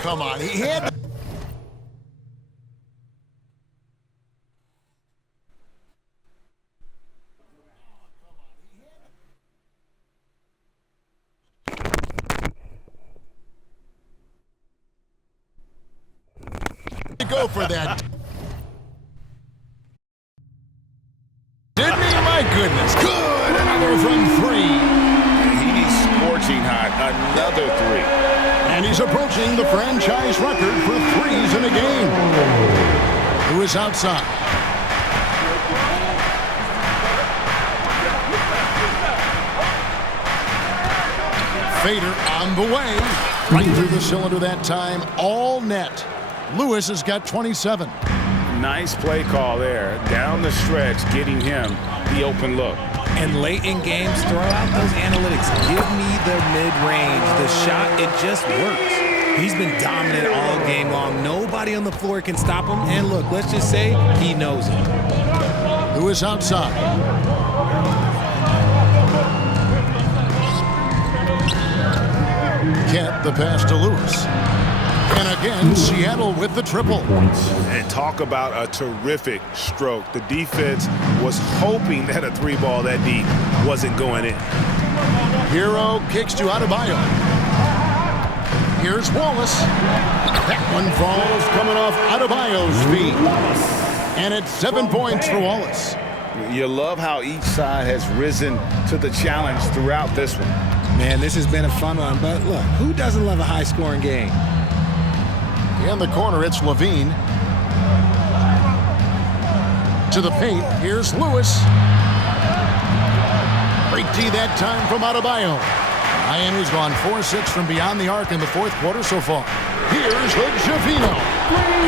come on. He had to go for that. Didn't he? My goodness. Good. Another from three. He's scorching hot. Another three. And he's approaching the franchise record for threes in a game. Who is outside? Fader on the way. Right through the cylinder that time. All net. Lewis has got 27. Nice play call there. Down the stretch, getting him the open look. And late in games, throw out those analytics. Give me the mid-range. The shot, it just works. He's been dominant all game long. Nobody on the floor can stop him. And look, let's just say he knows it. Who is outside? Kent, the pass to Lewis. And again, Seattle with the triple. And talk about a terrific stroke. The defense was hoping that a three ball that deep wasn't going in. Hero kicks to Adebayo. Here's Wallace. That one falls coming off Adebayo's feet. And it's 7 points for Wallace. You love how each side has risen to the challenge throughout this one. Man, this has been a fun one. But look, who doesn't love a high-scoring game? In the corner, it's Levine. To the paint, here's Lewis. Great D that time from Adebayo. Miami's gone 4-6 from beyond the arc in the fourth quarter so far. Here's Hood-Schifino.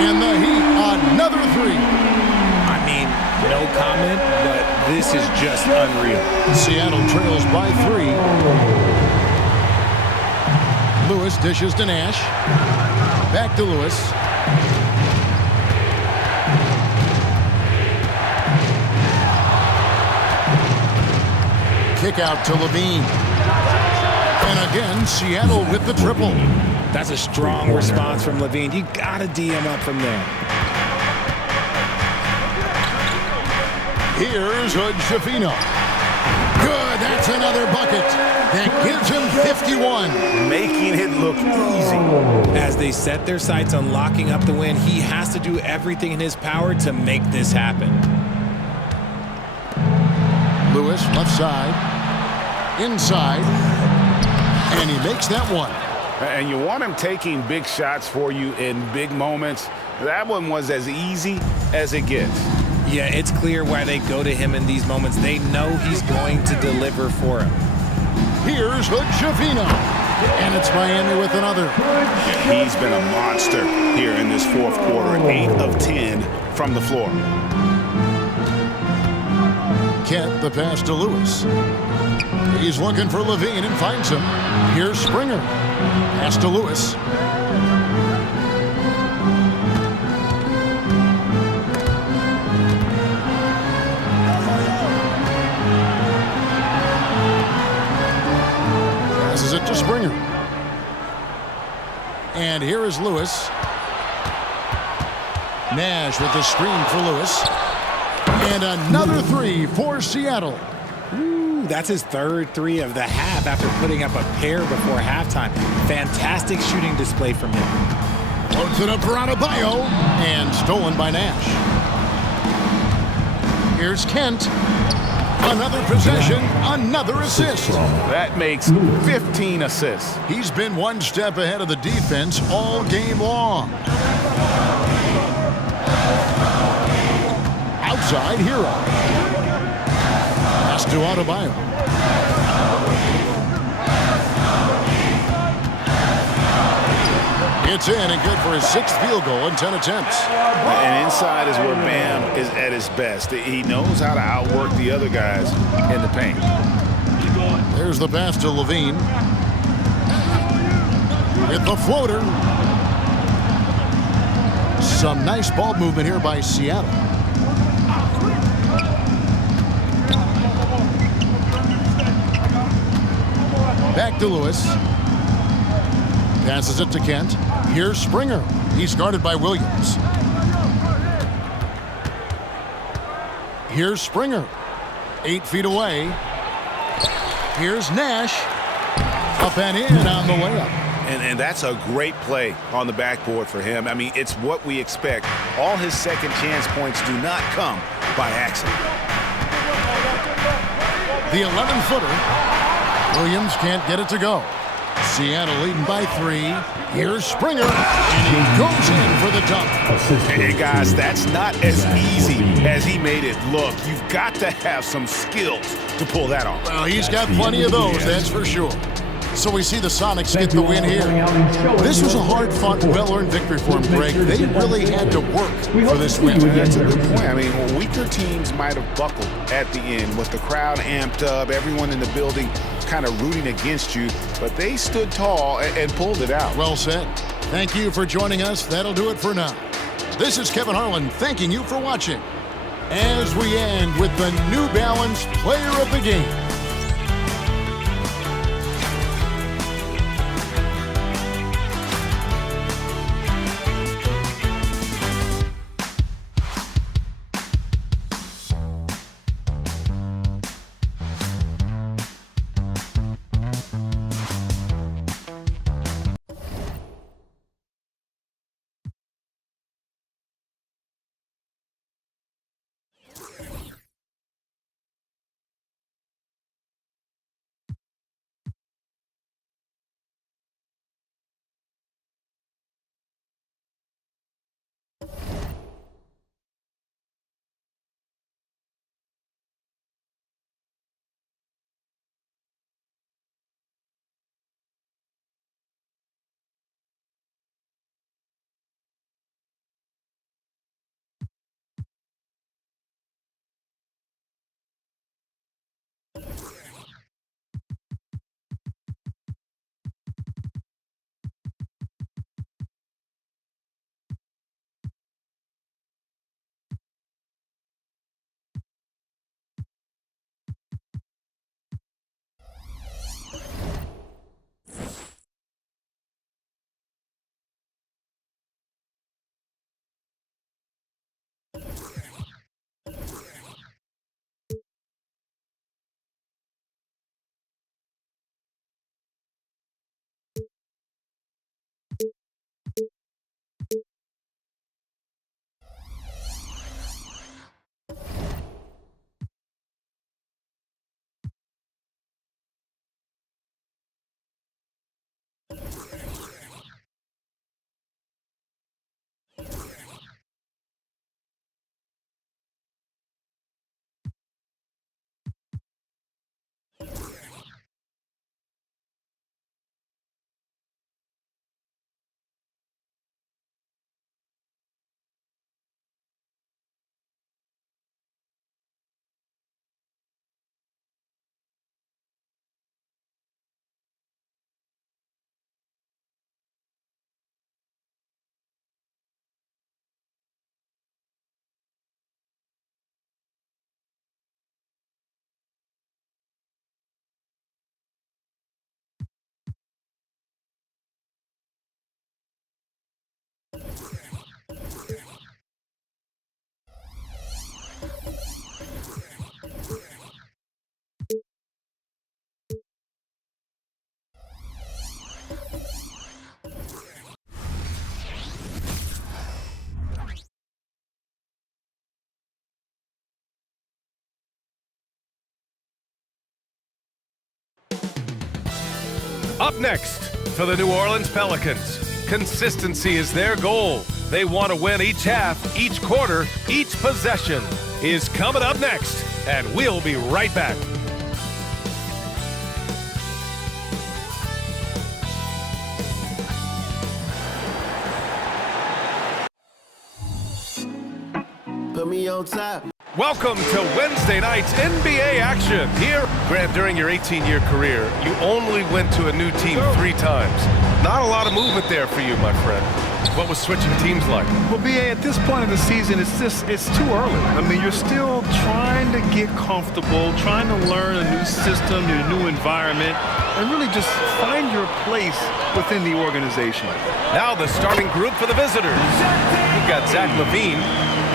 And the Heat, another three. I mean, no comment, but this is just unreal. Seattle trails by 3. Lewis dishes to Nash. Back to Lewis. Kick out to Levine. And again, Seattle with the triple. That's a strong response from Levine. You gotta D him up from there. Here's Hood-Schifino. Good, that's another bucket. That gives him 51. Making it look easy. As they set their sights on locking up the win, he has to do everything in his power to make this happen. Lewis, left side. Inside. And he makes that one. And you want him taking big shots for you in big moments. That one was as easy as it gets. Yeah, it's clear why they go to him in these moments. They know he's going to deliver for him. Here's Hood-Schifino. And it's Miami with another. He's been a monster here in this fourth quarter. 8 of 10 from the floor. Kent, the pass to Lewis. He's looking for Levine and finds him. Here's Springer. Pass to Lewis. Passes it to Springer. And here is Lewis. Nash with the screen for Lewis. And another three for Seattle. Ooh, that's his third three of the half after putting up a pair before halftime. Fantastic shooting display from him. Loads it up for Adebayo. And stolen by Nash. Here's Kent. Another possession, another assist. That makes 15 assists. He's been one step ahead of the defense all game long. Outside Hero. Pass to Adebayo. It's in and good for his 6th field goal in 10 attempts. And inside is where Bam is at his best. He knows how to outwork the other guys in the paint. There's the pass to Levine. With the floater. Some nice ball movement here by Seattle. Back to Lewis. Passes it to Kent. Here's Springer. He's guarded by Williams. Here's Springer. 8 feet away. Here's Nash. Up and in on the layup. And that's a great play on the backboard for him. I mean, it's what we expect. All his second chance points do not come by accident. The 11-footer. Williams can't get it to go. Seattle leading by 3. Here's Springer, and he goes in for the dunk. Hey, guys, that's not as easy as he made it look. You've got to have some skills to pull that off. Well, he's got plenty of those, that's for sure. So we see the Sonics get the win here. This was a hard-fought, well-earned victory for them, Greg. They really had to work for this win. That's a good point. I mean, weaker teams might have buckled at the end with the crowd amped up, everyone in the building kind of rooting against you, but they stood tall and pulled it out. Well said. Thank you for joining us. That'll do it for now. This is Kevin Harlan thanking you for watching as we end with the New Balance Player of the Game. Up next for the New Orleans Pelicans. Consistency is their goal. They want to win each half, each quarter, each possession. Is coming up next, and we'll be right back. Put me on top. Welcome to Wednesday night's NBA action. Here, Grant, during your 18-year career, you only went to a new team 3 times. Not a lot of movement there for you, my friend. What was switching teams like? Well, B.A., at this point in the season, it's too early. I mean, you're still trying to get comfortable, trying to learn a new system, a new environment. and really just find your place within the organization. Now the starting group for the visitors. We've got Zach LaVine,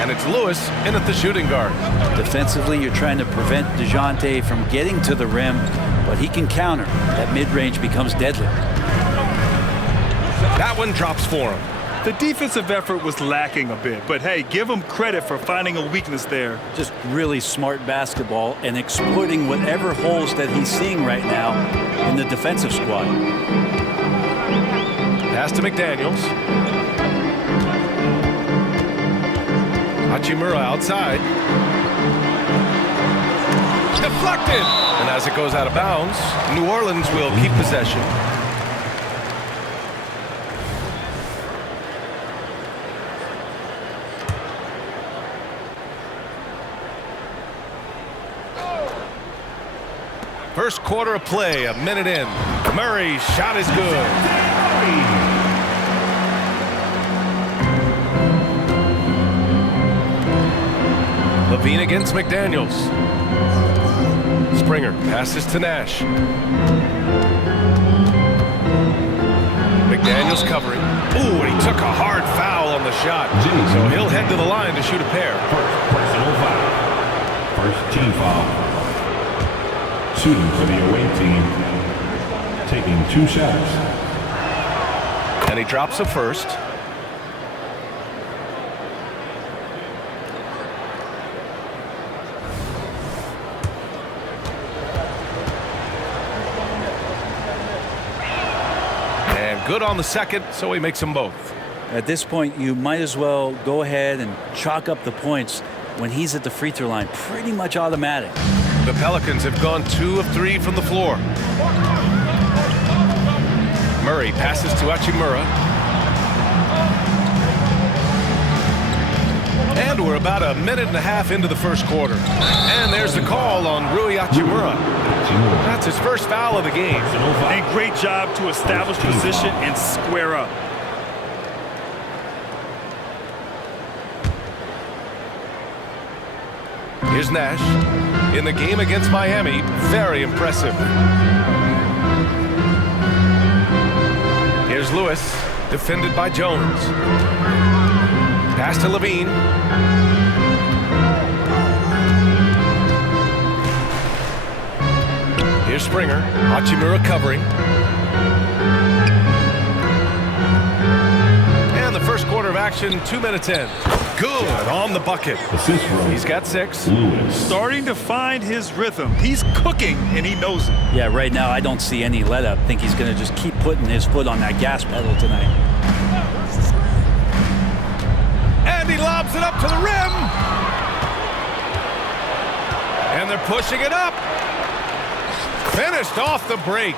and it's Lewis in at the shooting guard. Defensively, you're trying to prevent DeJounte from getting to the rim, but he can counter. That mid-range becomes deadly. That one drops for him. The defensive effort was lacking a bit, but hey, give him credit for finding a weakness there. Just really smart basketball and exploiting whatever holes that he's seeing right now in the defensive squad. Pass to McDaniels. Hachimura outside. Deflected! And as it goes out of bounds, New Orleans will keep possession. First quarter of play, a minute in. Murray's shot is good. LaVine against McDaniels. Springer passes to Nash. McDaniels covering. Ooh, and he took a hard foul on the shot. So he'll head to the line to shoot a pair. First personal foul. First team foul. Shooting for the away team. Taking 2 shots. And he drops a first. Good on the second, so he makes them both. At this point, you might as well go ahead and chalk up the points when he's at the free throw line. Pretty much automatic. The Pelicans have gone 2 of 3 from the floor. Murray passes to Hachimura. And we're about a minute and a half into the first quarter. And there's the call on Rui Hachimura. That's his first foul of the game. And great job to establish position and square up. Here's Nash. In the game against Miami, very impressive. Here's Lewis, defended by Jones. Pass to LaVine. Here's Springer. Hachimura covering. And the first quarter of action, 2 minutes in. Good on the bucket. He's got 6. Lewis. Starting to find his rhythm. He's cooking, and he knows it. Yeah, right now I don't see any let up. I think he's going to just keep putting his foot on that gas pedal tonight. And he lobs it up to the rim. And they're pushing it up. Finished off the break.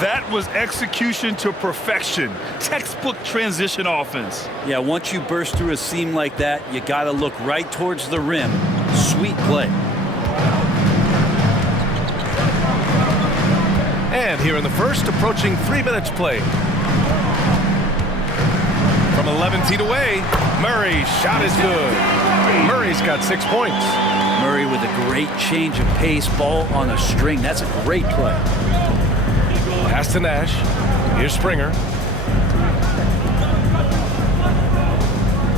That was execution to perfection. Textbook transition offense. Yeah, once you burst through a seam like that, you got to look right towards the rim. Sweet play. And here in the first, approaching 3 minutes played. From 11 feet away, Murray's shot is good. Murray's got 6 points. Murray with a great change of pace, ball on a string. That's a great play. Pass to Nash. Here's Springer.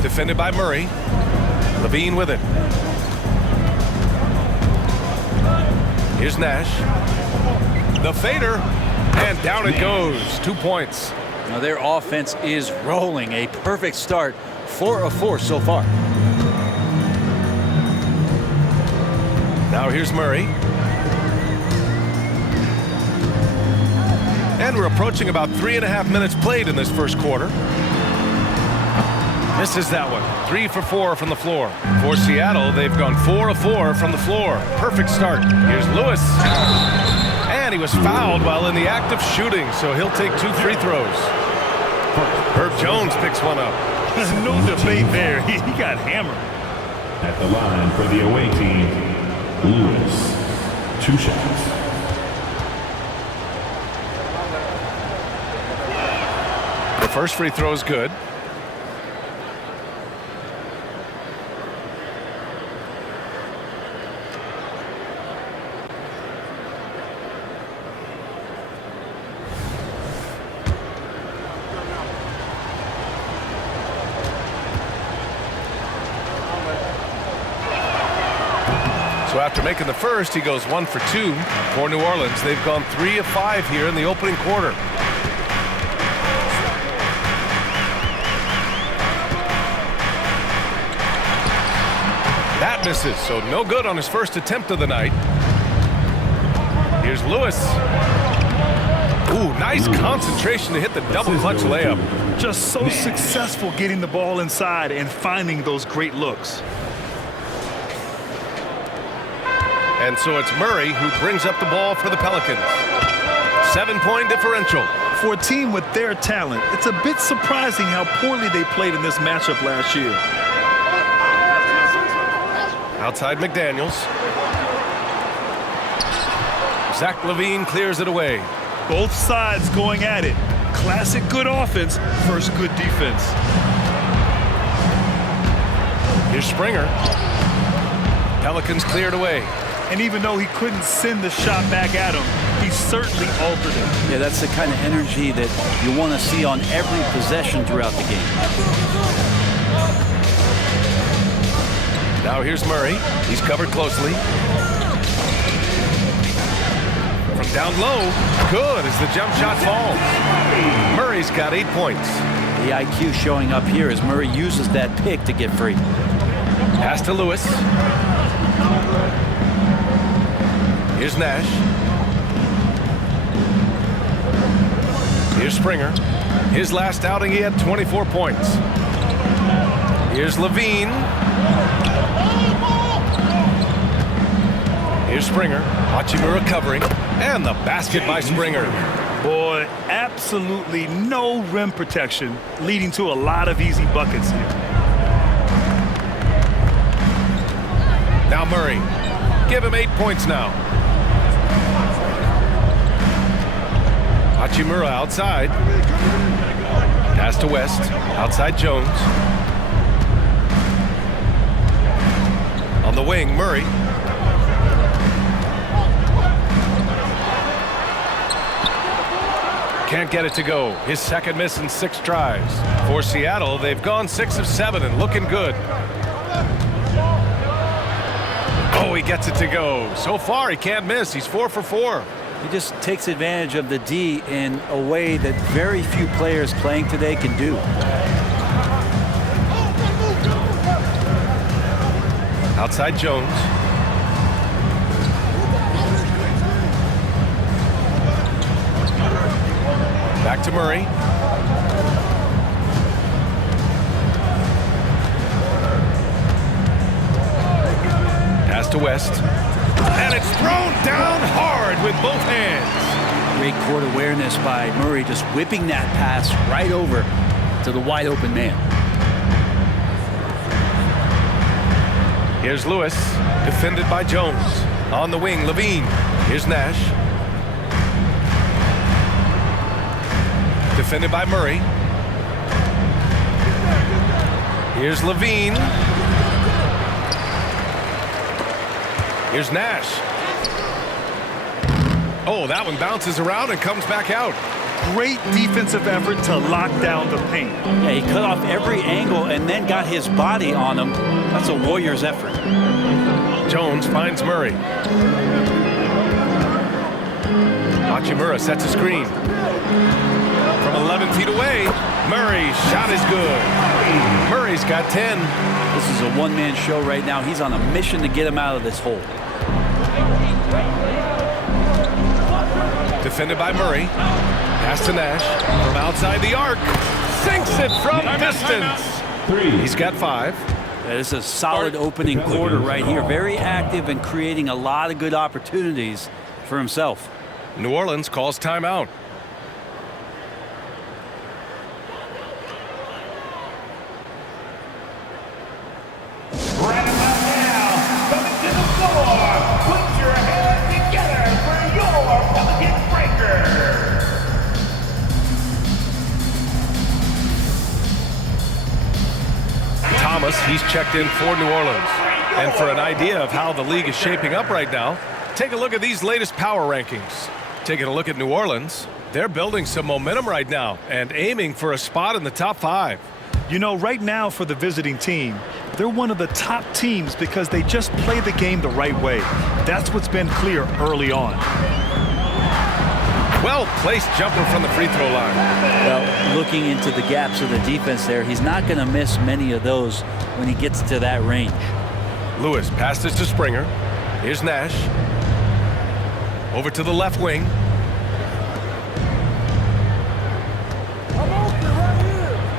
Defended by Murray. LaVine with it. Here's Nash. The fader. And down it goes. 2 points. Now their offense is rolling. A perfect start. 4 of 4 so far. Now here's Murray. And we're approaching about 3.5 minutes played in this first quarter. Misses that one. 3 for 4 from the floor. For Seattle, they've gone 4 of 4 from the floor. Perfect start. Here's Lewis. And he was fouled while in the act of shooting, so he'll take 2 free throws. Herb Jones picks one up. There's no debate there. He got hammered. At the line for the away team, Lewis. 2 shots. The first free throw is good. So after making the first, he goes 1 for 2 for New Orleans. They've gone 3 of 5 here in the opening quarter. That misses, so no good on his first attempt of the night. Here's Lewis. Ooh, nice concentration to hit the double clutch layup. Just so successful getting the ball inside and finding those great looks. And so it's Murray who brings up the ball for the Pelicans. 7-point differential. For a team with their talent, it's a bit surprising how poorly they played in this matchup last year. Outside McDaniels. Zach LaVine clears it away. Both sides going at it. Classic good offense versus good defense. Here's Springer. Pelicans cleared away. And even though he couldn't send the shot back at him, he certainly altered it. Yeah, that's the kind of energy that you want to see on every possession throughout the game. Now here's Murray. He's covered closely. From down low, good as the jump shot falls. Murray's got 8 points. The IQ showing up here as Murray uses that pick to get free. Pass to Lewis. Here's Nash. Here's Springer. His last outing, he had 24 points. Here's LaVine. Here's Springer. Hachimura covering. And the basket by Springer. Boy, absolutely no rim protection, leading to a lot of easy buckets here. Now Murray. Give him 8 points now. Hachimura outside. Pass to West. Outside Jones. On the wing, Murray. Can't get it to go. His second miss in 6 tries. For Seattle, they've gone 6 of 7 and looking good. Oh, he gets it to go. So far, he can't miss. He's 4 for 4. He just takes advantage of the D in a way that very few players playing today can do. Outside Jones. Back to Murray. Pass to West. And it's thrown down hard with both hands. Great court awareness by Murray, just whipping that pass right over to the wide open man. Here's Lewis, defended by Jones. On the wing, LaVine. Here's Nash. Defended by Murray. Here's LaVine. Here's Nash. Oh, that one bounces around and comes back out. Great defensive effort to lock down the paint. Yeah, he cut off every angle and then got his body on him. That's a Warriors effort. Jones finds Murray. Hachimura sets a screen. From 11 feet away, Murray's shot is good. Murray's got 10. This is a one-man show right now. He's on a mission to get him out of this hole. Defended by Murray. Pass to Nash. From outside the arc. Sinks it from distance. He's got 5. Yeah, this is a solid opening quarter right here. Very active and creating a lot of good opportunities for himself. New Orleans calls timeout. Right about now, coming to the floor. Put your hands together for your Pelican Breaker. Thomas, he's checked in for New Orleans. And for an idea of how the league is shaping up right now, take a look at these latest power rankings. Taking a look at New Orleans, they're building some momentum right now and aiming for a spot in the top 5. You know, right now for the visiting team, they're one of the top teams because they just play the game the right way. That's what's been clear early on. Well-placed jumper from the free throw line. Well, looking into the gaps of the defense there, he's not going to miss many of those when he gets to that range. Lewis passes to Springer. Here's Nash. Over to the left wing.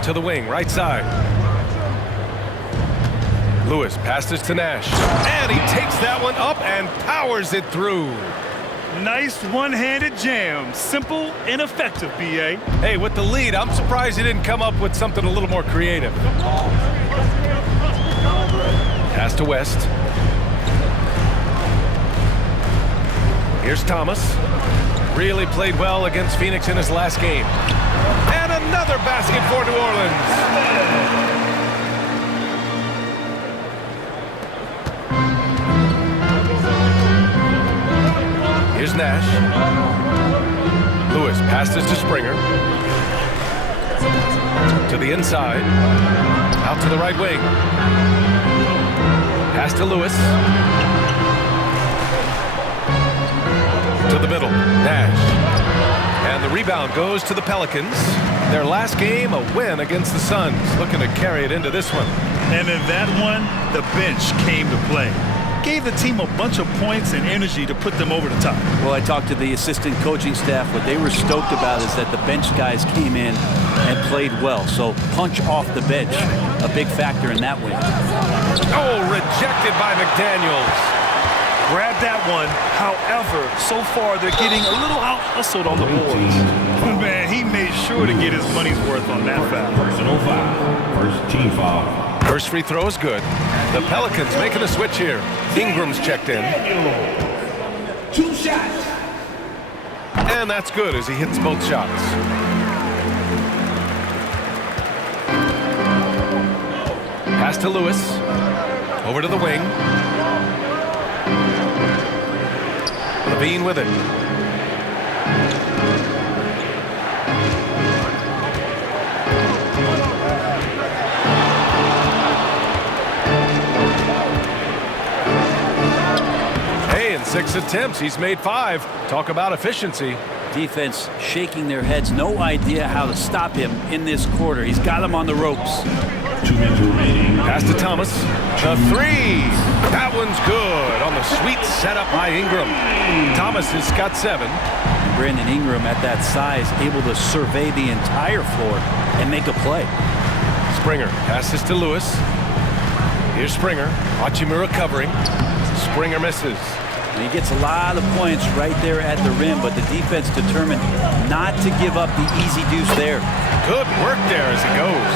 To the wing, right side. Lewis passes to Nash. And he takes that one up and powers it through. Nice one-handed jam. Simple and effective, B.A. Hey, with the lead, I'm surprised he didn't come up with something a little more creative. Pass to West. Here's Thomas. Really played well against Phoenix in his last game. And another basket for New Orleans. Here's Nash. Lewis passes to Springer. To the inside. Out to the right wing. Pass to Lewis. To the middle. Nash. And the rebound goes to the Pelicans. Their last game, a win against the Suns. Looking to carry it into this one. And in that one, the bench came to play. Gave the team a bunch of points and energy to put them over the top. Well, I talked to the assistant coaching staff. What they were stoked about is that the bench guys came in and played well. So punch off the bench, a big factor in that win. Oh, rejected by McDaniels. Grab that one. However, so far they're getting a little out-hustled on the boards. Man, he made sure to get his money's worth on that foul. Personal foul. First team foul. First free throw is good. The Pelicans making a switch here. Ingram's checked in. 2 shots. And that's good as he hits both shots. Pass to Lewis. Over to the wing. Levine with it. Hey, in 6 attempts, he's made 5. Talk about efficiency. Defense shaking their heads. No idea how to stop him in this quarter. He's got him on the ropes. 2 minutes remaining. Pass to Thomas. The 3. That one's good on the sweet setup by Ingram. Thomas has got 7. Brandon Ingram at that size, able to survey the entire floor and make a play. Springer passes to Lewis. Here's Springer. Hachimura covering. Springer misses. And he gets a lot of points right there at the rim, but the defense determined not to give up the easy deuce there. Good work there as he goes.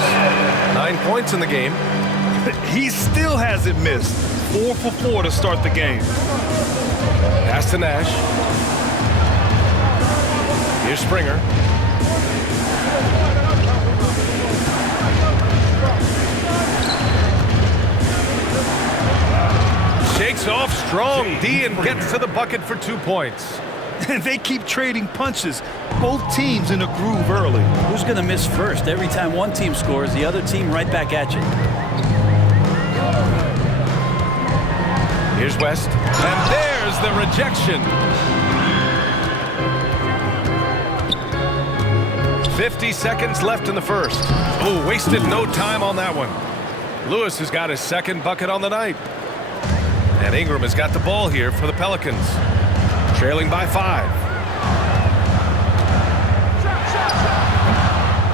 9 points in the game. He still hasn't missed. 4 for 4 to start the game. Pass to Nash. Here's Springer. Shakes off strong D and gets to the bucket for 2 points. And they keep trading punches. Both teams in a groove early. Who's going to miss first? Every time one team scores, the other team right back at you. Here's West. And there's the rejection. 50 seconds left in the first. Oh, wasted no time on that one. Lewis has got his 2nd bucket on the night. And Ingram has got the ball here for the Pelicans. Trailing by 5.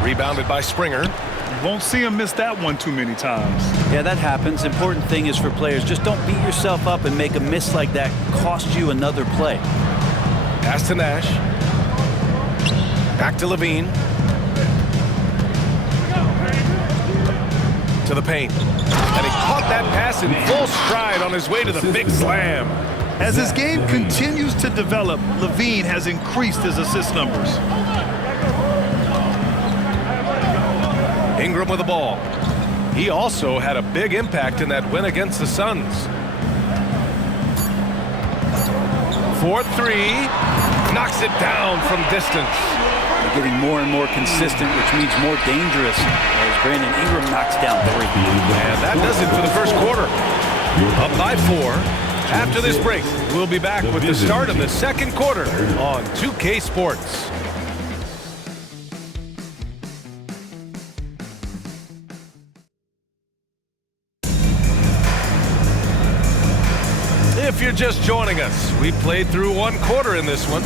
Rebounded by Springer. You won't see him miss that one too many times. Yeah, that happens. Important thing is for players, just don't beat yourself up and make a miss like that cost you another play. Pass to Nash. Back to Levine. To the paint. And he caught that pass in full stride on his way to the big slam. As his game continues to develop, Levine has increased his assist numbers. Ingram with the ball. He also had a big impact in that win against the Suns. 4-3. Knocks it down from distance. They're getting more and more consistent, which means more dangerous as Brandon Ingram knocks down 3. And that does it for the first quarter. Up by 4. After this break, we'll be back with the start of the second quarter on 2K Sports. If you're just joining us, we played through one quarter in this one.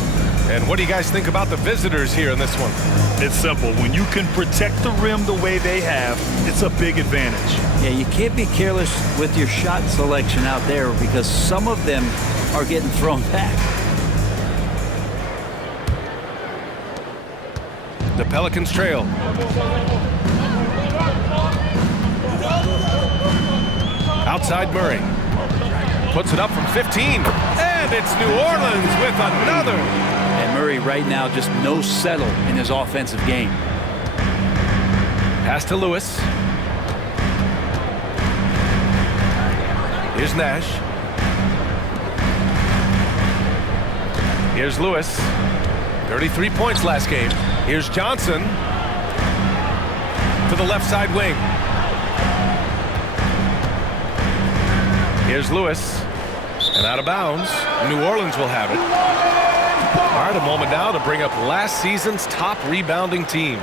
And what do you guys think about the visitors here in this one? It's simple. When you can protect the rim the way they have, it's a big advantage. Yeah, you can't be careless with your shot selection out there because some of them are getting thrown back. The Pelicans trail. Outside Murray. Puts it up from 15. And it's New Orleans with another. And Murray right now just no settle in his offensive game. Pass to Lewis. Here's Nash. Here's Lewis. 33 points last game. Here's Johnson to the left side wing. Here's Lewis. And out of bounds. New Orleans will have it. All right, a moment now to bring up last season's top rebounding teams.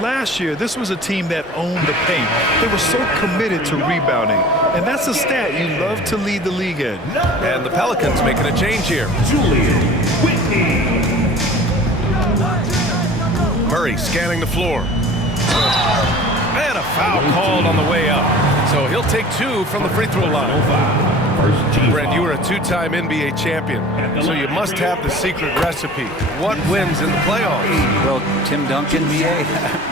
Last year, this was a team that owned the paint. They were so committed to rebounding. And that's a stat you love to lead the league in. And the Pelicans making a change here. Julian Whitney. Murray scanning the floor. And a foul called on the way up. So he'll take 2 from the free throw line. Brent, you were a 2-time NBA champion, so you must have the secret recipe. What wins in the playoffs? Well, Tim Duncan, BA.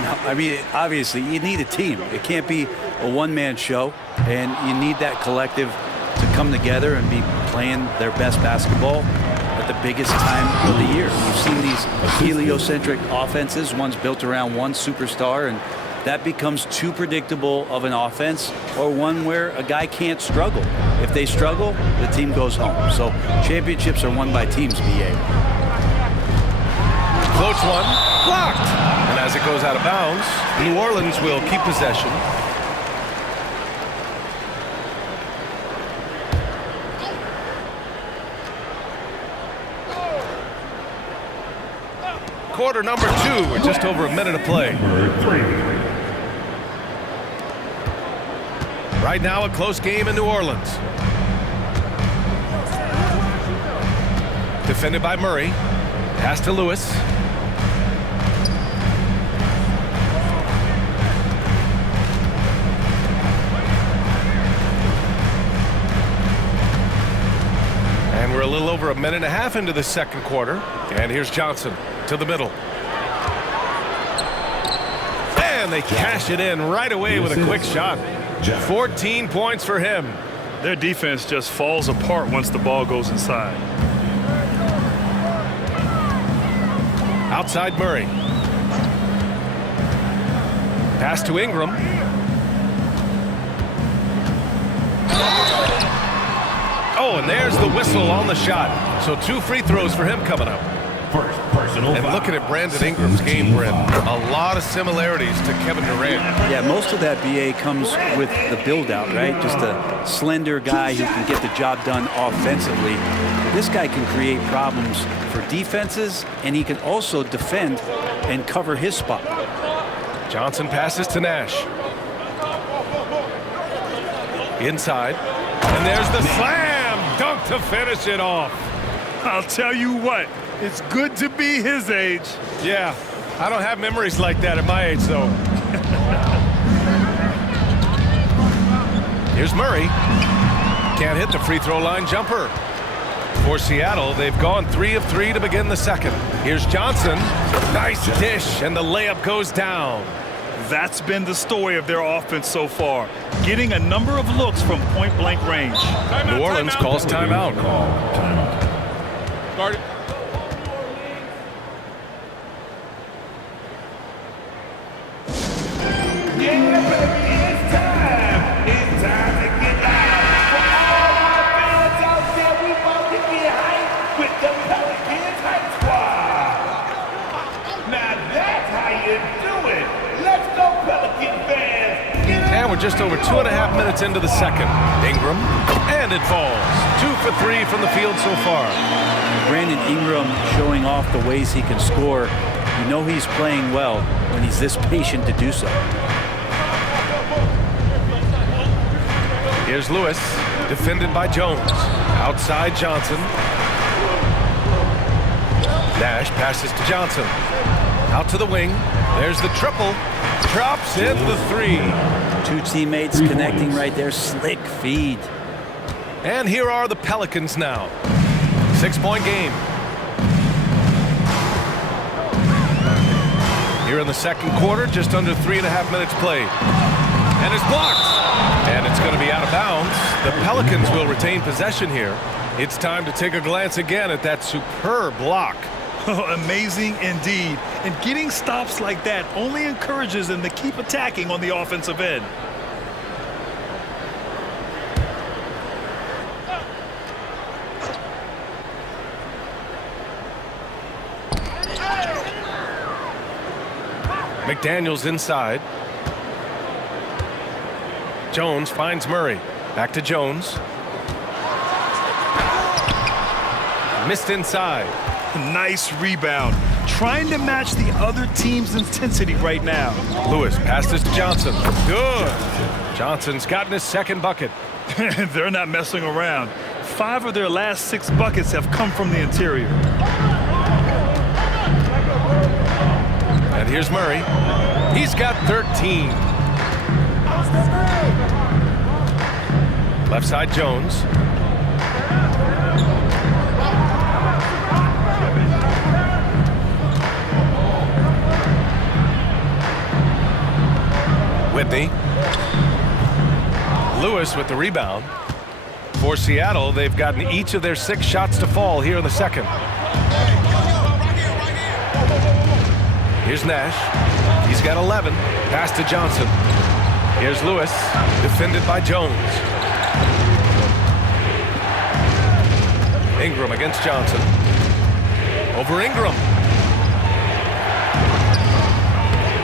No, I mean, obviously, you need a team. It can't be a one-man show, and you need that collective to come together and be playing their best basketball at the biggest time of the year. You've seen these heliocentric offenses, one's built around one superstar, and that becomes too predictable of an offense, or one where a guy can't struggle. If they struggle, the team goes home. So championships are won by teams, BA. Floats one, blocked. And as it goes out of bounds, New Orleans will keep possession. Quarter number 2 with just over a minute of play. Right now, a close game in New Orleans. Defended by Murray. Pass to Lewis. And we're a little over a minute and a half into the second quarter. And here's Johnson to the middle. And they cash it in right away with a quick shot. 14 points for him. Their defense just falls apart once the ball goes inside. Outside Murray. Pass to Ingram. Oh, and there's the whistle on the shot. So 2 free throws for him coming up. First personal And foul. looking at Brandon Ingram's game, Brent, a lot of similarities to Kevin Durant. Yeah, most of that, BA, comes with the build-out, right? Just a slender guy who can get the job done offensively. This guy can create problems for defenses, and he can also defend and cover his spot. Johnson passes to Nash. Inside. And there's the slam dunk to finish it off. I'll tell you what, it's good to be his age. Yeah, I don't have memories like that at my age, though. Here's Murray. Can't hit the free throw line jumper. For Seattle, they've gone 3 of 3 to begin the second. Here's Johnson. Nice dish, and the layup goes down. That's been the story of their offense so far, getting a number of looks from point-blank range. New Orleans calls timeout. Start it. Yeah, baby, it's time. It's time to get live. For all my fans out there, we about to get hyped with the Pelicans Hype Squad. Now that just over 2.5 minutes into the second. Ingram, and it falls. 2 for 3 from the field so far. Brandon Ingram showing off the ways he can score. You know he's playing well when he's this patient to do so. Here's Lewis, defended by Jones. Outside Johnson. Nash passes to Johnson. Out to the wing. There's the triple. Drops in the 3. Two teammates connecting right there. Slick feed. And here are the Pelicans now. 6-point game. Here in the second quarter, just under 3.5 minutes played. And it's blocked. And it's going to be out of bounds. The Pelicans will retain possession here. It's time to take a glance again at that superb block. Amazing indeed. And getting stops like that only encourages them to keep attacking on the offensive end. McDaniels inside. Jones finds Murray. Back to Jones. Missed inside. Nice rebound. Trying to match the other team's intensity right now. Lewis passes to Johnson. Good. Johnson's gotten his second bucket. They're not messing around. 5 of their last 6 buckets have come from the interior. And here's Murray. He's got 13. Left side Jones. Whitney. Lewis with the rebound. For Seattle, they've gotten each of their 6 shots to fall here in the second. Here's Nash. He's got 11. Pass to Johnson. Here's Lewis, defended by Jones. Ingram against Johnson. Over Ingram.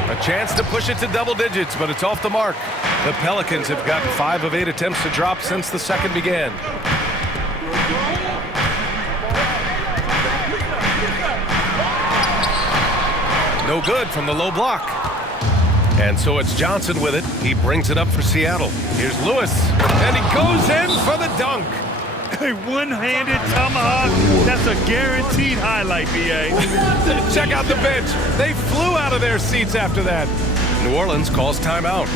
A chance to push it to double digits, but it's off the mark. The Pelicans have gotten 5 of 8 attempts to drop since the second began. No good from the low block. And so it's Johnson with it. He brings it up for Seattle. Here's Lewis, and he goes in for the dunk. A one-handed tomahawk. That's a guaranteed highlight, B.A. Check out the bench. They flew out of their seats after that. New Orleans calls timeout.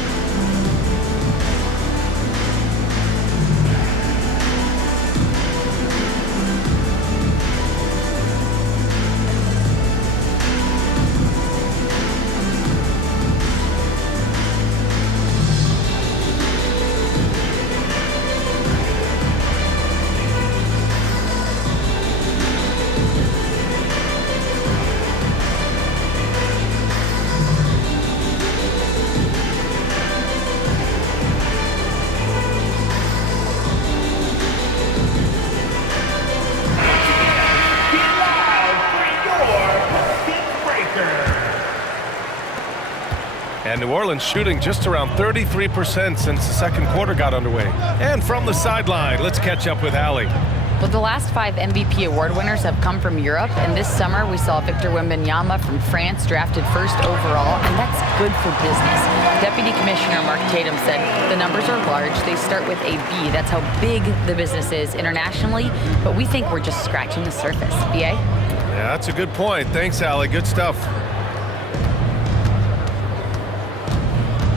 And New Orleans shooting just around 33% since the second quarter got underway. And from the sideline, let's catch up with Allie. Well, the last 5 MVP award winners have come from Europe, and this summer we saw Victor Wembanyama from France drafted first overall, and that's good for business. Deputy Commissioner Mark Tatum said the numbers are large. They start with a B. That's how big the business is internationally, but we think we're just scratching the surface. B.A.? Yeah, that's a good point. Thanks, Allie. Good stuff.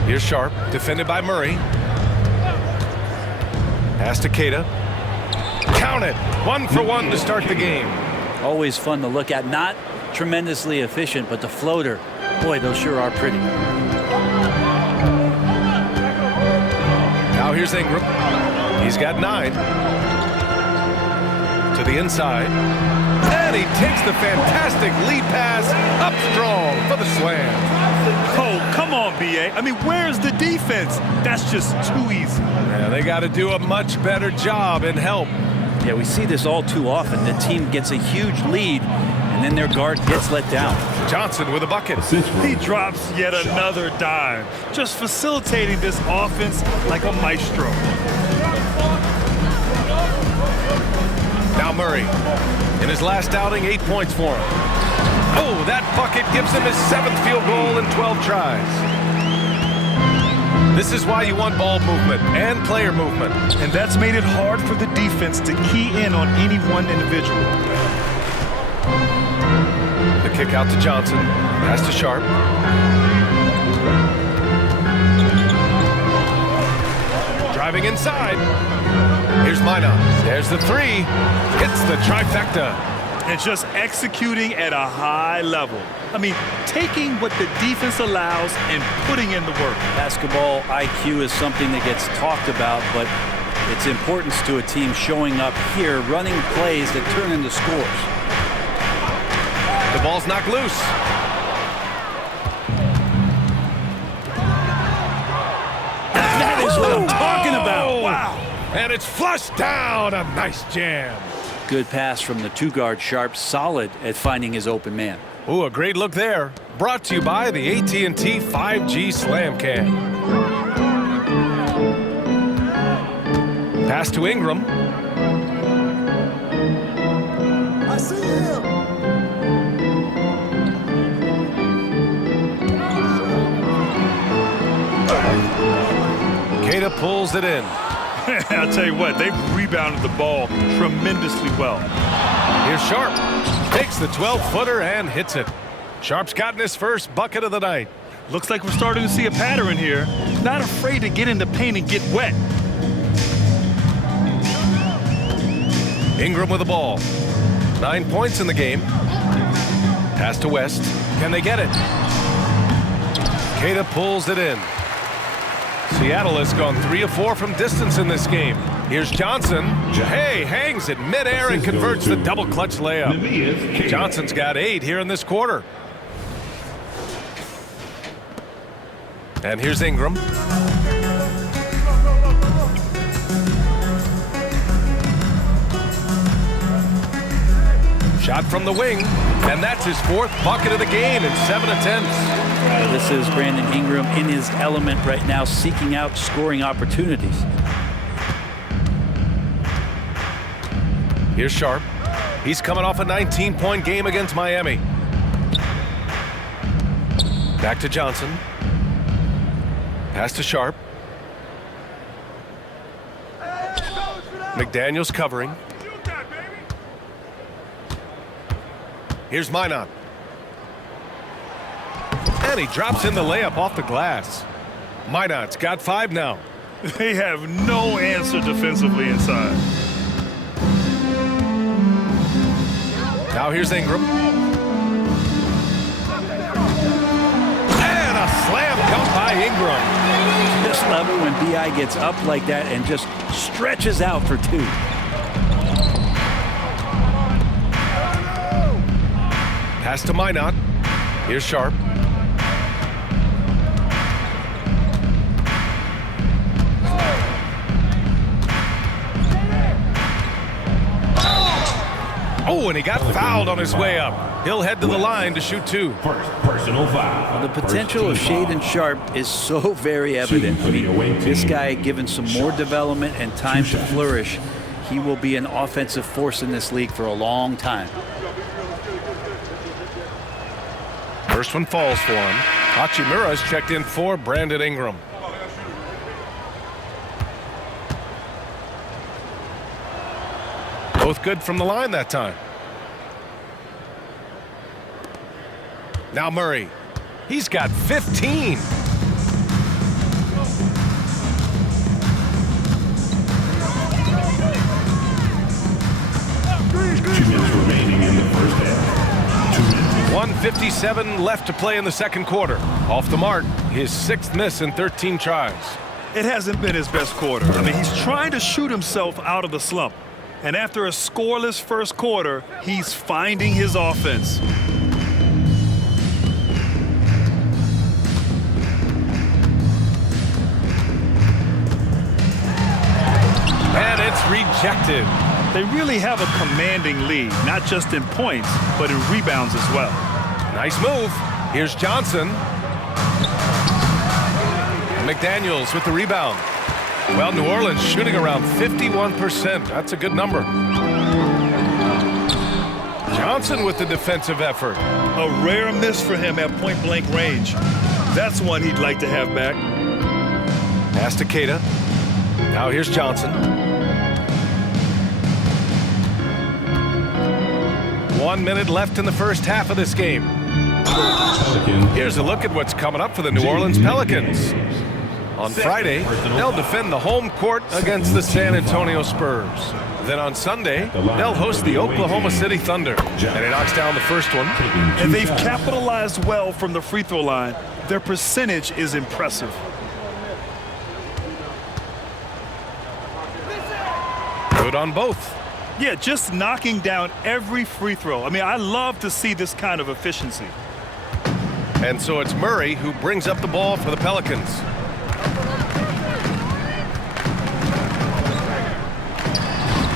Here's Sharp, defended by Murray. Pass to Keita. Count it. 1 for 1 to start the game. Always fun to look at. Not tremendously efficient, but the floater, boy, those sure are pretty. Now here's Ingram. He's got 9. To the inside. And he takes the fantastic lead pass up strong for the slam. Oh, come on, B.A. I mean, where's the defense? That's just too easy. Yeah, they got to do a much better job and help. Yeah, we see this all too often. The team gets a huge lead, and then their guard gets let down. Johnson with a bucket. He drops yet another dime, just facilitating this offense like a maestro. Now Murray. In his last outing, 8 points for him. Oh, that bucket gives him his 7th field goal in 12 tries. This is why you want ball movement and player movement. And that's made it hard for the defense to key in on any one individual. The kick out to Johnson. Pass to Sharp. Driving inside. Here's Minot. There's the 3. Hits the trifecta. And just executing at a high level. I mean, taking what the defense allows and putting in the work. Basketball IQ is something that gets talked about, but its importance to a team showing up here, running plays that turn into scores. The ball's knocked loose. That is what I'm talking about. Wow. And it's flushed down. A nice jam. Good pass from the 2-guard Sharp, solid at finding his open man. Ooh, a great look there. Brought to you by the AT&T 5G Slam Cam. Pass to Ingram. I see him. Queta pulls it in. I'll tell you what, they've rebounded the ball tremendously well. Here's Sharp. Takes the 12-footer and hits it. Sharp's gotten his first bucket of the night. Looks like we're starting to see a pattern here. Not afraid to get in the paint and get wet. Ingram with the ball. 9 points in the game. Pass to West. Can they get it? Queta pulls it in. Seattle has gone 3 of 4 from distance in this game. Here's Johnson. Hey, hangs it midair and converts the double clutch layup. Johnson's got 8 here in this quarter. And here's Ingram. Shot from the wing, and that's his 4th bucket of the game in 7 attempts. This is Brandon Ingram in his element right now, seeking out scoring opportunities. Here's Sharp. He's coming off a 19-point game against Miami. Back to Johnson. Pass to Sharp. McDaniels covering. Here's Minot. And he drops in the layup off the glass. Minot's got 5 now. They have no answer defensively inside. Now here's Ingram. And a slam dunk by Ingram. This level when B.I. gets up like that and just stretches out for 2. Pass to Minot. Here's Sharp. Oh, and he got fouled on his way up. He'll head to the line to shoot 2. First personal foul. The potential of Shaedon Sharp is so very evident. I mean, this guy, given some more development and time to flourish, he will be an offensive force in this league for a long time. First one falls for him. Hachimura's checked in for Brandon Ingram. Both good from the line that time. Now Murray. He's got 15. 2 minutes remaining in the first half. 2 minutes. 1:57 left to play in the second quarter. Off the mark, his 6th miss in 13 tries. It hasn't been his best quarter. I mean, he's trying to shoot himself out of the slump. And after a scoreless first quarter, he's finding his offense. And it's rejected. They really have a commanding lead, not just in points, but in rebounds as well. Nice move. Here's Johnson. McDaniels with the rebound. Well, New Orleans shooting around 51%. That's a good number. Johnson with the defensive effort. A rare miss for him at point-blank range. That's one he'd like to have back. Pass to Queta. Now here's Johnson. 1 minute left in the first half of this game. Here's a look at what's coming up for the New Orleans Pelicans. On Friday, they'll defend the home court against the San Antonio Spurs. Then on Sunday, they'll host the Oklahoma City Thunder. And he knocks down the first one. And they've capitalized well from the free throw line. Their percentage is impressive. Good on both. Yeah, just knocking down every free throw. I mean, I love to see this kind of efficiency. And so it's Murray who brings up the ball for the Pelicans.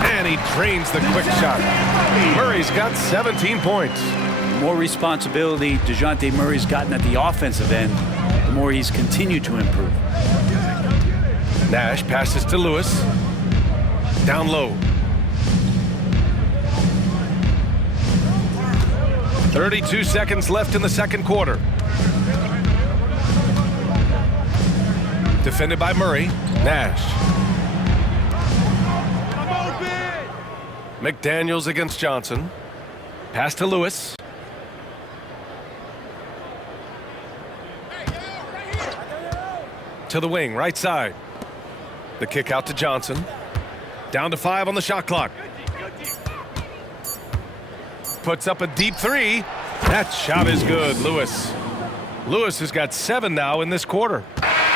And he drains the quick shot. Murray's got 17 points. The more responsibility DeJounte Murray's gotten at the offensive end, the more he's continued to improve. Nash passes to Lewis. Down low. 32 seconds left in the second quarter. Defended by Murray. Nash. McDaniels against Johnson. Pass to Lewis. To the wing, right side. The kick out to Johnson. Down to 5 on the shot clock. Puts up a deep three. That shot is good, Lewis. Lewis has got 7 now in this quarter.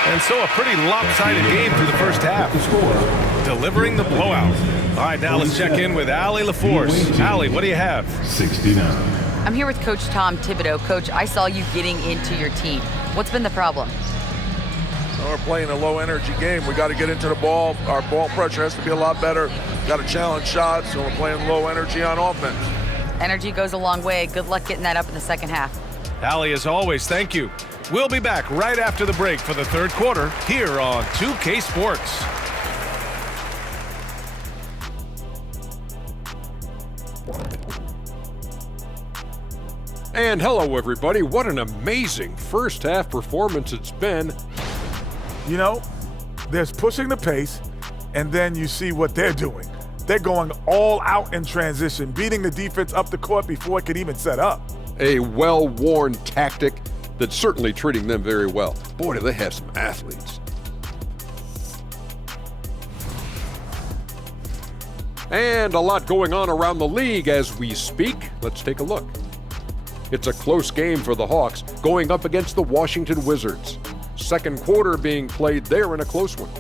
And so a pretty lopsided game through the first half. Delivering the blowout. All right, now let's check in with Allie LaForce. Allie, what do you have? 69. I'm here with Coach Tom Thibodeau. Coach, I saw you getting into your team. What's been the problem? We're playing a low-energy game. We got to get into the ball. Our ball pressure has to be a lot better. Got to challenge shots, so we're playing low energy on offense. Energy goes a long way. Good luck getting that up in the second half. Allie, as always, thank you. We'll be back right after the break for the third quarter here on 2K Sports. And hello, everybody. What an amazing first half performance it's been. You know, there's pushing the pace, and then you see what they're doing. They're going all out in transition, beating the defense up the court before it could even set up. A well-worn tactic that's certainly treating them very well. Boy, do they have some athletes. And a lot going on around the league as we speak. Let's take a look. It's a close game for the Hawks going up against the Washington Wizards. Second quarter being played there in a close one.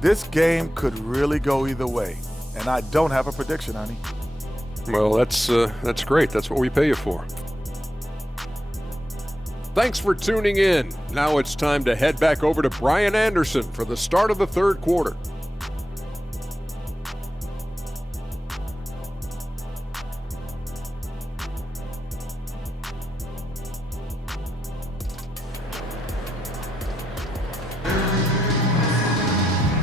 This game could really go either way, and I don't have a prediction, honey. Well, that's great. That's what we pay you for. Thanks for tuning in. Now it's time to head back over to Brian Anderson for the start of the third quarter.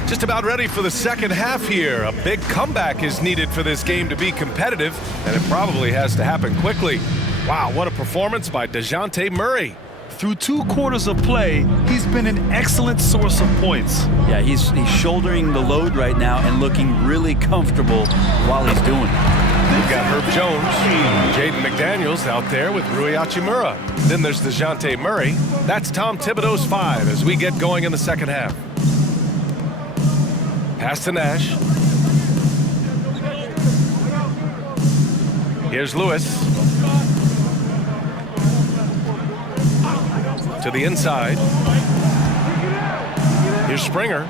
Just about ready for the second half here. A big comeback is needed for this game to be competitive, and it probably has to happen quickly. Wow, what a performance by DeJounte Murray. Through 2 quarters of play, he's been an excellent source of points. Yeah, he's shouldering the load right now and looking really comfortable while he's doing it. We've got Herb Jones, Jaden McDaniels out there with Rui Hachimura. Then there's DeJounte Murray. That's Tom Thibodeau's 5 as we get going in the second half. Pass to Nash. Here's Lewis. To the inside. Here's Springer.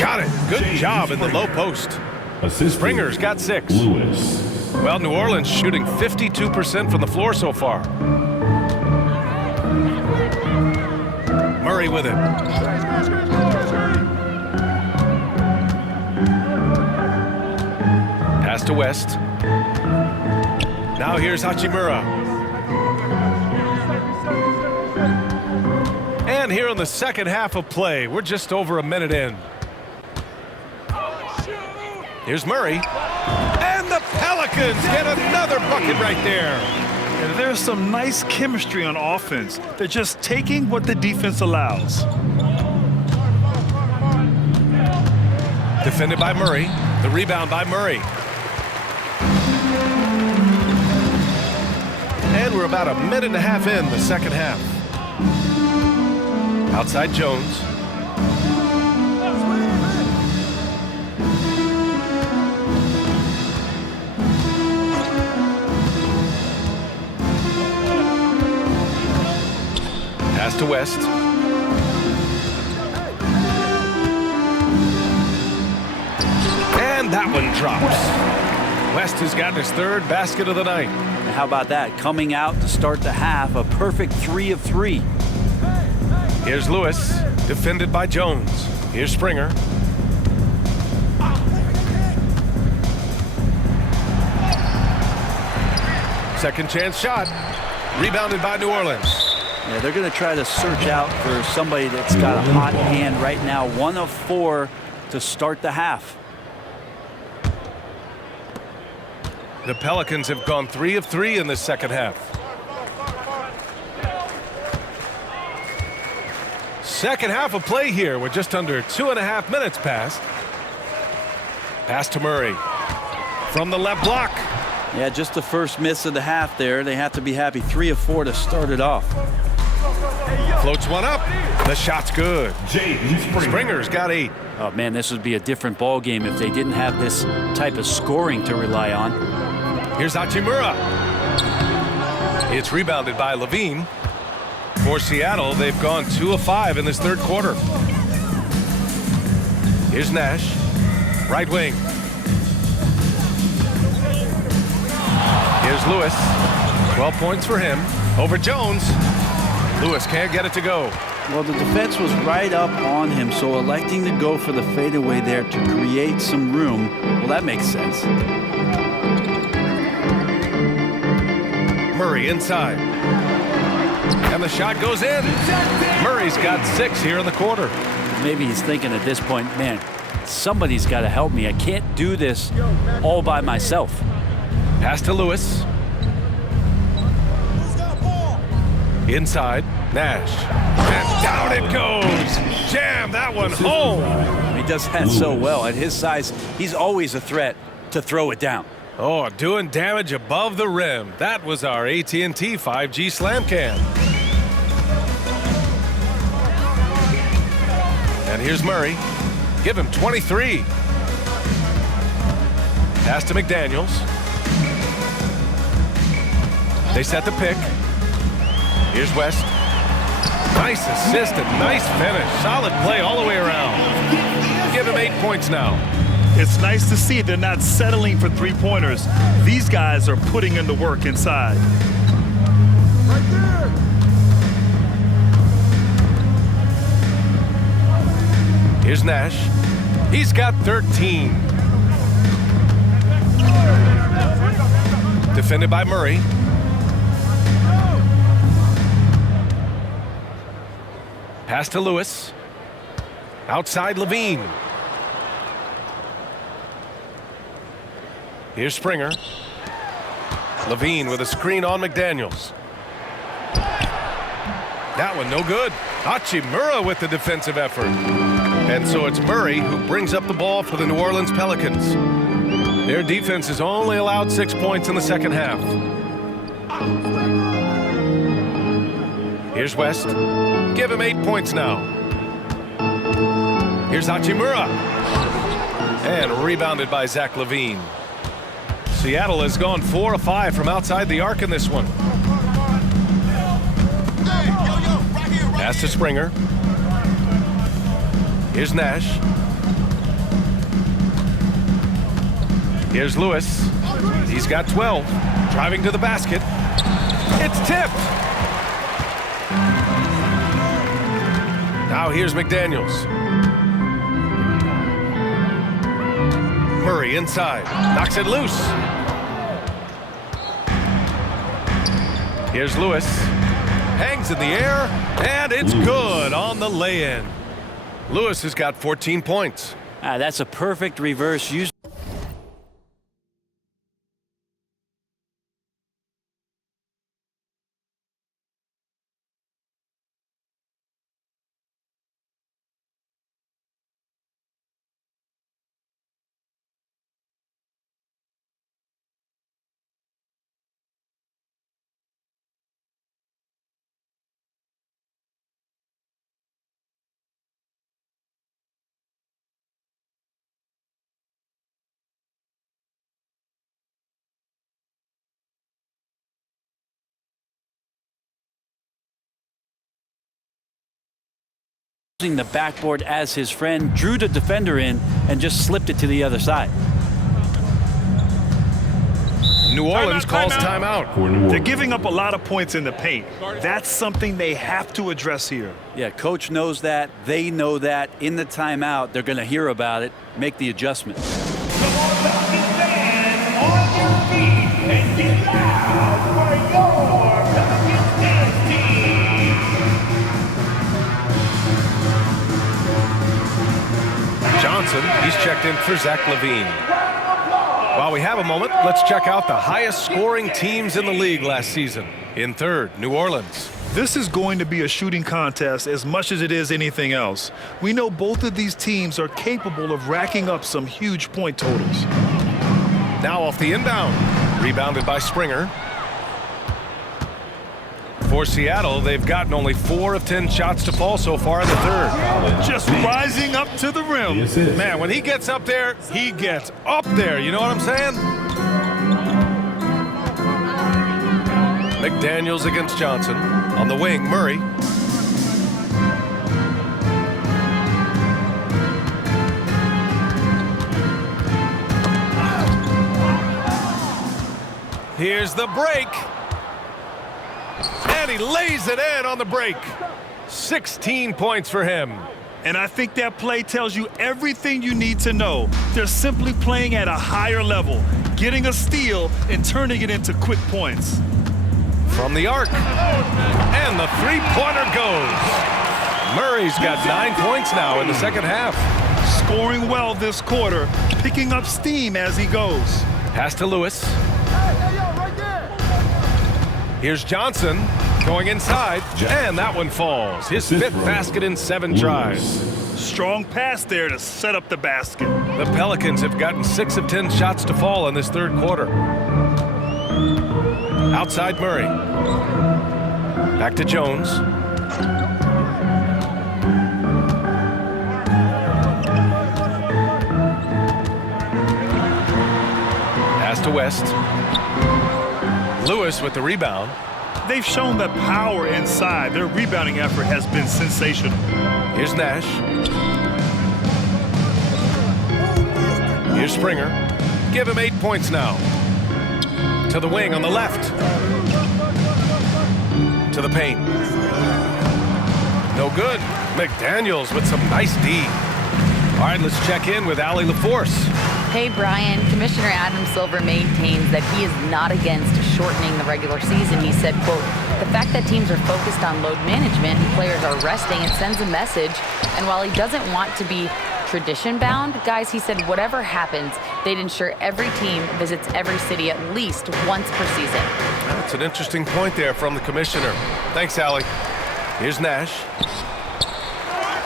Got it. Good job in the low post. Springer's got 6. Lewis. Well, New Orleans shooting 52% from the floor so far. Murray with it. Pass to West. Now here's Hachimura. And here in the second half of play, we're just over a minute in. Here's Murray. And the Pelicans get another bucket right there. And there's some nice chemistry on offense. They're just taking what the defense allows. Defended by Murray. The rebound by Murray. And we're about a minute and a half in the second half. Outside Jones. Pass to West. And that one drops. West has gotten his third basket of the night. And how about that? Coming out to start the half, a perfect 3 of 3. Here's Lewis, defended by Jones. Here's Springer. Second chance shot. Rebounded by New Orleans. Yeah, they're going to try to search out for somebody that's got a hot hand right now. 1 of 4 to start the half. The Pelicans have gone 3 of 3 in this second half. Second half of play here with just under 2.5 minutes passed. Pass to Murray. From the left block. Yeah, just the first miss of the half there. They have to be happy. 3 of 4 to start it off. Floats one up. The shot's good. Springer's got 8. Oh, man, this would be a different ball game if they didn't have this type of scoring to rely on. Here's Hachimura. It's rebounded by Levine. For Seattle, they've gone 2 of 5 in this third quarter. Here's Nash. Right wing. Here's Lewis. 12 points for him. Over Jones. Lewis can't get it to go. Well, the defense was right up on him, so electing to go for the fadeaway there to create some room, well, that makes sense. Murray inside. And the shot goes in. Murray's got 6 here in the quarter. Maybe he's thinking at this point, man, somebody's got to help me. I can't do this all by myself. Pass to Lewis. Inside, Nash. And down it goes. Jam that one home. He does that so well. At his size, he's always a threat to throw it down. Oh, doing damage above the rim. That was our AT&T 5G Slam Cam. And here's Murray. Give him 23. Pass to McDaniels. They set the pick. Here's West. Nice assist and nice finish. Solid play all the way around. Give him 8 points now. It's nice to see they're not settling for three-pointers. These guys are putting in the work inside. Right there. Here's Nash. He's got 13. Defended by Murray. Pass to Lewis. Outside Levine. Here's Springer. Levine with a screen on McDaniels. That one no good. Hachimura with the defensive effort. And so it's Murray who brings up the ball for the New Orleans Pelicans. Their defense has only allowed 6 points in the second half. Here's West. Give him 8 points now. Here's Hachimura. And rebounded by Zach LaVine. Seattle has gone 4 of 5 from outside the arc in this one. Pass to Springer. Here's Nash. Here's Lewis. He's got 12. Driving to the basket. It's tipped. Now here's McDaniels. Murray inside. Knocks it loose. Here's Lewis. Hangs in the air, and it's good on the lay-in. Lewis has got 14 points. That's a perfect reverse use. Using the backboard as his friend, drew the defender in and just slipped it to the other side. New Orleans calls timeout. They're giving up a lot of points in the paint. That's something they have to address here. Yeah, coach knows that. They know that. In the timeout, they're going to hear about it, make the adjustment. Johnson, he's checked in for Zach LaVine. While we have a moment, let's check out the highest scoring teams in the league last season. In third, New Orleans. This is going to be a shooting contest as much as it is anything else. We know both of these teams are capable of racking up some huge point totals. Now off the inbound. Rebounded by Springer. For Seattle, they've gotten only 4 of 10 shots to fall so far in the third. Just rising up to the rim. Man, when he gets up there, he gets up there. You know what I'm saying? McDaniels against Johnson. On the wing, Murray. Here's the break. And he lays it in on the break. 16 points for him. And I think that play tells you everything you need to know. They're simply playing at a higher level, getting a steal and turning it into quick points. From the arc. And the three-pointer goes. Murray's got 9 points now in the second half. Scoring well this quarter, picking up steam as he goes. Pass to Lewis. Here's Johnson going inside, and that one falls. His 5th basket in 7 tries. Strong pass there to set up the basket. The Pelicans have gotten 6 of 10 shots to fall in this third quarter. Outside Murray. Back to Jones. Pass to West. Lewis with the rebound. They've shown the power inside. Their rebounding effort has been sensational. Here's Nash. Here's Springer. Give him 8 points now. To the wing on the left. To the paint. No good. McDaniels with some nice D. All right, let's check in with Allie LaForce. Hey, Brian. Commissioner Adam Silver maintains that he is not against shortening the regular season. He said, quote, the fact that teams are focused on load management and players are resting, it sends a message. And while he doesn't want to be tradition-bound, guys, he said whatever happens, they'd ensure every team visits every city at least once per season. That's an interesting point there from the commissioner. Thanks, Allie. Here's Nash.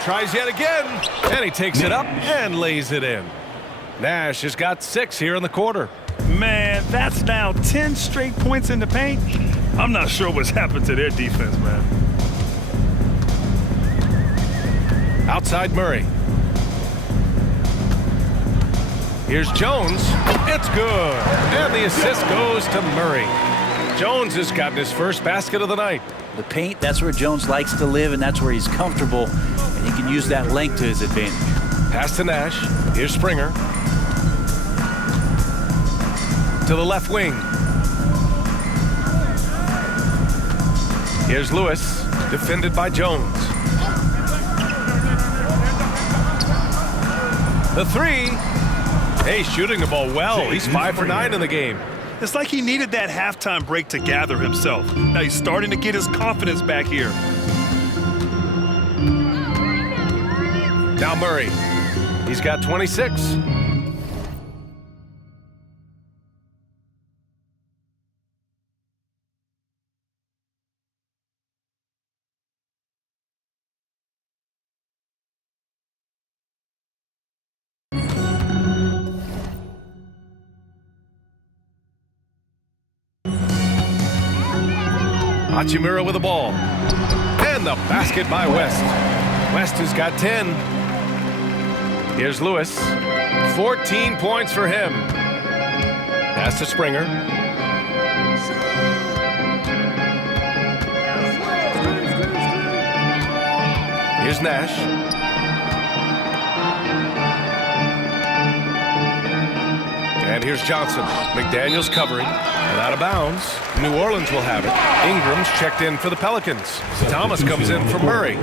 Tries yet again, and he takes it up and lays it in. Nash has got 6 here in the quarter. Man, that's now 10 straight points in the paint. I'm not sure what's happened to their defense, man. Outside Murray. Here's Jones. It's good. And the assist goes to Murray. Jones has gotten his first basket of the night. The paint, that's where Jones likes to live, and that's where he's comfortable. And he can use that length to his advantage. Pass to Nash. Here's Springer. To the left wing. Here's Lewis, defended by Jones. The 3, Hey, shooting the ball well. He's 5 for 9 in the game. It's like he needed that halftime break to gather himself. Now he's starting to get his confidence back here. Now Murray. He's got 26. Hachimura with the ball. And the basket by West. West has got 10. Here's Lewis. 14 points for him. Pass to Springer. Here's Nash. And here's Johnson. McDaniels covering. And out of bounds. New Orleans will have it. Ingram's checked in for the Pelicans. Thomas comes in for Murray.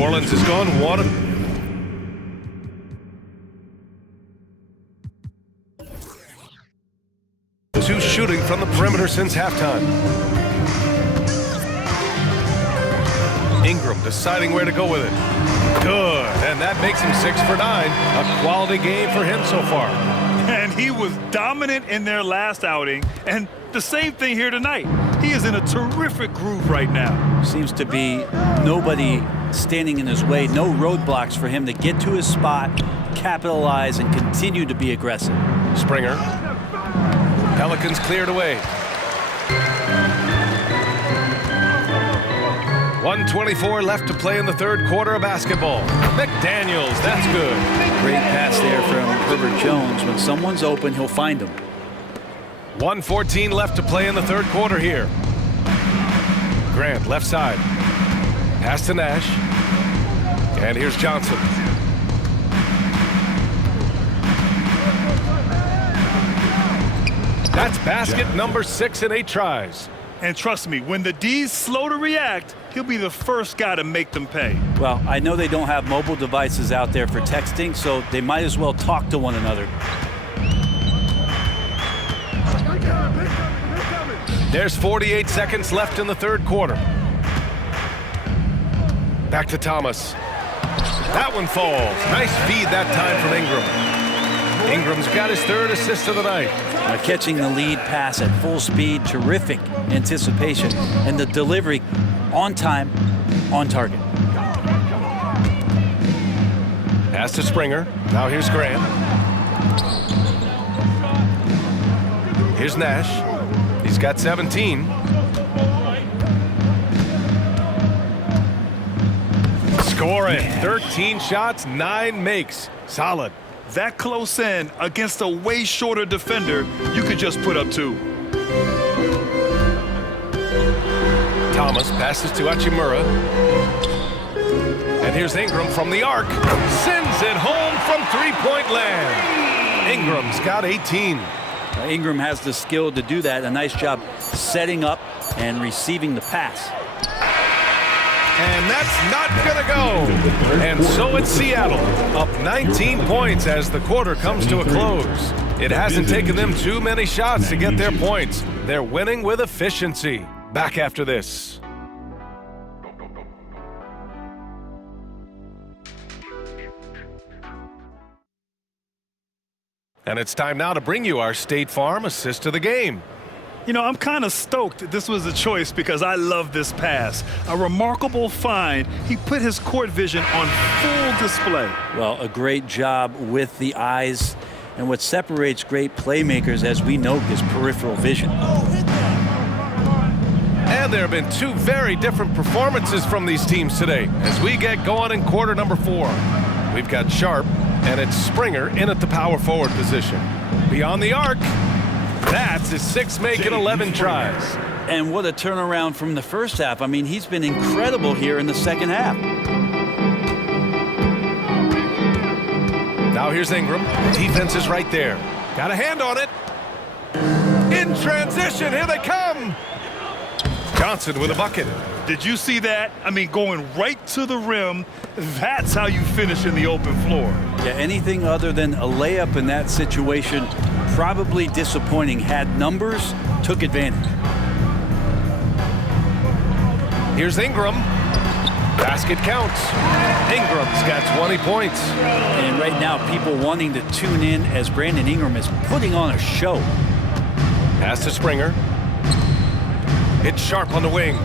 New Orleans has gone 1. Two shooting from the perimeter since halftime. Ingram deciding where to go with it. Good, and that makes him 6 for 9. A quality game for him so far. And he was dominant in their last outing, and the same thing here tonight. He is in a terrific groove right now. Seems to be nobody standing in his way, no roadblocks for him to get to his spot, capitalize, and continue to be aggressive. Springer. Pelicans cleared away. 1:24 left to play in the third quarter of basketball. McDaniels, that's good. Great pass there from Herbert Jones. When someone's open, he'll find them. 1:14 left to play in the third quarter here. Grant, left side. Pass to Nash. And here's Johnson. That's basket number 6 in 8 tries. And trust me, when the D's slow to react, he'll be the first guy to make them pay. Well, I know they don't have mobile devices out there for texting, so they might as well talk to one another. There's 48 seconds left in the third quarter. Back to Thomas. That one falls. Nice feed that time from Ingram. Ingram's got his 3rd assist of the night. Catching the lead pass at full speed, terrific anticipation, and the delivery on time, on target. Pass to Springer. Now here's Grant. Here's Nash. He's got 17. Scoring. 13 shots, 9 makes. Solid. That close in against a way shorter defender, you could just put up 2. Thomas passes to Hachimura. And here's Ingram from the arc. Sends it home from three-point land. Ingram's got 18. Ingram has the skill to do that. A nice job setting up and receiving the pass. And that's not going to go. And so it's Seattle, up 19 points as the quarter comes to a close. It hasn't taken them too many shots to get their points. They're winning with efficiency. Back after this. And it's time now to bring you our State Farm assist of the game. You know, I'm kind of stoked this was a choice because I love this pass. A remarkable find. He put his court vision on full display. Well, a great job with the eyes. And what separates great playmakers, as we know, is peripheral vision. And there have been 2 very different performances from these teams today as we get going in quarter number 4. We've got Sharp, and it's Springer in at the power forward position. Beyond the arc. That's his 6 make in 11 tries. And what a turnaround from the first half. I mean, he's been incredible here in the second half. Now here's Ingram. Defense is right there. Got a hand on it. In transition, here they come. Johnson with a bucket. Did you see that? I mean, going right to the rim. That's how you finish in the open floor. Yeah, anything other than a layup in that situation, probably disappointing. Had numbers, took advantage. Here's Ingram. Basket counts. Ingram's got 20 points. And right now, people wanting to tune in as Brandon Ingram is putting on a show. Pass to Springer. It's Sharp on the wing.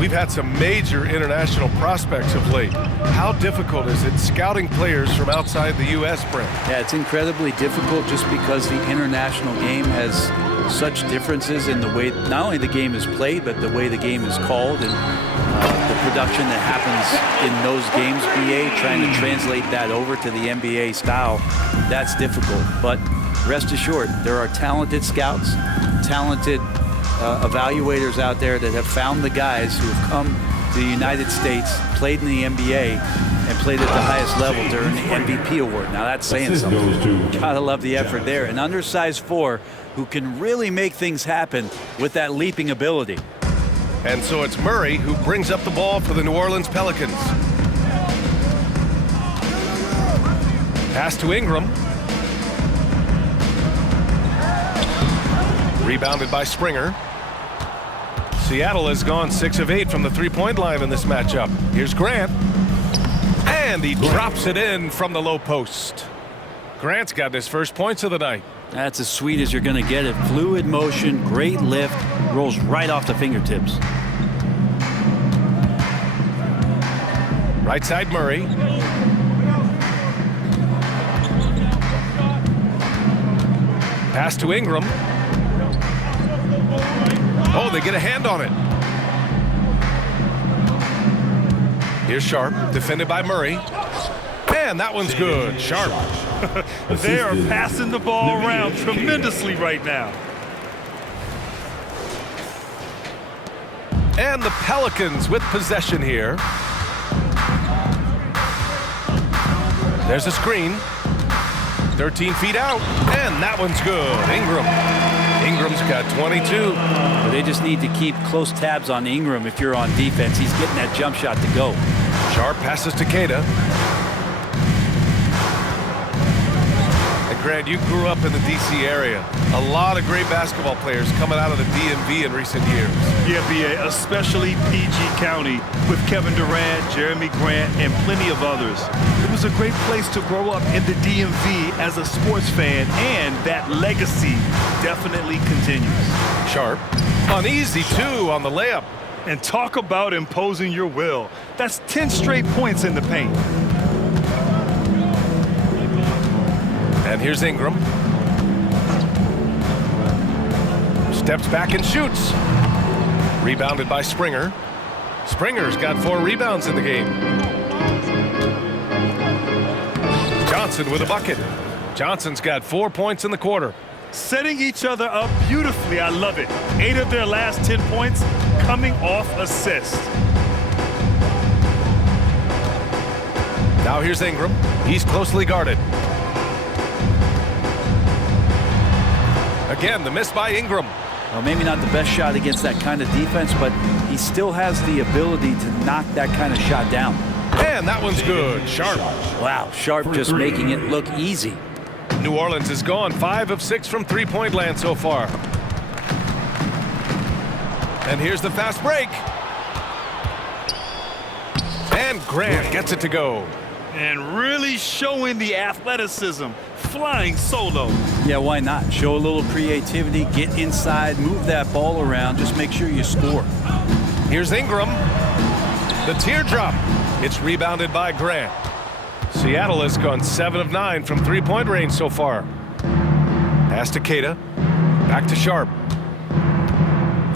We've had some major international prospects of late. How difficult is it scouting players from outside the U.S., Brent? Yeah, it's incredibly difficult just because the international game has such differences in the way not only the game is played, but the way the game is called and the production that happens in those games, BA, trying to translate that over to the NBA style, that's difficult. But rest assured, there are talented scouts, talented evaluators out there that have found the guys who have come to the United States, played in the NBA, and played at the highest level during the MVP award. Now that's saying something. Gotta love the effort there. An undersized 4 who can really make things happen with that leaping ability. And so it's Murray who brings up the ball for the New Orleans Pelicans. Pass to Ingram. Rebounded by Springer. Seattle has gone 6 of 8 from the three-point line in this matchup. Here's Grant. And he drops it in from the low post. Grant's got his first points of the night. That's as sweet as you're going to get it. Fluid motion, great lift, rolls right off the fingertips. Right side Murray. Pass to Ingram. Oh, they get a hand on it. Here's Sharp, defended by Murray. And that one's good. Sharp. They are passing the ball around tremendously right now. And the Pelicans with possession here. There's a screen. 13 feet out. And that one's good. Ingram. Ingram's got 22. They just need to keep close tabs on Ingram if you're on defense. He's getting that jump shot to go. Sharp passes to Queta. And Grant, you grew up in the D.C. area. A lot of great basketball players coming out of the DMV in recent years. Yeah, B.A., especially PG County with Kevin Durant, Jeremy Grant, and plenty of others. It was a great place to grow up in the DMV as a sports fan, and that legacy definitely continues. Sharp. Uneasy, too, on the layup. And talk about imposing your will. That's 10 straight points in the paint. And here's Ingram. Steps back and shoots. Rebounded by Springer. Springer's got 4 rebounds in the game. Johnson with a bucket. Johnson's got 4 points in the quarter. Setting each other up beautifully. I love it. 8 of their last 10 points coming off assists. Now here's Ingram. He's closely guarded. Again, the miss by Ingram. Well, maybe not the best shot against that kind of defense, but he still has the ability to knock that kind of shot down. And that one's good. Sharp. Wow, Sharp just making it look easy. New Orleans has gone 5 of 6 from three-point land so far. And here's the fast break. And Grant gets it to go. And really showing the athleticism, flying solo. Yeah, why not? Show a little creativity, get inside, move that ball around, just make sure you score. Here's Ingram. The teardrop. It's rebounded by Grant. Seattle has gone 7 of 9 from three-point range so far. Pass to Queta. Back to Sharp.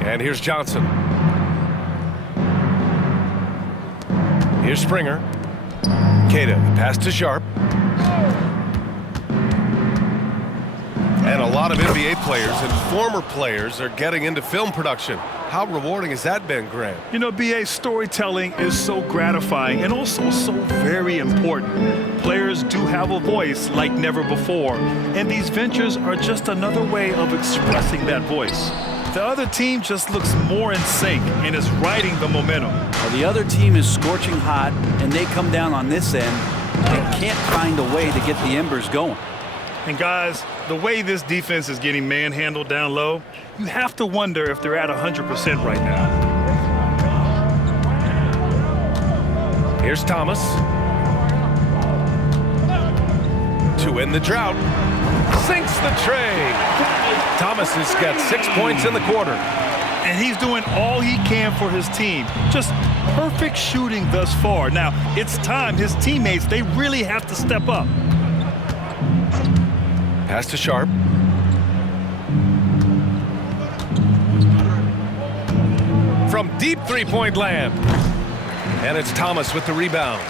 And here's Johnson. Here's Springer. Queta, pass to Sharp. And a lot of NBA players and former players are getting into film production. How rewarding has that been, Grant? You know, B.A., storytelling is so gratifying and also so very important. Players do have a voice like never before, and these ventures are just another way of expressing that voice. The other team just looks more in sync and is riding the momentum. Well, the other team is scorching hot, and they come down on this end and can't find a way to get the embers going. And guys, the way this defense is getting manhandled down low, you have to wonder if they're at 100% right now. Here's Thomas. To end the drought. Sinks the tray. Thomas has got 6 points in the quarter. And he's doing all he can for his team. Just perfect shooting thus far. Now, it's time. His teammates, they really have to step up. Pass to Sharp. From deep three-point land. And it's Thomas with the rebound.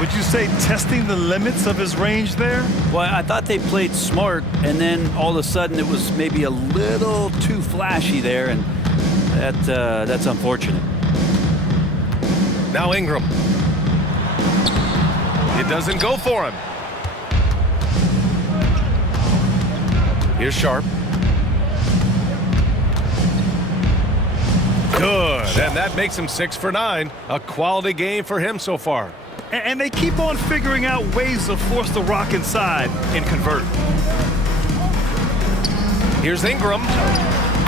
Would you say testing the limits of his range there? Well, I thought they played smart, and then all of a sudden it was maybe a little too flashy there, and that's unfortunate. Now Ingram. It doesn't go for him. Here's Sharp. Good, and that makes him 6 for 9. A quality game for him so far. And they keep on figuring out ways to force the rock inside and convert. Here's Ingram.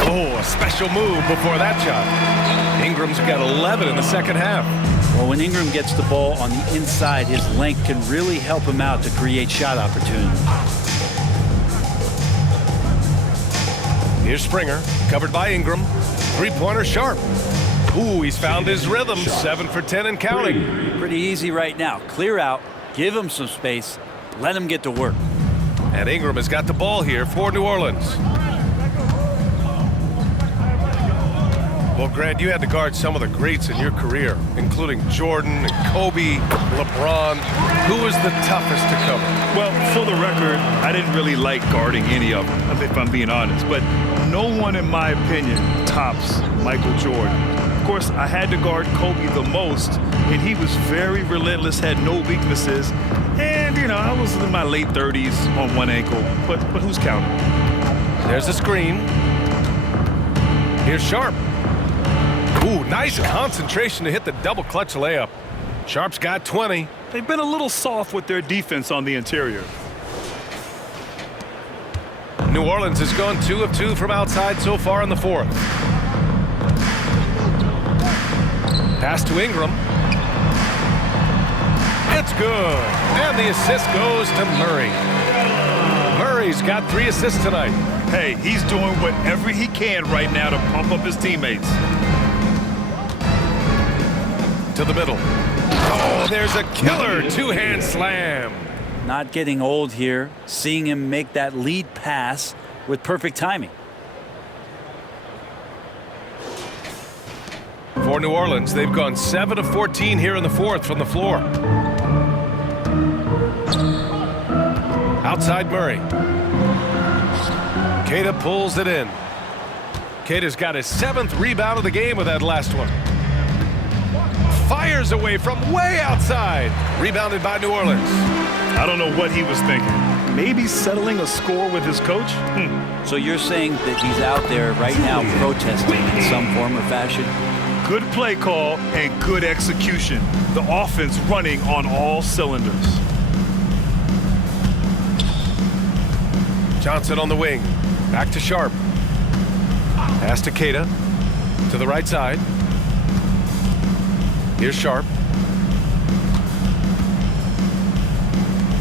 Oh, a special move before that shot. Ingram's got 11 in the second half. Well, when Ingram gets the ball on the inside, his length can really help him out to create shot opportunities. Here's Springer, covered by Ingram. Three-pointer Sharp. Ooh, he's found his rhythm. 7 for 10 and counting. Pretty easy right now. Clear out, give him some space, let him get to work. And Ingram has got the ball here for New Orleans. Well, Grant, you had to guard some of the greats in your career, including Jordan, and Kobe, LeBron. Who was the toughest to cover? Well, for the record, I didn't really like guarding any of them, if I'm being honest. But no one, in my opinion, tops Michael Jordan. Of course, I had to guard Kobe the most, and he was very relentless, had no weaknesses. And, you know, I was in my late 30s on one ankle, but who's counting? There's the screen. Here's Sharp. Ooh, nice concentration to hit the double clutch layup. Sharp's got 20. They've been a little soft with their defense on the interior. New Orleans has gone 2 of 2 from outside so far in the fourth. Pass to Ingram. It's good. And the assist goes to Murray. Murray's got 3 assists tonight. Hey, he's doing whatever he can right now to pump up his teammates. To the middle. Oh, there's a killer two-hand slam. Not getting old here, seeing him make that lead pass with perfect timing. For New Orleans, they've gone 7 of 14 here in the fourth from the floor. Outside Murray. Queta pulls it in. Queta's got his 7th rebound of the game with that last one. Fires away from way outside. Rebounded by New Orleans. I don't know what he was thinking. Maybe settling a score with his coach? So you're saying that he's out there right now protesting in some form or fashion? Good play call and good execution. The offense running on all cylinders. Johnson on the wing. Back to Sharp. Pass to Queta. To the right side. Here's Sharp.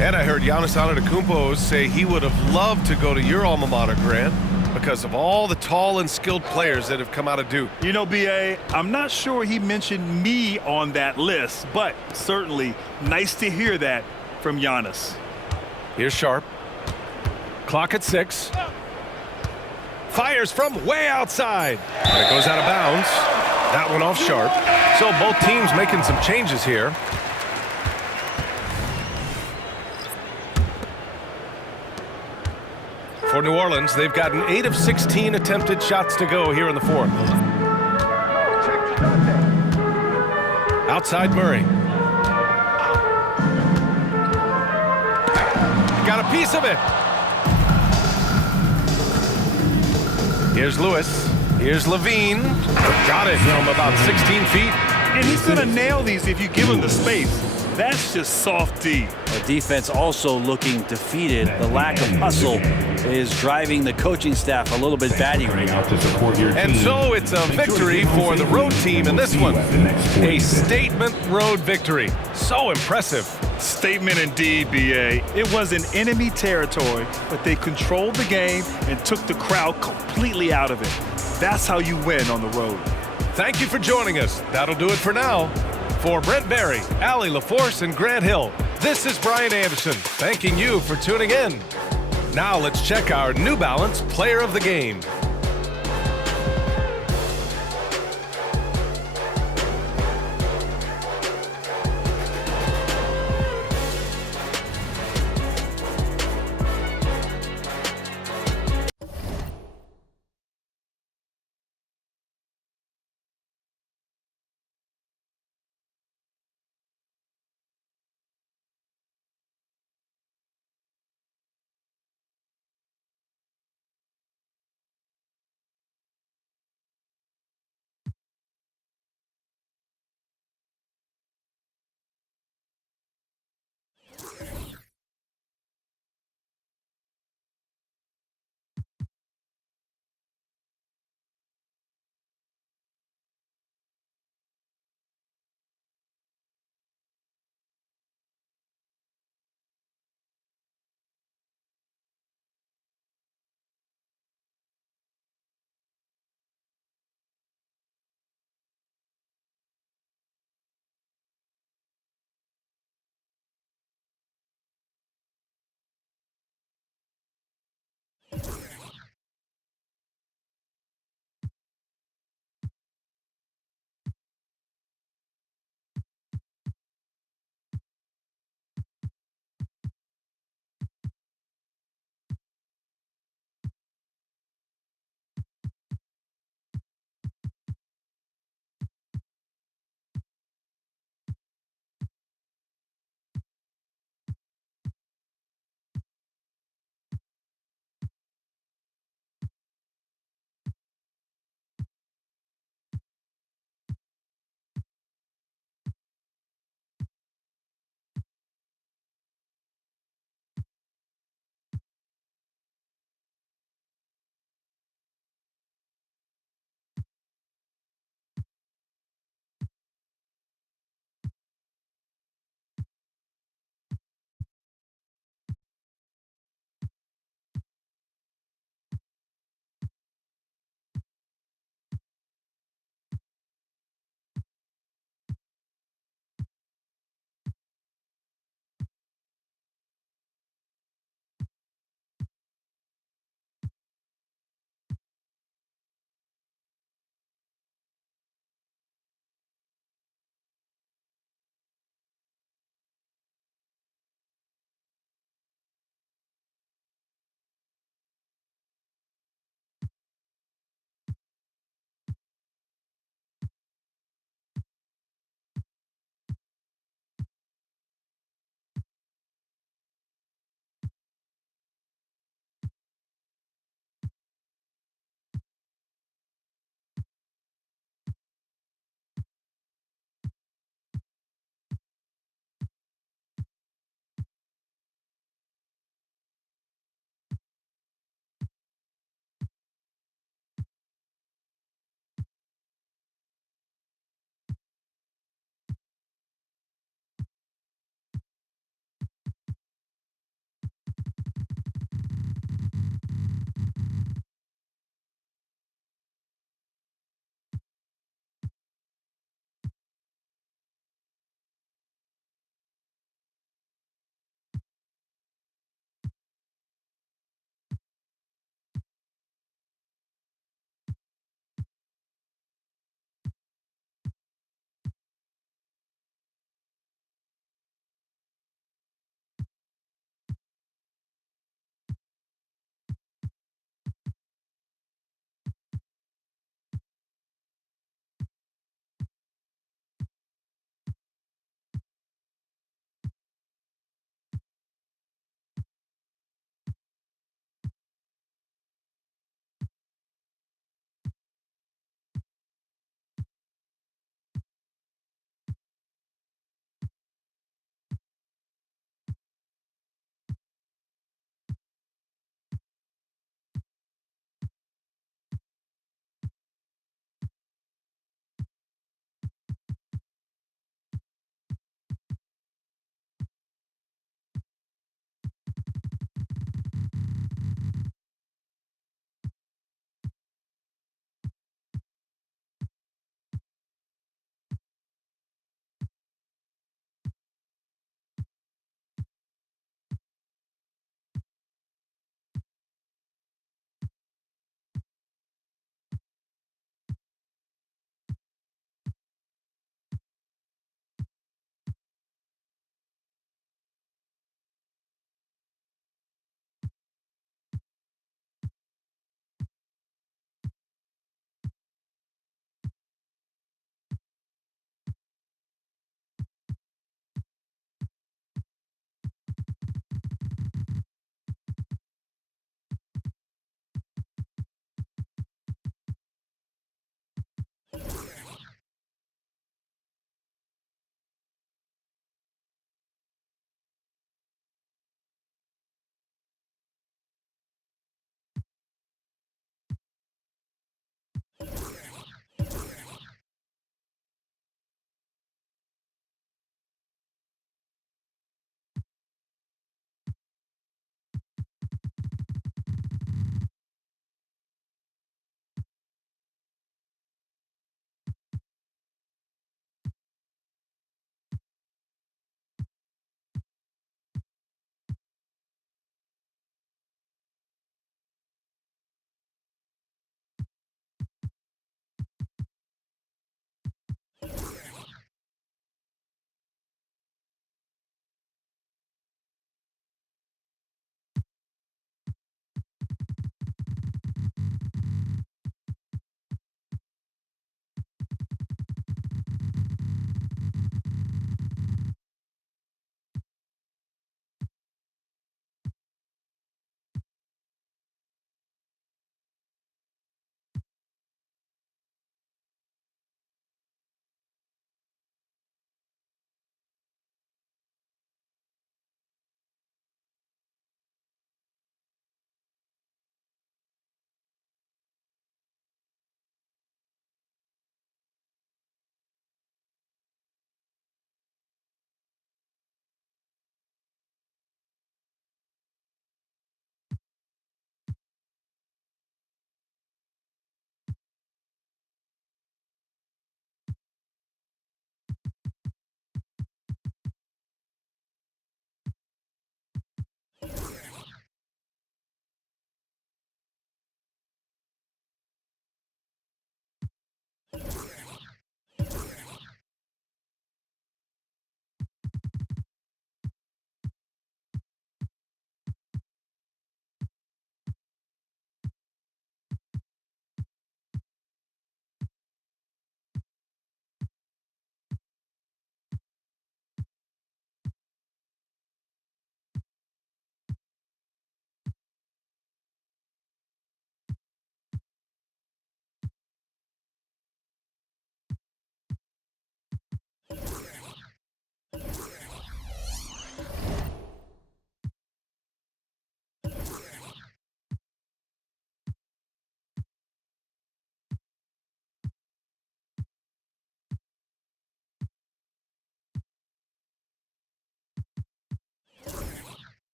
And I heard Giannis Antetokounmpo say he would have loved to go to your alma mater, Grant, because of all the tall and skilled players that have come out of Duke. You know, B.A., I'm not sure he mentioned me on that list, but certainly nice to hear that from Giannis. Here's Sharp. Clock at 6. Fires from way outside. And it goes out of bounds. That one off Sharp. So both teams making some changes here. For New Orleans, they've gotten 8 of 16 attempted shots to go here in the fourth. Outside Murray. Got a piece of it. Here's Lewis. Here's Levine. Got it from about 16 feet. And he's going to nail these if you give him the space. That's just soft D. The defense also looking defeated. The lack of hustle is driving the coaching staff a little bit batty right now. And so it's a victory for the road team in this one. A statement road victory. So impressive. Statement indeed, B.A. It was in enemy territory, but they controlled the game and took the crowd completely out of it. That's how you win on the road. Thank you for joining us. That'll do it for now. For Brent Barry, Allie LaForce, and Grant Hill, this is Brian Anderson, thanking you for tuning in. Now let's check our New Balance Player of the Game.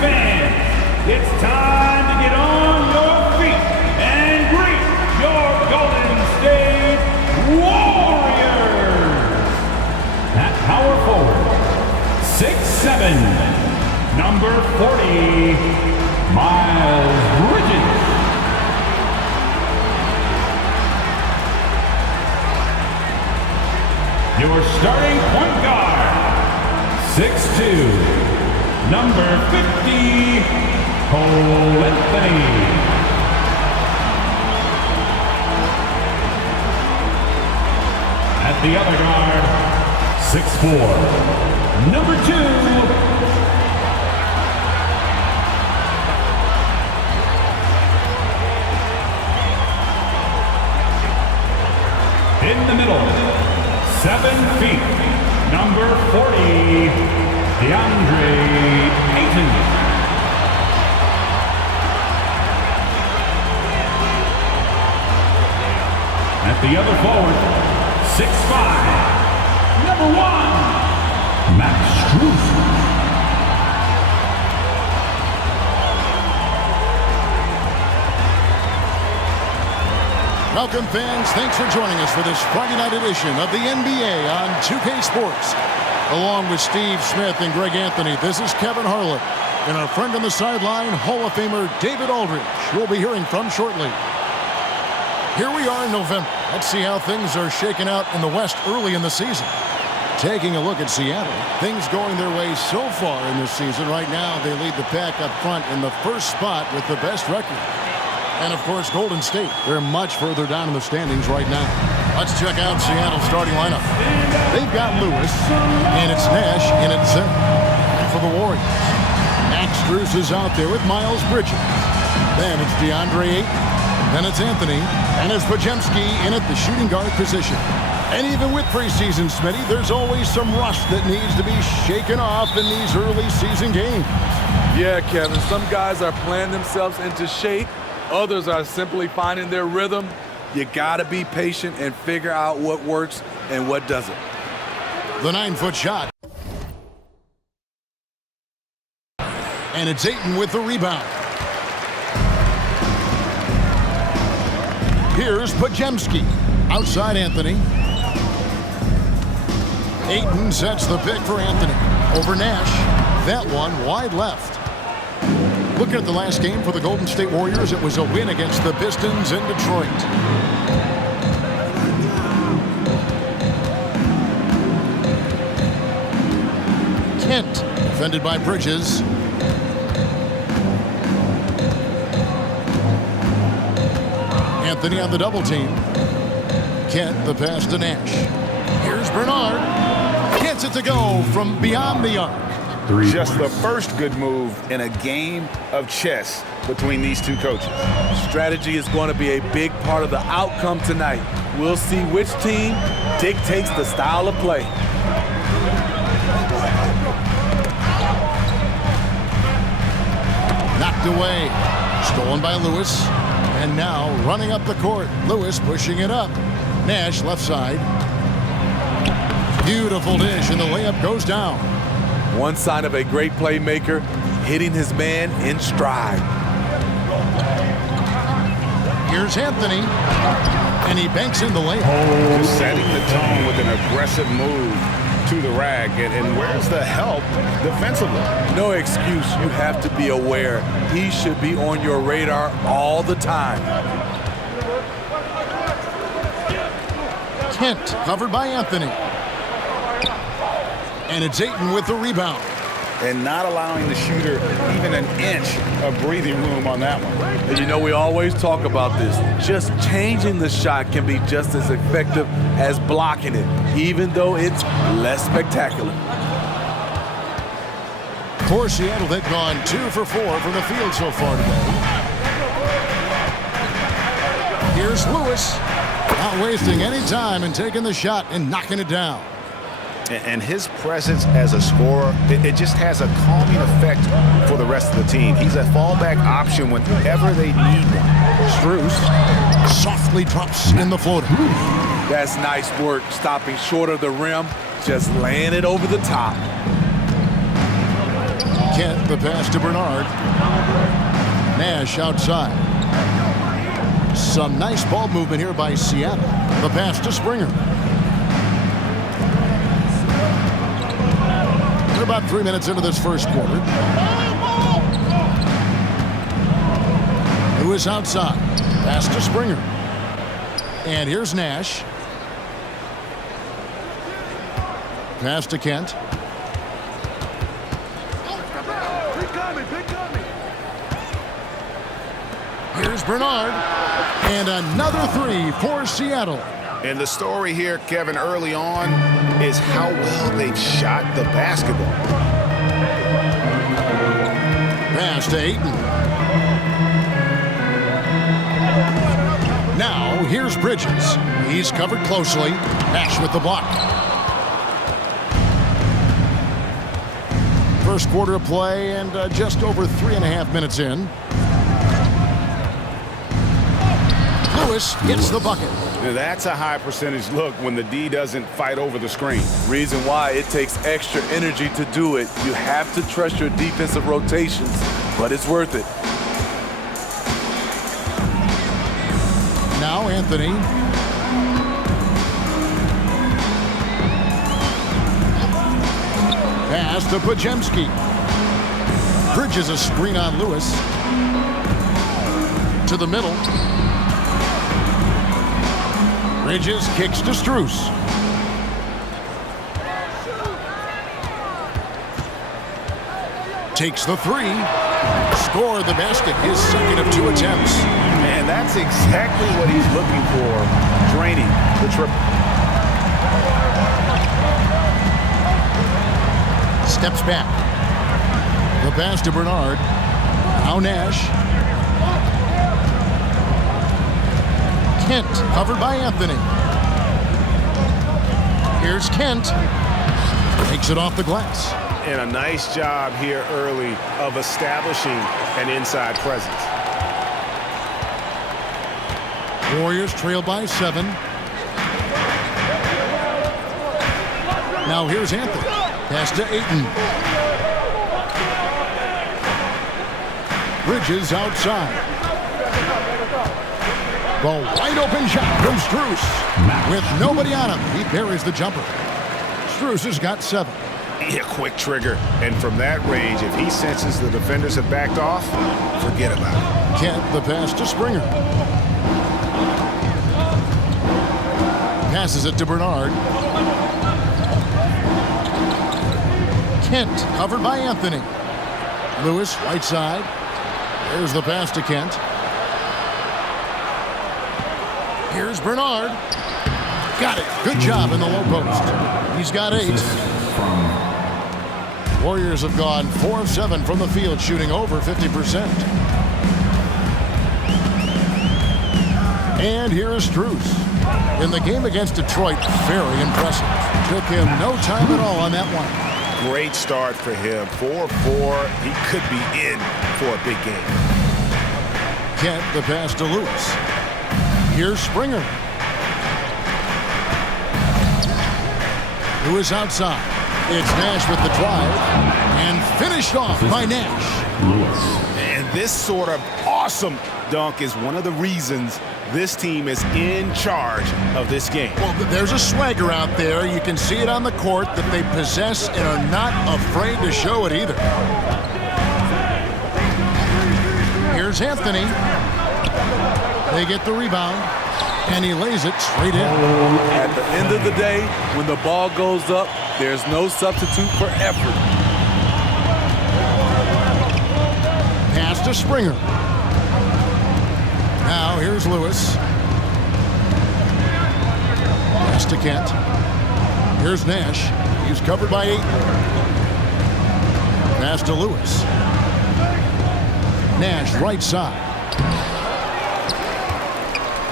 fans, it's time to get on your feet and greet your Golden State Warriors. At power forward, 6'7", number 40, Miles Bridges. Your starting point guard, 6'2", number 50, Cole Anthony. At the other guard, 6'4", number 2, in the middle, 7 feet, number 40, DeAndre Ayton. At the other forward, 6'5", number 1, Max Strus. Welcome, fans. Thanks for joining us for this Friday night edition of the NBA on 2K Sports. Along with Steve Smith and Greg Anthony, this is Kevin Harlan. And our friend on the sideline, Hall of Famer David Aldridge, who we'll be hearing from shortly. Here we are in November. Let's see how things are shaking out in the West early in the season. Taking a look at Seattle, things going their way so far in this season. Right now, they lead the pack up front in the first spot with the best record. And, of course, Golden State. They're much further down in the standings right now. Let's check out Seattle's starting lineup. They've got Lewis, and it's Nash in at center. And for the Warriors, Max Strus is out there with Miles Bridges. Then it's DeAndre Ayton. Then it's Anthony. And it's Podziemski in at the shooting guard position. And even with preseason, Smitty, there's always some rust that needs to be shaken off in these early season games. Yeah, Kevin, some guys are playing themselves into shape. Others are simply finding their rhythm. You gotta be patient and figure out what works and what doesn't. The 9-foot shot. And it's Ayton with the rebound. Here's Podziemski. Outside Anthony. Ayton sets the pick for Anthony. Over Nash. That one wide left. Looking at the last game for the Golden State Warriors, it was a win against the Pistons in Detroit. Kent, defended by Bridges. Anthony on the double team. Kent, the pass to Nash. Here's Bernard. Gets it to go from beyond the arc. Just the first good move in a game of chess between these two coaches. Strategy is going to be a big part of the outcome tonight. We'll see which team dictates the style of play. Knocked away. Stolen by Lewis. And now running up the court. Lewis pushing it up. Nash left side. Beautiful dish, and the layup goes down. One sign of a great playmaker, hitting his man in stride. Here's Anthony, and he banks in the layup. Just setting the tone with an aggressive move to the rack, and where's the help defensively? No excuse. You have to be aware. He should be on your radar all the time. Kent covered by Anthony. And it's Ayton with the rebound. And not allowing the shooter even an inch of breathing room on that one. And you know, we always talk about this. Just changing the shot can be just as effective as blocking it, even though it's less spectacular. For Seattle, they've gone 2 for 4 from the field so far today. Here's Lewis. Not wasting any time and taking the shot and knocking it down. And his presence as a scorer, it just has a calming effect for the rest of the team. He's a fallback option whenever they need one. Strus softly drops in the floater. That's nice work, stopping short of the rim, just laying it over the top. Kent, the pass to Bernard. Nash outside. Some nice ball movement here by Seattle. The pass to Springer. They're about 3 minutes into this first quarter. Lewis outside. Pass to Springer. And here's Nash. Pass to Kent. Here's Bernard. And another three for Seattle. And the story here, Kevin, early on is how well they've shot the basketball. Pass to Ayton. Now, here's Bridges. He's covered closely. Nash with the block. First quarter of play and just over 3.5 minutes in. Lewis gets the bucket. Now that's a high percentage look when the D doesn't fight over the screen. Reason why it takes extra energy to do it. You have to trust your defensive rotations, but it's worth it. Now Anthony. Pass to Podziemski. Bridges a screen on Lewis. To the middle. Bridges kicks to Strus. Takes the three. Score the basket, his second of 2 attempts. And that's exactly what he's looking for. Draining the triple. Steps back. The pass to Bernard. Now Nash. Kent covered by Anthony. Here's Kent. Takes it off the glass. And a nice job here early of establishing an inside presence. Warriors trail by 7. Now here's Anthony. Pass to Ayton. Bridges outside. The wide open shot from Strus. With nobody on him, he buries the jumper. Strus has got 7. A quick trigger. And from that range, if he senses the defenders have backed off, forget about it. Kent, the pass to Springer. Passes it to Bernard. Kent covered by Anthony. Lewis right side. There's the pass to Kent. Here's Bernard. Got it. Good job in the low post. He's got 8. Warriors have gone 4 of 7 from the field, shooting over 50%. And here is Strus. In the game against Detroit, very impressive. Took him no time at all on that one. Great start for him. 4-4. He could be in for a big game. Kent, the pass to Lewis. Here's Springer. Lewis outside. It's Nash with the drive. And finished off by Nash. And this sort of awesome dunk is one of the reasons this team is in charge of this game. Well, there's a swagger out there. You can see it on the court that they possess and are not afraid to show it either. Here's Anthony. They get the rebound, and he lays it straight in. At the end of the day, when the ball goes up, there's no substitute for effort. Pass to Springer. Now here's Lewis. Pass to Kent. Here's Nash. He's covered by 8. Pass to Lewis. Nash right side.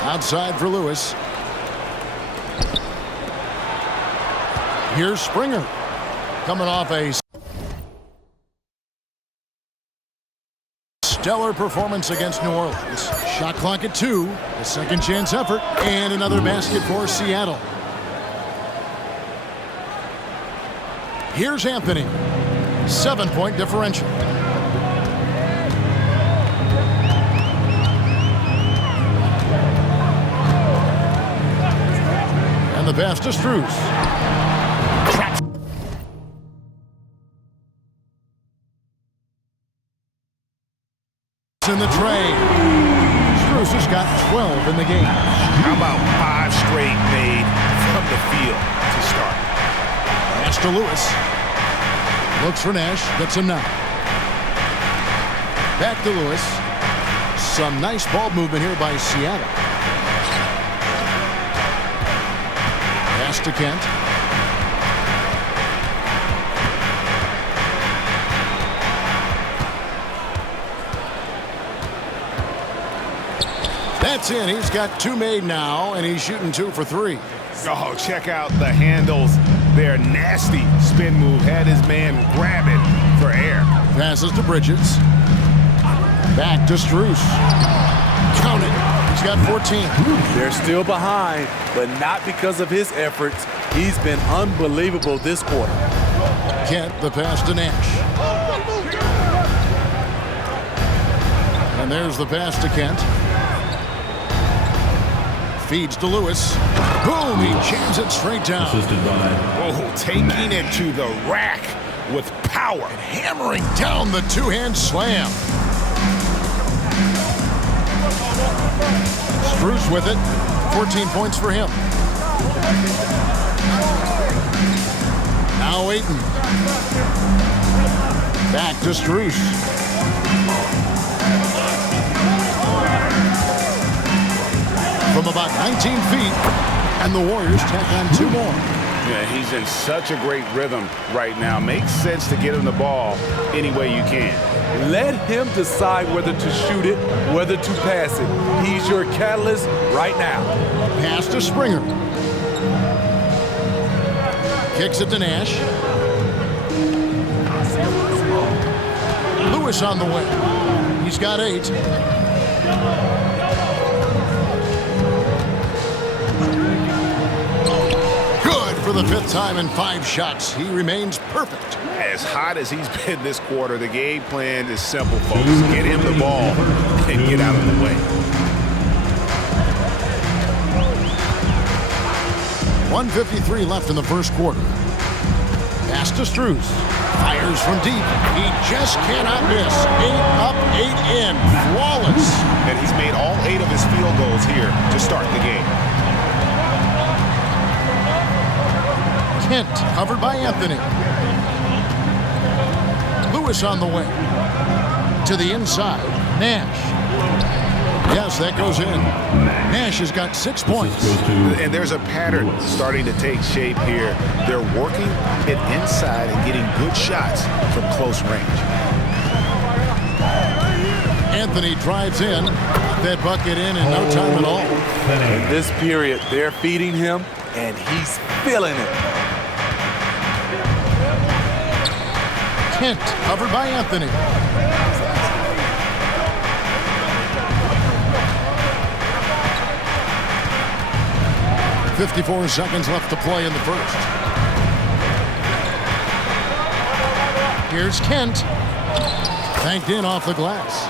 Outside for Lewis. Here's Springer. Coming off a stellar performance against New Orleans. Shot clock at 2. A second chance effort. And another basket for Seattle. Here's Anthony. 7-point differential. And the pass to Strus. In the tray. Strus has got 12 in the game. How about 5 straight made from the field to start? Pass to Lewis. Looks for Nash. Gets him now. Back to Lewis. Some nice ball movement here by Seattle. Pass to Kent. That's in. He's got 2 made now, and he's shooting 2 for 3. Oh, check out the handles. They're nasty. Spin move. Had his man grab it for air. Passes to Bridges. Back to Strus. Count it. He's got 14. They're still behind, but not because of his efforts. He's been unbelievable this quarter. Kent, the pass to Nash. And there's the pass to Kent. Feeds to Lewis. Boom! He jams it straight down. Oh, taking it to the rack with power. And hammering down the 2-hand slam. Strus with it. 14 points for him. Now Ayton. Back to Strus. From about 19 feet, and the Warriors tack on 2 more. Yeah, he's in such a great rhythm right now. Makes sense to get him the ball any way you can. Let him decide whether to shoot it, whether to pass it. He's your catalyst right now. Pass to Springer. Kicks it to Nash. Lewis on the way. He's got 8. For the 5th time in 5 shots, he remains perfect. As hot as he's been this quarter, the game plan is simple, folks. Get him the ball and get out of the way. 1:53 left in the first quarter. Pass to Strus. Fires from deep. He just cannot miss. 8 up, 8 in. Flawless. And he's made all 8 of his field goals here to start the game. Kent covered by Anthony. Lewis on the way. To the inside. Nash. Yes, that goes in. Nash has got 6 points. And there's a pattern starting to take shape here. They're working it inside and getting good shots from close range. Anthony drives in. That bucket in no time at all. In this period, they're feeding him, and he's feeling it. Kent covered by Anthony. .54 seconds left to play in the first. Here's Kent. Banked in off the glass.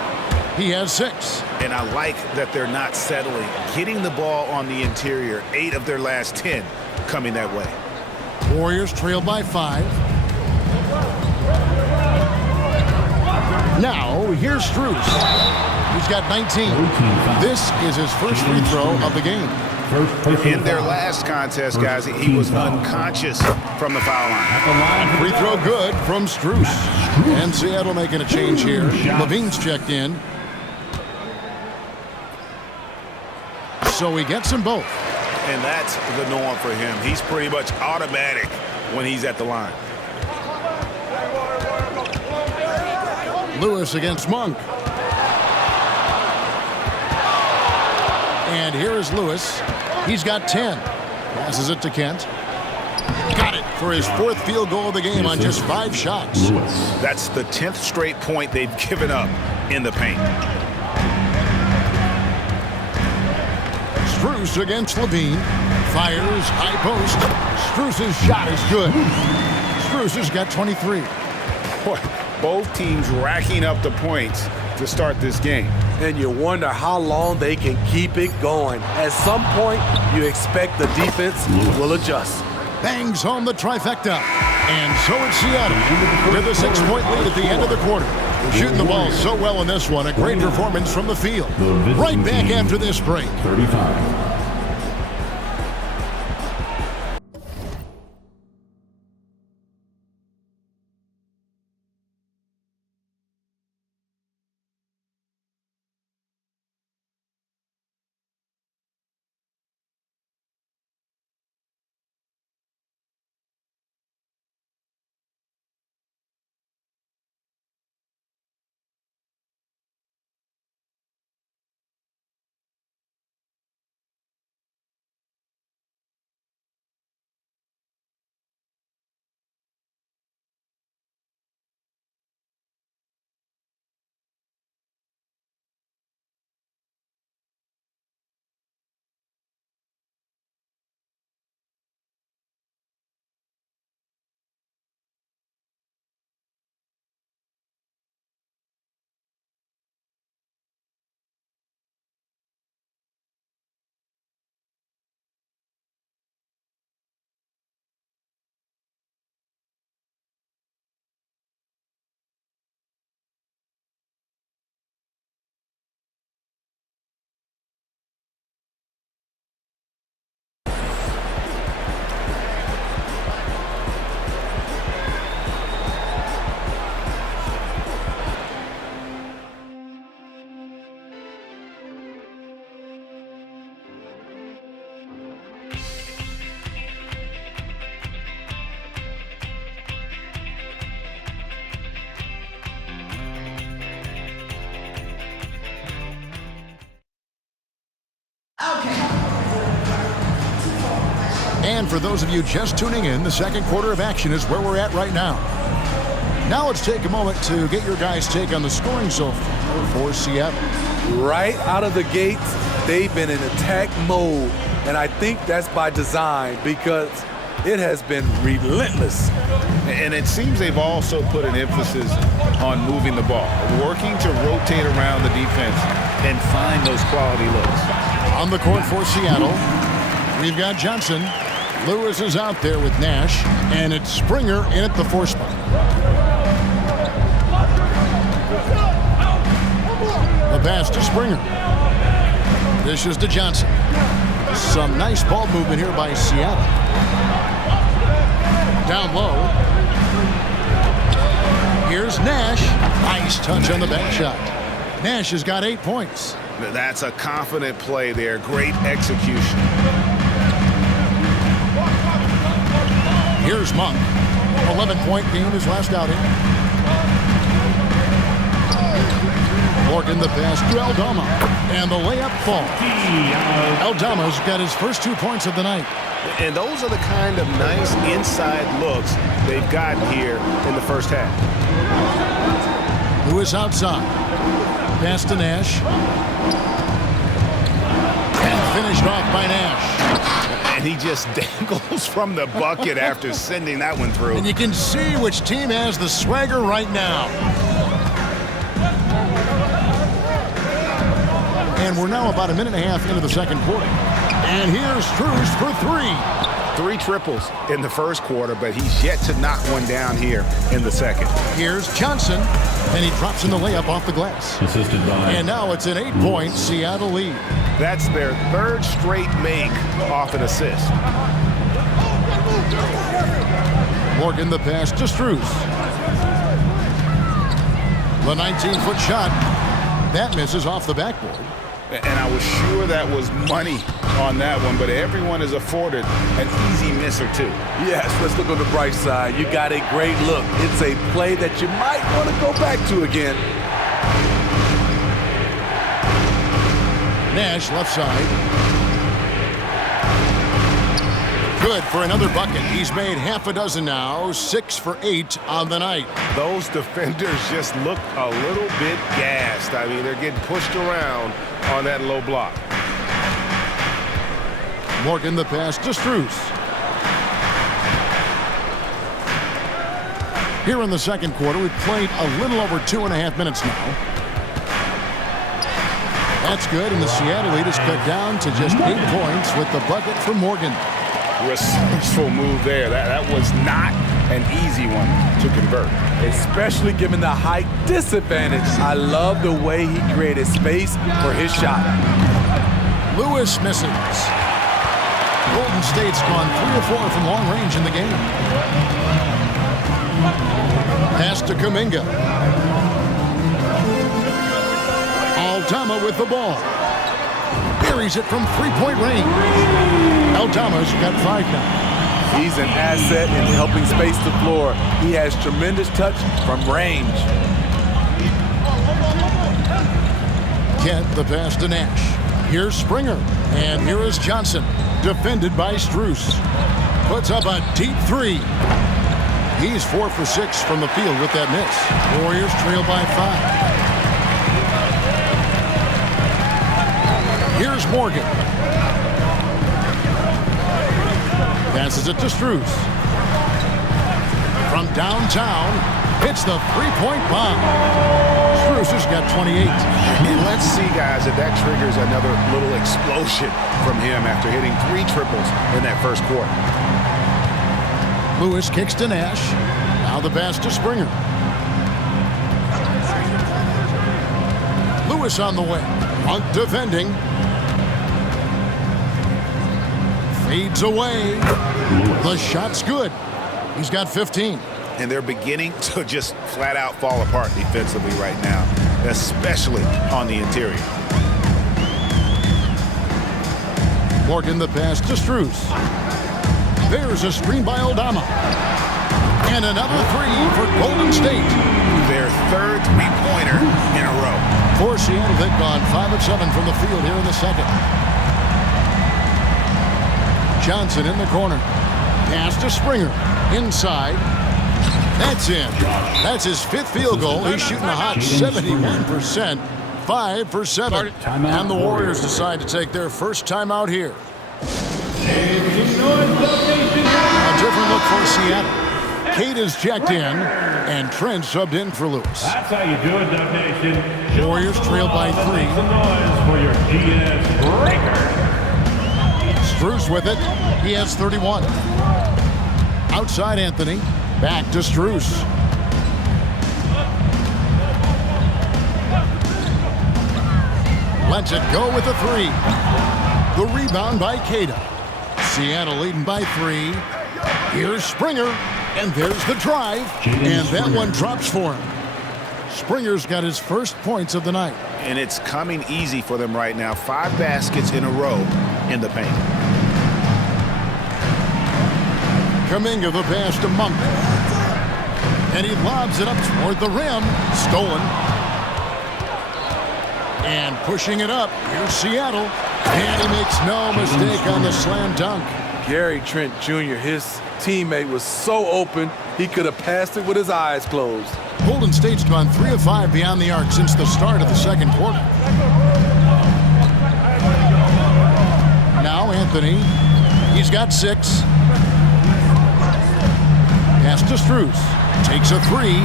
He has 6. And I like that they're not settling. Getting the ball on the interior. 8 of their last 10 coming that way. Warriors trail by 5. Now, here's Strus. He's got 19. This is his first free throw of the game. In their last contest, guys, he was unconscious from the foul line. Free throw good from Strus. And Seattle making a change here. Levine's checked in. So he gets them both. And that's the norm for him. He's pretty much automatic when he's at the line. Lewis against Monk. And here is Lewis. He's got 10. Passes it to Kent. Got it for his 4th field goal of the game on just 5 shots. That's the 10th straight point they've given up in the paint. Strus against Levine. Fires, high post. Strus's shot is good. Strus has got 23. Boy, both teams racking up the points to start this game. And you wonder how long they can keep it going. At some point, you expect the defense will adjust. Bangs home the trifecta. And so it's Seattle with a 6-point lead at the end of the quarter. Shooting the ball so well in this one. A great performance from the field. Right back after this break. 35. And for those of you just tuning in, the second quarter of action is where we're at right now. Now let's take a moment to get your guys' take on the scoring so far for Seattle. Right out of the gates, they've been in attack mode. And I think that's by design because it has been relentless. And it seems they've also put an emphasis on moving the ball, working to rotate around the defense and find those quality looks. On the court for Seattle, we've got Johnson. Lewis is out there with Nash, and it's Springer in at the 4 spot. The pass to Springer. Dishes to Johnson. Some nice ball movement here by Seattle. Down low. Here's Nash. Nice touch on the back shot. Nash has got 8 points. That's a confident play there. Great execution. Here's Monk. 11-point game his last outing. Morgan the pass to Aldama. And the layup falls. Aldama's got his first 2 points of the night. And those are the kind of nice inside looks they've gotten here in the first half. Lewis outside. Pass to Nash. And finished off by Nash. And he just dangles from the bucket after sending that one through. And you can see which team has the swagger right now. And we're now about a minute and a half into the second quarter. And here's Strus for 3. 3 triples in the first quarter, but he's yet to knock one down here in the second. Here's Johnson, and he drops in the layup off the glass. Assisted by. And now it's an 8-point Seattle lead. That's their 3rd straight make off an assist. Morgan the pass to Strus. The 19-foot shot. That misses off the backboard. And I was sure that was money on that one, but everyone is afforded an easy miss or two. Yes, let's look on the bright side. You got a great look. It's a play that you might want to go back to again. Nash left side. Good for another bucket. He's made half a dozen now, 6 for 8 on the night. Those defenders just look a little bit gassed. I mean, they're getting pushed around on that low block. Morgan the pass to Strus. Here in the second quarter, we've played a little over 2.5 minutes now. That's good, and the Seattle lead is cut down to just 8 points with the bucket from Morgan. Resourceful move there. That was not an easy one to convert. Especially given the height disadvantage. I love the way he created space for his shot. Lewis misses. Golden State's gone 3 of 4 from long range in the game. Pass to Kuminga. Aldama with the ball. Buries it from 3-point range. Aldama's got 5 now. He's an asset in helping space the floor. He has tremendous touch from range. Kent the pass to Nash. Here's Springer. And here is Johnson. Defended by Strus. Puts up a deep 3. He's 4 for 6 from the field with that miss. Warriors trail by 5. Here's Morgan. Passes it to Strus. From downtown, hits the 3-point bomb. Strus has got 28. And let's see, guys, if that triggers another little explosion from him after hitting 3 triples in that first quarter. Lewis kicks to Nash. Now the pass to Springer. Lewis on the way. Monk defending. Fades away. The shot's good. He's got 15. And they're beginning to just flat out fall apart defensively right now, especially on the interior. Morgan the pass to Strus. There's a screen by Aldama. And another 3 for Golden State. Their third three-pointer in a row. For Seattle, they've gone 5 of 7 from the field here in the second. Johnson in the corner. Pass to Springer. Inside. That's in. That's his 5th field goal. He's shooting a hot 71%. 5 for 7. And the Warriors decide to take their first timeout here. A different look for Seattle. Cade is checked in, and Trent subbed in for Lewis. That's how you do it, Dub Nation. Warriors trail by 3. Make some noise for your GS Breaker. Strus with it. He has 31. Outside Anthony. Back to Strus. Lets it go with a 3. The rebound by Queta. Seattle leading by 3. Here's Springer. And there's the drive. And that one drops for him. Springer's got his first points of the night. And it's coming easy for them right now. 5 baskets in a row in the paint. Kuminga the pass to Monk. And he lobs it up toward the rim. Stolen. And pushing it up. Here's Seattle. And he makes no mistake on the slam dunk. Gary Trent Jr., his teammate, was so open, he could have passed it with his eyes closed. Golden State's gone 3 of 5 beyond the arc since the start of the second quarter. Now Anthony. He's got 6. Pass to Strus. Takes a 3.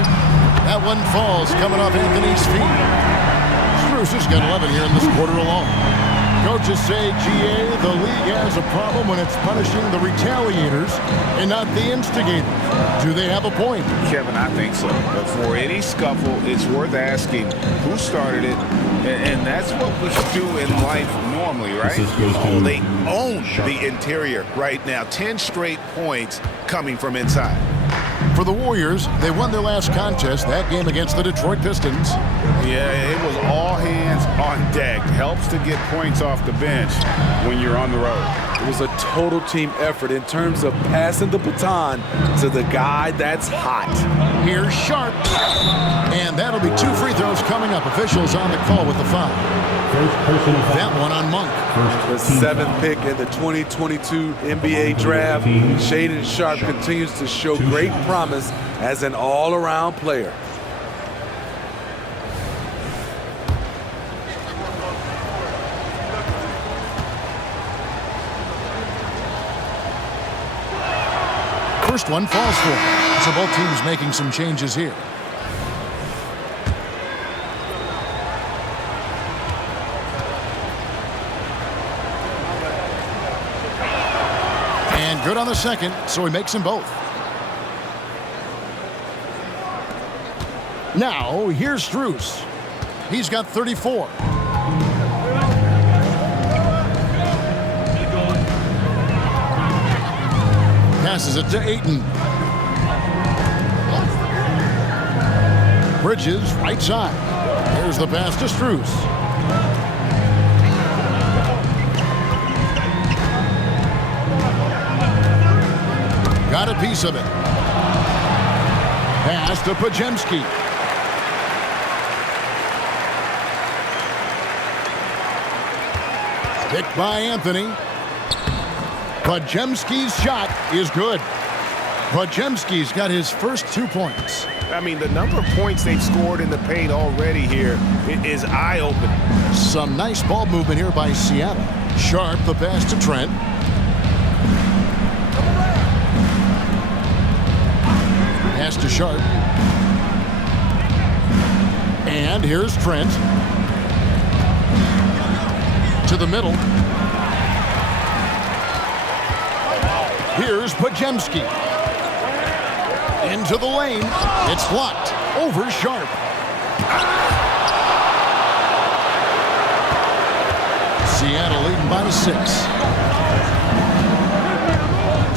That one falls coming off Anthony's feet. Strus has got 11 here in this quarter alone. Coaches say, GA, the league has a problem when it's punishing the retaliators and not the instigators. Do they have a point? Kevin, I think so. But for any scuffle, it's worth asking who started it. And that's what we do in life normally, right? They own the interior right now. 10 straight points coming from inside. For the Warriors, they won their last contest, that game against the Detroit Pistons. Yeah, it was all hands on deck. Helps to get points off the bench when you're on the road. It was a total team effort in terms of passing the baton to the guy that's hot. Here's Sharp. And that'll be 2 free throws coming up. Officials on the call with the foul. That one on Monk. The 7th pick in the 2022 NBA draft. Shaedon Sharp continues to show great promise as an all-around player. First one falls for him. So both teams making some changes here. And good on the second, so he makes them both. Now, here's Strus. He's got 34. Passes it to Ayton. Bridges, right side. There's the pass to Strus. Got a piece of it. Pass to Podziemski. Picked by Anthony. Podziemski's shot is good. Podziemski's got his first 2 points. I mean, the number of points they've scored in the paint already here is eye-opening. Some nice ball movement here by Seattle. Sharp, the pass to Trent. Pass to Sharp. And here's Trent. To the middle. Here's Podziemski. Into the lane. It's blocked. Over Sharp. Seattle leading by 6.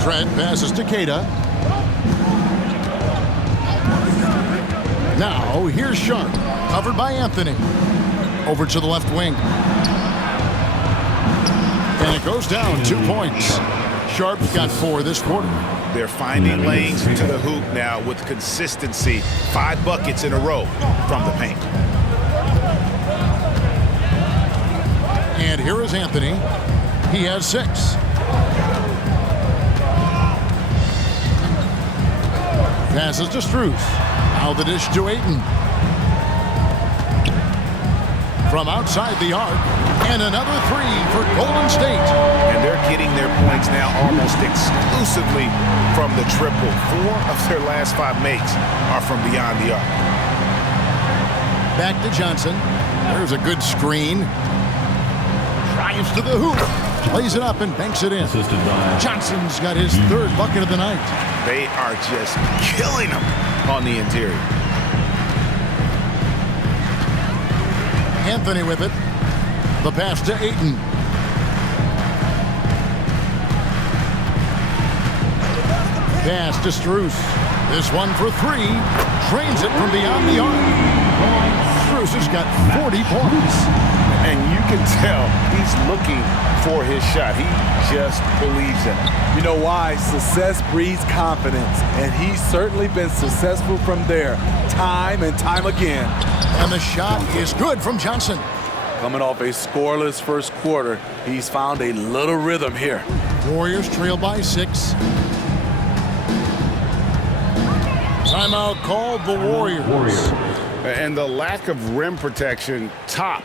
Trent passes to Queta. Now, here's Sharp. Covered by Anthony. Over to the left wing. And it goes down 2 points. Sharp's got 4 this quarter. They're finding lanes to the hoop now with consistency. 5 buckets in a row from the paint. And here is Anthony. He has 6. Passes to Strus. Now the dish to Ayton. From outside the arc. And another 3 for Golden State. And they're getting their points now almost exclusively from the triple. 4 of their last 5 makes are from beyond the arc. Back to Johnson. There's a good screen. Drives to the hoop. Plays it up and banks it in. Johnson's got his 3rd bucket of the night. They are just killing them on the interior. Anthony with it. The pass to Ayton. Pass to Strus. This one for 3. Drains it from beyond the arc. Strus has got 40 points. And you can tell he's looking for his shot. He just believes in it. You know why? Success breeds confidence. And he's certainly been successful from there, time and time again. And the shot is good from Johnson. Coming off a scoreless first quarter, he's found a little rhythm here. Warriors trail by 6. Timeout called the Warriors. And the lack of rim protection, top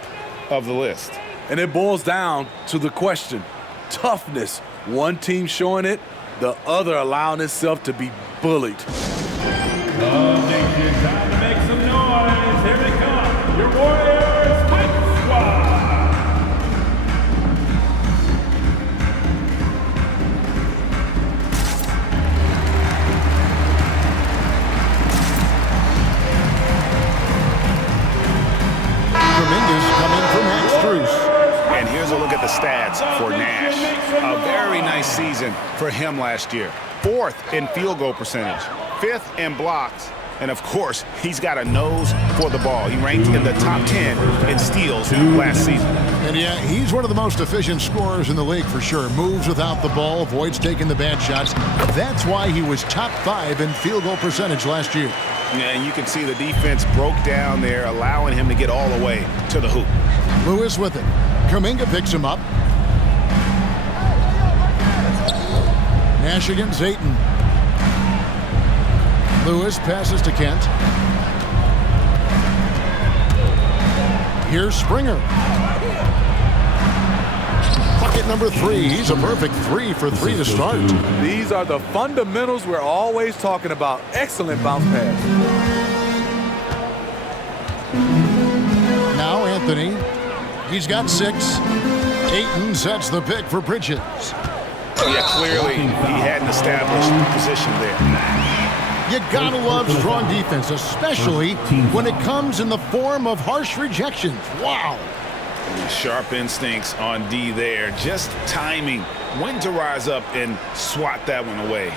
of the list. And it boils down to the question, toughness. One team showing it, the other allowing itself to be bullied. Oh, nation, time to make some noise. Here they come, your Warriors Quick Squad. Dominguez coming from Max Strus. And here's a look at the stats for Nash. A very nice season for him last year. 4th in field goal percentage, 5th in blocks, and of course, he's got a nose for the ball. He ranked in the top 10 in steals last season. And yeah, he's one of the most efficient scorers in the league for sure. Moves without the ball, avoids taking the bad shots. That's why he was top 5 in field goal percentage last year. Yeah, and you can see the defense broke down there, allowing him to get all the way to the hoop. Lewis with it. Kuminga picks him up. Nash against Ayton. Lewis passes to Kent. Here's Springer. Bucket number 3. He's a perfect 3 for 3 to start. These are the fundamentals we're always talking about. Excellent bounce pass. Now Anthony. He's got 6. Ayton sets the pick for Bridges. Yeah, clearly he hadn't established position there. You gotta love strong defense, especially when it comes in the form of harsh rejections. Wow. Sharp instincts on D there. Just timing when to rise up and swat that one away.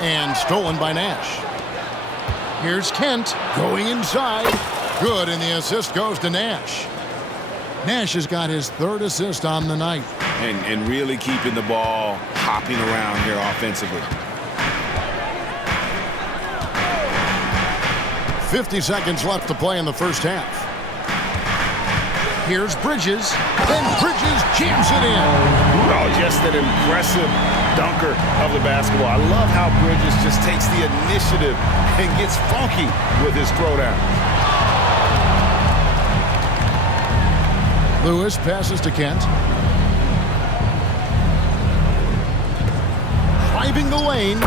And stolen by Nash. Here's Kent going inside. Good, and the assist goes to Nash. Nash has got his 3rd assist on the night. And really keeping the ball hopping around here offensively. 50 seconds left to play in the first half. Here's Bridges. Then Bridges jams it in. Oh, just an impressive dunker of the basketball. I love how Bridges just takes the initiative and gets funky with his throwdown. Lewis passes to Kent. Driving the lane.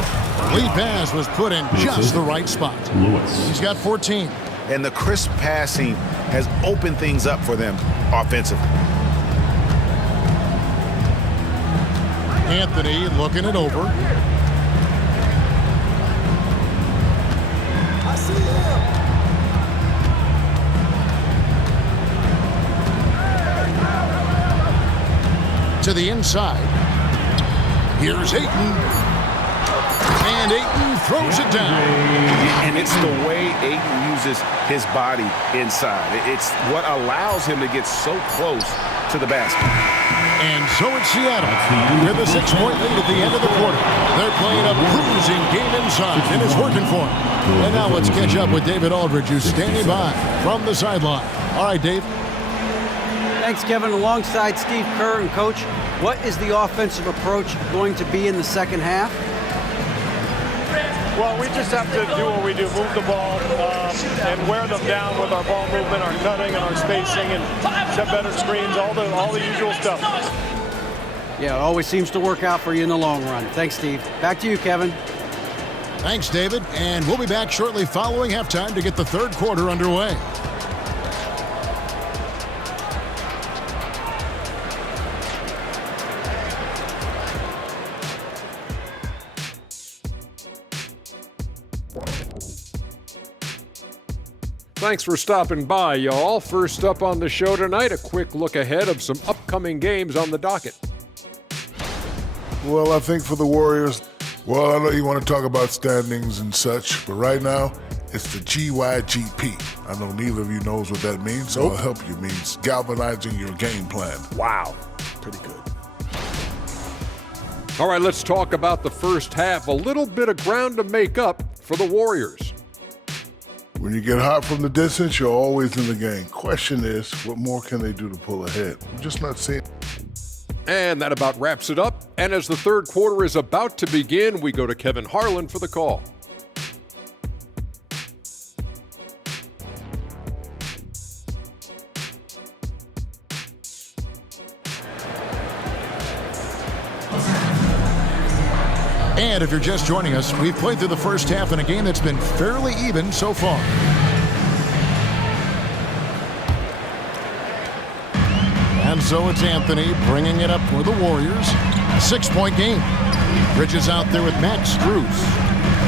Lead pass was put in just the right spot. Lewis. He's got 14. And the crisp passing has opened things up for them offensively. Anthony looking it over. I see him. To the inside. Here's Ayton. And Ayton throws it down. And it's the way Ayton uses his body inside. It's what allows him to get so close to the basket. And so it's Seattle with a 6-point lead at the end of the quarter. They're playing a cruising game inside, and it's working for them. And now let's catch up with David Aldridge, who's standing by from the sideline. All right, Dave. Thanks, Kevin. Alongside Steve Kerr and Coach, what is the offensive approach going to be in the second half? Well, we just have to do what we do, move the ball and wear them down with our ball movement, our cutting, and our spacing, and set better screens, all the usual stuff. Yeah, it always seems to work out for you in the long run. Thanks, Steve. Back to you, Kevin. Thanks, David. And we'll be back shortly following halftime to get the third quarter underway. Thanks for stopping by, y'all. First up on the show tonight, a quick look ahead of some upcoming games on the docket. Well, I think for the Warriors, well, I know you want to talk about standings and such, but right now, it's the GYGP. I know neither of you knows what that means, so I'll help you. It means galvanizing your game plan. Wow. Pretty good. All right, let's talk about the first half. A little bit of ground to make up for the Warriors. When you get hot from the distance, you're always in the game. Question is, what more can they do to pull ahead? I'm just not seeing. And that about wraps it up. And as the third quarter is about to begin, we go to Kevin Harlan for the call. And if you're just joining us, we've played through the first half in a game that's been fairly even so far. And so it's Anthony bringing it up for the Warriors. 6-point game. Bridges out there with Max Strus.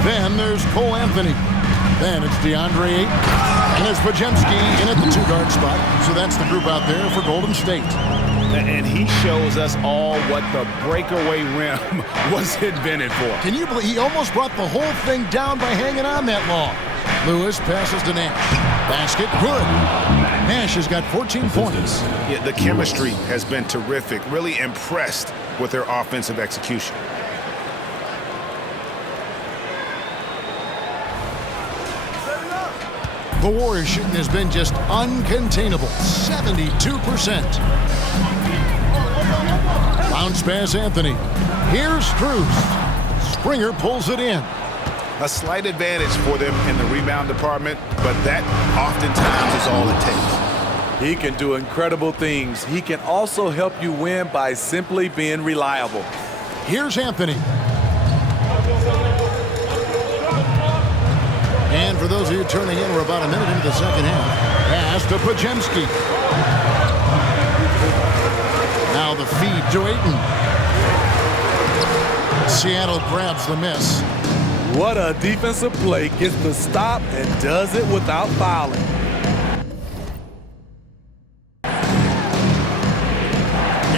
Then there's Cole Anthony. Then it's DeAndre Ayton. And there's Podziemski in at the 2-guard spot. So that's the group out there for Golden State. And he shows us all what the breakaway rim was invented for. Can you believe he almost brought the whole thing down by hanging on that long? Lewis passes to Nash. Basket good. Nash has got 14 points. Yeah, the chemistry has been terrific. Really impressed with their offensive execution. The Warriors shooting has been just uncontainable. 72%. Bounce pass Anthony. Here's Strus. Springer pulls it in. A slight advantage for them in the rebound department, but that oftentimes is all it takes. He can do incredible things. He can also help you win by simply being reliable. Here's Anthony. And for those of you turning in, we're about a minute into the second half. Pass to Podziemski. Now the feed to Ayton. Seattle grabs the miss. What a defensive play. Gets the stop and does it without fouling.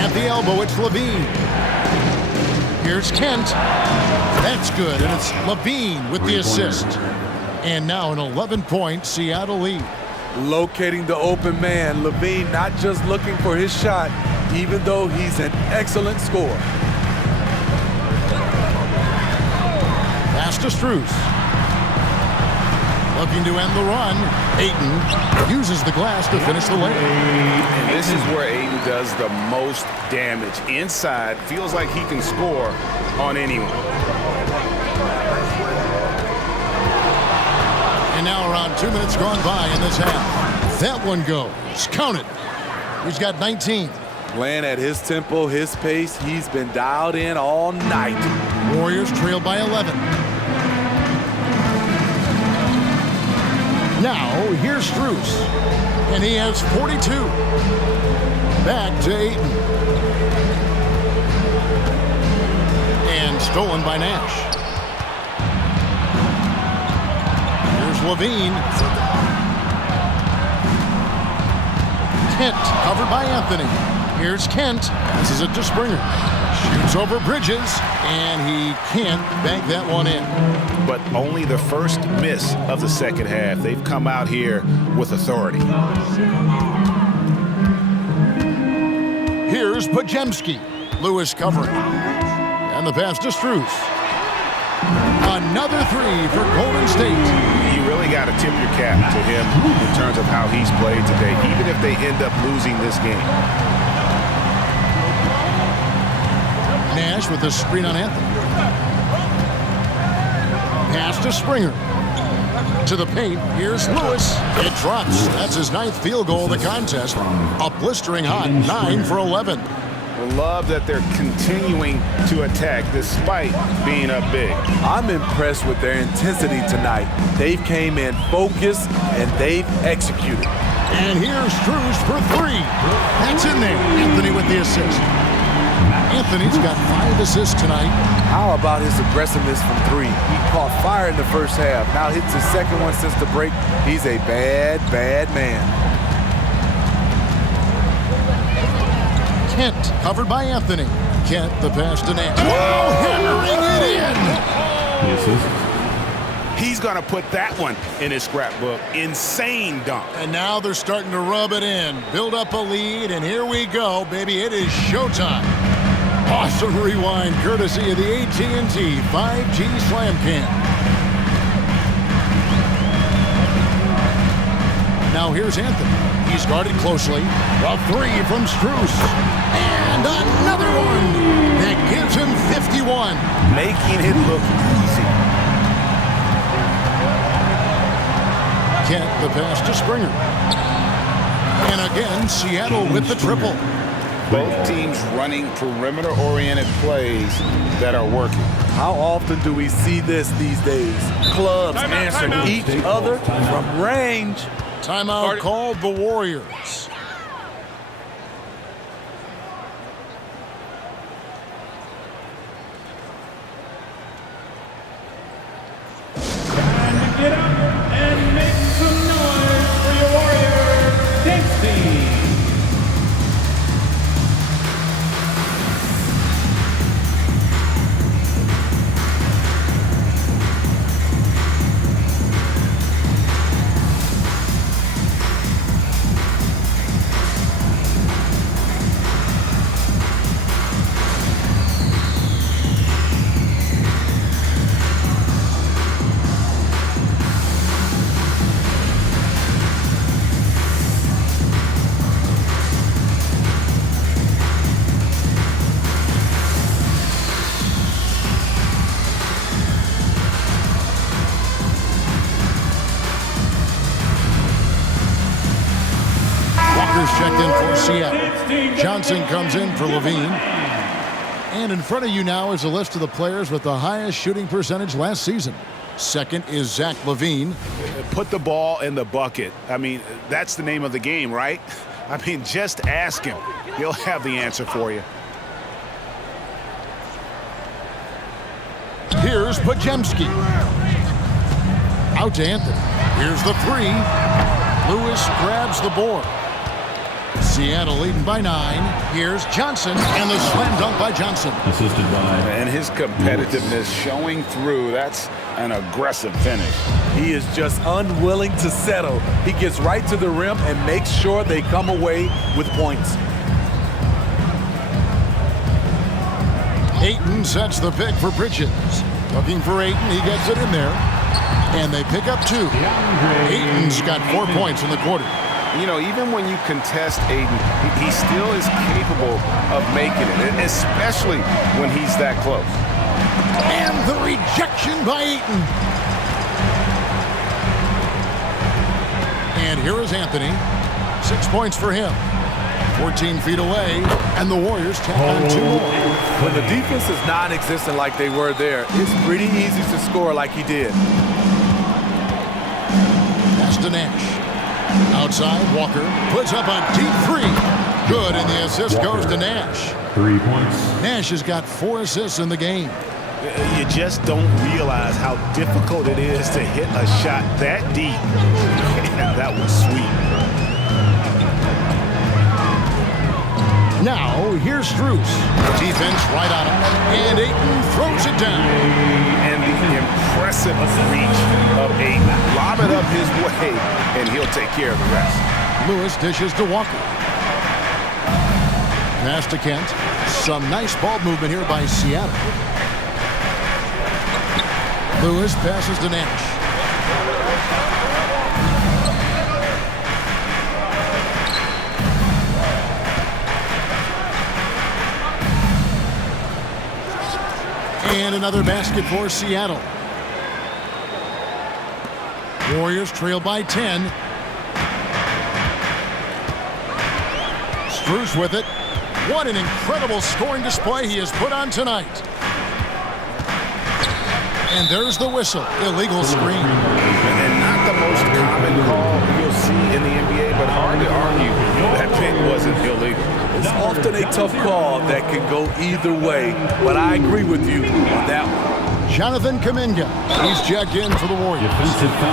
At the elbow, it's Levine. Here's Kent. That's good, and it's Levine with the assist. And now an 11-point Seattle lead. Locating the open man. Levine not just looking for his shot, even though he's an excellent scorer. Pass to Strus. Looking to end the run. Ayton uses the glass to finish the layup. And this is where Ayton does the most damage. Inside, feels like he can score on anyone. And now around 2 minutes gone by in this half. That one goes. Count it. He's got 19. Playing at his tempo, his pace. He's been dialed in all night. Warriors trail by 11. Now, here's Strus. And he has 42. Back to Ayton. And stolen by Nash. Here's Levine. Kent covered by Anthony. Here's Kent. This is it to Springer. Shoots over Bridges, and he can't bank that one in. But only the first miss of the second half. They've come out here with authority. Here's Podziemski. Lewis covering. And the pass to Strus. Another three for Golden State. You really got to tip your cap to him in terms of how he's played today, even if they end up losing this game. Nash with the screen on Anthony. Pass to Springer. To the paint. Here's Lewis. It drops. That's his 9th field goal of the contest. A blistering hot 9 for 11. Love that they're continuing to attack despite being up big. I'm impressed with their intensity tonight. They came in focused and they've executed. And here's Strus for 3. That's in there. Anthony with the assist. Anthony's got 5 assists tonight. How about his aggressiveness from 3? He caught fire in the first half. Now hits his second one since the break. He's a bad, bad man. Kent covered by Anthony. Kent the pass to Nash. Whoa, hammering it in. He's going to put that one in his scrapbook. Insane dunk. And now they're starting to rub it in. Build up a lead, and here we go, baby. It is showtime. Awesome rewind courtesy of the AT&T 5G Slam Cam. Now here's Anthony. He's guarded closely. A 3 from Strus. And another one that gives him 51. Making it look easy. Kent the pass to Springer. And again, Seattle with the triple. Both teams running perimeter-oriented plays that are working. How often do we see this these days? Clubs answering each other from range. Timeout called the Warriors. Time to get up and make some noise for your Warriors dance team. Seattle. Johnson comes in for Levine. And in front of you now is a list of the players with the highest shooting percentage last season. Second is Zach LaVine. Put the ball in the bucket. I mean, that's the name of the game, right? I mean, just ask him. He'll have the answer for you. Here's Podziemski. Out to Anthony. Here's the three. Lewis grabs the board. Seattle leading by 9. Here's Johnson, and the slam dunk by Johnson. Assisted by. And his competitiveness showing through. That's an aggressive finish. He is just unwilling to settle. He gets right to the rim and makes sure they come away with points. Ayton sets the pick for Bridges. Looking for Ayton, he gets it in there. And they pick up 2. Ayton's got 4 points in the quarter. You know, even when you contest Ayton, he still is capable of making it, especially when he's that close. And the rejection by Ayton. And here is Anthony. 6 points for him. 14 feet away, and the Warriors tack on 2 more. When the defense is non-existent like they were there, it's pretty easy to score like he did. Pass to Nash. Outside, Walker puts up a deep 3. Good, and the assist goes to Nash. 3 points. Nash has got 4 assists in the game. You just don't realize how difficult it is to hit a shot that deep. And that was sweet. Now, here's Strus. Defense right on him, and Ayton throws it down. And the impressive reach of Ayton. Lob it up his way, and he'll take care of the rest. Lewis dishes to Walker. Pass to Kent. Some nice ball movement here by Seattle. Lewis passes to Nash. And another basket for Seattle. Warriors trail by 10. Strus with it. What an incredible scoring display he has put on tonight. And there's the whistle. Illegal screen. And not the most common call you'll see in the NBA, but hard to argue that pick wasn't illegal. It's often a tough call that can go either way, but I agree with you on that one. Jonathan Kuminga. He's checked in for the Warriors.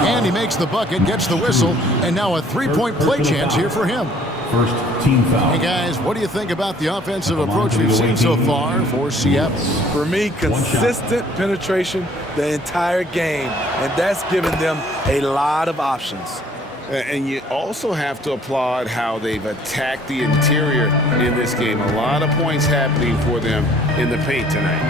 And he makes the bucket, gets the whistle, and now a 3-point play chance here for him. First team foul. Hey guys, what do you think about the offensive approach we've seen so far for Seattle? For me, consistent penetration the entire game, and that's given them a lot of options. And you also have to applaud how they've attacked the interior in this game. A lot of points happening for them in the paint tonight.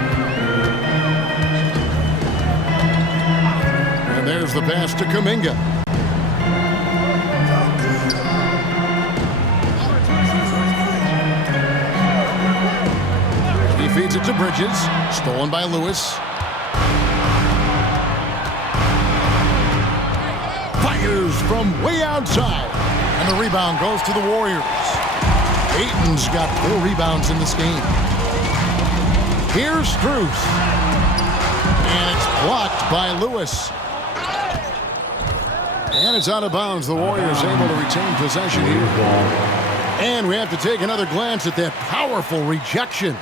And there's the pass to Kuminga. He feeds it to Bridges. Stolen by Lewis. Fires from way outside. And the rebound goes to the Warriors. Ayton's got 4 rebounds in this game. Here's Strus. And it's blocked by Lewis. And it's out of bounds. The Warriors able to retain possession here. And we have to take another glance at that powerful rejection.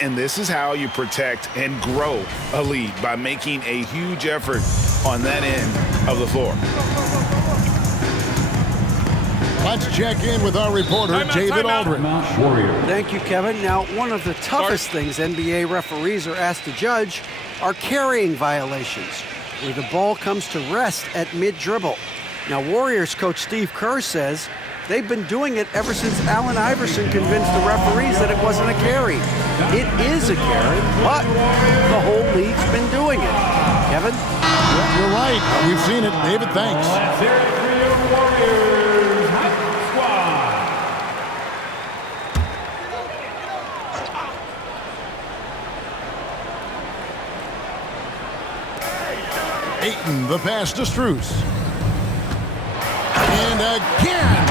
And this is how you protect and grow a lead, by making a huge effort on that end of the floor. Let's check in with our reporter, David Aldridge. Thank you, Kevin. Now, one of the toughest things NBA referees are asked to judge are carrying violations, where the ball comes to rest at mid-dribble. Now, Warriors coach Steve Kerr says they've been doing it ever since Allen Iverson convinced the referees that it wasn't a carry. It is a carry, but the whole league's been doing it. Kevin? Yeah, you're right. We've seen it. David, thanks. Let's hear it for your Warriors squad. Ayton, the pass to Strus. And again,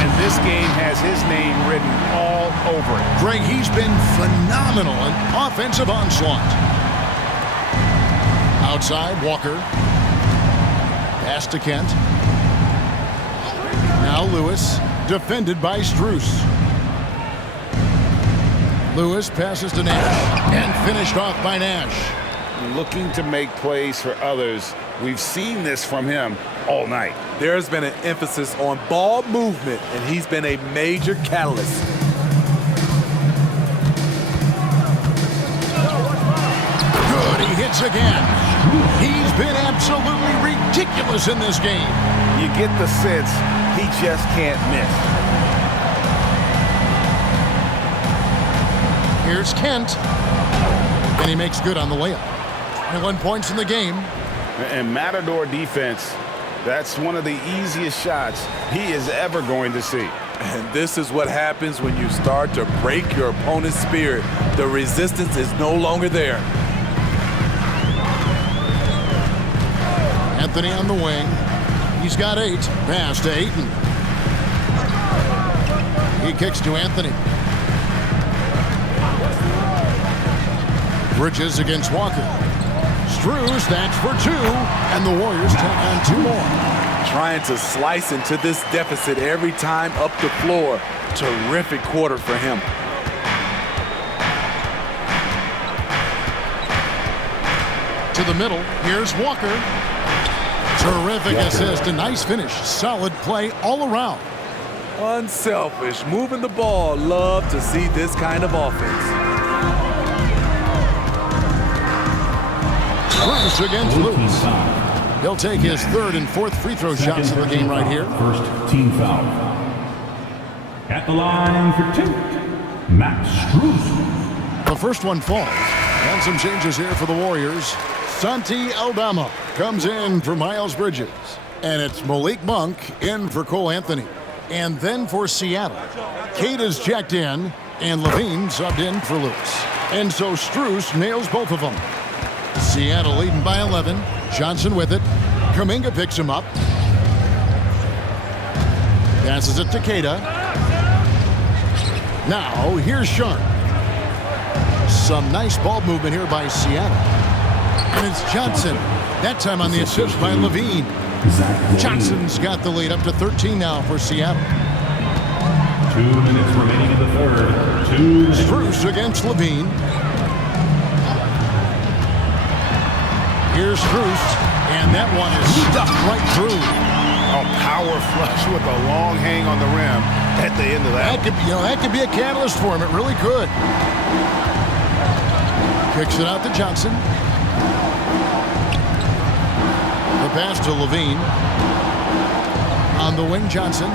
and this game has his name written all over it. Greg, he's been phenomenal in offensive onslaught. Outside, Walker. Pass to Kent. Now Lewis, defended by Strus. Lewis passes to Nash, and finished off by Nash. Looking to make plays for others. We've seen this from him all night. There's been an emphasis on ball movement, and he's been a major catalyst. Good, he hits again. He's been absolutely ridiculous in this game. You get the sense he just can't miss. Here's Kent, and he makes good on the layup. 21 points in the game. And Matador defense, that's one of the easiest shots he is ever going to see. And this is what happens when you start to break your opponent's spirit. The resistance is no longer there. Anthony on the wing. He's got 8. Pass to Ayton. He kicks to Anthony. Bridges against Walker. Strus, that's for 2, and the Warriors tack on 2 more. Trying to slice into this deficit every time up the floor. Terrific quarter for him. To the middle, here's Walker. Terrific assist, a nice finish. Solid play all around. Unselfish, moving the ball. Love to see this kind of offense. Strus against Lewis. He'll take his 3rd and 4th free throw shots of the game right here. First team foul. At the line for 2, Max Strus. The first one falls. And some changes here for the Warriors. Santi Aldama comes in for Miles Bridges. And it's Malik Monk in for Cole Anthony. And then for Seattle, Keita's checked in, and Levine subbed in for Lewis. And so Strus nails both of them. Seattle leading by 11. Johnson with it. Kuminga picks him up. Passes it to Keita. Now, here's Sharp. Some nice ball movement here by Seattle. And it's Johnson. That time on the assist by Levine. Johnson's got the lead up to 13 now for Seattle. 2 minutes remaining in the third. 2 minutes. Strus against Levine. Here's Strus, and that one is stuffed right through. A power flush with a long hang on the rim at the end of that. That could be a catalyst for him. It really could. Kicks it out to Johnson. The pass to Levine. On the wing, Johnson.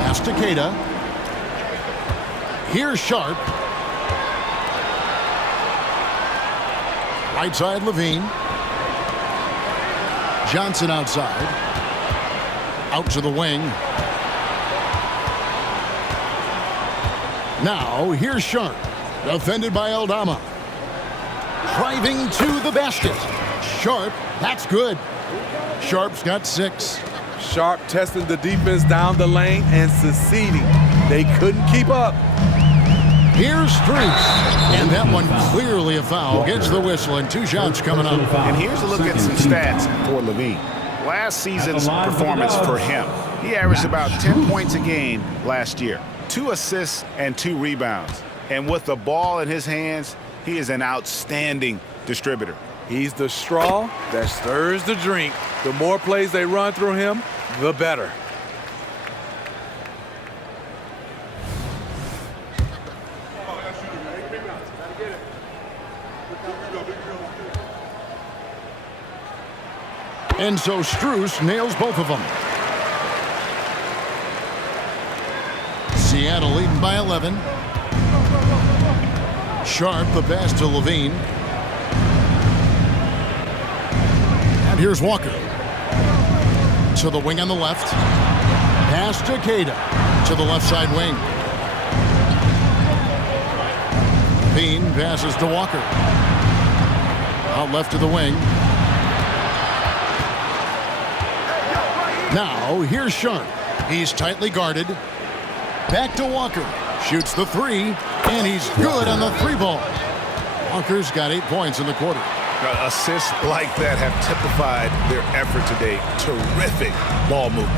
Pass to Keita. Here's Sharp. Right side, Levine. Johnson outside. Out to the wing. Now, here's Sharp. Defended by Aldama. Driving to the basket. Sharp, that's good. Sharp's got 6. Sharp testing the defense down the lane and succeeding. They couldn't keep up. Here's Strus, and that one clearly a foul. Gets the whistle, and 2 shots coming up. And here's a look at some stats for Levine. Last season's performance for him. He averaged about 10 points a game last year. 2 assists and 2 rebounds. And with the ball in his hands, he is an outstanding distributor. He's the straw that stirs the drink. The more plays they run through him, the better. And so Strus nails both of them. Seattle leading by 11. Sharp, the pass to Levine. And here's Walker. To the wing on the left. Pass to Keita. To the left side wing. Levine passes to Walker. Out left to the wing. Now, here's Sharp. He's tightly guarded. Back to Walker. Shoots the three, and he's good on the three ball. Walker's got 8 points in the quarter. Assists like that have typified their effort today. Terrific ball movement.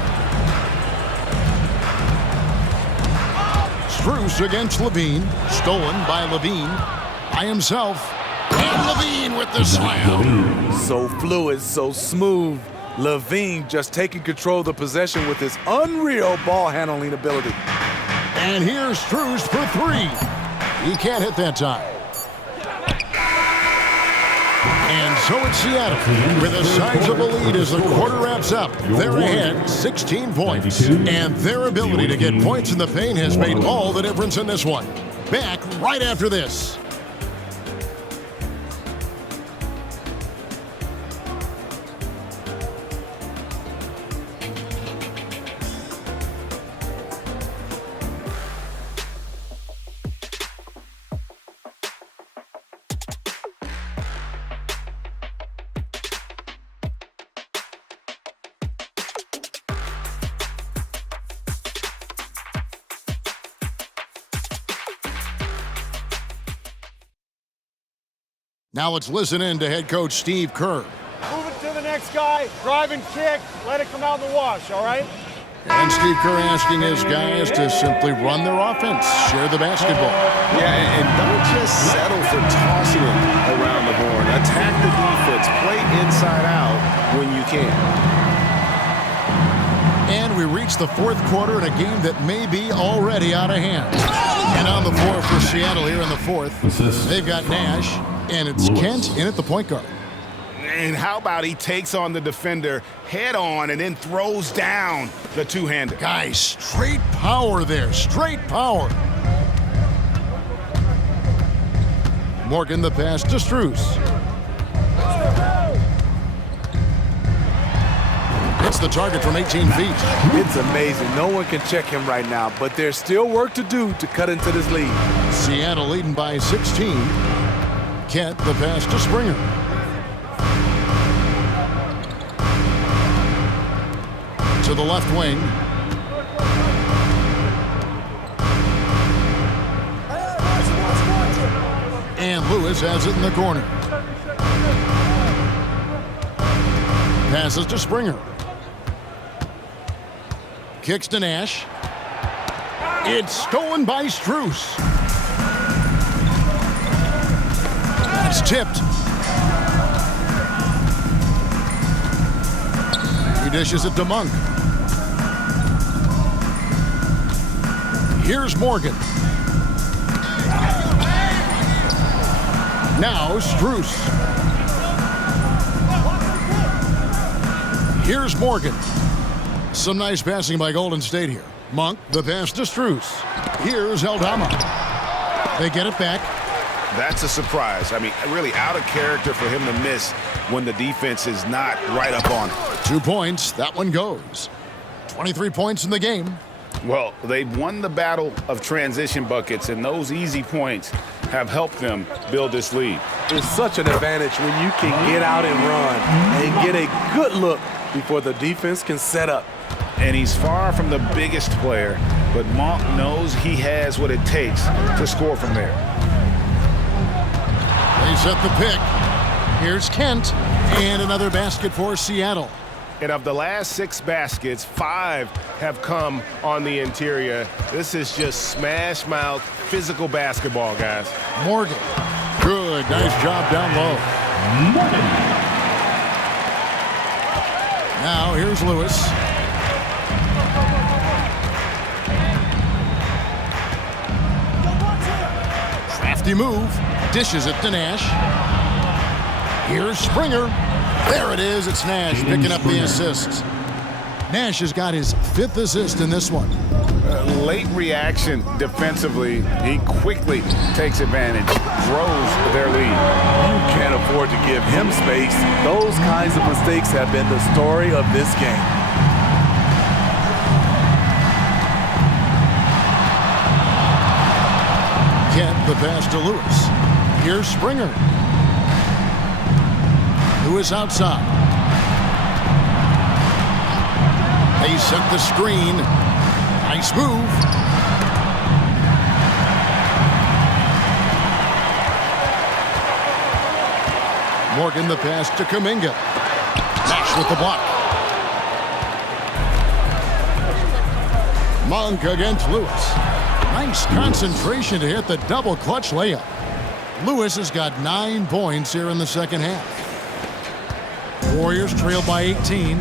Strus against Levine. Stolen by Levine. By himself. And Levine with the slam. So fluid, so smooth. Levine just taking control of the possession with his unreal ball handling ability. And here's Strus for three. He can't hit that time. And so it's Seattle with a sizable lead as the quarter wraps up. They're ahead 16 points. And their ability to get points in the paint has made all the difference in this one. Back right after this. Now let's listen in to head coach Steve Kerr. Move it to the next guy, drive and kick, let it come out in the wash, all right? And Steve Kerr asking his guys to simply run their offense, share the basketball. Yeah, and don't just settle for tossing it around the horn. Attack the defense, play inside out when you can. And we reach the fourth quarter in a game that may be already out of hand. And on the floor for Seattle here in the fourth, they've got Nash, and it's Kent in at the point guard. And how about he takes on the defender head on and then throws down the two-hander. Guys, straight power there, straight power. Morgan the pass to Strus. Hits the target from 18 feet. It's amazing. No one can check him right now, but there's still work to do to cut into this lead. Seattle leading by 16. Kent the pass to Springer. To the left wing. And Lewis has it in the corner. Passes to Springer. Kicks to Nash. It's stolen by Strus. It's tipped. He dishes it to Monk. Here's Morgan. Now Strus. Here's Morgan. Some nice passing by Golden State here. Monk, the pass to Strus. Here's Aldama. They get it back. That's a surprise. I mean, really out of character for him to miss when the defense is not right up on it. 2 points. That one goes. 23 points in the game. Well, they've won the battle of transition buckets, and those easy points have helped them build this lead. It's such an advantage when you can get out and run and get a good look before the defense can set up. And he's far from the biggest player, but Monk knows he has what it takes to score from there. They set the pick. Here's Kent, and another basket for Seattle. And of the last 6 baskets, 5 have come on the interior. This is just smash mouth, physical basketball, guys. Morgan. Good. Nice job down low. Now here's Lewis. Crafty move. Dishes it to Nash. Here's Springer. There it is. It's Nash picking up the assists. Nash has got his 5th assist in this one. Late reaction defensively. He quickly takes advantage, grows their lead. You can't afford to give him space. Those kinds of mistakes have been the story of this game. Kent the pass to Lewis. Here's Springer. Lewis outside. They set the screen. Nice move. Morgan the pass to Kuminga. Nash with the block. Monk against Lewis. Nice concentration to hit the double clutch layup. Lewis has got 9 points here in the second half. Warriors trail by 18.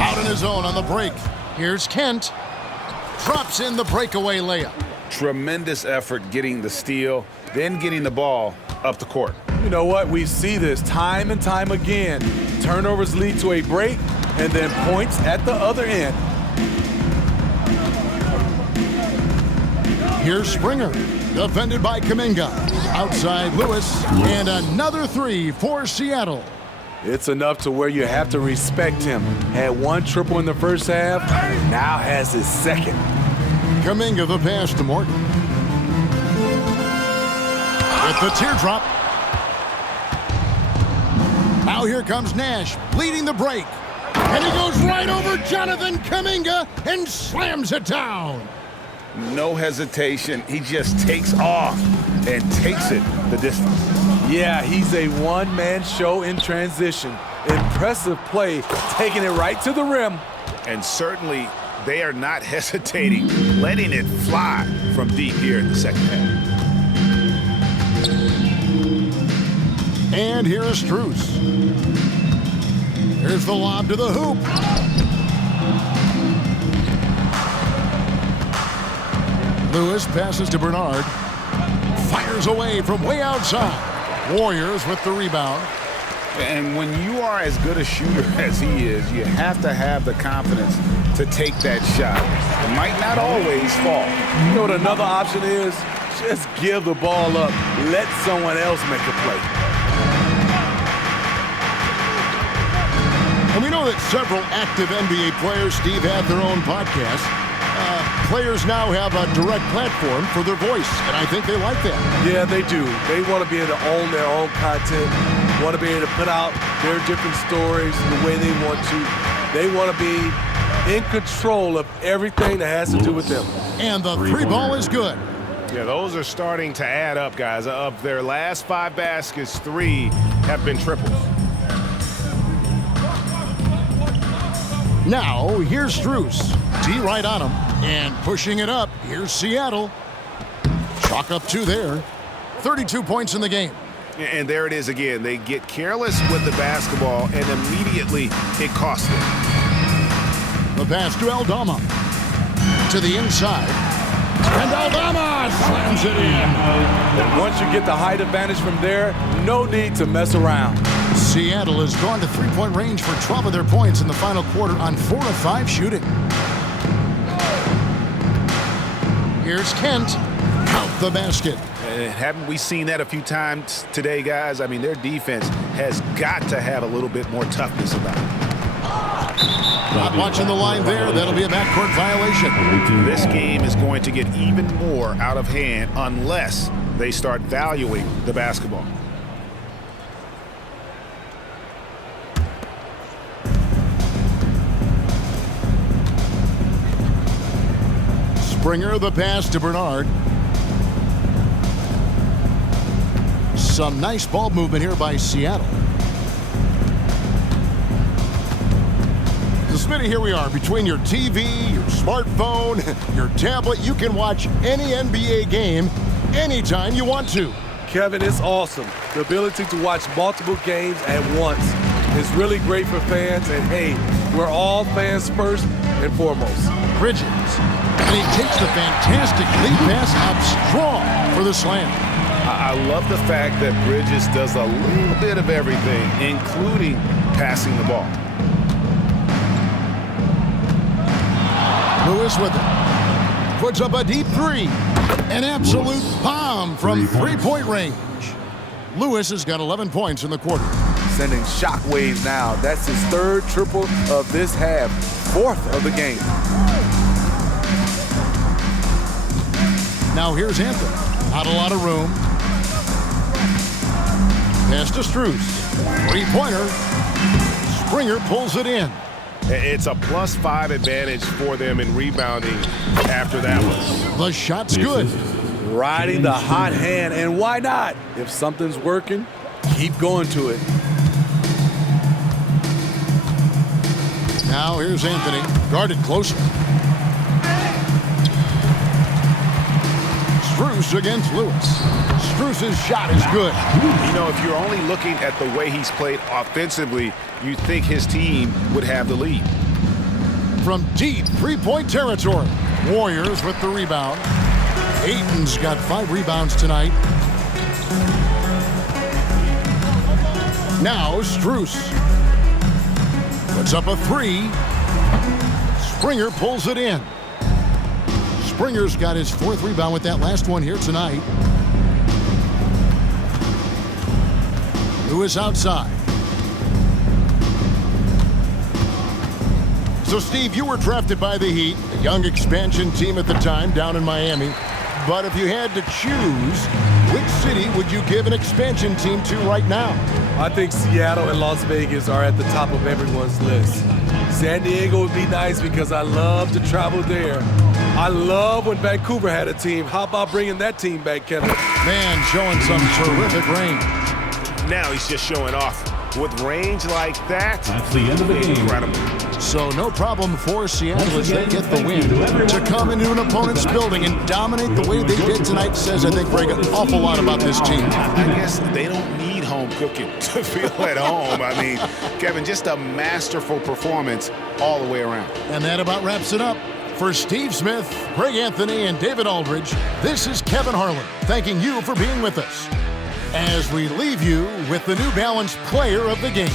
Out in his own on the break. Here's Kent. Drops in the breakaway layup. Tremendous effort getting the steal, then getting the ball up the court. You know what? We see this time and time again. Turnovers lead to a break and then points at the other end. Here's Springer, defended by Kuminga. Outside Lewis, and another 3 for Seattle. It's enough to where you have to respect him. Had 1 triple in the first half, now has his second. Kuminga the pass to Morgan. With the teardrop. Now here comes Nash, leading the break. And he goes right over Jonathan Kuminga and slams it down. No hesitation. He just takes off and takes it the distance. Yeah, he's a one-man show in transition. Impressive play, taking it right to the rim. And certainly they are not hesitating, letting it fly from deep here in the second half. And here is Strus. Here's the lob to the hoop. Lewis passes to Bernard. Fires away from way outside. Warriors with the rebound. And when you are as good a shooter as he is, you have to have the confidence to take that shot. It might not always fall. You know what another option is? Just give the ball up. Let someone else make a play. And we know that several active NBA players, Steve, have their own podcasts. Players now have a direct platform for their voice, and I think they like that. Yeah, they do. They want to be able to own their own content, want to be able to put out their different stories the way they want to. They want to be in control of everything that has to do with them. And the 3 ball is good. Yeah, those are starting to add up, guys. Of their last 5 baskets, 3 have been triples. Now, here's Strus. D right on him. And pushing it up, here's Seattle. Chalk up 2 there. 32 points in the game. And there it is again. They get careless with the basketball, and immediately it costs them. The pass to Aldama. To the inside. And Aldama slams it in. And once you get the height advantage from there, no need to mess around. Seattle has gone to 3-point range for 12 of their points in the final quarter on 4 of 5 shooting. Here's Kent. Count the basket. Haven't we seen that a few times today, guys? I mean, their defense has got to have a little bit more toughness about it. Not watching the line there. That'll be a backcourt violation. This game is going to get even more out of hand unless they start valuing the basketball. Springer the pass to Bernard. Some nice ball movement here by Seattle. So Smitty, here we are between your TV, your smartphone, your tablet. You can watch any NBA game anytime you want to. Kevin, it's awesome. The ability to watch multiple games at once is really great for fans. And hey, we're all fans first and foremost. Bridges. And he takes the fantastic lead pass up strong for the slam. I love the fact that Bridges does a little bit of everything, including passing the ball. Lewis with it. Puts up a deep 3. An absolute bomb from 3-point range. Lewis has got 11 points in the quarter. Sending shockwaves now. That's his 3rd triple of this half. 4th of the game. Now here's Anthony. Not a lot of room. Pass to Strus. 3-pointer. Springer pulls it in. It's a +5 advantage for them in rebounding after that one. The shot's good. Riding the hot hand, and why not? If something's working, keep going to it. Now here's Anthony, guarded closely. Strus against Lewis. Strus's shot is good. You know, if you're only looking at the way he's played offensively, you think his team would have the lead. From deep three-point territory, Warriors with the rebound. Ayton's got 5 rebounds tonight. Now Strus puts up a 3. Springer pulls it in. Springer's got his 4th rebound with that last one here tonight. Lewis outside. So, Steve, you were drafted by the Heat, a young expansion team at the time down in Miami. But if you had to choose, which city would you give an expansion team to right now? I think Seattle and Las Vegas are at the top of everyone's list. San Diego would be nice because I love to travel there. I love when Vancouver had a team. How about bringing that team back, Kevin? Man, showing some terrific range. Now he's just showing off. With range like that, that's the end of the game. Incredible. So no problem for Seattle as they get the win. To come into an opponent's building and dominate the way they did tonight says, I think, Greg, an awful lot about this team. I guess they don't need home cooking to feel at home. I mean, Kevin, just a masterful performance all the way around. And that about wraps it up. For Steve Smith, Greg Anthony, and David Aldridge, this is Kevin Harlan thanking you for being with us as we leave you with the New Balance Player of the Game.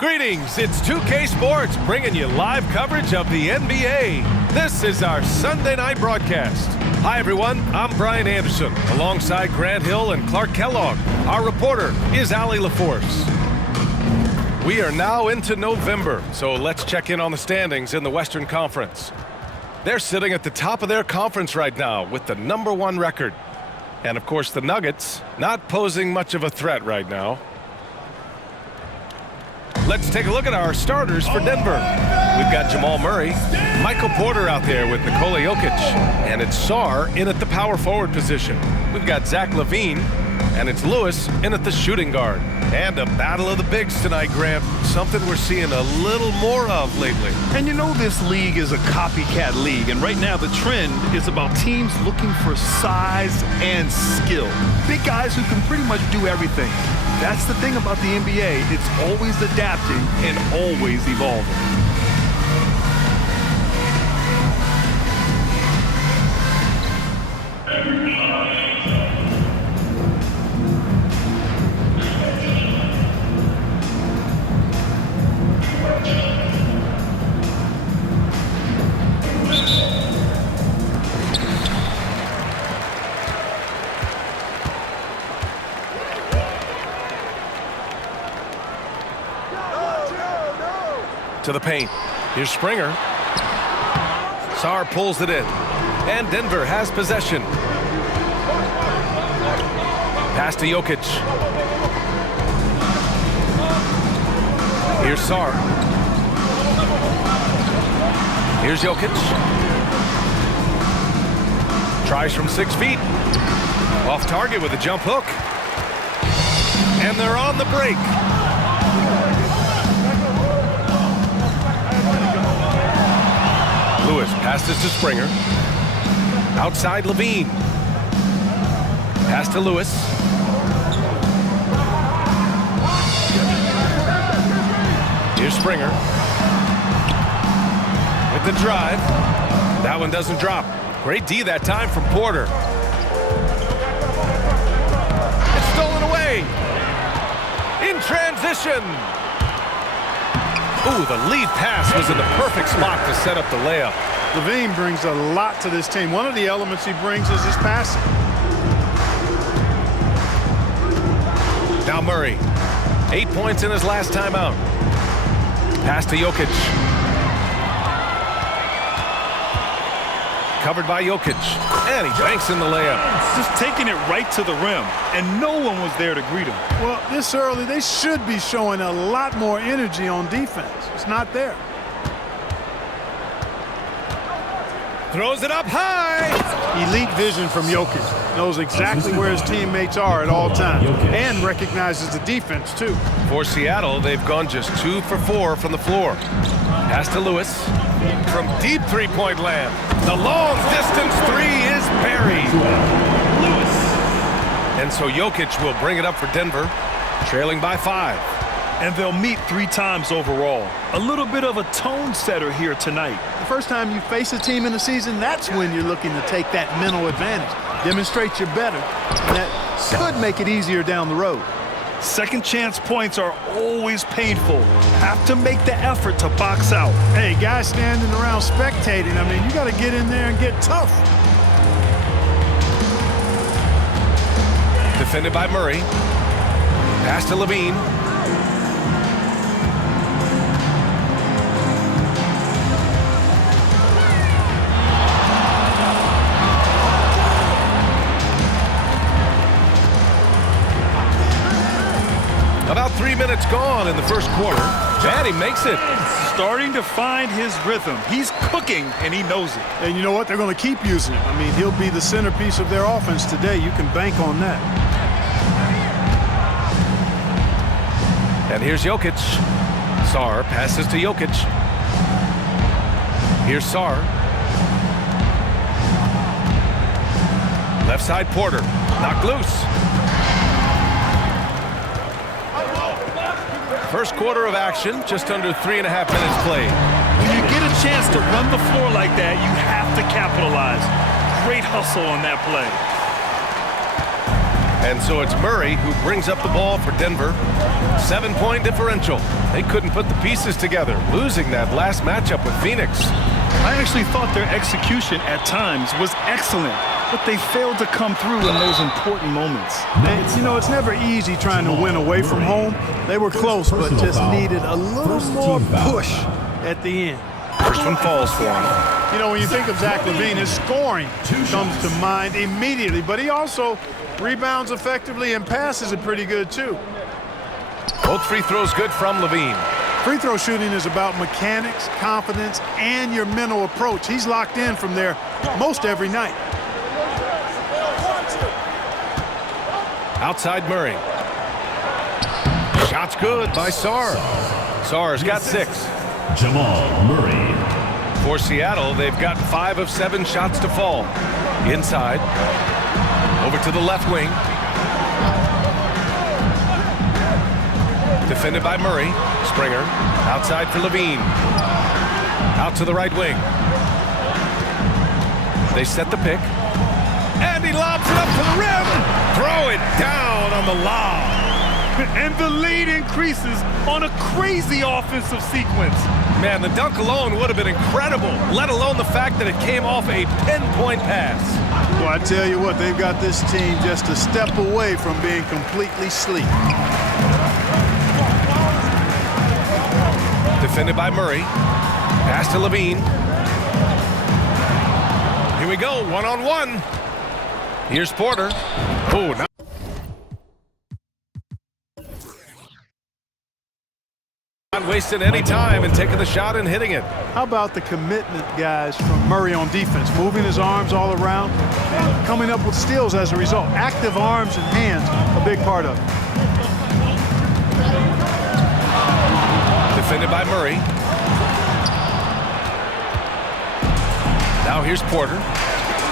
Greetings, it's 2K Sports bringing you live coverage of the NBA. This is our Sunday night broadcast. Hi everyone, I'm Brian Anderson, alongside Grant Hill and Clark Kellogg. Our reporter is Allie LaForce. We are now into November, so let's check in on the standings in the Western Conference. They're sitting at the top of their conference right now with the #1 record. And of course the Nuggets not posing much of a threat right now. Let's take a look at our starters for Denver. We've got Jamal Murray, Michael Porter out there with Nikola Jokic, and it's Sarr in at the power forward position. We've got Zach LaVine, and it's Lewis in at the shooting guard. And a battle of the bigs tonight, Grant. Something we're seeing a little more of lately. And you know this league is a copycat league, and right now the trend is about teams looking for size and skill. Big guys who can pretty much do everything. That's the thing about the NBA. It's always adapting and always evolving. To the paint. Here's Springer. Sarr pulls it in. And Denver has possession. Pass to Jokic. Here's Sarr. Here's Jokic. Tries from 6 feet. Off target with a jump hook. And they're on the break. Lewis passes to Springer. Outside LaVine. Pass to Lewis. Here's Springer. With the drive. That one doesn't drop. Great D that time from Porter. It's stolen away. In transition. Ooh, the lead pass was in the perfect spot to set up the layup. LaVine brings a lot to this team. One of the elements he brings is his passing. Now Murray. 8 points in his last time out. Pass to Jokic. Covered by Jokic. And he banks in the layup. Just taking it right to the rim, and no one was there to greet him. Well, this early, they should be showing a lot more energy on defense. It's not there. Throws it up high. Elite vision from Jokic. Knows exactly where his teammates are at all times. And recognizes the defense, too. For Seattle, they've gone just 2 for 4 from the floor. Pass to Lewis. From deep three-point land. The long-distance three is buried. Lewis. And so Jokic will bring it up for Denver, trailing by 5. And they'll meet 3 times overall. A little bit of a tone setter here tonight. The first time you face a team in the season, that's when you're looking to take that mental advantage. Demonstrate you're better, and that could make it easier down the road. Second chance points are always painful. Have to make the effort to box out. Hey, guys standing around spectating, I mean, you got to get in there and get tough. Defended by Murray. Pass to Levine. About 3 minutes gone in the first quarter, and he makes it. Starting to find his rhythm. He's cooking, and he knows it. And you know what? They're going to keep using him. I mean, he'll be the centerpiece of their offense today. You can bank on that. And here's Jokic. Sarr passes to Jokic. Here's Sarr. Left side Porter. Knocked loose. First quarter of action, just under 3.5 minutes played. When you get a chance to run the floor like that, you have to capitalize. Great hustle on that play. And so it's Murray who brings up the ball for Denver. 7-point differential. They couldn't put the pieces together, losing that last matchup with Phoenix. I actually thought their execution at times was excellent, but they failed to come through in those important moments. And, you know, it's never easy trying to win away from home. They were close, but just needed a little more push at the end. First one falls for him. You know, when you think of Zach LaVine, his scoring comes to mind immediately, but he also rebounds effectively and passes it pretty good, too. Both free throws good from LaVine. Free throw shooting is about mechanics, confidence, and your mental approach. He's locked in from there most every night. Outside Murray. Shot's good by Sarr. Sarr's got 6. Jamal Murray. For Seattle, they've got 5 of 7 shots to fall. Inside. Over to the left wing. Defended by Murray. Springer. Outside for LaVine. Out to the right wing. They set the pick. And he lobs it up to the rim. Throw it down on the lob. And the lead increases on a crazy offensive sequence. Man, the dunk alone would have been incredible, let alone the fact that it came off a pinpoint pass. Well, I tell you what, they've got this team just a step away from being completely sleep. Defended by Murray. Pass to LaVine. Here we go, one-on-one. Here's Porter. Oh, now. Not wasting any time and taking the shot and hitting it. How about the commitment, guys, from Murray on defense, moving his arms all around and coming up with steals as a result. Active arms and hands, a big part of it. Defended by Murray. Now here's Porter.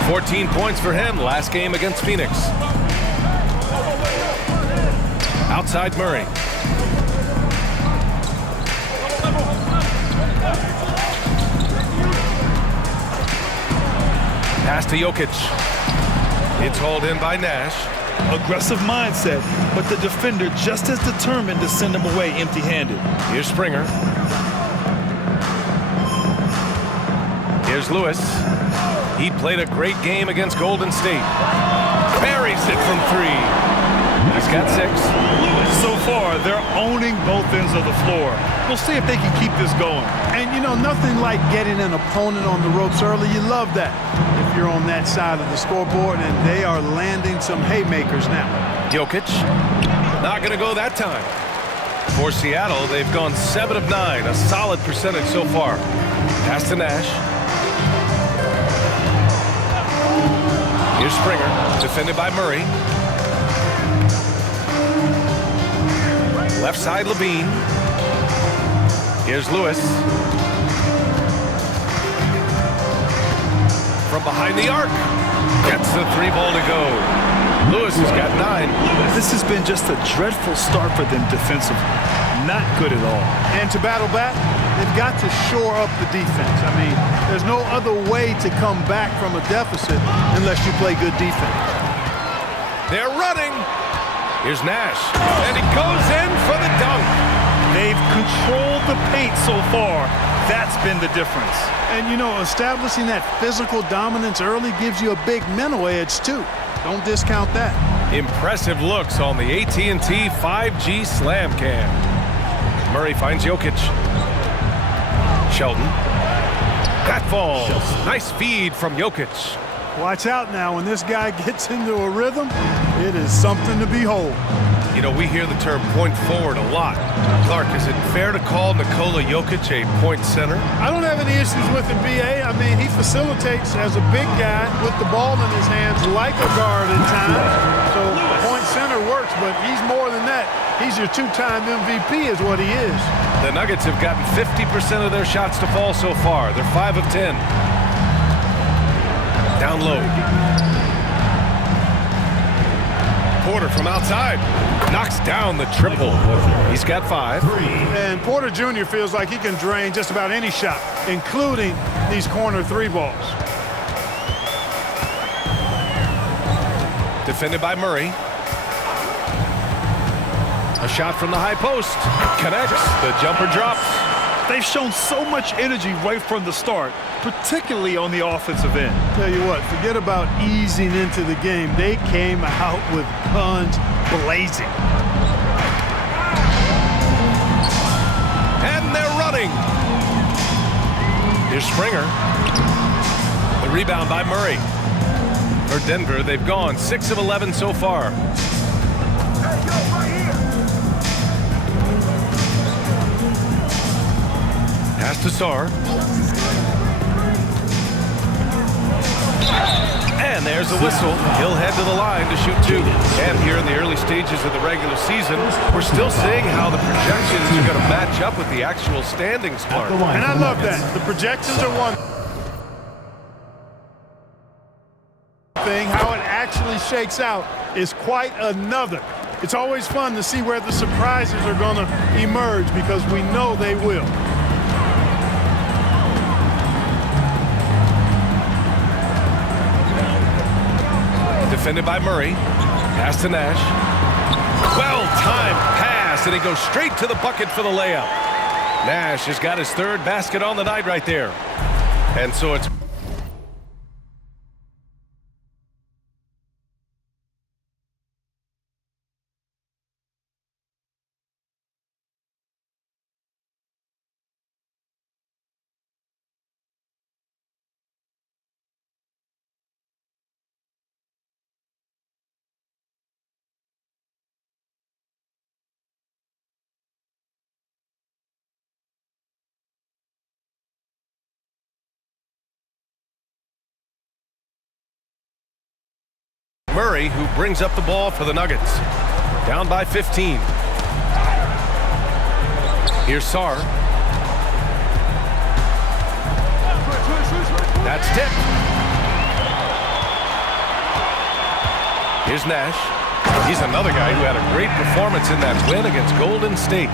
14 points for him last game against Phoenix. Outside Murray. Pass to Jokic. It's hauled in by Nash. Aggressive mindset, but the defender just as determined to send him away empty-handed. Here's Springer. Here's Lewis. He played a great game against Golden State. Buries it from 3. He's got 6. So far, they're owning both ends of the floor. We'll see if they can keep this going. And, you know, nothing like getting an opponent on the ropes early. You love that if you're on that side of the scoreboard, and they are landing some haymakers now. Jokic. Not going to go that time. For Seattle, they've gone 7 of 9, a solid percentage so far. Pass to Nash. Here's Springer, defended by Murray. Left side, Levine. Here's Lewis. From behind the arc. Gets the 3 ball to go. Lewis has got 9. This has been just a dreadful start for them defensively. Not good at all. And to battle back, they've got to shore up the defense. I mean, there's no other way to come back from a deficit unless you play good defense. They're running. Here's Nash, and he goes in for the dunk. They've controlled the paint so far. That's been the difference. And, you know, establishing that physical dominance early gives you a big mental edge, too. Don't discount that. Impressive looks on the AT&T 5G Slam Cam. Murray finds Jokic. Shelton. That falls. Nice feed from Jokic. Watch out now. When this guy gets into a rhythm, it is something to behold. You know, we hear the term point forward a lot. Clark, is it fair to call Nikola Jokic a point center? I don't have any issues with him, B.A. I mean, he facilitates as a big guy with the ball in his hands like a guard at times. So point center works, but he's more than that. He's your 2-time MVP is what he is. The Nuggets have gotten 50% of their shots to fall so far. They're 5 of 10. Down low. Porter from outside knocks down the triple. He's got 5. And Porter Jr. feels like he can drain just about any shot, including these corner 3 balls. Defended by Murray. A shot from the high post. Connects. The jumper drops. They've shown so much energy right from the start, particularly on the offensive end. Tell you what, forget about easing into the game. They came out with guns blazing. And they're running. Here's Springer. The rebound by Murray. For Denver, they've gone 6 of 11 so far. Pass to Sarr. And there's a whistle. He'll head to the line to shoot 2. And here in the early stages of the regular season, we're still seeing how the projections are going to match up with the actual standings, Clark. And I love that. The projections are one thing. How it actually shakes out is quite another. It's always fun to see where the surprises are going to emerge because we know they will. Defended by Murray. Pass to Nash. Well-timed pass, and he goes straight to the bucket for the layup. Nash has got his 3rd basket on the night right there. And so it's Murray who brings up the ball for the Nuggets. Down by 15. Here's Sarr. That's tipped. Here's Nash. He's another guy who had a great performance in that win against Golden State.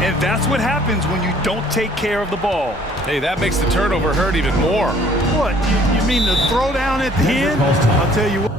And that's what happens when you don't take care of the ball. Hey, that makes the turnover hurt even more. What? You mean the throwdown at the end? I'll tell you what.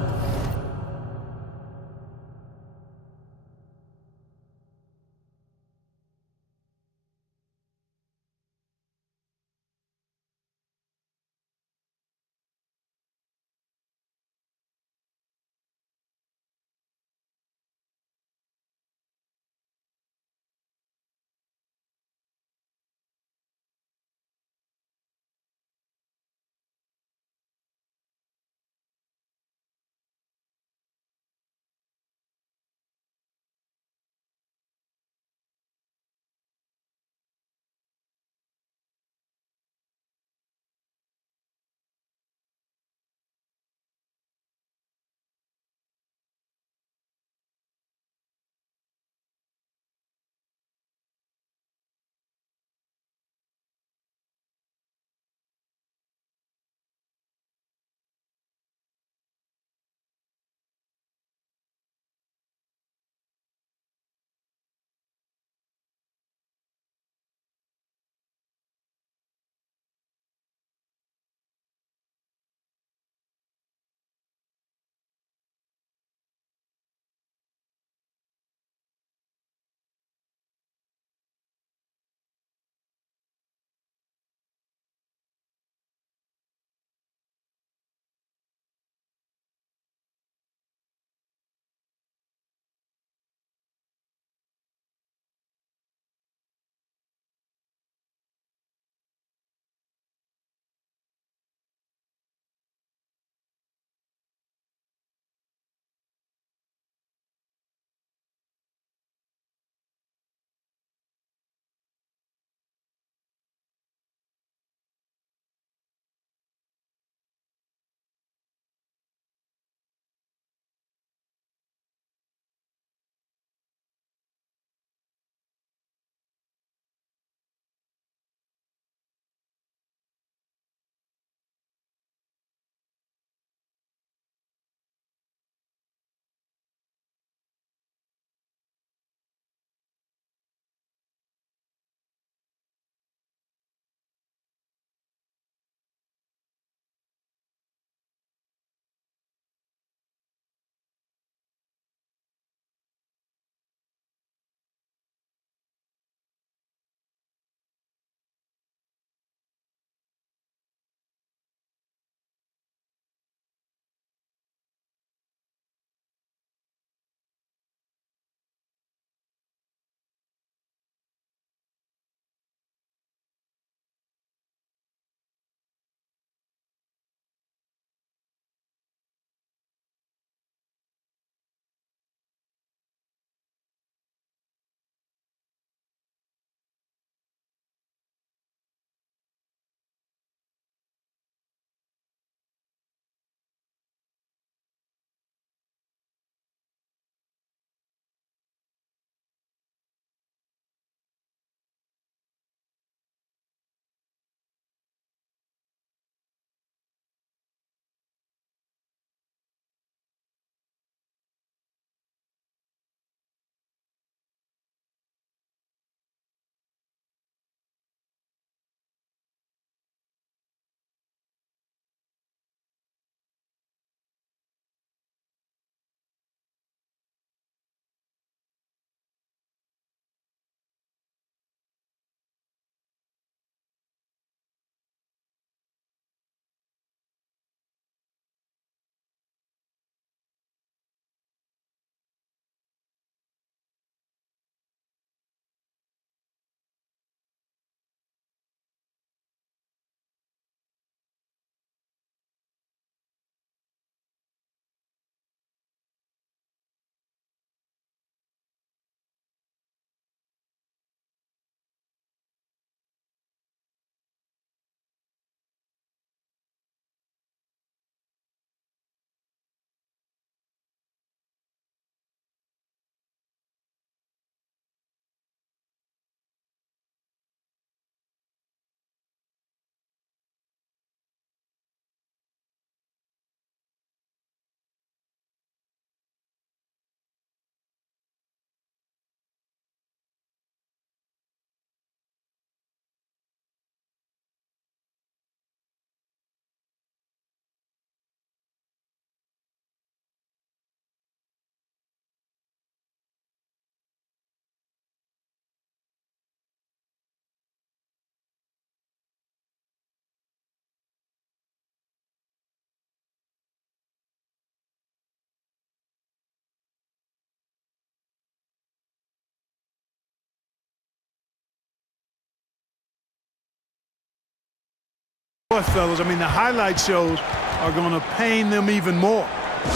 fellas, I mean, the highlight shows are going to pain them even more.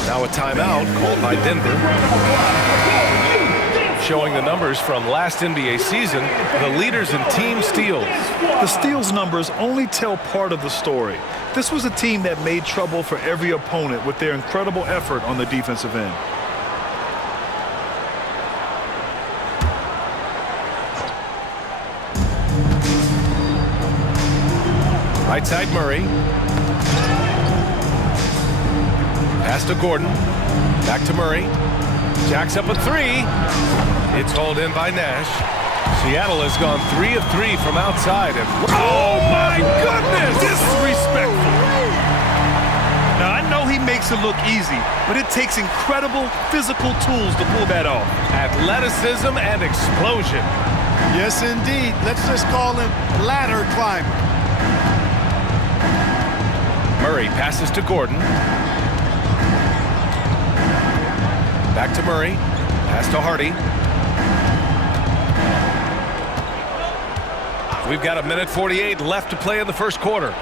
Now a timeout called by Denver. Showing the numbers from last NBA season, the leaders in team steals. The steals numbers only tell part of the story. This was a team that made trouble for every opponent with their incredible effort on the defensive end. Right side Murray. Pass to Gordon. Back to Murray. Jacks up a three. It's hauled in by Nash. Seattle has gone 3 of 3 from outside. And oh my goodness! Disrespectful. Now I know he makes it look easy, but it takes incredible physical tools to pull that off. Athleticism and explosion. Yes, indeed. Let's just call him ladder climber. Murray passes to Gordon. Back to Murray. Pass to Hardy. We've got 1:48 left to play in the first quarter.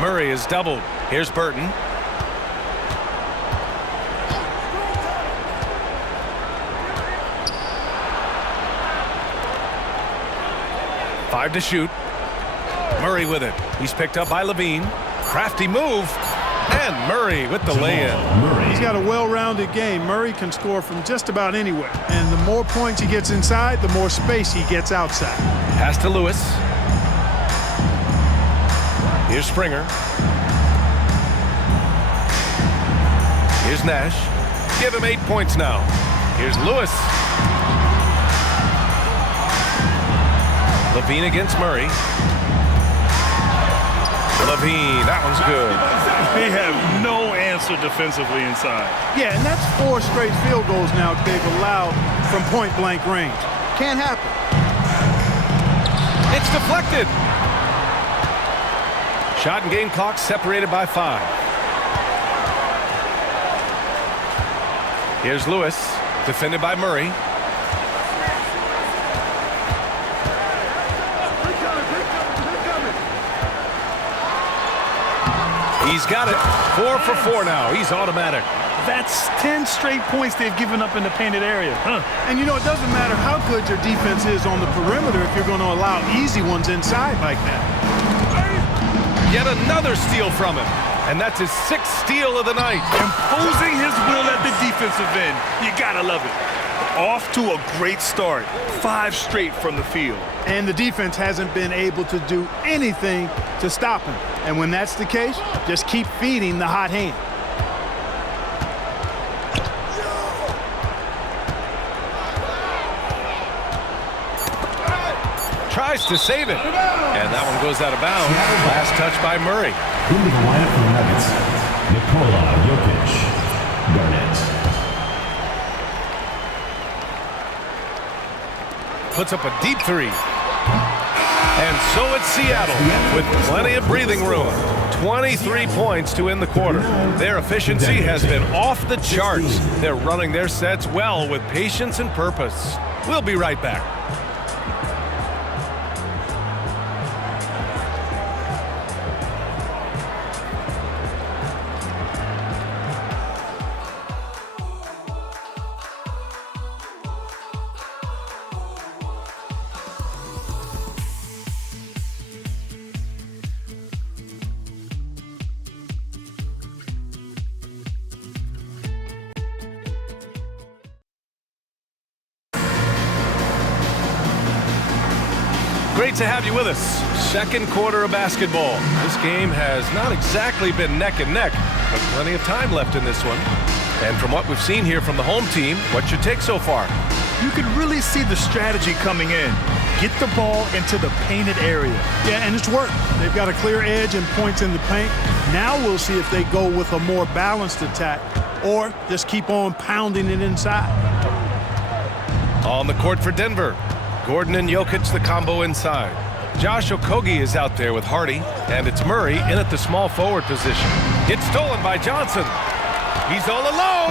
Murray is doubled. Here's Burton. Five to shoot. Murray with it. He's picked up by Levine. Crafty move. And Murray with the lay-in. He's got a well-rounded game. Murray can score from just about anywhere. And the more points he gets inside, the more space he gets outside. Pass to Lewis. Here's Springer. Here's Nash. Give him 8 points now. Here's Lewis. Levine against Murray. Levine, that one's good. They have no answer defensively inside. Yeah, and that's 4 straight field goals now they've allowed from point-blank range. Can't happen. It's deflected. Shot and game clock separated by 5. Here's Lewis, defended by Murray. He's got it. 4 for 4 now. He's automatic. That's 10 straight points they've given up in the painted area. And you know, it doesn't matter how good your defense is on the perimeter if you're going to allow easy ones inside like that. Yet another steal from him. And that's his 6th steal of the night. Imposing his will at the defensive end. You gotta love it. Off to a great start. 5 straight from the field. And the defense hasn't been able to do anything to stop him. And when that's the case, just keep feeding the hot hand. Tries to save it. And that one goes out of bounds. Last touch by Murray. Into the lineup for the Nuggets, Nikola Jokic, Garnett. Puts up a deep 3. And so it's Seattle with plenty of breathing room. 23 points to end the quarter. Their efficiency has been off the charts. They're running their sets well with patience and purpose. We'll be right back. Great to have you with us. Second quarter of basketball. This game has not exactly been neck and neck, but plenty of time left in this one. And from what we've seen here from the home team, what's your take so far? You can really see the strategy coming in. Get the ball into the painted area. Yeah, and it's worked. They've got a clear edge and points in the paint. Now we'll see if they go with a more balanced attack or just keep on pounding it inside. On the court for Denver, Gordon and Jokic, the combo inside. Josh Okogie is out there with Hardy, and it's Murray in at the small forward position. It's stolen by Johnson. He's all alone.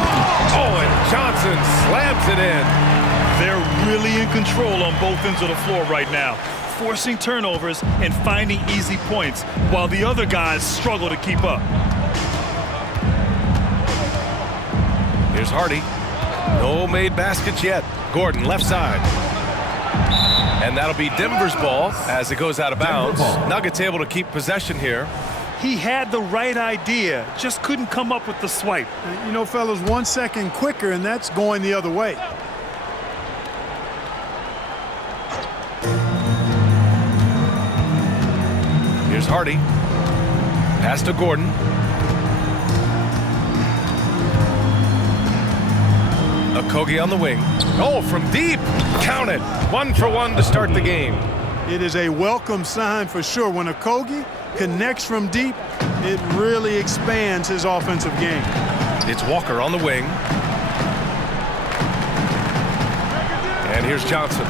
Oh, and Johnson slams it in. They're really in control on both ends of the floor right now, forcing turnovers and finding easy points while the other guys struggle to keep up. Here's Hardy. No made baskets yet. Gordon, left side. And that'll be Denver's ball as it goes out of bounds. Nuggets able to keep possession here. He had the right idea, just couldn't come up with the swipe. You know, fellas, 1 second quicker, and that's going the other way. Here's Hardy. Pass to Gordon. Okogie on the wing. Oh, from deep. Count it. 1 for 1 to start the game. It is a welcome sign for sure. When Okogie connects from deep, it really expands his offensive game. It's Walker on the wing. And here's Johnson.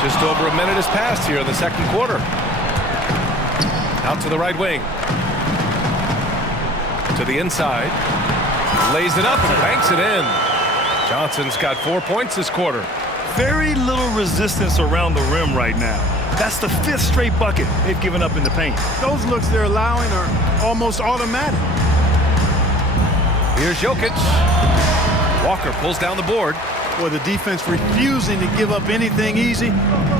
Just over a minute has passed here in the second quarter. Out to the right wing. To the inside. Lays it up and banks it in. Johnson's got 4 points this quarter. Very little resistance around the rim right now. That's the 5th straight bucket they've given up in the paint. Those looks they're allowing are almost automatic. Here's Jokic. Walker pulls down the board. Boy, the defense refusing to give up anything easy.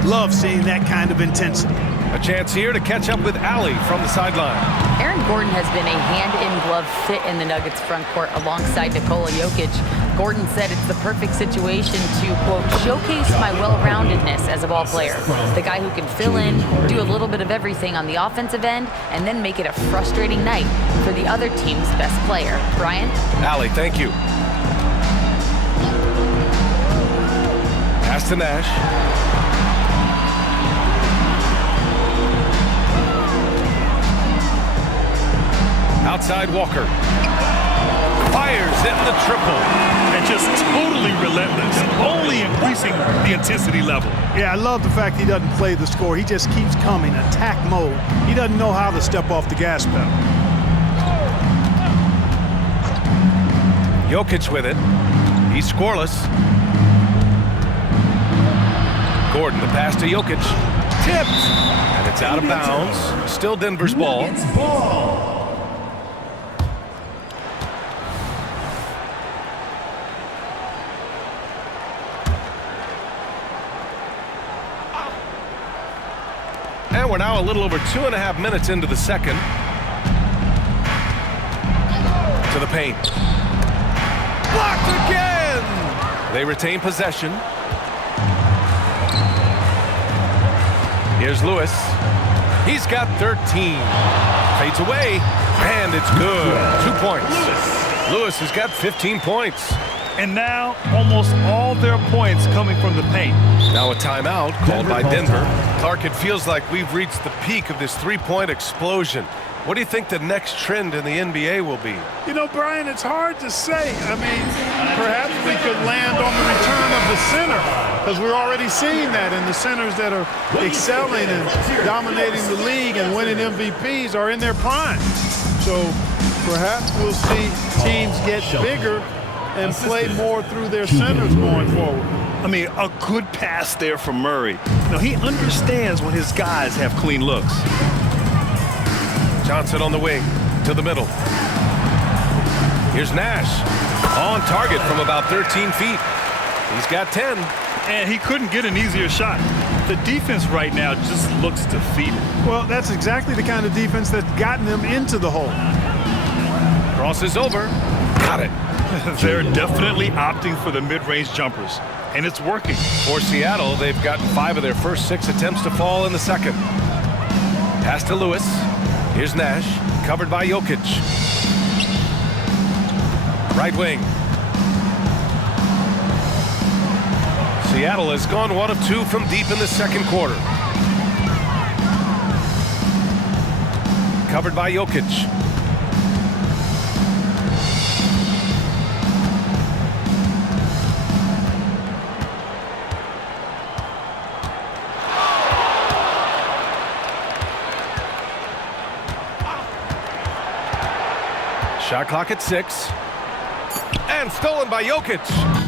Love seeing that kind of intensity. A chance here to catch up with Allie from the sideline. Aaron Gordon has been a hand-in-glove fit in the Nuggets front court alongside Nikola Jokic. Gordon said it's the perfect situation to, quote, showcase my well-roundedness as a ball player. The guy who can fill in, do a little bit of everything on the offensive end, and then make it a frustrating night for the other team's best player. Brian? Allie, thank you. Pass to Nash. Outside Walker. Fires in the triple. And just totally relentless, only increasing the intensity level. Yeah, I love the fact he doesn't play the score. He just keeps coming, attack mode. He doesn't know how to step off the gas pedal. Jokic with it. He's scoreless. Gordon, the pass to Jokic. Tipped. And it's out of bounds. Still Denver's ball. And we're now a little over 2.5 minutes into the second. To the paint. Blocked again! They retain possession. Here's Lewis. He's got 13. Fades away, and it's good. 2 points. Lewis has got 15 points. And now, almost all their points coming from the paint. Now a timeout called by Denver. Clark, it feels like we've reached the peak of this three-point explosion. What do you think the next trend in the NBA will be? You know, Brian, it's hard to say. I mean, perhaps we could land on the return of the center, because we're already seeing that, and the centers that are excelling and dominating the league and winning MVPs are in their prime. So perhaps we'll see teams get bigger and play more through their centers going forward. I mean, a good pass there from Murray. Now, he understands when his guys have clean looks. Johnson on the wing to the middle. Here's Nash on target from about 13 feet. He's got 10. And he couldn't get an easier shot. The defense right now just looks defeated. Well, that's exactly the kind of defense that's gotten them into the hole. Crosses over. Got it. They're definitely opting for the mid-range jumpers, and it's working. For Seattle, they've gotten 5 of their first 6 attempts to fall in the second. Pass to Lewis. Here's Nash, covered by Jokic. Right wing. Seattle has gone 1 of 2 from deep in the second quarter. Covered by Jokic. Shot clock at 6. And stolen by Jokic.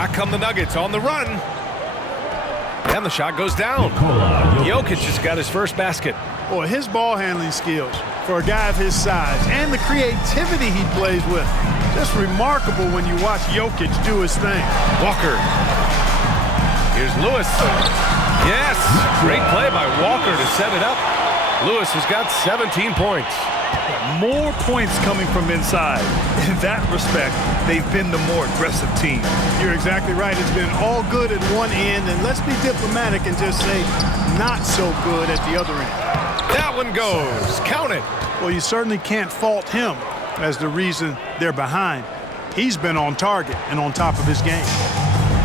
Back come the Nuggets on the run. And the shot goes down. Jokic has got his first basket. Boy, his ball handling skills for a guy of his size and the creativity he plays with, just remarkable when you watch Jokic do his thing. Walker. Here's Lewis. Yes, great play by Walker to set it up. Lewis has got 17 points. More points coming from inside. In that respect, they've been the more aggressive team. You're exactly right. It's been all good at one end, and let's be diplomatic and just say not so good at the other end. That one goes. Count it. Well, you certainly can't fault him as the reason they're behind. He's been on target and on top of his game.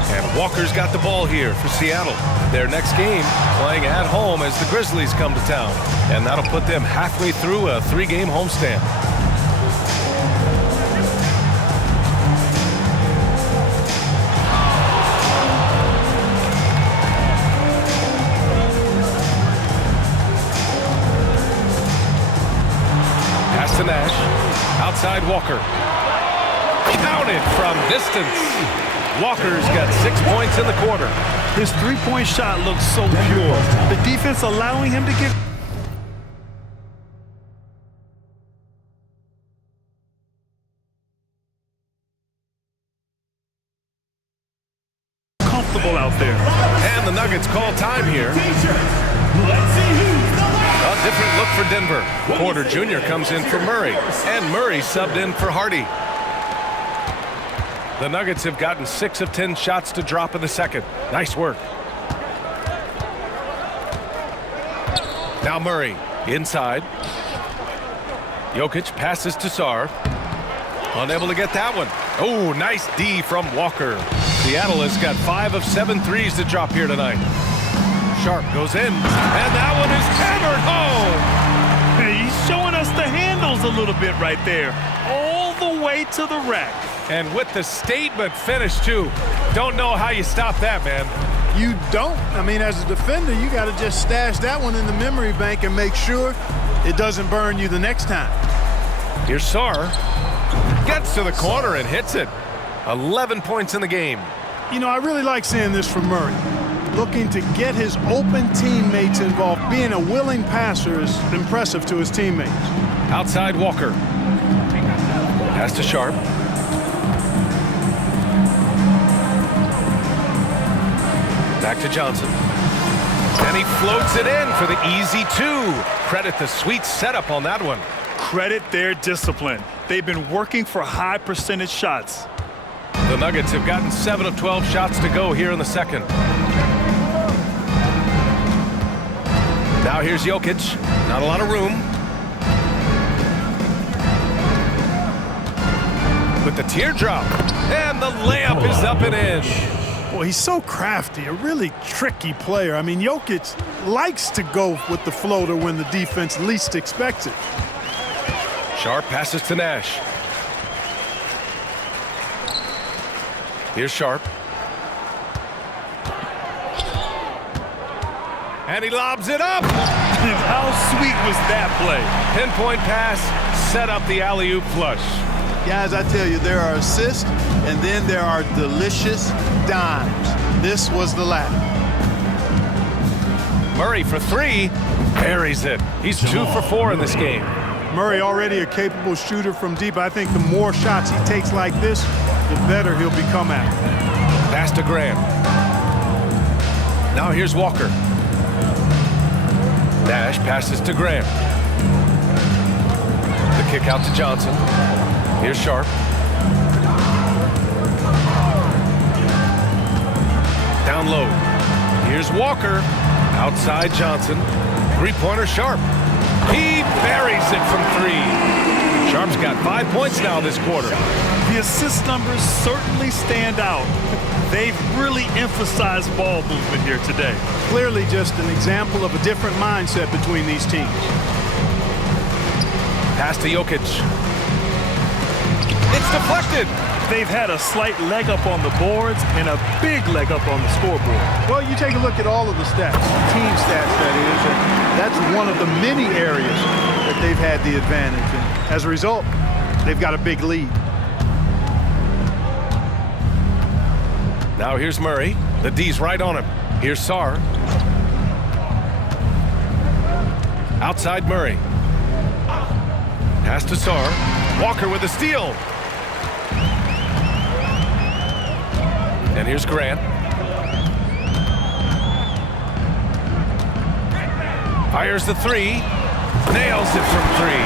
And Walker's got the ball here for Seattle. Their next game playing at home as the Grizzlies come to town. And that'll put them halfway through a 3-game homestand. Pass to Nash. Outside Walker. Counted from distance. Walker's got 6 points in the quarter. His three-point shot looks so pure. The defense allowing him to get comfortable out there. And the Nuggets call time here. A different look for Denver. Porter Jr. comes in for Murray. And Murray subbed in for Hardy. The Nuggets have gotten 6 of 10 shots to drop in the second. Nice work. Now Murray inside. Jokic passes to Sarr. Unable to get that one. Oh, nice D from Walker. Seattle has got 5 of 7 threes to drop here tonight. Sharp goes in, and that one is hammered home. He's showing us the handles a little bit right there. All the way to the rack. And with the statement finish, too. Don't know how you stop that, man. You don't. I mean, as a defender, you got to just stash that one in the memory bank and make sure it doesn't burn you the next time. Here's Sarr. Gets to the corner and hits it. 11 points in the game. You know, I really like seeing this from Murray. Looking to get his open teammates involved. Being a willing passer is impressive to his teammates. Outside Walker. Pass to Sharp. Back to Johnson. And he floats it in for the easy 2. Credit the sweet setup on that one. Credit their discipline. They've been working for high percentage shots. The Nuggets have gotten 7 of 12 shots to go here in the second. Now here's Jokic. Not a lot of room. With the teardrop. And the layup is up and in. Well, he's so crafty, a really tricky player. I mean, Jokic likes to go with the floater when the defense least expects it. Sharp passes to Nash. Here's Sharp. And he lobs it up. How sweet was that play? Pinpoint pass, set up the alley-oop flush. Guys, I tell you, there are assists, and then there are delicious dimes. This was the latter. Murray for 3, buries it. He's 2 for 4 in this game. Murray already a capable shooter from deep. I think the more shots he takes like this, the better he'll become at it. Pass to Graham. Now here's Walker. Nash passes to Graham. The kick out to Johnson. Here's Sharp. Down low. Here's Walker. Outside Johnson. Three-pointer Sharp. He buries it from 3. Sharp's got 5 points now this quarter. The assist numbers certainly stand out. They've really emphasized ball movement here today. Clearly just an example of a different mindset between these teams. Pass to Jokic. It's deflected. They've had a slight leg up on the boards and a big leg up on the scoreboard. Well, you take a look at all of the stats, team stats that is, and that's one of the many areas that they've had the advantage. And as a result, they've got a big lead. Now here's Murray. The D's right on him. Here's Sarr. Outside Murray. Pass to Sarr. Walker with a steal. And here's Grant. Fires the three. Nails it from three.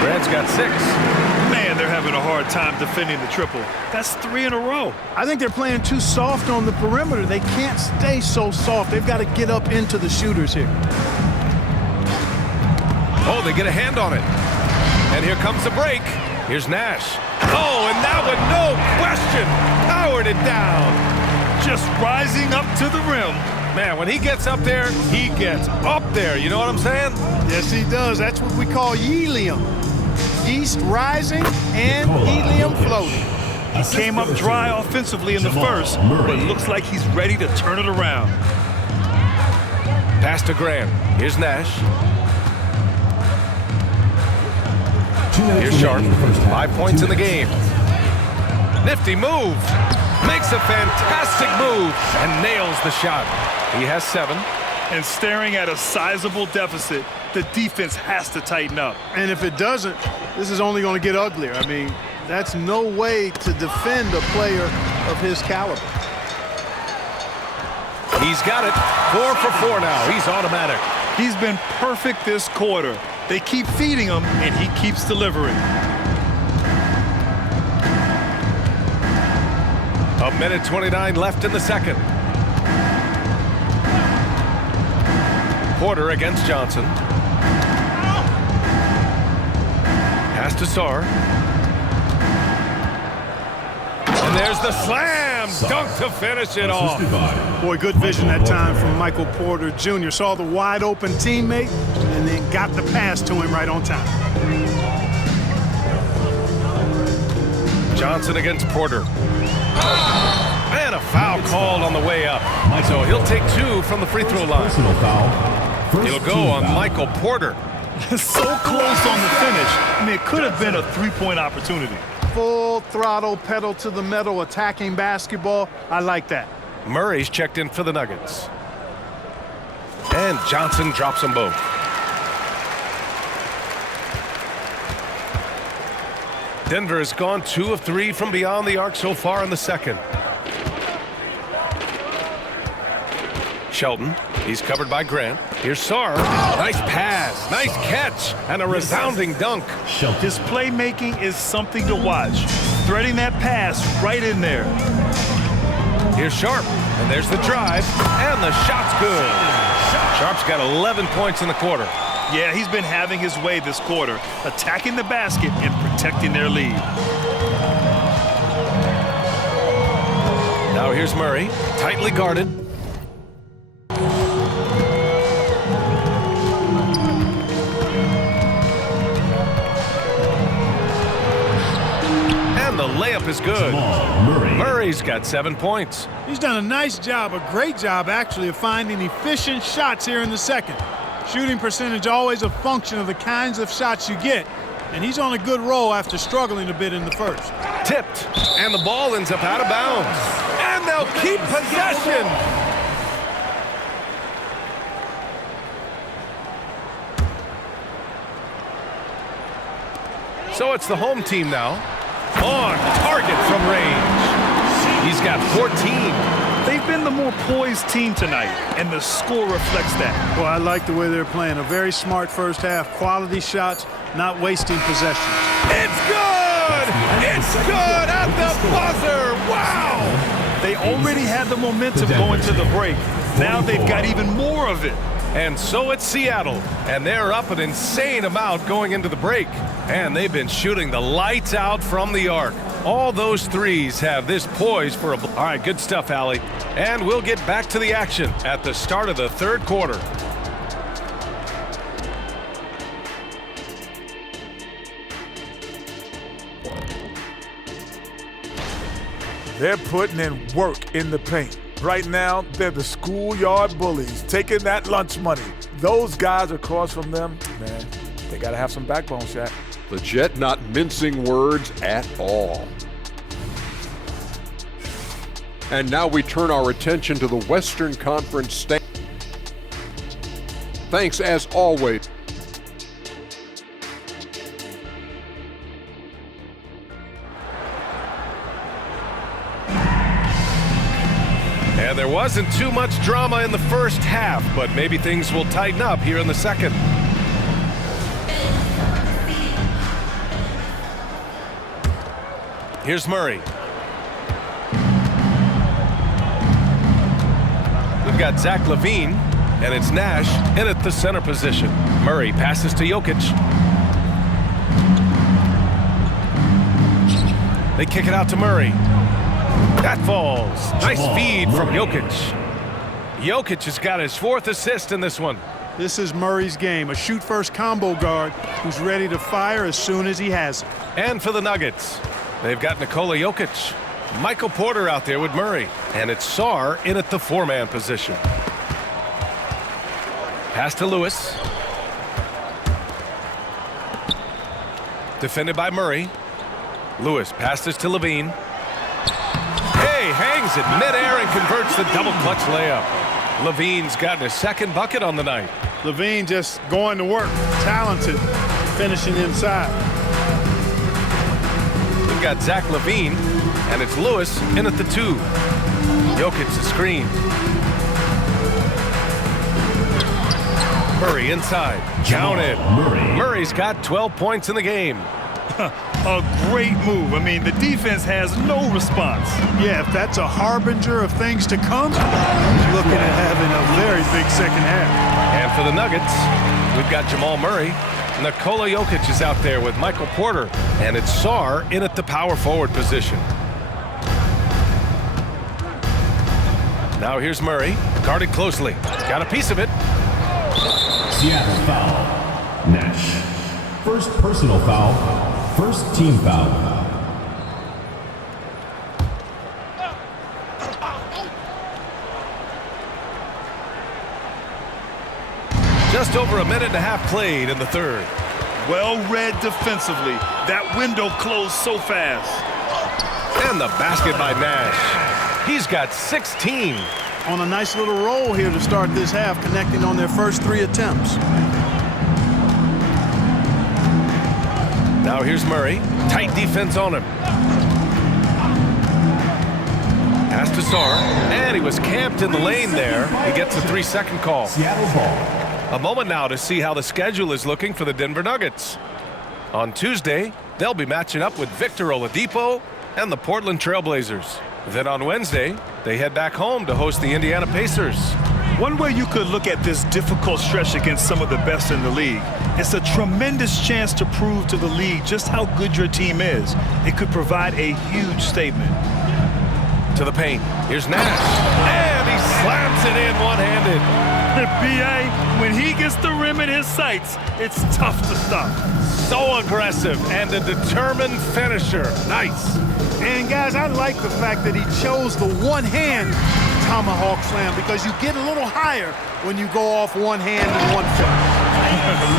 Grant's got 6. Man, they're having a hard time defending the triple. That's 3 in a row. I think they're playing too soft on the perimeter. They can't stay so soft. They've got to get up into the shooters here. Oh, they get a hand on it. And here comes the break. Here's Nash. Oh, and that one, no question, powered it down. Just rising up to the rim. Man, when he gets up there, he gets up there. You know what I'm saying? Yes, he does. That's what we call helium. Yeast rising and helium floating. He came up dry offensively in the first, but looks like he's ready to turn it around. Pass to Grant. Here's Nash. Here's Sharp. 5 points in the game. Nifty move. Makes a fantastic move and nails the shot. He has 7. And staring at a sizable deficit, the defense has to tighten up. And if it doesn't, this is only going to get uglier. I mean, that's no way to defend a player of his caliber. He's got it. 4 for 4 now. He's automatic. He's been perfect this quarter. They keep feeding him, and he keeps delivering. A minute 29 left in the second. Porter against Johnson. Pass to Sarr. And there's the slam dunk to finish it off. Boy, good vision that time from Michael Porter Jr. Saw the wide open teammate and then got the pass to him right on time. Johnson against Porter. And a foul called on the way up. So he'll take 2 from the free throw line. He'll go on Michael Porter. So close on the finish. I mean, it could have been a 3-point opportunity. Full throttle, pedal to the metal, attacking basketball. I like that. Murray's checked in for the Nuggets. And Johnson drops them both. Denver has gone 2 of 3 from beyond the arc so far in the second. Shelton, he's covered by Grant. Here's Sarr. Nice pass, nice catch, and a resounding dunk. His playmaking is something to watch. Threading that pass right in there. Here's Sharp, and there's the drive, and the shot's good. Sharp's got 11 points in the quarter. Yeah, he's been having his way this quarter, attacking the basket and protecting their lead. Now here's Murray, tightly guarded. And the layup is good. Murray's got 7 points. He's done a nice job, a great job actually, of finding efficient shots here in the second. Shooting percentage always a function of the kinds of shots you get, and he's on a good roll after struggling a bit in the first. Tipped, and the ball ends up out of bounds. And they'll keep possession. So it's the home team now. On target from range. He's got 14. They've been the more poised team tonight, and the score reflects that. Well, I like the way they're playing. A very smart first half. Quality shots, not wasting possession. It's good! It's good at the buzzer! Wow! They already had the momentum going to the break. Now they've got even more of it. And so it's Seattle, and they're up an insane amount going into the break. And they've been shooting the lights out from the arc. All those threes have this poised for a... All right, good stuff, Allie. And we'll get back to the action at the start of the third quarter. They're putting in work in the paint. Right now, they're the schoolyard bullies, taking that lunch money. Those guys across from them, man, they got to have some backbone, Shaq. The Jet not mincing words at all. And now we turn our attention to the Western Conference stand. Thanks as always. And there wasn't too much drama in the first half, but maybe things will tighten up here in the second. Here's Murray. We've got Zach LaVine, and it's Nash in at the center position. Murray passes to Jokic. They kick it out to Murray. That falls. Nice feed from Jokic. Jokic has got his 4th assist in this one. This is Murray's game, a shoot-first combo guard who's ready to fire as soon as he has it. And for the Nuggets, they've got Nikola Jokic. Michael Porter out there with Murray. And it's Sarr in at the 4-man position. Pass to Lewis. Defended by Murray. Lewis passes to LaVine. Hey, hangs it midair and converts the double clutch layup. LaVine's gotten his 2nd bucket on the night. LaVine just going to work, talented, finishing inside. We've got Zach LaVine, and it's Lewis in at the 2. Jokic the screen. Murray inside. Counted. Murray's got 12 points in the game. A great move. I mean, the defense has no response. Yeah, if that's a harbinger of things to come, he's looking at having a very big second half. And for the Nuggets, we've got Jamal Murray. Nikola Jokic is out there with Michael Porter, and it's Sarr in at the power forward position. Now here's Murray, guarded closely. Got a piece of it. Seattle foul. Nash. First personal foul. First team foul. Just over a minute and a half played in the 3rd. Well read defensively. That window closed so fast. And the basket by Nash. He's got 16. On a nice little roll here to start this half, connecting on their first 3 attempts. Now here's Murray. Tight defense on him. Pass to Sarr. And he was camped in the lane there. He gets a 3-second call. Seattle ball. A moment now to see how the schedule is looking for the Denver Nuggets. On Tuesday, they'll be matching up with Victor Oladipo and the Portland Trail Blazers. Then on Wednesday, they head back home to host the Indiana Pacers. One way you could look at this difficult stretch against some of the best in the league, it's a tremendous chance to prove to the league just how good your team is. It could provide a huge statement. To the paint. Here's Nash. And he slams it in one-handed. B.A., when he gets the rim in his sights, it's tough to stop. So aggressive and a determined finisher. Nice. And guys, I like the fact that he chose the one-hand tomahawk slam because you get a little higher when you go off one hand and one foot.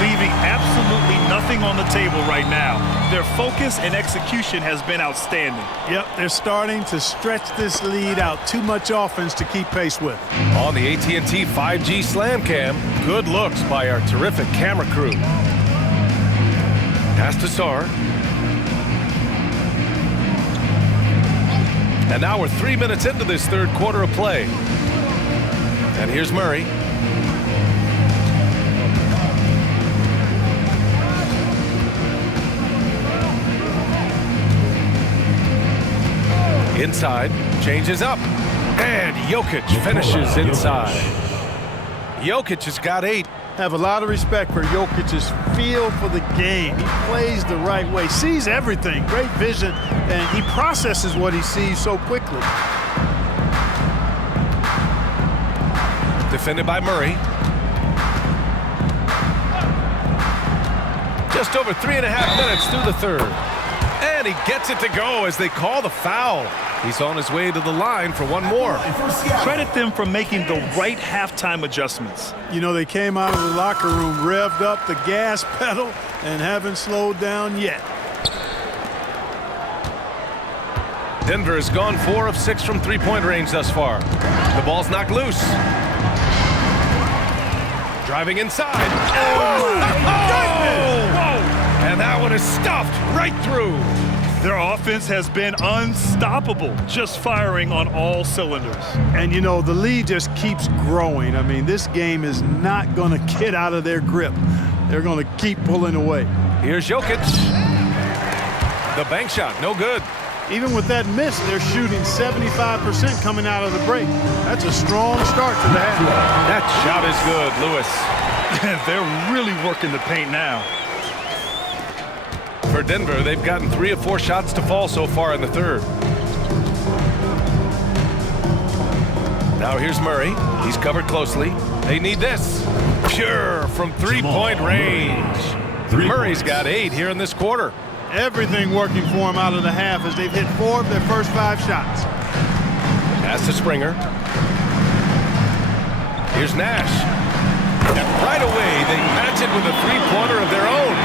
Leaving absolutely nothing on the table right now. Their focus and execution has been outstanding. Yep, they're starting to stretch this lead out. Too much offense to keep pace with. On the AT&T 5G Slam Cam, good looks by our terrific camera crew. Pass to Sarr. And now we're 3 minutes into this 3rd quarter of play. And here's Murray. Inside, changes up, and Jokic finishes inside. Jokic has got 8. Have a lot of respect for Jokic's feel for the game. He plays the right way, sees everything, great vision, and he processes what he sees so quickly. Defended by Murray. Just over 3.5 minutes through the 3rd. And he gets it to go as they call the foul. He's on his way to the line for one more. Credit them for making the right halftime adjustments. You know, they came out of the locker room, revved up the gas pedal, and haven't slowed down yet. Denver has gone 4 of 6 from three-point range thus far. The ball's knocked loose. Driving inside. Oh, my goodness! Whoa! And that one is stuffed right through. Their offense has been unstoppable, just firing on all cylinders. And, you know, the lead just keeps growing. I mean, this game is not going to get out of their grip. They're going to keep pulling away. Here's Jokic. The bank shot, no good. Even with that miss, they're shooting 75% coming out of the break. That's a strong start to the half. That shot is good, Lewis. They're really working the paint now. For Denver, they've gotten 3 of 4 shots to fall so far in the third. Now here's Murray. He's covered closely. They need this. Pure from three-point range. Murray's got 8 here in this quarter. Everything working for him out of the half as they've hit 4 of their first 5 shots. Pass to Springer. Here's Nash. And right away, they match it with a three-pointer of their own.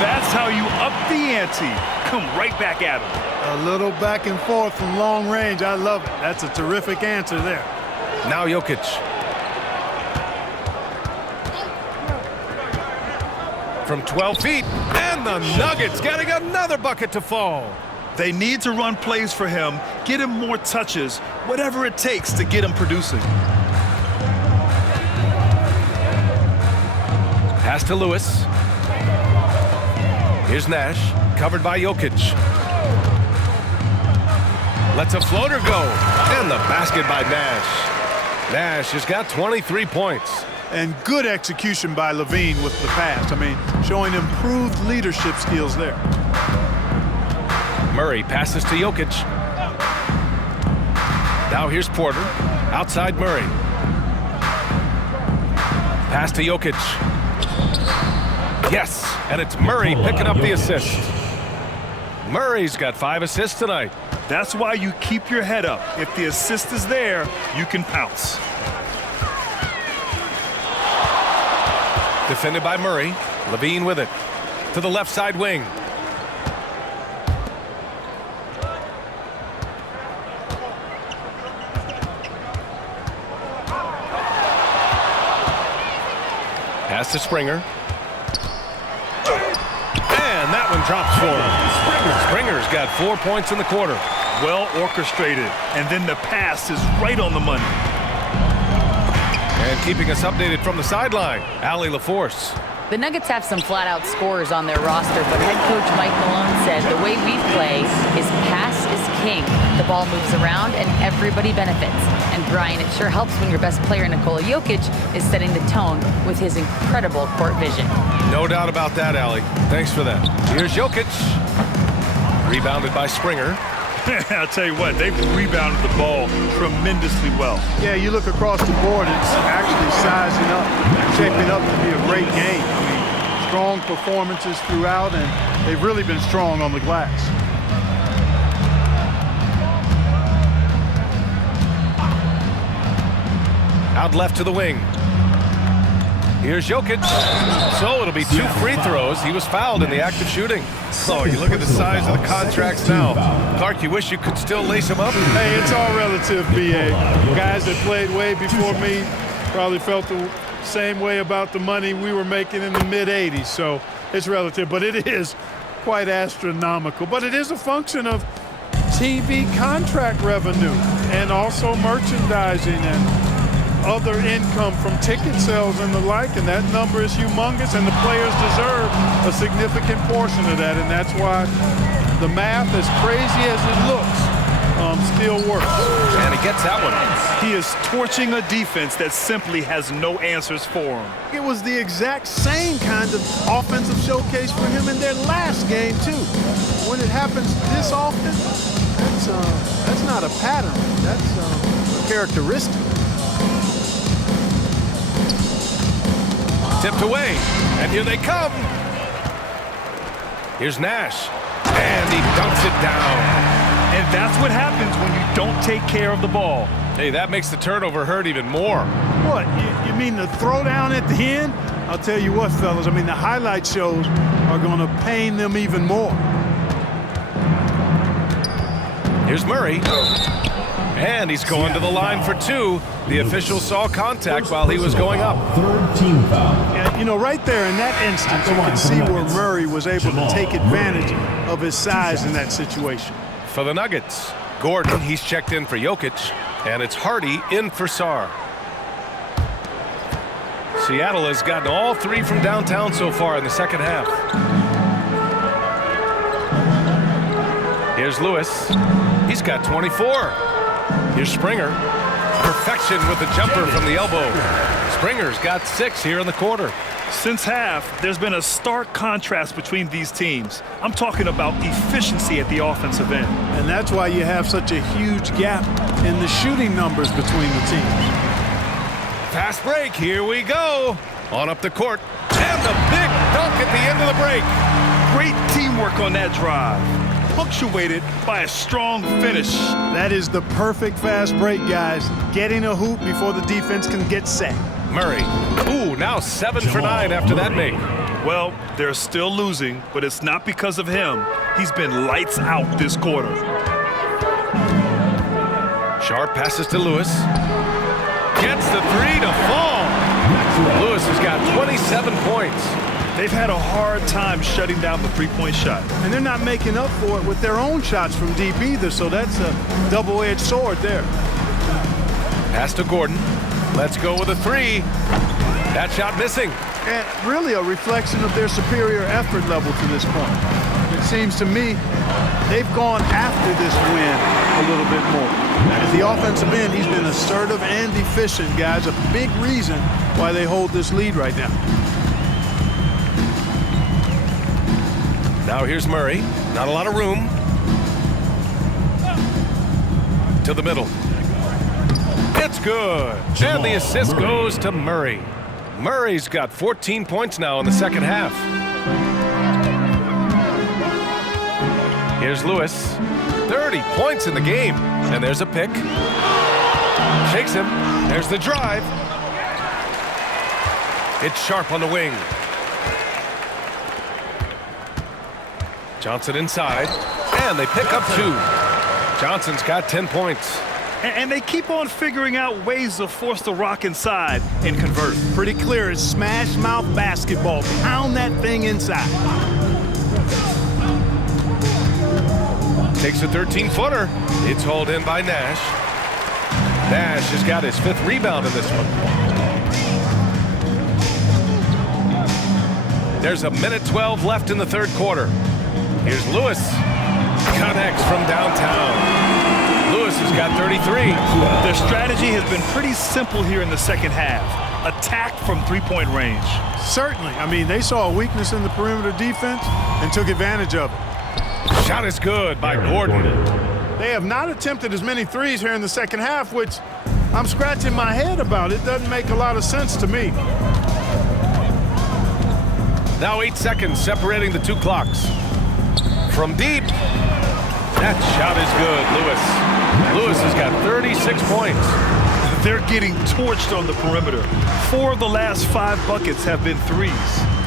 That's how you up the ante. Come right back at him. A little back and forth from long range. I love it. That's a terrific answer there. Now Jokic. From 12 feet. And the Nuggets getting another bucket to fall. They need to run plays for him, get him more touches, whatever it takes to get him producing. Pass to Lewis. Here's Nash, covered by Jokic. Lets a floater go. And the basket by Nash. Nash has got 23 points. And good execution by Levine with the pass. I mean, showing improved leadership skills there. Murray passes to Jokic. Now here's Porter. Outside Murray. Pass to Jokic. Yes, and it's Murray picking up the assist. Murray's got 5 assists tonight. That's why you keep your head up. If the assist is there, you can pounce. Defended by Murray. Levine with it. To the left side wing. Pass to Springer. And that one drops for him. Springer's got 4 points in the quarter. Well orchestrated. And then the pass is right on the money. And keeping us updated from the sideline, Allie LaForce. The Nuggets have some flat-out scorers on their roster, but head coach Mike Malone said the way we play is pass is king. The ball moves around and everybody benefits. And Brian, it sure helps when your best player, Nikola Jokic, is setting the tone with his incredible court vision. No doubt about that, Allie. Thanks for that. Here's Jokic. Rebounded by Springer. I'll tell you what, they've rebounded the ball tremendously well. Yeah, you look across the board, it's actually sizing up, shaping up to be a great game. I mean, strong performances throughout, and they've really been strong on the glass. Out left to the wing. Here's Jokic. So it'll be 2 free throws. He was fouled in the act of shooting. Oh, you look at the size of the contracts now. Clark, you wish you could still lace him up? Hey, it's all relative, B.A. Guys that played way before me probably felt the same way about the money we were making in the mid-'80s. So it's relative, but it is quite astronomical. But it is a function of TV contract revenue and also merchandising and other income from ticket sales and the like, and that number is humongous, and the players deserve a significant portion of that, and that's why the math, as crazy as it looks, still works. And he gets that one. He is torching a defense that simply has no answers for him. It was the exact same kind of offensive showcase for him in their last game, too. When it happens this often, that's not a pattern. That's a characteristic. Tipped away, and here they come. Here's Nash, and he dunks it down. And that's what happens when you don't take care of the ball. Hey, that makes the turnover hurt even more. What, you mean the throwdown at the end? I'll tell you what, fellas, I mean, the highlight shows are going to pain them even more. Here's Murray. And he's going to the line for two. The official saw contact while he was going up. Third team foul. Yeah, you know, right there in that instance, you can see where Murray was able to take advantage of his size in that situation. For the Nuggets, Gordon, he's checked in for Jokic, and it's Hardy in for Sarr. Seattle has gotten all three from downtown so far in the second half. Here's Lewis. He's got 24. Here's Springer. Perfection with the jumper from the elbow. Springer's got 6 here in the quarter. Since half, there's been a stark contrast between these teams. I'm talking about efficiency at the offensive end. And that's why you have such a huge gap in the shooting numbers between the teams. Fast break, here we go. On up the court, and the big dunk at the end of the break. Great teamwork on that drive, punctuated by a strong finish. That is the perfect fast break, guys. Getting a hoop before the defense can get set. Murray, ooh, now 7 for 9 after that make. Well, they're still losing, but it's not because of him. He's been lights out this quarter. Sharp passes to Lewis. Gets the 3 to fall. Lewis has got 27 points. They've had a hard time shutting down the three-point shot. And they're not making up for it with their own shots from deep either, so that's a double-edged sword there. Pass to Gordon. Let's go with a 3. That shot missing. And really a reflection of their superior effort level to this point. It seems to me they've gone after this win a little bit more. At the offensive end, he's been assertive and efficient, guys. A big reason why they hold this lead right now. Now here's Murray. Not a lot of room. To the middle. It's good. And the assist goes to Murray. Murray's got 14 points now in the second half. Here's Lewis. 30 points in the game. And there's a pick. Shakes him. There's the drive. It's Sharp on the wing. Johnson inside. And they pick up 2. Johnson's got 10 points. And they keep on figuring out ways to force the rock inside and convert. Pretty clear. It's smash mouth basketball. Pound that thing inside. Takes a 13-footer. It's hauled in by Nash. Nash has got his 5th rebound in this one. There's a minute 12 left in the third quarter. Here's Lewis. Connects from downtown. Lewis has got 33. Their strategy has been pretty simple here in the second half. Attack from three-point range. Certainly. I mean, they saw a weakness in the perimeter defense and took advantage of it. Shot is good by Gordon. They have not attempted as many threes here in the second half, which I'm scratching my head about. It doesn't make a lot of sense to me. Now 8 seconds separating the 2 clocks. From deep. That shot is good, Lewis. Lewis has got 36 points. They're getting torched on the perimeter. 4 of the last 5 buckets have been threes.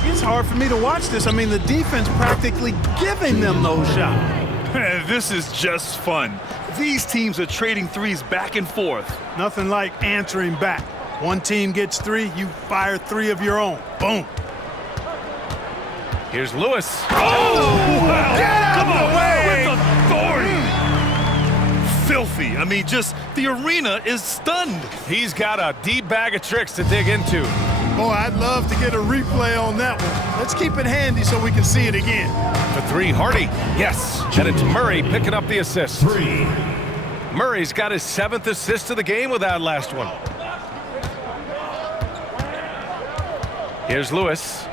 It's hard for me to watch this. I mean, the defense practically giving them those shots. This is just fun. These teams are trading threes back and forth. Nothing like answering back. One team gets 3, you fire 3 of your own. Boom. Here's Lewis. Oh! Wow. Get out of the way! With authority. Filthy. I mean, just the arena is stunned. He's got a deep bag of tricks to dig into. Boy, I'd love to get a replay on that one. Let's keep it handy so we can see it again. For 3, Hardy. Yes. And it's Murray picking up the assist. 3. Murray's got his 7th assist of the game with that last one. Here's Lewis.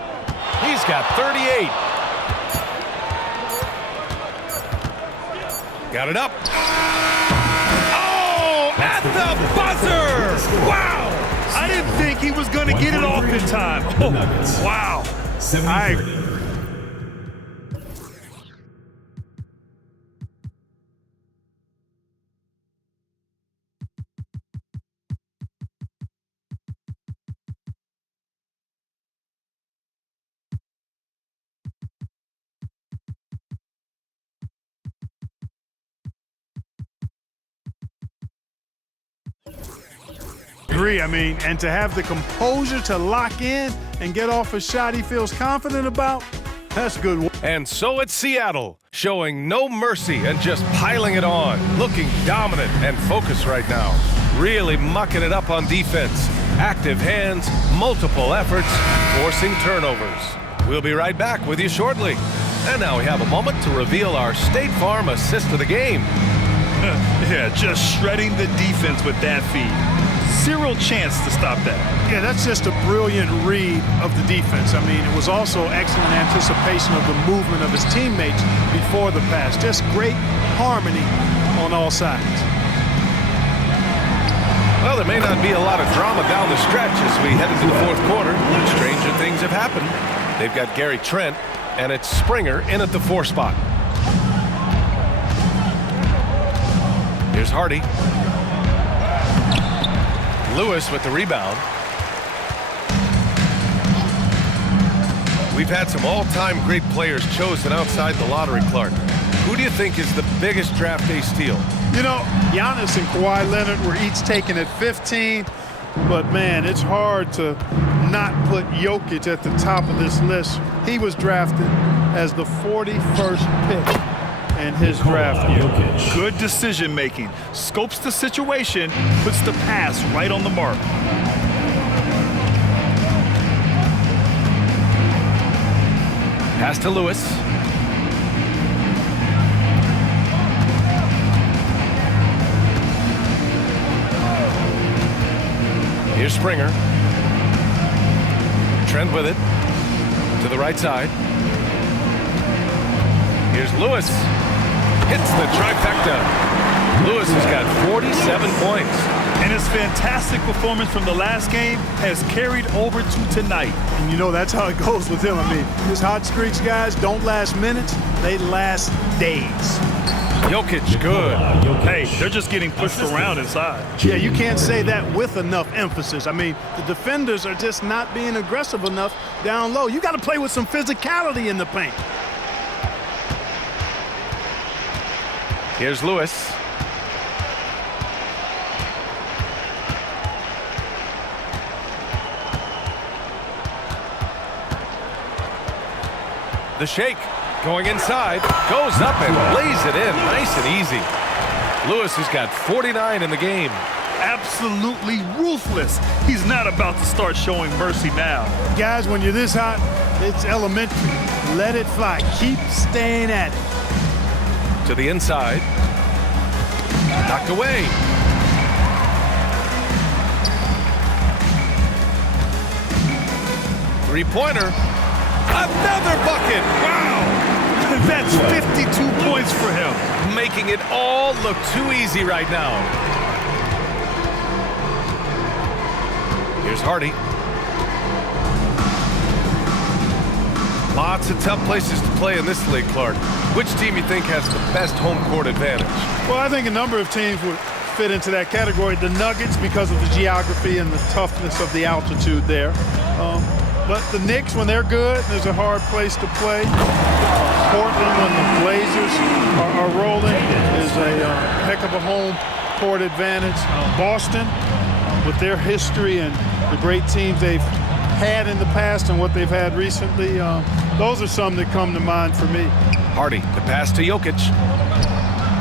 He's got 38. Got it up. Oh, at the buzzer! Wow! I didn't think he was going to get it off in time. Oh, wow. 7-30. agree. I mean, and to have the composure to lock in and get off a shot he feels confident about, that's good work. And so it's Seattle, showing no mercy and just piling it on, looking dominant and focused right now. Really mucking it up on defense. Active hands, multiple efforts, forcing turnovers. We'll be right back with you shortly. And now we have a moment to reveal our State Farm assist of the game. Yeah, just shredding the defense with that feed. Zero chance to stop that. Yeah, that's just a brilliant read of the defense. I mean, it was also excellent anticipation of the movement of his teammates before the pass. Just great harmony on all sides. Well, there may not be a lot of drama down the stretch as we head into the fourth quarter. Stranger things have happened. They've got Gary Trent, and it's Springer in at the 4 spot. Here's Hardy. Lewis with the rebound. We've had some all-time great players chosen outside the lottery, Clark. Who do you think is the biggest draft day steal? You know, Giannis and Kawhi Leonard were each taken at 15, but man, it's hard to not put Jokic at the top of this list. He was drafted as the 41st pick in his draft year. Good decision making. Scopes the situation, puts the pass right on the mark. Pass to Lewis. Here's Springer. Trent with it. To the right side. Here's Lewis. Hits the trifecta. Lewis has got 47 points. And his fantastic performance from the last game has carried over to tonight. And you know, that's how it goes with him. I mean, his hot streaks, guys, don't last minutes. They last days. Jokic, good. Hey, they're just getting pushed around inside. Yeah, you can't say that with enough emphasis. I mean, the defenders are just not being aggressive enough down low. You got to play with some physicality in the paint. Here's Lewis. The shake, going inside, goes up and lays it in, nice and easy. Lewis has got 49 in the game. Absolutely ruthless. He's not about to start showing mercy now. Guys, when you're this hot, it's elementary. Let it fly. Keep staying at it. To the inside. Knocked away. Three-pointer. Another bucket! Wow! That's 52 points for him. Making it all look too easy right now. Here's Hardy. Lots of tough places to play in this league, Clark. Which team you think has the best home court advantage? Well, I think a number of teams would fit into that category. The Nuggets, because of the geography and the toughness of the altitude there. But the Knicks, when they're good, there's a hard place to play. Portland, when the Blazers are rolling, is a heck of a home court advantage. Boston, with their history and the great teams they've had in the past and what they've had recently, those are some that come to mind for me. Hardy, the pass to Jokic.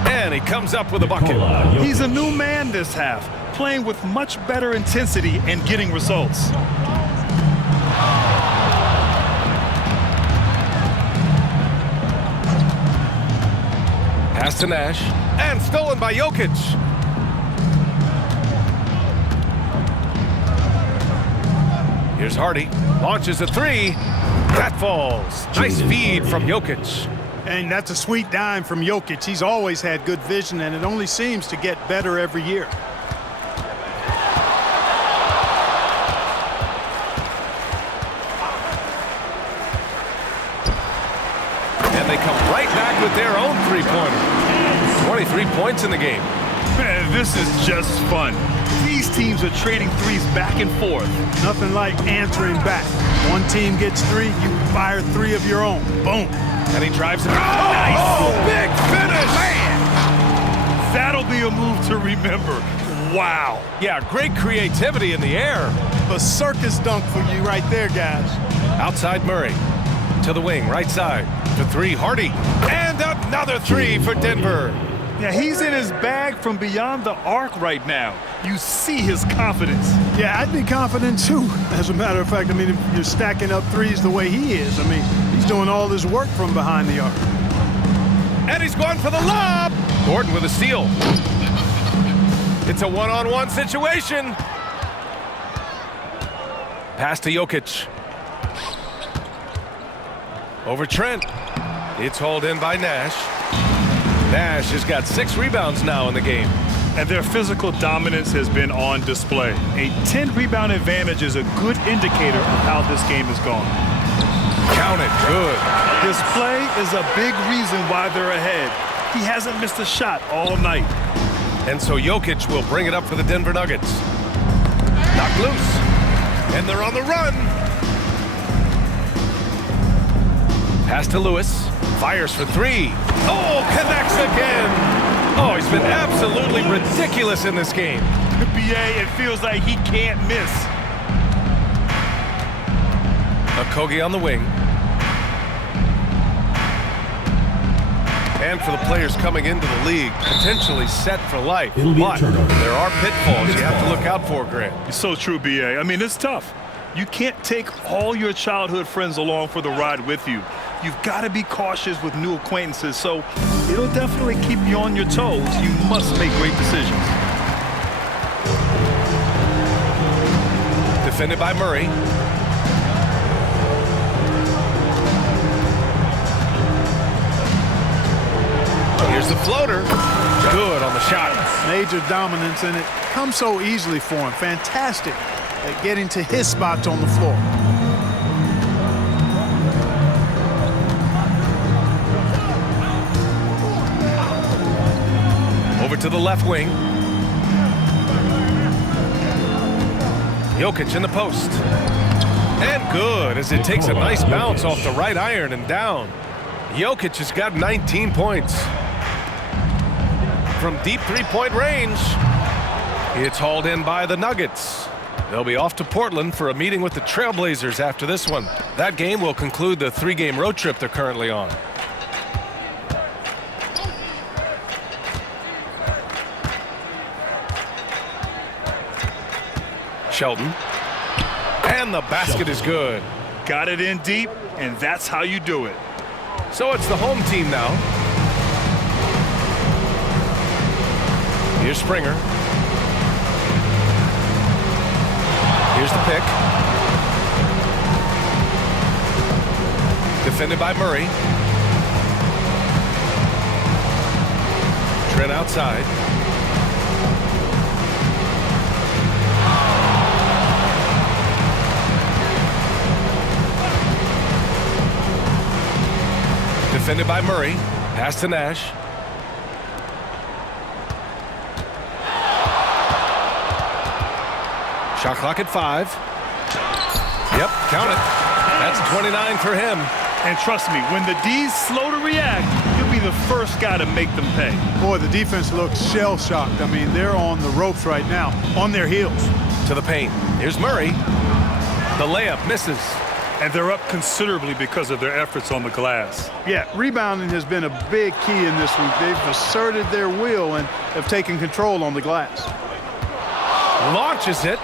And he comes up with a bucket. He's a new man this half, playing with much better intensity and getting results. Pass to Nash, and stolen by Jokic. Here's Hardy, launches a three. That falls. Nice feed from Jokic. And that's a sweet dime from Jokic. He's always had good vision, and it only seems to get better every year. And they come right back with their own three-pointer. 23 points in the game. Man, this is just fun. These teams are trading threes back and forth. Nothing like answering back. One team gets three, you fire three of your own. Boom. And he drives it. Nice! Oh, big finish! Man! That'll be a move to remember. Wow. Yeah, great creativity in the air. A circus dunk for you right there, guys. Outside Murray. To the wing, right side. To three, Hardy. And another three for Denver. Yeah, he's in his bag from beyond the arc right now. You see his confidence. Yeah, I'd be confident too. As a matter of fact, I mean, if you're stacking up threes the way he is, I mean, he's doing all his work from behind the arc. And he's going for the lob. Gordon with a steal. It's a one-on-one situation. Pass to Jokic. Over Trent. It's hauled in by Nash. Nash has got 6 rebounds now in the game. And their physical dominance has been on display. A 10-rebound advantage is a good indicator of how this game has gone. Count it, good. This play is a big reason why they're ahead. He hasn't missed a shot all night. And so Jokic will bring it up for the Denver Nuggets. Knocked loose. And they're on the run. Pass to Lewis. Fires for 3. Oh, connects again. Oh, he's been absolutely ridiculous in this game. BA, it feels like he can't miss. Okogie on the wing. And for the players coming into the league, potentially set for life. But there are pitfalls you have to look out for, Grant. It's so true, BA. I mean, it's tough. You can't take all your childhood friends along for the ride with you. You've got to be cautious with new acquaintances, so it'll definitely keep you on your toes. You must make great decisions. Defended by Murray. Here's the floater. Good on the shot. Major dominance, and it comes so easily for him. Fantastic at getting to his spots on the floor. Over to the left wing. Jokic in the post. And good as it takes a nice bounce off the right iron and down. Jokic has got 19 points. From deep three-point range, it's hauled in by the Nuggets. They'll be off to Portland for a meeting with the Trailblazers after this one. That game will conclude the 3-game road trip they're currently on. Shelton. And the basket is good. Got it in deep, and that's how you do it. So it's the home team now. Here's Springer. Here's the pick. Defended by Murray. Trent outside. Defended by Murray. Pass to Nash. Shot clock at 5. Yep, count it. That's 29 for him. And trust me, when the D's slow to react, he'll be the first guy to make them pay. Boy, the defense looks shell-shocked. I mean, they're on the ropes right now, on their heels. To the paint. Here's Murray. The layup misses. And they're up considerably because of their efforts on the glass. Yeah, rebounding has been a big key in this week. They've asserted their will and have taken control on the glass. Launches it.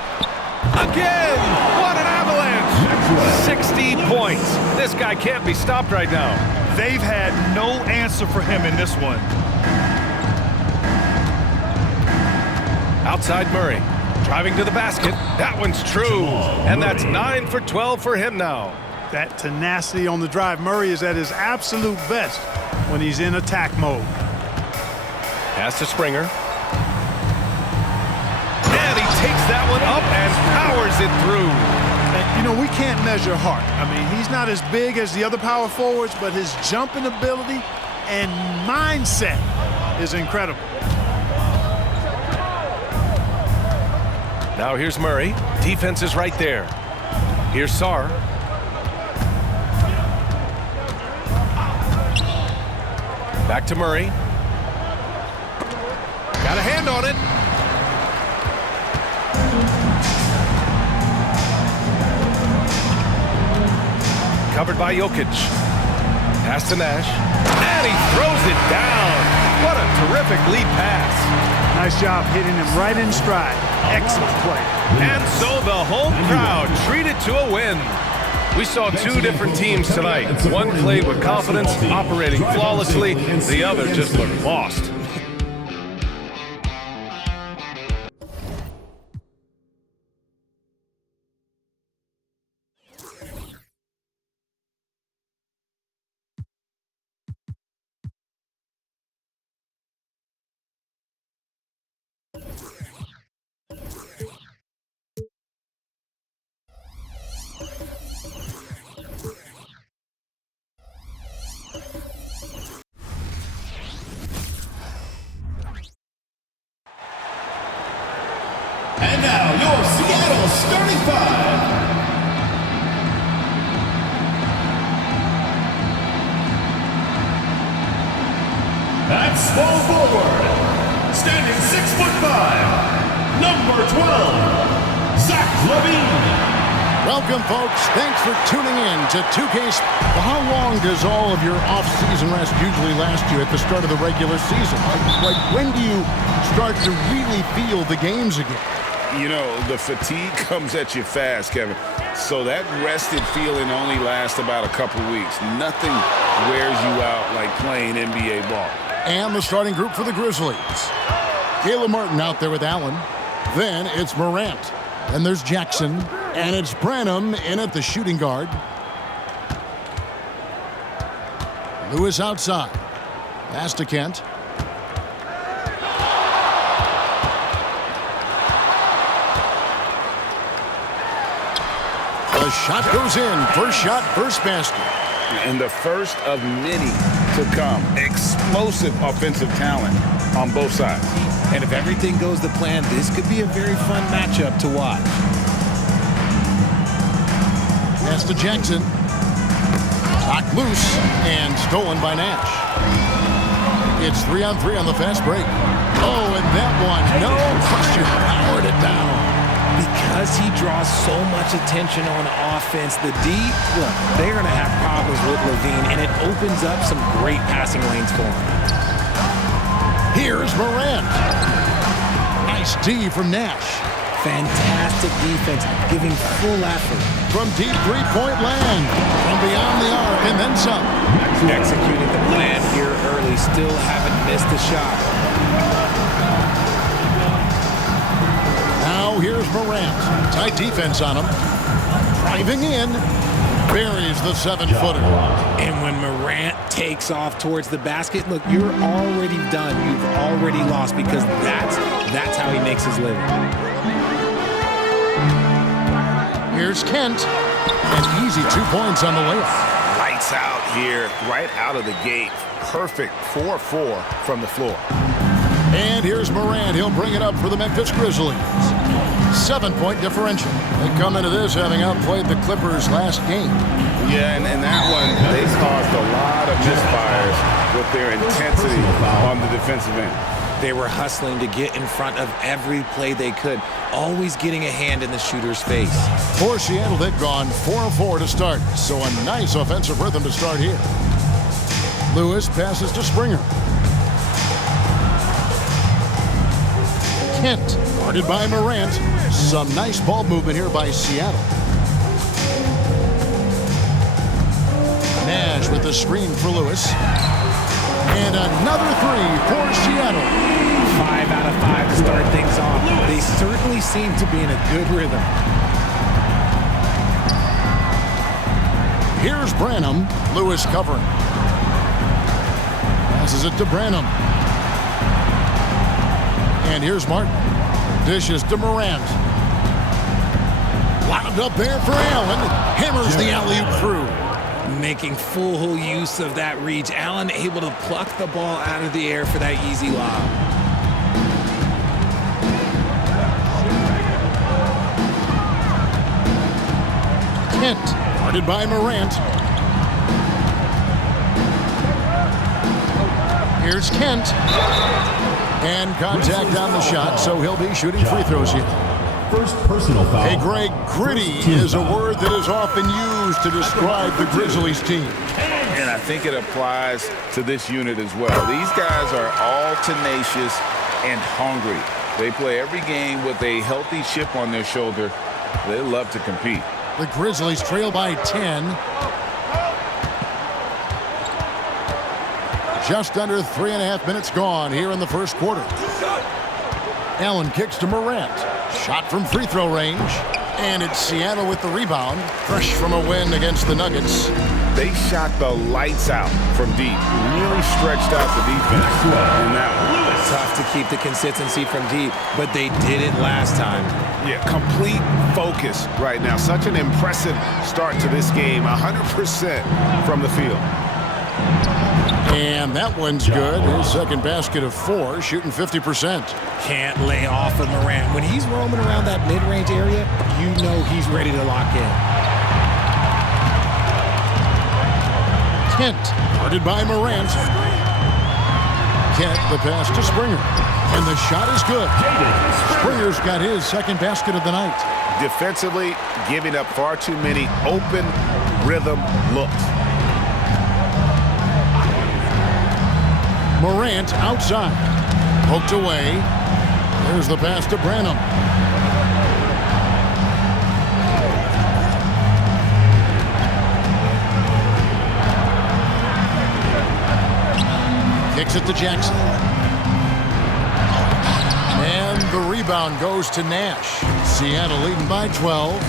Again! What an avalanche! 60 points. This guy can't be stopped right now. They've had no answer for him in this one. Outside Murray. Driving to the basket. That one's true. And that's 9 for 12 for him now. That tenacity on the drive. Murray is at his absolute best when he's in attack mode. Pass to Springer. And he takes that one up and powers it through. And, you know, we can't measure heart. I mean, he's not as big as the other power forwards, but his jumping ability and mindset is incredible. Now here's Murray. Defense is right there. Here's Sarr. Back to Murray. Got a hand on it. covered by Jokic. Pass to Nash, and he throws it down. What a terrific lead pass. Nice job hitting him right in stride. Excellent play. And so the home crowd treated to a win. We saw two different teams tonight. One played with confidence, operating flawlessly. The other just looked lost. And now your Seattle starting five. At small forward, standing 6'5", number 12, Zach LaVine. Welcome, folks. Thanks for tuning in to 2K. How long does all of your off-season rest usually last you at the start of the regular season? Like, when do you start to really feel the games again? You know, the fatigue comes at you fast, Kevin. So that rested feeling only lasts about a couple weeks. Nothing wears you out like playing NBA ball. And the starting group for the Grizzlies. Caleb Martin out there with Allen. Then it's Morant. Then there's Jackson. And it's Branham in at the shooting guard. Lewis outside. Pass to Kent. The shot goes in. First shot, first basket. And the first of many to come. Explosive offensive talent on both sides. And if everything goes to plan, this could be a very fun matchup to watch. Pass to Jackson. Knocked loose and stolen by Nash. It's 3-on-3 on the fast break. Oh, and that one, no question, powered it down. Because he draws so much attention on offense, the D, look, they're going to have problems with LaVine, and it opens up some great passing lanes for him. Here's Morant. Nice D from Nash. Fantastic defense, giving full effort. From deep three-point land, from beyond the arc, and then some. Executing the plan here early, still haven't missed a shot. Now here's Morant. Tight defense on him. Driving in, buries the 7-footer. And when Morant takes off towards the basket, look, you're already done. You've already lost because that's how he makes his living. Here's Kent. An easy 2 points on the layup. Lights out here, right out of the gate. Perfect 4-4 from the floor. And here's Morant. He'll bring it up for the Memphis Grizzlies. 7-point differential. They come into this having outplayed the Clippers last game. Yeah, and that one, they caused a lot of misfires with their intensity on the defensive end. They were hustling to get in front of every play they could, always getting a hand in the shooter's face. For Seattle, they've gone 4-4 to start, so a nice offensive rhythm to start here. Lewis passes to Springer. Kent, guarded by Morant. Some nice ball movement here by Seattle. Nash with the screen for Lewis. And another three for Seattle. 5 out of 5 to start things off. They certainly seem to be in a good rhythm. Here's Branham. Lewis covering. Passes it to Branham. And here's Martin. Dishes to Morant. Lobbed up there for Allen. Hammers the alley-oop through. Making full use of that reach. Allen able to pluck the ball out of the air for that easy lob. Kent, guarded by Morant. Here's Kent. And contact on the shot, so he'll be shooting free throws here. first personal foul. Hey, Greg, gritty is a word that is often used to describe the Grizzlies team. And I think it applies to this unit as well. These guys are all tenacious and hungry. They play every game with a healthy chip on their shoulder. They love to compete. The Grizzlies trail by 10. Just under 3.5 minutes gone here in the first quarter. Allen kicks to Morant. Shot from free throw range. And it's Seattle with the rebound. Fresh from a win against the Nuggets. They shot the lights out from deep. Really stretched out the defense. And now, tough to keep the consistency from deep, but they did it last time. Yeah, complete focus right now. Such an impressive start to this game. 100% from the field. And that one's good. His second basket of 4, shooting 50%. Can't lay off of Morant. When he's roaming around that mid-range area, you know he's ready to lock in. Kent, guarded by Morant. Kent, the pass to Springer. And the shot is good. Springer's got his second basket of the night. Defensively, giving up far too many open rhythm looks. Morant outside. Poked away. There's the pass to Branham. Kicks it to Jackson. And the rebound goes to Nash. Seattle leading by 12.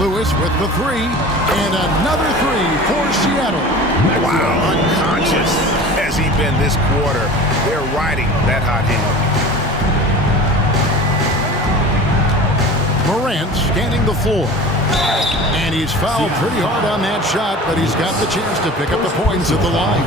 Lewis with the 3. And another 3 for Seattle. Wow, unconscious has he been this quarter. They're riding that hot hand. Morant scanning the floor. And he's fouled pretty hard on that shot, but he's got the chance to pick up the points at the line.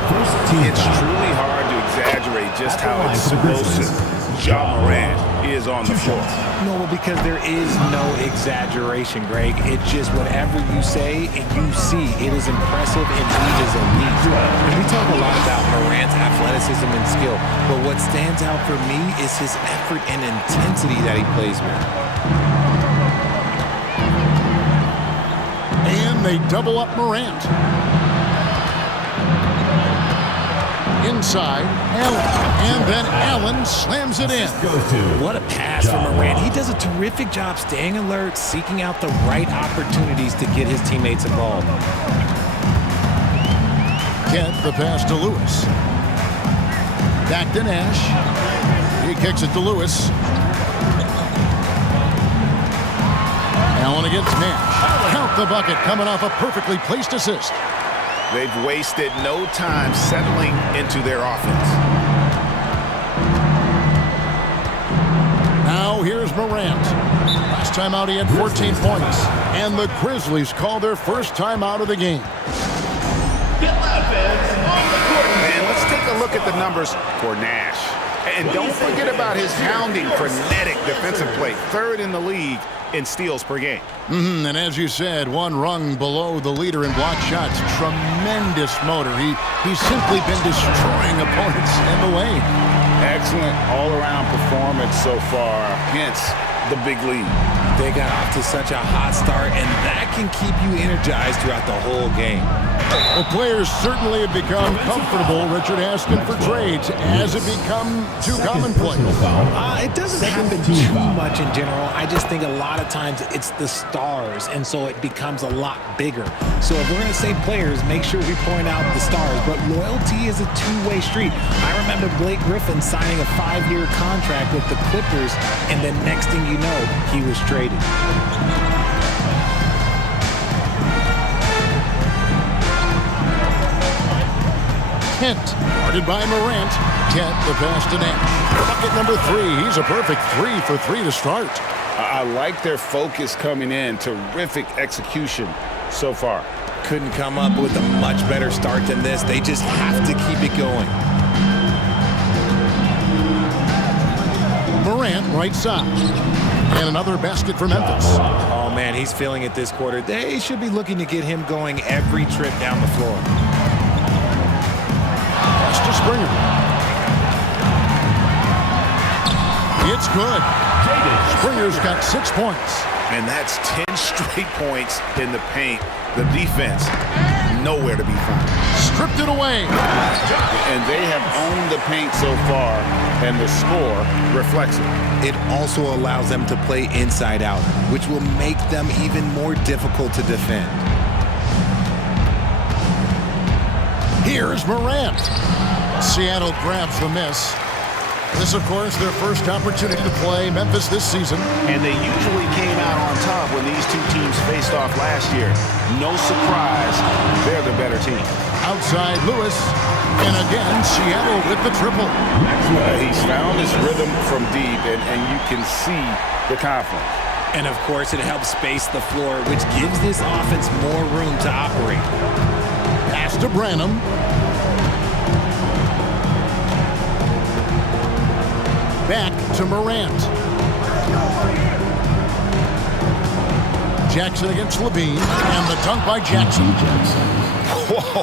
It's truly hard to exaggerate just how explosive Ja Morant is on the floor. No, because there is no exaggeration, Greg. It's just whatever you say and you see. It is impressive and he is elite. And we talk a lot about Morant's athleticism and skill, but what stands out for me is his effort and intensity that he plays with. And they double up Morant. Inside, Allen. And then Allen slams it in. What a pass from Morant. He does a terrific job staying alert, seeking out the right opportunities to get his teammates involved. Kent, the pass to Lewis. Back to Nash. He kicks it to Lewis. Allen against Nash. Count the bucket, coming off a perfectly placed assist. They've wasted no time settling into their offense. Now here's Morant. Last time out he had 14 points. And the Grizzlies call their first time out of the game. And let's take a look at the numbers for Nash. And don't forget about his hounding, frenetic defensive play. 3rd in the league in steals per game. And as you said, one rung below the leader in block shots. Tremendous motor. He's simply been destroying opponents in the lane. Excellent all-around performance so far, hence the big lead. They got off to such a hot start, and that can keep you energized throughout the whole game. Well, players certainly have become comfortable, Richard, asking for trades. Has it become too commonplace? It doesn't happen too much in general. I just think a lot of times it's the stars, and so it becomes a lot bigger. So if we're going to say players, make sure we point out the stars. But loyalty is a two-way street. I remember Blake Griffin signing a 5-year contract with the Clippers, and then next thing you know, he was traded. Kent, guarded by Morant. Kent, the pass to Nash. Bucket number 3. He's a perfect 3 for 3 to start. I like their focus coming in. Terrific execution so far. Couldn't come up with a much better start than this. They just have to keep it going. Morant, right side. And another basket for Memphis. Oh, man, he's feeling it this quarter. They should be looking to get him going every trip down the floor. Pass to Springer. It's good. Springer's got 6 points. And that's 10 straight points in the paint. The defense, nowhere to be found. Stripped it away. And they have owned the paint so far, and the score reflects it. It also allows them to play inside out, which will make them even more difficult to defend. Here's Morant. Seattle grabs the miss. This, of course, their first opportunity to play Memphis this season. And they usually came out on top when these two teams faced off last year. No surprise, they're the better team. Outside Lewis, and again, Seattle with the triple. He's found his rhythm from deep, and you can see the confidence. And, of course, it helps space the floor, which gives this offense more room to operate. Pass to Branham. Back to Morant. Jackson against Levine, and the dunk by Jackson. Whoa,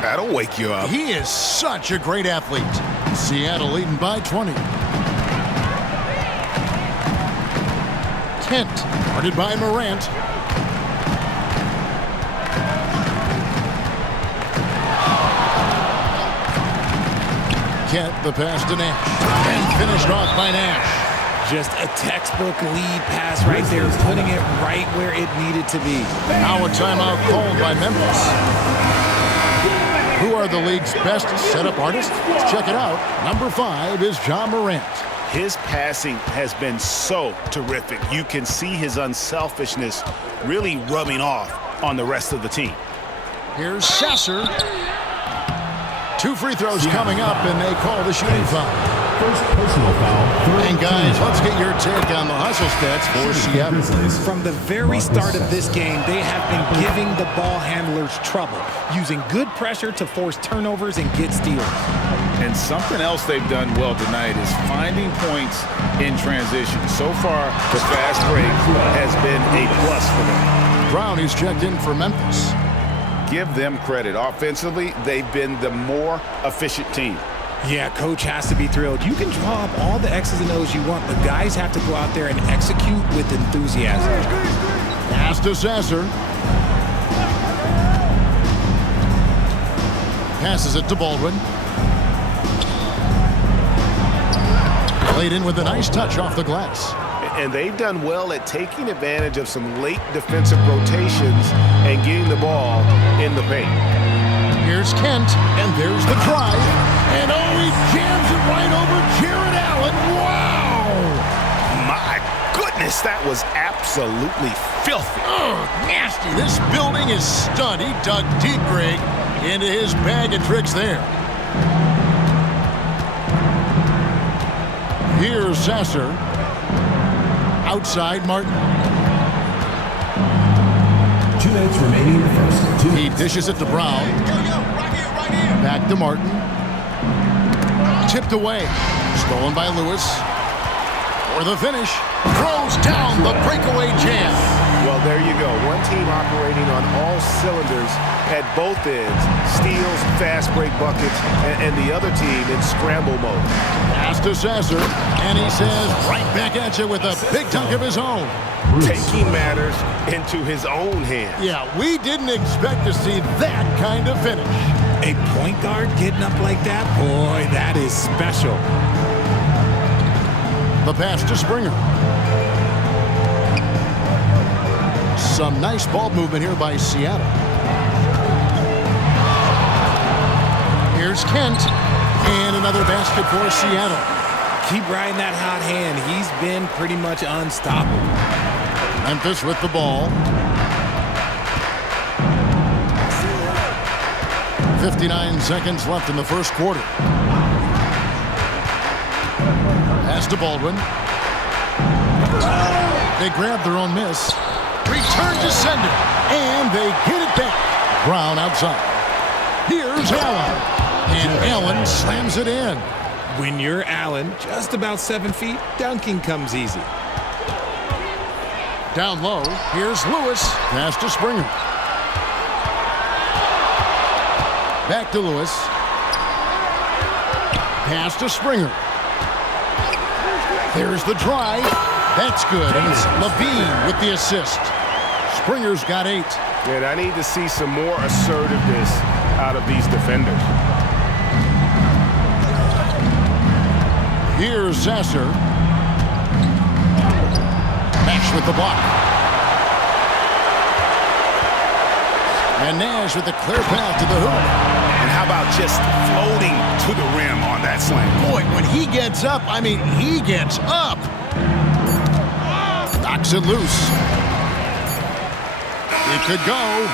that'll wake you up. He is such a great athlete. Seattle leading by 20. Kent, guarded by Morant. Kent, the pass to Nash, and finished off by Nash. Just a textbook lead pass right there, putting it right where it needed to be. Now a timeout called by Memphis. Who are the league's best setup artists? Let's check it out. Number 5 is Ja Morant. His passing has been so terrific. You can see his unselfishness really rubbing off on the rest of the team. Here's Sasser. 2 free throws coming up, and they call the shooting foul. First personal foul. And guys, let's get your take on the hustle stats for Seattle. From the very start of this game, they have been giving the ball handlers trouble, using good pressure to force turnovers and get steals. And something else they've done well tonight is finding points in transition. So far, the fast break has been a plus for them. Brown is checked in for Memphis. Give them credit. Offensively, they've been the more efficient team. Yeah, coach has to be thrilled. You can draw up all the X's and O's you want, but guys have to go out there and execute with enthusiasm. Pass to Sasser. Passes it to Baldwin. Played in with a nice touch off the glass. And they've done well at taking advantage of some late defensive rotations and getting the ball in the paint. Here's Kent, and there's the drive. And oh, he jams it right over Jared Allen. Wow! My goodness, that was absolutely filthy. Oh, nasty. This building is stunned. He dug deep, Greg, into his bag of tricks there. Here's Sasser. Outside Martin. 2 minutes remaining in the first. He dishes it to Brown. Back to Martin. Tipped away. Stolen by Lewis. For the finish. Throws down the breakaway jam. Well, there you go. One team operating on all cylinders at both ends. Steals, fast break buckets, and the other team in scramble mode. Pass to Sasser, and he says right back at you with a big dunk of his own. Taking matters into his own hands. Yeah, we didn't expect to see that kind of finish. A point guard getting up like that? Boy, that is special. The pass to Springer. Some nice ball movement here by Seattle. Here's Kent, and another basket for Seattle. Keep riding that hot hand. He's been pretty much unstoppable. Memphis with the ball. 59 seconds left in the first quarter. Pass to Baldwin. They grab their own miss. Return to sender, and they get it back. Brown outside. Here's Allen, and Allen slams it in. When you're Allen, just about 7 feet, dunking comes easy. Down low, here's Lewis. Pass to Springer. Back to Lewis. Pass to Springer. There's the drive, That's good, and it's Levine with the assist. Springer's got 8. And I need to see some more assertiveness out of these defenders. Here's Sasser. Nash with the block. And Nash with the clear path to the hoop. And how about just floating to the rim on that slam? Boy, when he gets up, I mean, he gets up. Knocks it loose. It could go.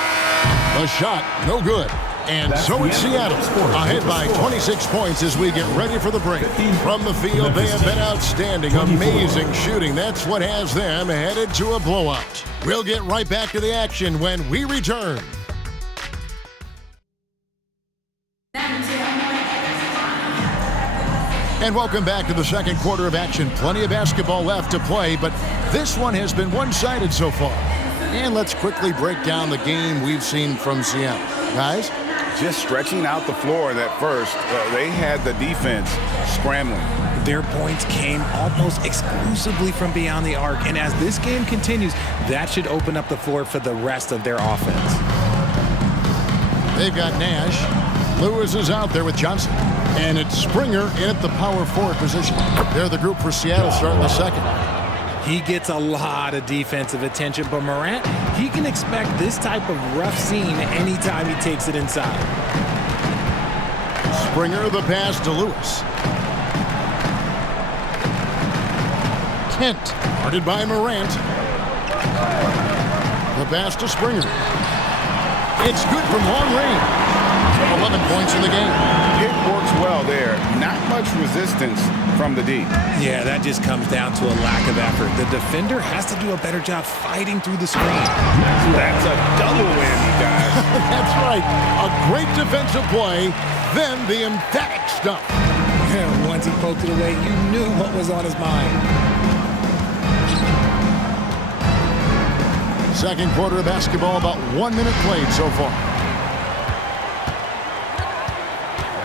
The shot, no good. And so it's Seattle, ahead by 26 points as we get ready for the break. From the field, they have been outstanding. Amazing shooting. That's what has them headed to a blowout. We'll get right back to the action when we return. And welcome back to the second quarter of action. Plenty of basketball left to play, but this one has been one-sided so far. And let's quickly break down the game we've seen from Seattle. Guys? Just stretching out the floor in that first. They had the defense scrambling. Their points came almost exclusively from beyond the arc. And as this game continues, that should open up the floor for the rest of their offense. They've got Nash. Lewis is out there with Johnson. And it's Springer in at the power forward position. They're the group for Seattle starting the second. He gets a lot of defensive attention, but Morant, he can expect this type of rough scene anytime he takes it inside. Springer the pass to Lewis. Kent, guarded by Morant. The pass to Springer. It's good from long range. 11 points in the game. It works well there. Not much resistance from the D. Yeah, that just comes down to a lack of effort. The defender has to do a better job fighting through the screen. That's a double whammy, guys. That's right. A great defensive play, then the emphatic stuff. Yeah, once he poked it away, you knew what was on his mind. Second quarter of basketball, about 1 minute played so far.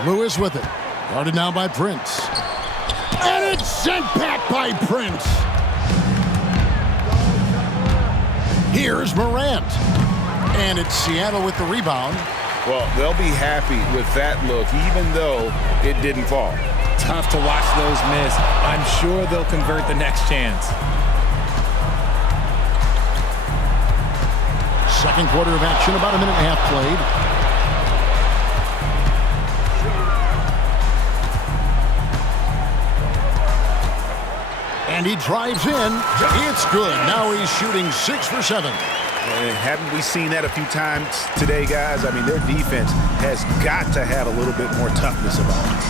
Lewis with it. Guarded now by Prince. And it's sent back by Prince. Here's Morant. And it's Seattle with the rebound. Well, they'll be happy with that look, even though it didn't fall. Tough to watch those miss. I'm sure they'll convert the next chance. Second quarter of action, about a minute and a half played. And he drives in. It's good. Now he's shooting 6 for 7. And haven't we seen that a few times today, guys? I mean, their defense has got to have a little bit more toughness about it.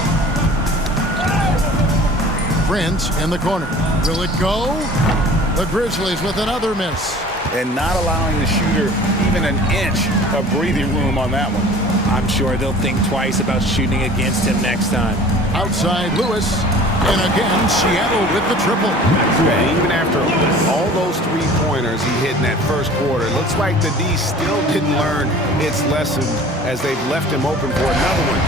Prince in the corner. Will it go? The Grizzlies with another miss. And not allowing the shooter even an inch of breathing room on that one. I'm sure they'll think twice about shooting against him next time. Outside Lewis. And again, Seattle with the triple. And even after all those three-pointers he hit in that first quarter, it looks like the D still didn't learn its lesson as they've left him open for another one.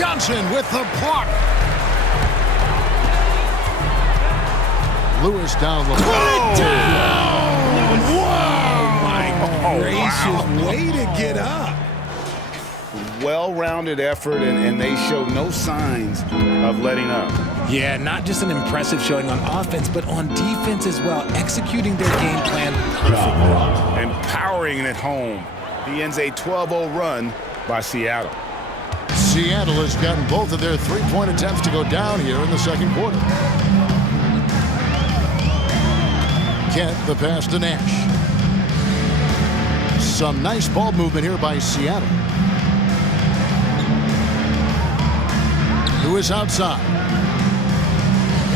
Johnson with the block. Lewis down the Put it down! Wow! Oh, my gracious, way to get up. Well-rounded effort, and they show no signs of letting up. Yeah, not just an impressive showing on offense, but on defense as well, executing their game plan perfectly. And powering it home. He ends a 12-0 run by Seattle. Seattle has gotten both of their three-point attempts to go down here in the second quarter. Kent, the pass to Nash. Some nice ball movement here by Seattle. Lewis outside.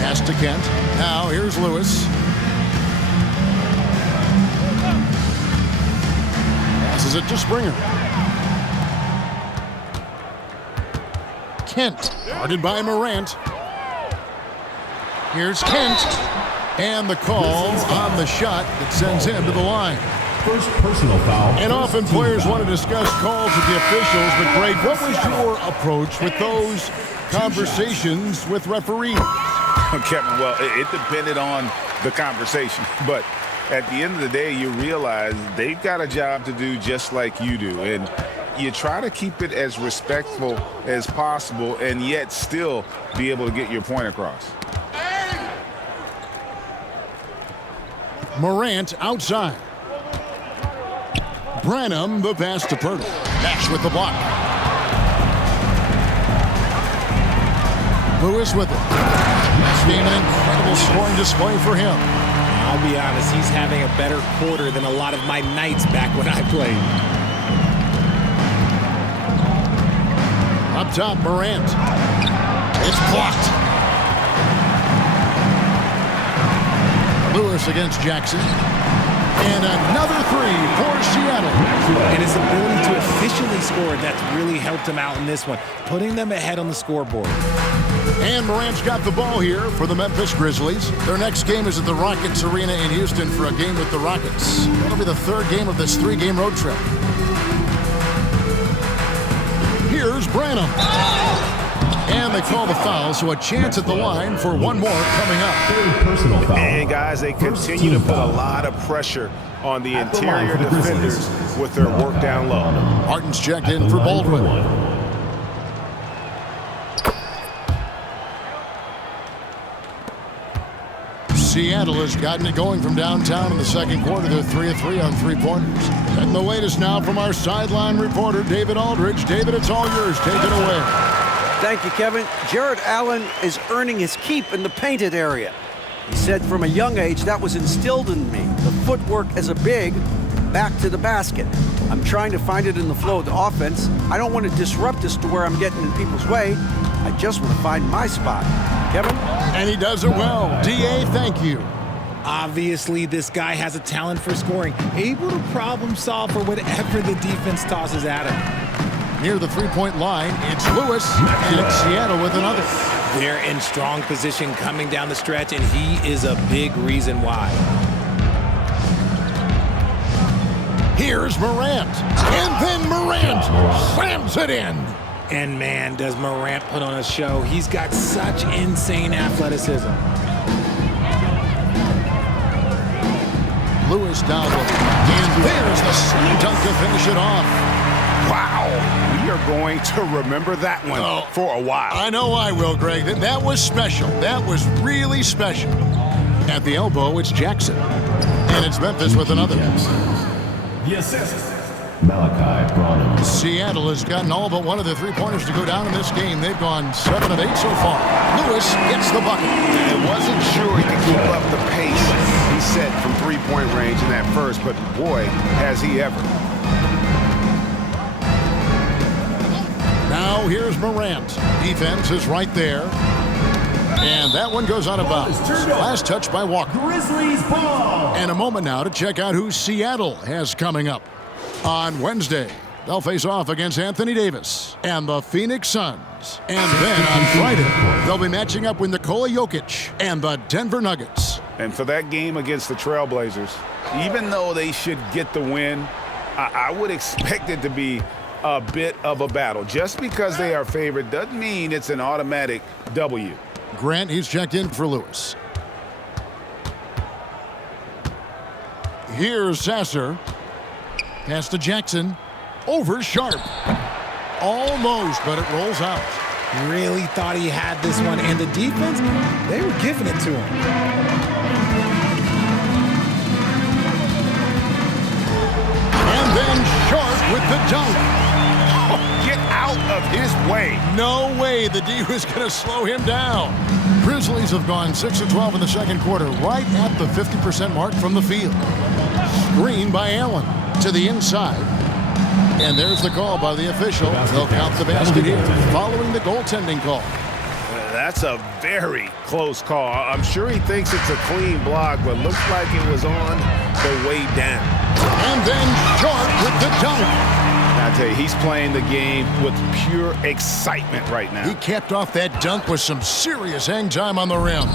Pass to Kent. Now here's Lewis. Passes it to Springer. Kent, guarded by Morant. Here's Kent. And the call on the shot that sends him to the line. First personal foul. And often players want to discuss calls with the officials, but Greg, what was your approach with those conversations with referees? Kevin, well, it depended on the conversation, but at the end of the day, you realize they've got a job to do just like you do, and you try to keep it as respectful as possible and yet still be able to get your point across. Morant outside. Branham, the pass to Pirtle. Nash with the block. Lewis with it. It's been an incredible scoring display for him. I'll be honest, he's having a better quarter than a lot of my nights back when I played. Up top, Morant. It's blocked. Lewis against Jackson. And another three for Seattle. And his ability to efficiently score, that's really helped him out in this one, putting them ahead on the scoreboard. And Morant's got the ball here for the Memphis Grizzlies. Their next game is at the Rockets Arena in Houston for a game with the Rockets. That'll be the third game of this three-game road trip. Here's Branham. And they call the foul, so a chance at the line for one more coming up. And guys, they continue to put a lot of pressure on the interior defenders with their work down low. Martin's checked in for Baldwin. Seattle has gotten it going from downtown in the second quarter. They're 3 of 3 on three-pointers. And the latest now from our sideline reporter, David Aldridge. David, it's all yours. Take it away. Thank you, Kevin. Jared Allen is earning his keep in the painted area. He said from a young age that was instilled in me. The footwork as a big, back to the basket. I'm trying to find it in the flow of the offense. I don't want to disrupt us to where I'm getting in people's way. I just want to find my spot. Kevin? And he does it well. D.A., thank you. Obviously, this guy has a talent for scoring, able to problem solve for whatever the defense tosses at him. Near the three-point line, it's Lewis, and it's Seattle with another. They're in strong position coming down the stretch, and he is a big reason why. Here's Morant, and then Morant slams it in. And man, does Morant put on a show. He's got such insane athleticism. Lewis down low, and there's the slam dunk to finish it off. Wow. We are going to remember that one for a while. I know I will, Greg. That was special. That was really special. At the elbow, it's Jackson. And it's Memphis with another. The assist, Malachi Branham. Seattle has gotten all but one of the three-pointers to go down in this game. They've gone 7 of 8 so far. Lewis gets the bucket. I wasn't sure he could keep up the pace he set from three-point range in that first, but boy, has he ever. Now here's Morant. Defense is right there. And that one goes out of bounds. Last touch by Walker. Grizzlies ball. And a moment now to check out who Seattle has coming up. On Wednesday, they'll face off against Anthony Davis and the Phoenix Suns. And then on Friday, they'll be matching up with Nikola Jokic and the Denver Nuggets. And for that game against the Trailblazers, even though they should get the win, I would expect it to be a bit of a battle. Just because they are favored doesn't mean it's an automatic W. Grant, he's checked in for Lewis. Here's Sasser. Pass to Jackson. Over Sharp. Almost, but it rolls out. Really thought he had this one, and the defense, they were giving it to him. And then Sharp with the dunk. Get out of his way. No way the D was going to slow him down. Grizzlies have gone 6 of 12 in the second quarter, right at the 50% mark from the field. Screen by Allen to the inside. And there's the call by the official. They'll count the basket here following the goaltending call. That's a very close call. I'm sure he thinks it's a clean block, but looks like it was on the way down. And then Sharp with the dunk. I tell you, he's playing the game with pure excitement right now. He capped off that dunk with some serious hang time on the rim.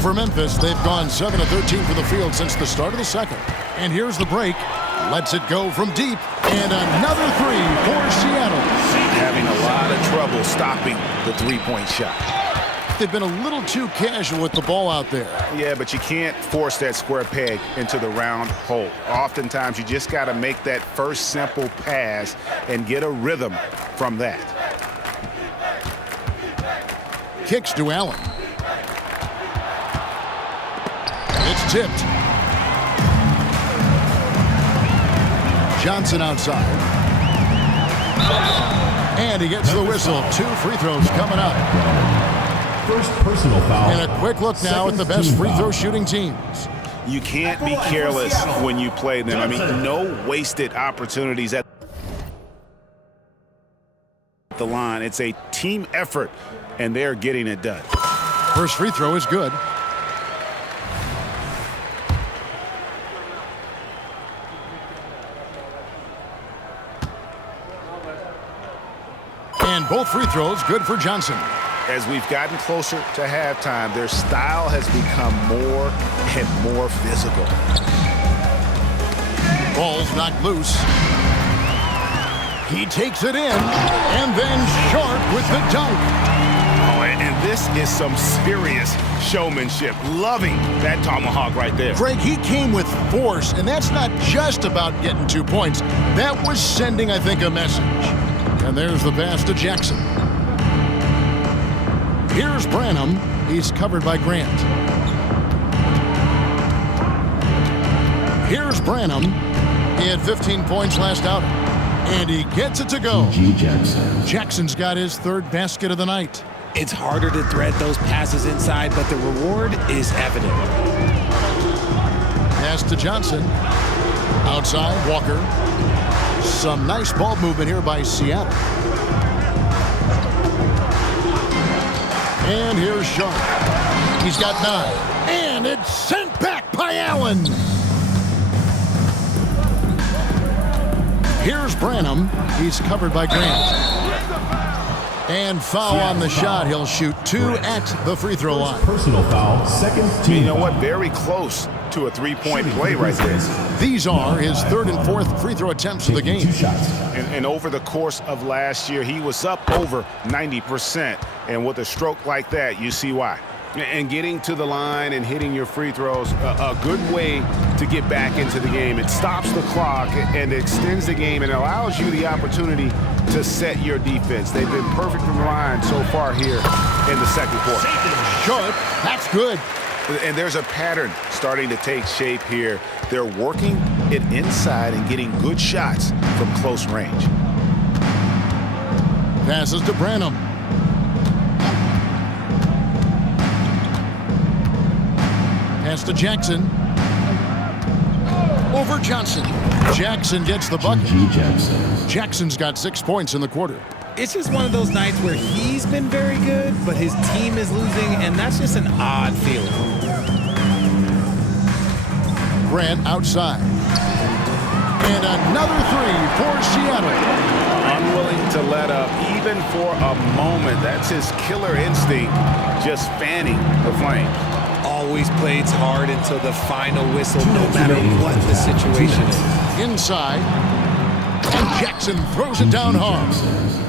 For Memphis, they've gone 7 of 13 for the field since the start of the second. And here's the break. Lets it go from deep. And another three for Seattle. Having a lot of trouble stopping the three-point shot. They've been a little too casual with the ball out there. Yeah, but you can't force that square peg into the round hole. Oftentimes, you just got to make that first simple pass and get a rhythm from that. Kicks to Allen. It's tipped. Johnson outside. And he gets the whistle. 2 free throws coming up. First personal foul. And a quick look now at the best free throw shooting teams. You can't be careless when you play them. I mean, no wasted opportunities at the line. It's a team effort, and they're getting it done. First free throw is good. And both free throws good for Johnson. As we've gotten closer to halftime, their style has become more and more physical. Ball's knocked loose. He takes it in, and then Sharp with the dunk. Oh, and this is some serious showmanship. Loving that tomahawk right there. Greg, he came with force, and that's not just about getting 2 points. That was sending, I think, a message. And there's the pass to Jackson. Here's Branham. He's covered by Grant. Here's Branham. He had 15 points last outing. And he gets it to go. Jackson's got his 3rd basket of the night. It's harder to thread those passes inside, but the reward is evident. Pass to Johnson. Outside, Walker. Some nice ball movement here by Seattle. And here's Sharp. He's got 9. And it's sent back by Allen. Here's Branham. He's covered by Grant. And foul on the shot. He'll shoot 2 at the free throw line. Personal foul, second team. You know what? Very close to a 3-point play right there. These are his 3rd and 4th free throw attempts of the game. And over the course of last year, he was up over 90%. And with a stroke like that, you see why. And getting to the line and hitting your free throws, a good way to get back into the game. It stops the clock and extends the game and allows you the opportunity to set your defense. They've been perfect from the line so far here in the second quarter. Sharp, that's good. And there's a pattern starting to take shape here. They're working it inside and getting good shots from close range. Passes to Branham. Pass to Jackson. Over Johnson. Jackson gets the bucket. Jackson's got 6 points in the quarter. It's just one of those nights where he's been very good, but his team is losing, and that's just an odd feeling. Grant outside. And another 3 for Seattle. Unwilling to let up even for a moment. That's his killer instinct, just fanning the flames. Always plays hard until the final whistle, no matter what the situation is. Inside. And Jackson throws it down hard.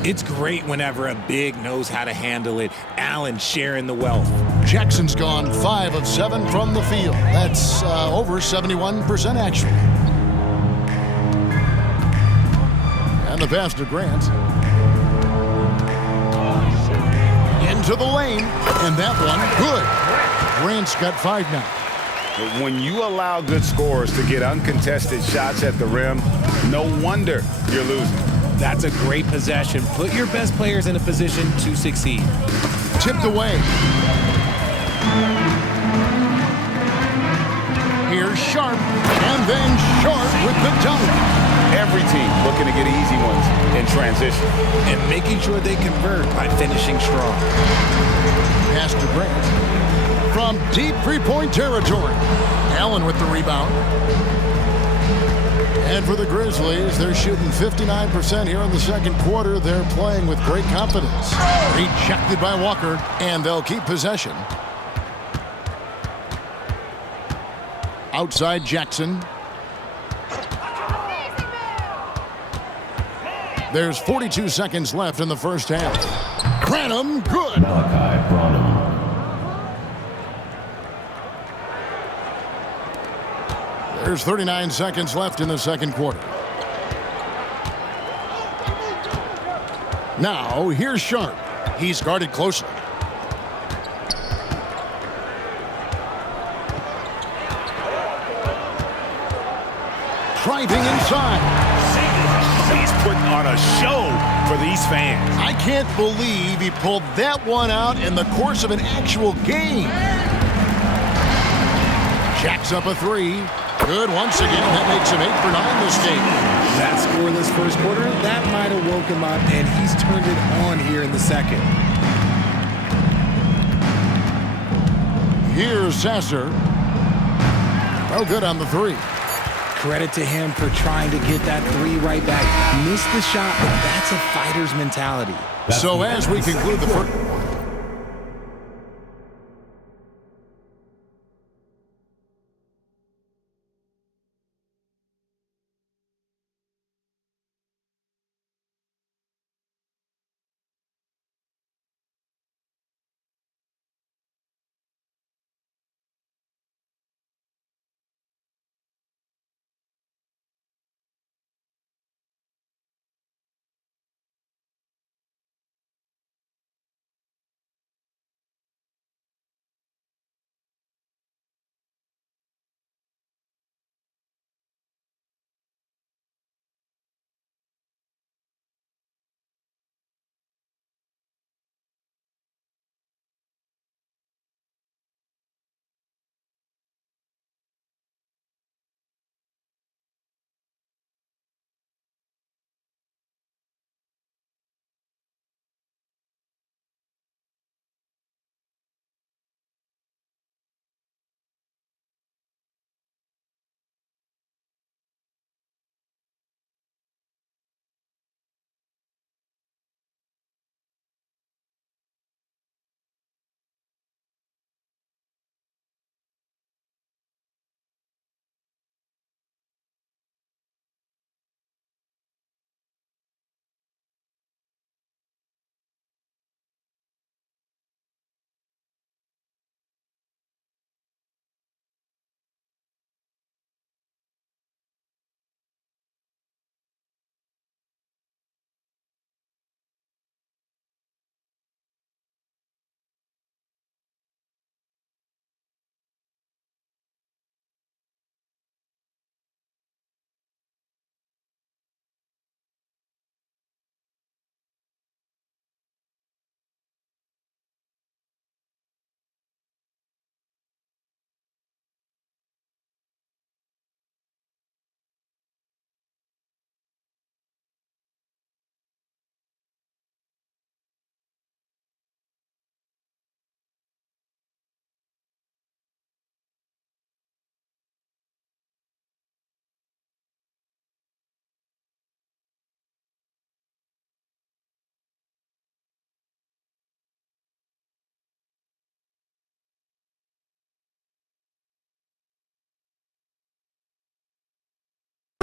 It's great whenever a big knows how to handle it. Allen sharing the wealth. Jackson's gone 5 of 7 from the field. That's over 71% actually. And the pass to Grant. Into the lane. And that one, good. Grant's got 5 now. When you allow good scorers to get uncontested shots at the rim, no wonder you're losing. That's a great possession. Put your best players in a position to succeed. Tipped away. Here's Sharp, and then Sharp with the dunk. Every team looking to get easy ones in transition. And making sure they convert by finishing strong. Pass to Grant. From deep three-point territory. Allen with the rebound. And for the Grizzlies, they're shooting 59% here in the second quarter. They're playing with great confidence. Rejected by Walker, and they'll keep possession. Outside Jackson. There's 42 seconds left in the first half. Cranham, good. Malachi Branham. There's 39 seconds left in the second quarter. Now, here's Sharp. He's guarded closely. Driving inside. He's putting on a show for these fans. I can't believe he pulled that one out in the course of an actual game. Jacks up a three. Good once again. That makes him 8 for 9 this game. That scoreless first quarter, that might have woke him up, and he's turned it on here in the second. Here's Sasser. Oh, good on the three. Credit to him for trying to get that three right back. Missed the shot, but that's a fighter's mentality. So as we conclude the first...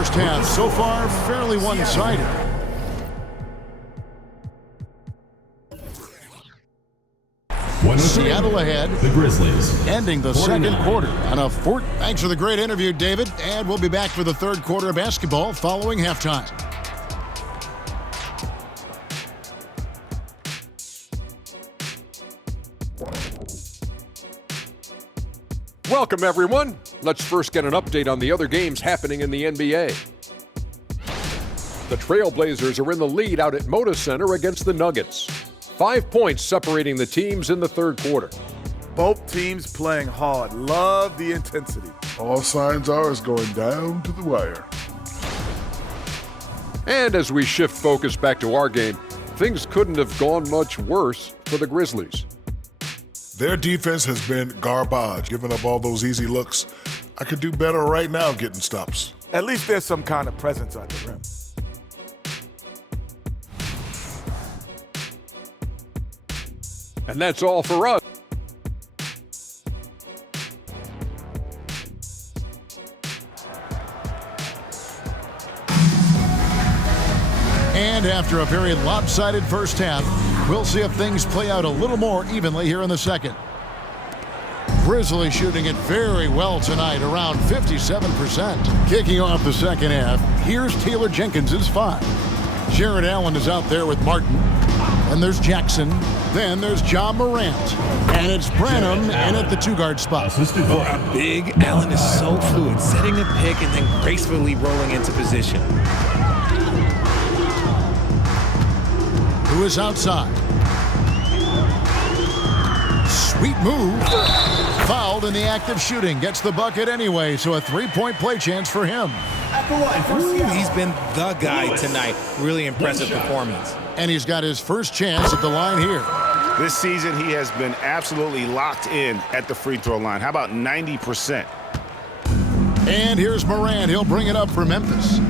First half so far fairly one-sided. Seattle ahead. The Grizzlies. Ending the second quarter on a fort. Thanks for the great interview, David. And we'll be back for the third quarter of basketball following halftime. Welcome, everyone. Let's first get an update on the other games happening in the NBA. The Trailblazers are in the lead out at Moda Center against the Nuggets. 5 points separating the teams in the third quarter. Both teams playing hard. Love the intensity. All signs are it's going down to the wire. And as we shift focus back to our game, things couldn't have gone much worse for the Grizzlies. Their defense has been garbage, giving up all those easy looks. I could do better right now getting stops. At least there's some kind of presence on the rim. And that's all for us. And after a very lopsided first half, we'll see if things play out a little more evenly here in the second. Grizzlies shooting it very well tonight, around 57%. Kicking off the second half, here's Taylor Jenkins' 5. Jared Allen is out there with Martin. And there's Jackson. Then there's Ja Morant. And it's Branham in at the 2-guard spot. For a big, Allen is so fluid, setting a pick and then gracefully rolling into position. Who is outside? Sweet move. Fouled in the act of shooting. Gets the bucket anyway, so a 3-point play chance for him. He's been the guy tonight. Really impressive performance. And he's got his first chance at the line here. This season, he has been absolutely locked in at the free throw line. How about 90%? And here's Morant. He'll bring it up for Memphis.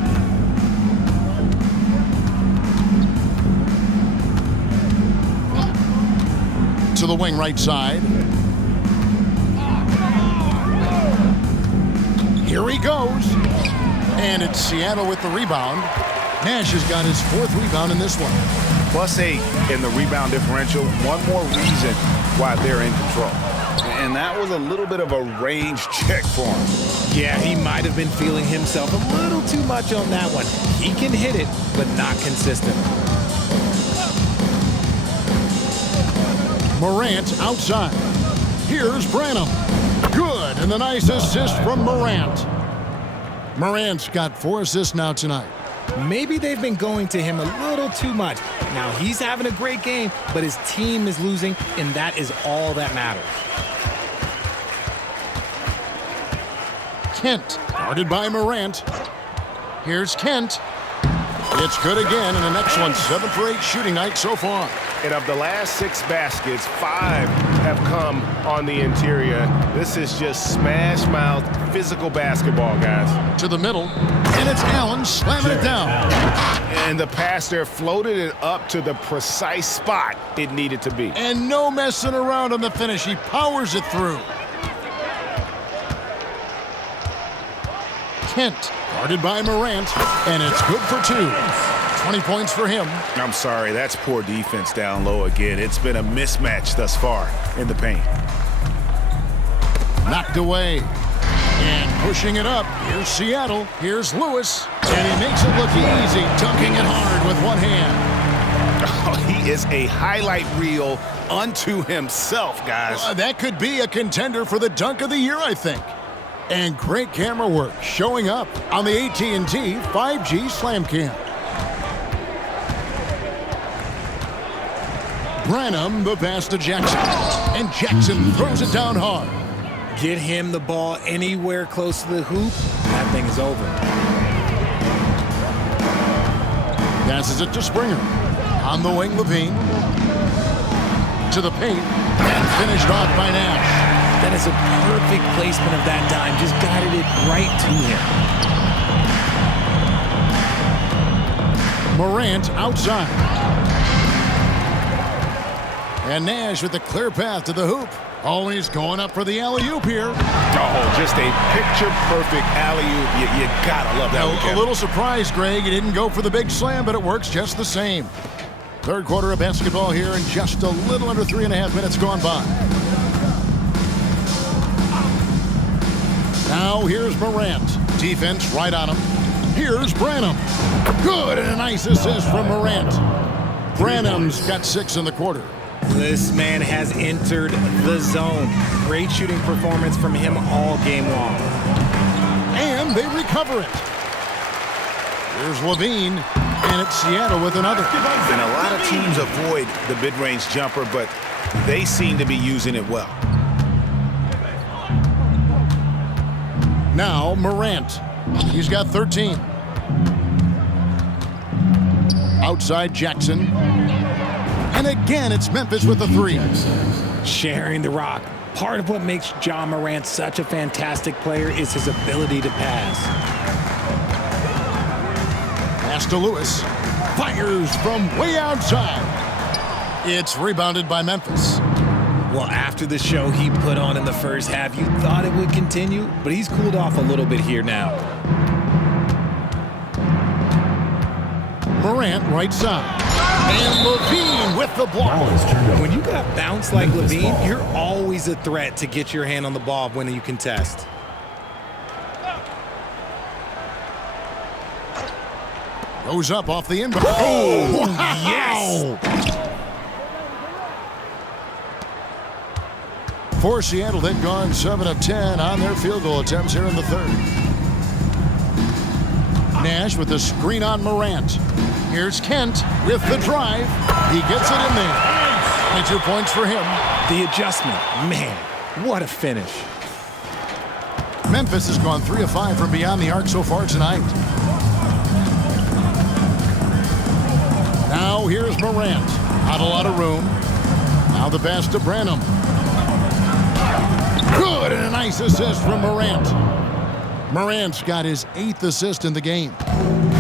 To the wing right side. Here he goes. And it's Seattle with the rebound. Nash has got his 4th rebound in this one. +8 in the rebound differential. One more reason why they're in control. And that was a little bit of a range check for him. Yeah, he might have been feeling himself a little too much on that one. He can hit it, but not consistent. Morant outside. Here's Branham. Good, and a nice assist from Morant. Morant's got 4 assists now tonight. Maybe they've been going to him a little too much. Now he's having a great game, but his team is losing, and that is all that matters. Kent, guarded by Morant. Here's Kent. It's good again, and an excellent 7 for 8 shooting night so far. And of the last 6 baskets, 5 have come on the interior. This is just smash-mouth physical basketball, guys. To the middle, and it's Allen slamming it down. And the pass there floated it up to the precise spot it needed to be. And no messing around on the finish. He powers it through. Kent, guarded by Morant, and it's good for 2. 20 points for him. I'm sorry, that's poor defense down low again. It's been a mismatch thus far in the paint. Knocked away. And pushing it up. Here's Seattle. Here's Lewis. And he makes it look easy, dunking it hard with one hand. Oh, he is a highlight reel unto himself, guys. That could be a contender for the dunk of the year, I think. And great camera work showing up on the AT&T 5G Slam Cam. Branham, the pass to Jackson. And Jackson throws it down hard. Get him the ball anywhere close to the hoop, that thing is over. Passes it to Springer. On the wing, Levine. To the paint. And finished off by Nash. That is a perfect placement of that dime. Just guided it right to him. Morant outside. And Nash with a clear path to the hoop. Always going up for the alley-oop here. Oh, just a picture-perfect alley-oop. You gotta love that. A little surprised, Greg. He didn't go for the big slam, but it works just the same. Third quarter of basketball here, and just a little under 3.5 minutes gone by. Now here's Morant. Defense right on him. Here's Branham. Good, and a nice assist from Morant. Branham's got 6 in the quarter. This man has entered the zone. Great shooting performance from him all game long. And they recover it. Here's Levine, and it's Seattle with another. And a lot of teams avoid the mid-range jumper, but they seem to be using it well. Now Morant. He's got 13. Outside Jackson. And again, it's Memphis with the 3. Sharing the rock. Part of what makes Ja Morant such a fantastic player is his ability to pass. Pass to Lewis. Fires from way outside. It's rebounded by Memphis. Well, after the show he put on in the first half, you thought it would continue, but he's cooled off a little bit here now. Morant right side. And Levine with the block. When you got bounce like Levine, you're always a threat to get your hand on the ball when you contest. Goes up off the inbound. Oh, wow. Yes! For Seattle, they've gone 7 of 10 on their field goal attempts here in the third. Nash with the screen on Morant. Here's Kent with the drive. He gets it in there. 22 points for him. The adjustment, man, what a finish. Memphis has gone 3 of 5 from beyond the arc so far tonight. Now here's Morant. Not a lot of room. Now the pass to Branham. Good, and a nice assist from Morant. Morant's got his 8th assist in the game.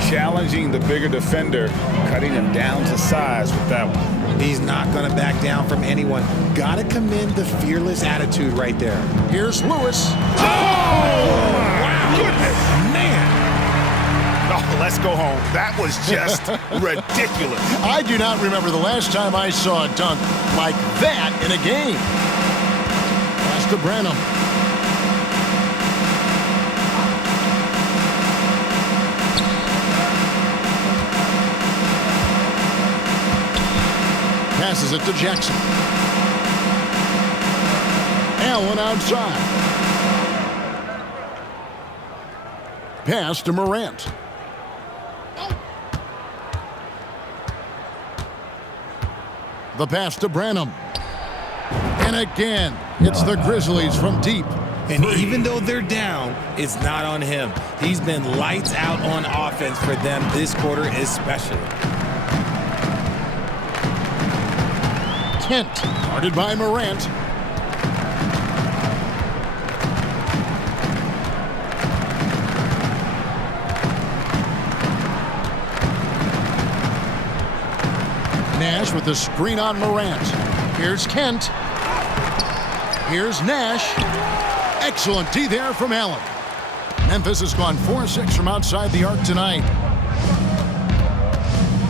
Challenging the bigger defender, cutting him down to size with that one. He's not going to back down from anyone. Got to commend the fearless attitude right there. Here's Lewis. Oh! Wow! Goodness! Man! Oh, let's go home. That was just ridiculous. I do not remember the last time I saw a dunk like that in a game. Pass to Branham. Passes it to Jackson. Allen outside. Pass to Morant. The pass to Branham. And again, it's the Grizzlies from deep. And even though they're down, it's not on him. He's been lights out on offense for them this quarter especially. Kent, guarded by Morant. Nash with the screen on Morant. Here's Kent. Here's Nash. Excellent D there from Allen. Memphis has gone 4-6 from outside the arc tonight.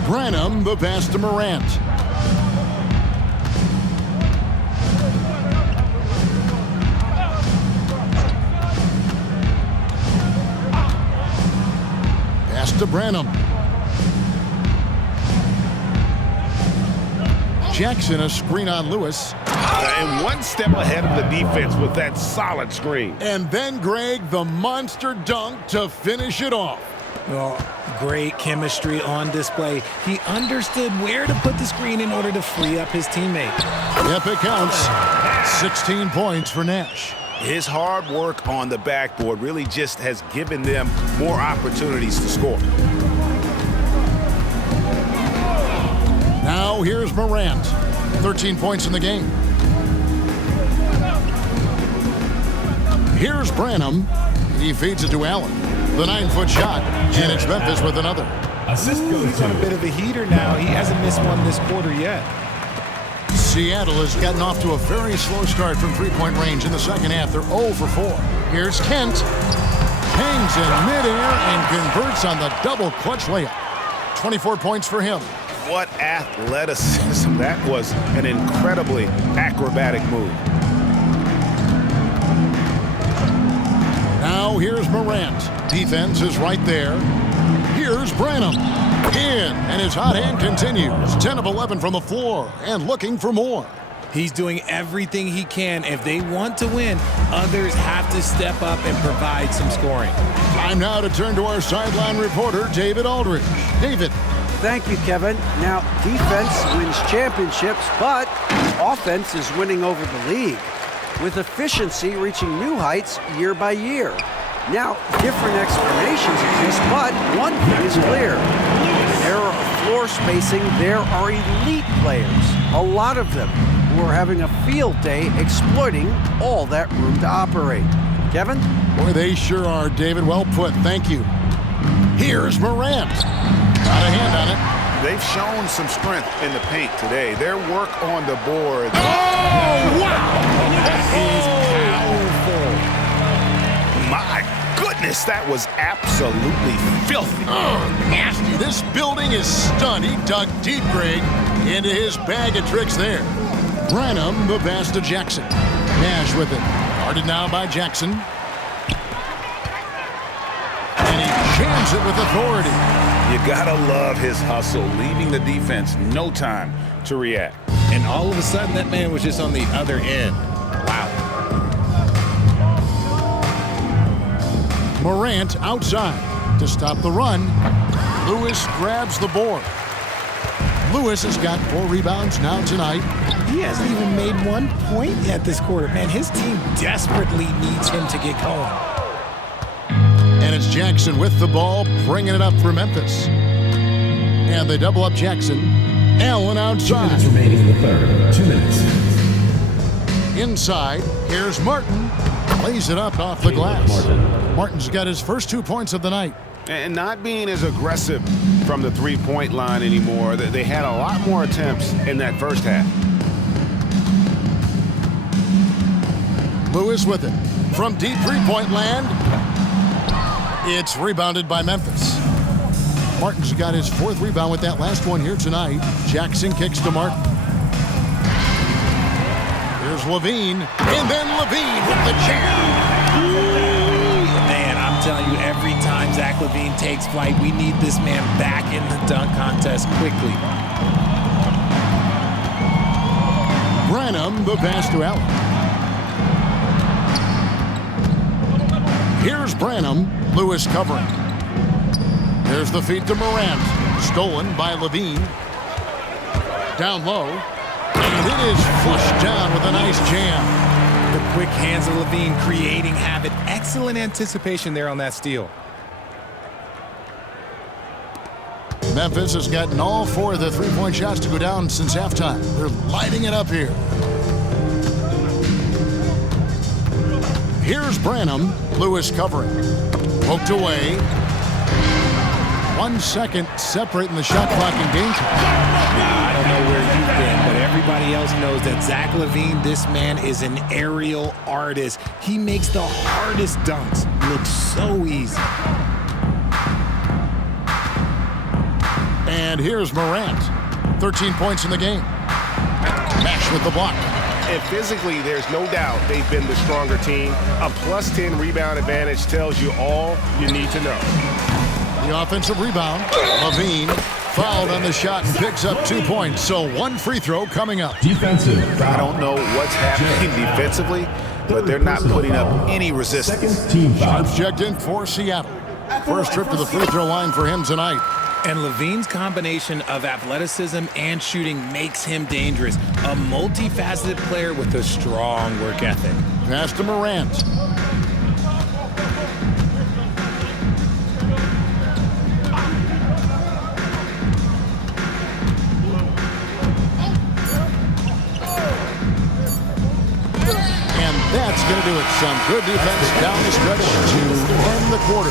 Branham, the pass to Morant. Pass to Branham. Jackson, a screen on Lewis. And one step ahead of the defense with that solid screen. And then, Greg, the monster dunk to finish it off. Oh, great chemistry on display. He understood where to put the screen in order to free up his teammate. Yep, it counts. 16 points for Nash. His hard work on the backboard really just has given them more opportunities to score. Now here's Morant. 13 points in the game. Here's Branham. He feeds it to Allen. The 9-foot shot, and it's Memphis with another. He's on a bit of a heater now. He hasn't missed one this quarter yet. Seattle has gotten off to a very slow start from three-point range in the second half. They're 0 for 4. Here's Kent. Hangs in midair and converts on the double clutch layup. 24 points for him. What athleticism. That was an incredibly acrobatic move. Now here's Morant. Defense is right there. Here's Branham. In, and his hot hand continues. 10 of 11 from the floor and looking for more. He's doing everything he can. If they want to win, others have to step up and provide some scoring. Time now to turn to our sideline reporter, David Aldridge. David. Thank you, Kevin. Now, defense wins championships, but offense is winning over the league, with efficiency reaching new heights year by year. Now, different explanations exist, but one thing is clear. In an era of floor spacing, there are elite players, a lot of them, who are having a field day exploiting all that room to operate. Kevin? Boy, they sure are, David. Well put. Thank you. Here's Morant. Got a hand on it. They've shown some strength in the paint today. Their work on the board. Oh, wow! That is powerful. My goodness. goodness, that was absolutely filthy. Nasty. This building is stunned. He dug deep, Greg, into his bag of tricks there. Branham, the pass to Jackson. Nash with it. Guarded now by Jackson. And he jams it with authority. You gotta love his hustle, leaving the defense no time to react. And all of a sudden, that man was just on the other end. Wow. Morant outside to stop the run. Lewis grabs the board. Lewis has got 4 rebounds now tonight. He hasn't even made 1 point yet this quarter. Man, his team desperately needs him to get going. And it's Jackson with the ball, bringing it up for Memphis. And they double up Jackson. Allen outside. 2 minutes remaining in the third. 2 minutes. Inside, here's Martin. Lays it up off the glass. Martin's got his first 2 points of the night. And not being as aggressive from the three-point line anymore. They had a lot more attempts in that first half. Lewis with it. From deep three-point land. It's rebounded by Memphis. Martin's got his 4th rebound with that last one here tonight. Jackson kicks to Martin. Here's Levine. And then Levine with the jam. Man, I'm telling you, every time Zach LaVine takes flight, we need this man back in the dunk contest quickly. Branham, the pass to Allen. Here's Branham. Lewis covering. There's the feed to Morant. Stolen by Levine. Down low. And it is flushed down with a nice jam. The quick hands of Levine creating havoc. Excellent anticipation there on that steal. Memphis has gotten all 4 of the three-point shots to go down since halftime. They're lighting it up here. Here's Branham. Lewis covering. Poked away. 1 second separating the shot clock and game time. Now, I don't know where you've been, but everybody else knows that Zach LaVine, this man is an aerial artist. He makes the hardest dunks look so easy. And here's Morant. 13 points in the game. Nash with the block. And physically, there's no doubt they've been the stronger team. A +10 rebound advantage tells you all you need to know. The offensive rebound. Levine fouled on the shot and picks up 2 points. So 1 free throw coming up. Defensive. I don't know what's happening defensively, but they're not putting up any resistance. Sharps checked in for Seattle. First trip to the free throw line for him tonight. And Levine's combination of athleticism and shooting makes him dangerous. A multifaceted player with a strong work ethic. Pass to Morant. That's going to do it. Some good defense down the stretch to end the quarter.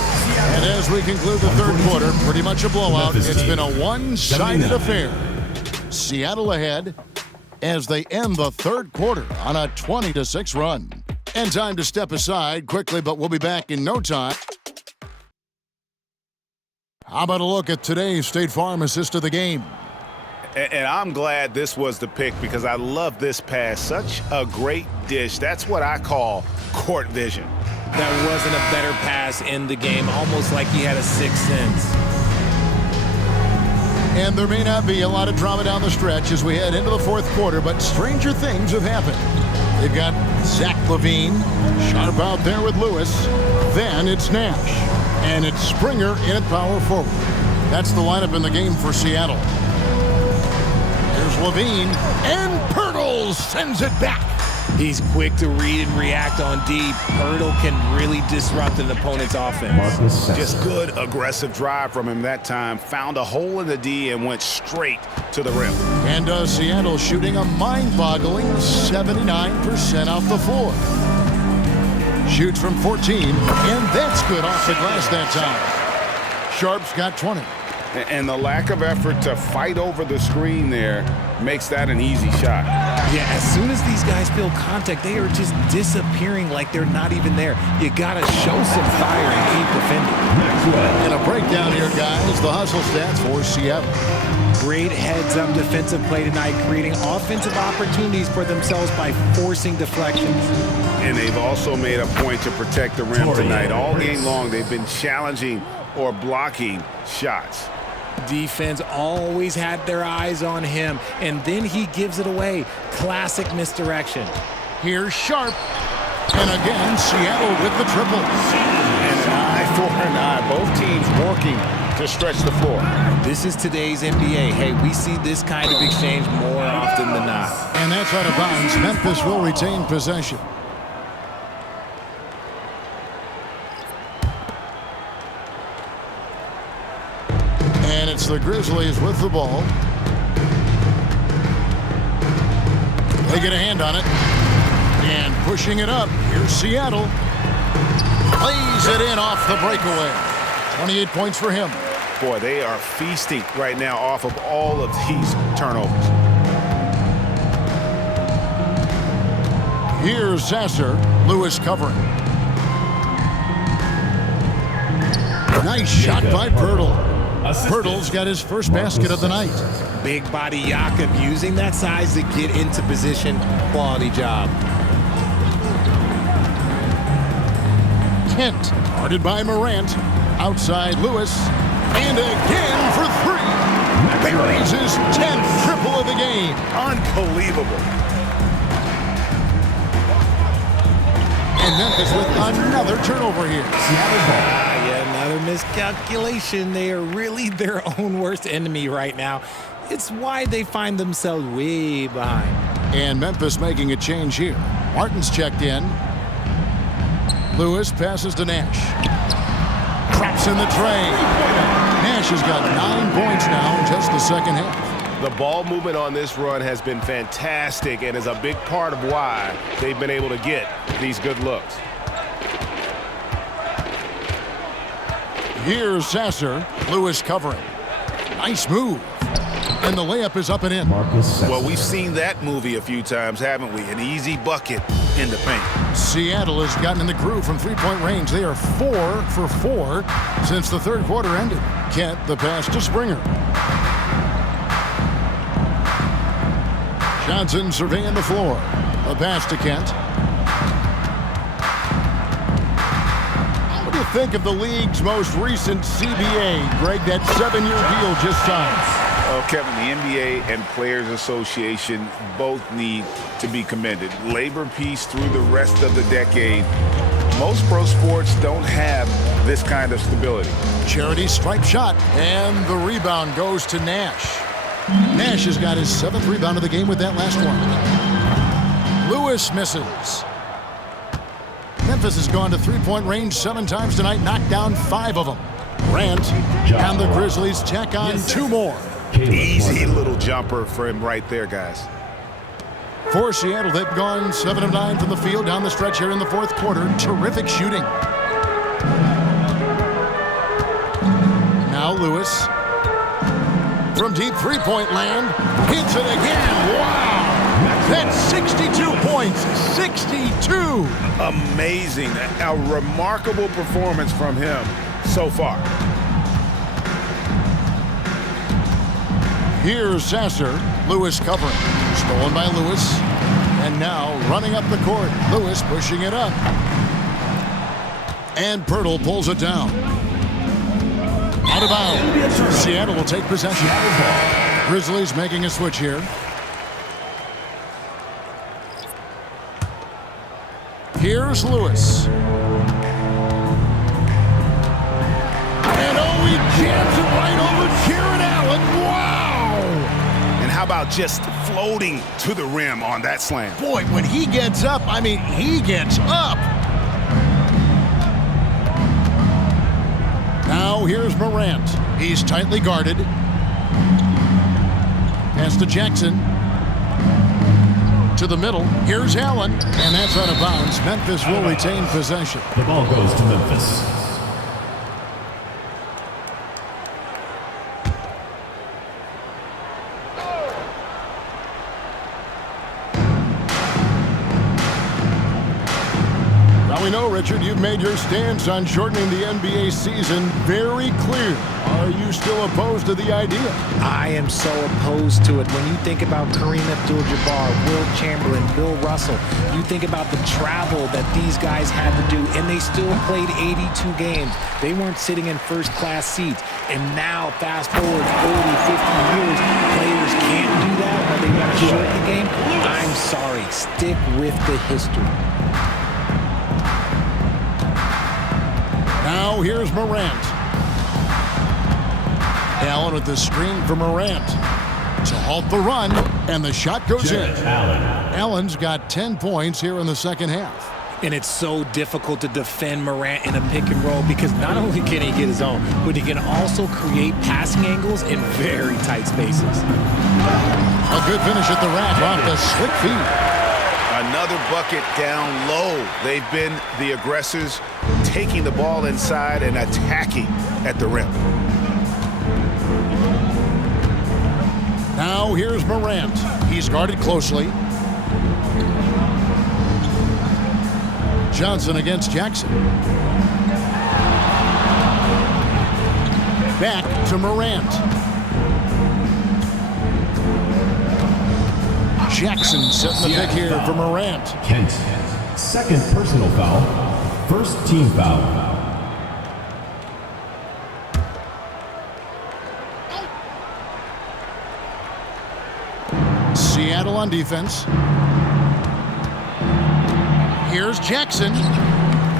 And as we conclude the third quarter, pretty much a blowout. It's been a one-sided affair. Seattle ahead as they end the third quarter on a 20-6 run. And time to step aside quickly, but we'll be back in no time. How about a look at today's State Farm assist of the game? And I'm glad this was the pick because I love this pass. Such a great dish. That's what I call court vision. There wasn't a better pass in the game, almost like he had a sixth sense. And there may not be a lot of drama down the stretch as we head into the fourth quarter, but stranger things have happened. They've got Zach LaVine, sharp out there with Lewis. Then it's Nash. And it's Springer in at power forward. That's the lineup in the game for Seattle. Here's LaVine, and Pirtle sends it back. He's quick to read and react on deep. Pirtle can really disrupt an opponent's offense. Just good, aggressive drive from him that time. Found a hole in the D and went straight to the rim. And Seattle shooting a mind-boggling 79% off the floor. Shoots from 14, and that's good off the glass that time. Sharp's got 20. And the lack of effort to fight over the screen there makes that an easy shot. Yeah, as soon as these guys feel contact, they are just disappearing like they're not even there. You got to show some fire and keep defending. And a breakdown here, guys. The hustle stats for Seattle. Great heads-up defensive play tonight, creating offensive opportunities for themselves by forcing deflections. And they've also made a point to protect the rim tonight. All game long, they've been challenging or blocking shots. Defense always had their eyes on him, and then he gives it away. Classic misdirection. Here's Sharp. And again, Seattle with the triple. And an eye for an eye. Both teams working to stretch the floor. This is today's NBA. Hey, we see this kind of exchange more often than not. And that's out of bounds. Memphis will retain possession. And it's the Grizzlies with the ball. They get a hand on it. And pushing it up. Here's Seattle. Lays it in off the breakaway. 28 points for him. Boy, they are feasting right now off of all of these turnovers. Here's Sasser. Lewis covering. Nice shot by Pirtle. Pirtle's got his first basket of the night. Big body Jakob using that size to get into position. Quality job. Kent, guarded by Morant. Outside Lewis. And again for three. Buries his 10th triple of the game. Unbelievable. And Memphis with another turnover here. Yeah, another miscalculation. They are really their own worst enemy right now. It's why they find themselves way behind. And Memphis making a change here. Martin's checked in. Lewis passes to Nash. Drops in the tray. Nash has got 9 points now in just the second half. The ball movement on this run has been fantastic and is a big part of why they've been able to get these good looks. Here's Sasser. Lewis covering. Nice move. And the layup is up and in. Well, we've seen that movie a few times, haven't we? An easy bucket in the paint. Seattle has gotten in the groove from three-point range. They are 4 for 4 since the third quarter ended. Kent, the pass to Springer. Johnson surveying the floor. A pass to Kent. What do you think of the league's most recent CBA, Greg? That 7-year deal just signed. Oh, Kevin, the NBA and Players Association both need to be commended. Labor peace through the rest of the decade. Most pro sports don't have this kind of stability. Charity stripe shot, and the rebound goes to Nash. Nash has got his 7th rebound of the game with that last one. Lewis misses. Memphis has gone to three-point range 7 times tonight, knocked down 5 of them. Grant and the Grizzlies check on 2 more. Easy little jumper for him right there, guys. For Seattle, they've gone 7 of 9 from the field down the stretch here in the fourth quarter. Terrific shooting. Now Lewis. From deep three-point land. Hits it again. Wow. That's 62 points. 62. Amazing. A remarkable performance from him so far. Here's Sasser. Lewis covering. Stolen by Lewis. And now running up the court. Lewis pushing it up. And Pirtle pulls it down. Out of bounds. Seattle will take possession. Grizzlies making a switch here. Here's Lewis. And oh, he jams it right over Jared Allen. Wow! And how about just floating to the rim on that slam? Boy, when he gets up, I mean, he gets up. Now here's Morant. He's tightly guarded. Pass to Jackson. To the middle. Here's Allen. And that's out of bounds. Memphis will retain possession. The ball goes to Memphis. we know, Richard, you've made your stance on shortening the NBA season very clear. Are you still opposed to the idea? I am so opposed to it. When you think about Kareem Abdul-Jabbar, Will Chamberlain, Bill Russell, you think about the travel that these guys had to do, and they still played 82 games. They weren't sitting in first-class seats. And now, fast forward 40, 50 years, players can't do that, or they got to shorten the game. I'm sorry. Stick with the history. Now here's Morant. Allen with the screen for Morant to halt the run, and the shot goes in. Allen's got 10 points here in the second half. And it's so difficult to defend Morant in a pick and roll because not only can he get his own, but he can also create passing angles in very tight spaces. A good finish at the rack off the slick feed. Another bucket down low. They've been the aggressors, taking the ball inside and attacking at the rim. Now here's Morant. He's guarded closely. Johnson against Jackson. Back to Morant. Jackson setting the pick here for Morant. Kent, second personal foul, first team foul. Seattle on defense. Here's Jackson,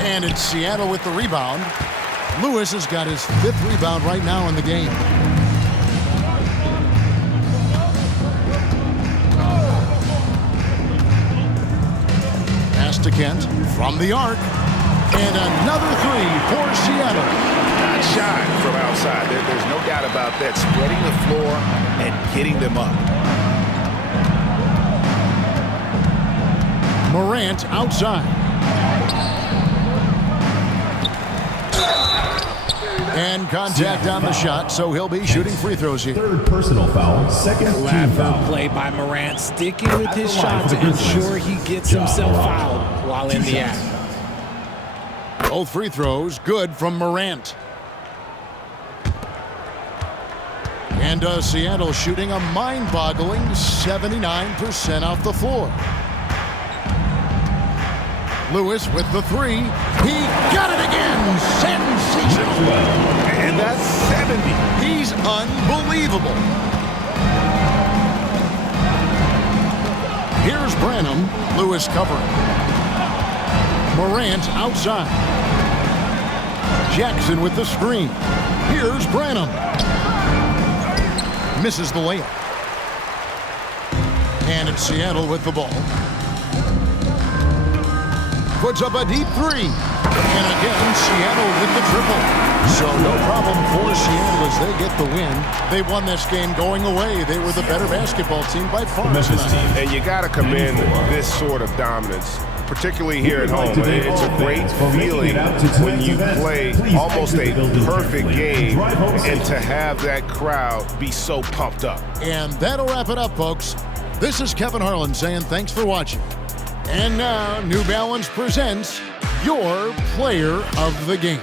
and it's Seattle with the rebound. Lewis has got his 5th rebound right now in the game. Pass to Kent from the arc, and another 3 for Seattle. Not shy from outside. There's no doubt about that. Spreading the floor and getting them up. Morant outside. And contact on the shot, so he'll be shooting free throws here. Third personal foul, second team foul. Play by Morant, sticking with his shot to ensure he gets himself fouled while in the act. Both free throws good from Morant. And Seattle shooting a mind-boggling 79% off the floor. Lewis with the 3. He got it again. Sensational. And that's 70. He's unbelievable. Here's Branham. Lewis covering. Morant outside. Jackson with the screen. Here's Branham. Misses the layup. And it's Seattle with the ball. Puts up a deep 3. And again, Seattle with the triple. So no problem for Seattle as they get the win. They won this game going away. They were the better basketball team by far tonight. And you got to commend this sort of dominance, particularly here at home. It's a great feeling when you play almost a perfect game and to have that crowd be so pumped up. And that'll wrap it up, folks. This is Kevin Harlan saying thanks for watching. And now, New Balance presents your player of the game.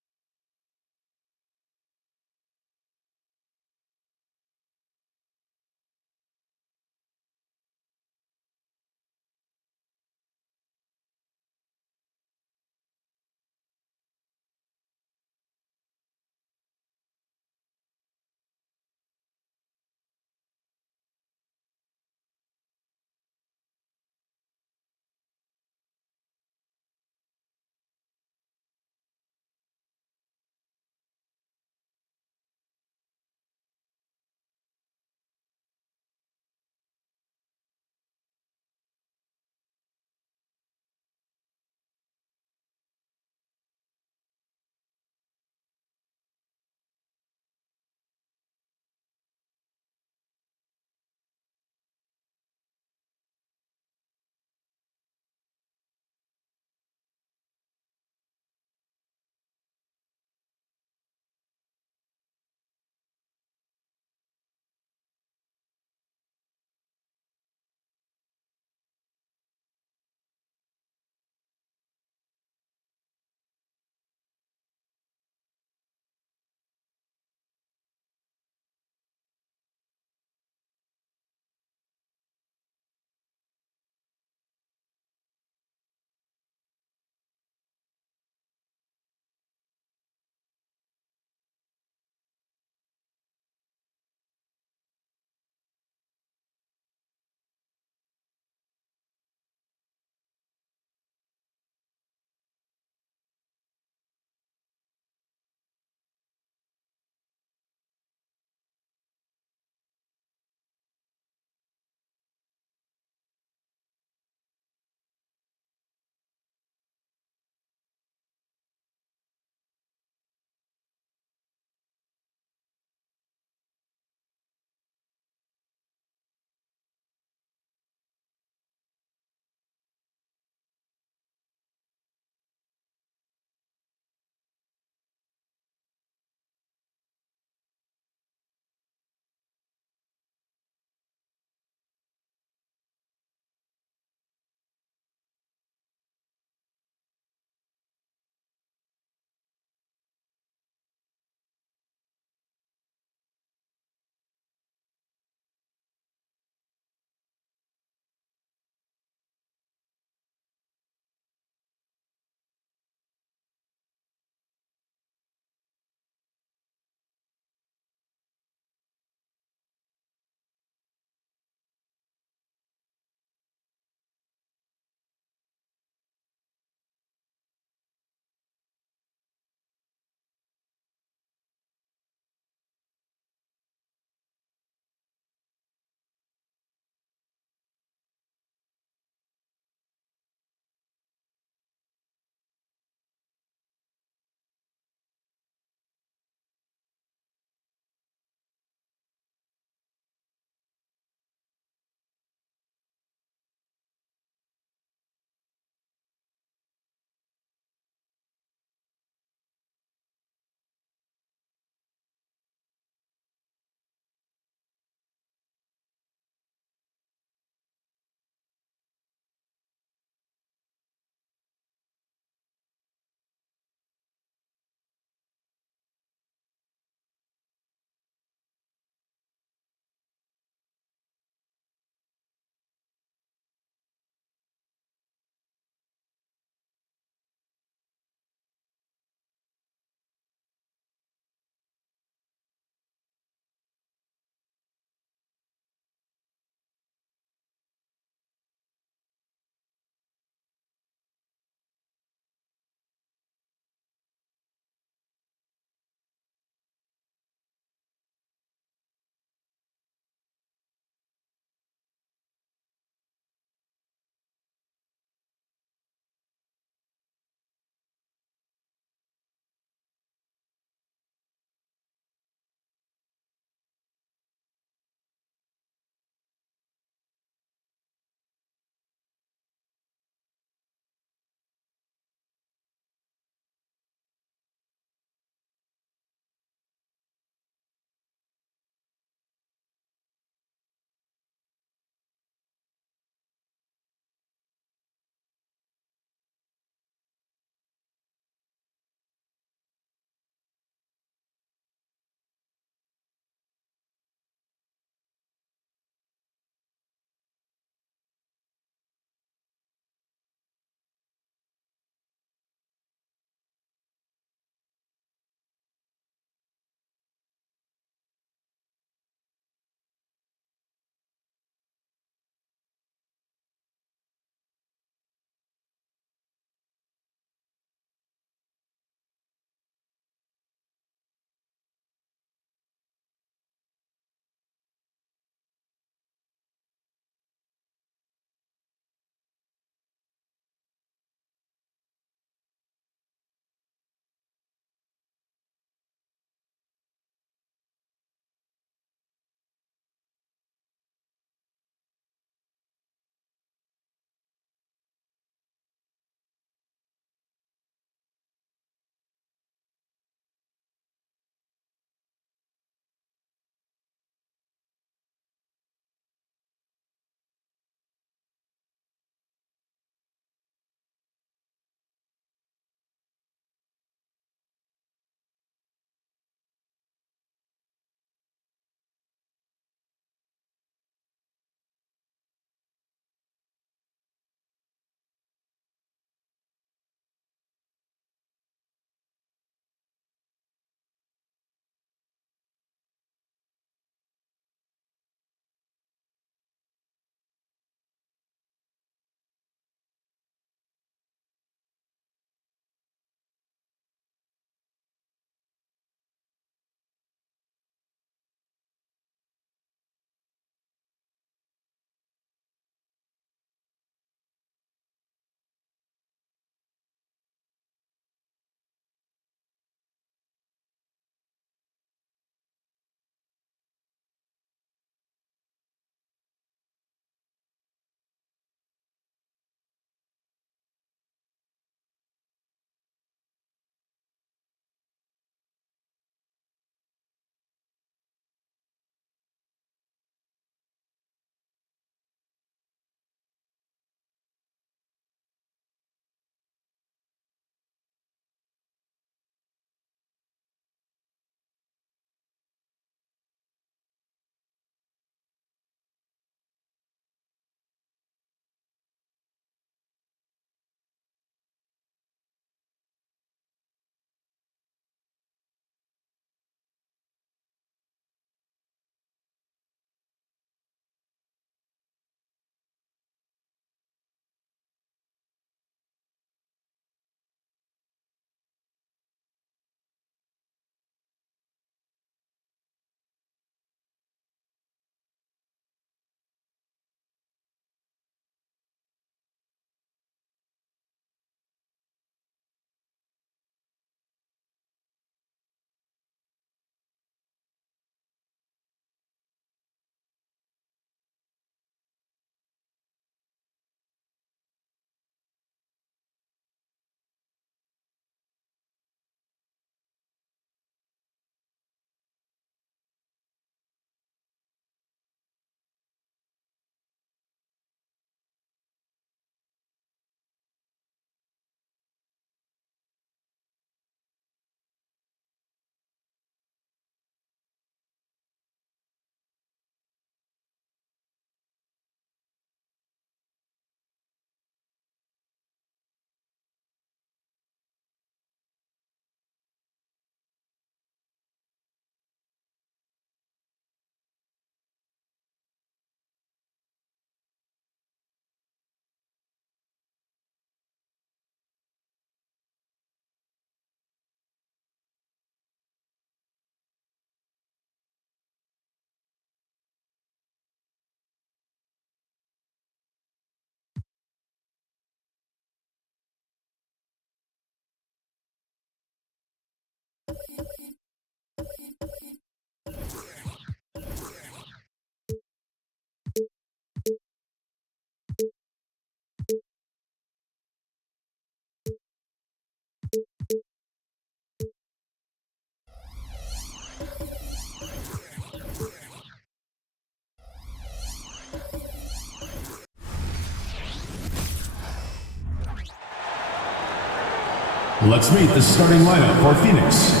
Let's meet the starting lineup for Phoenix.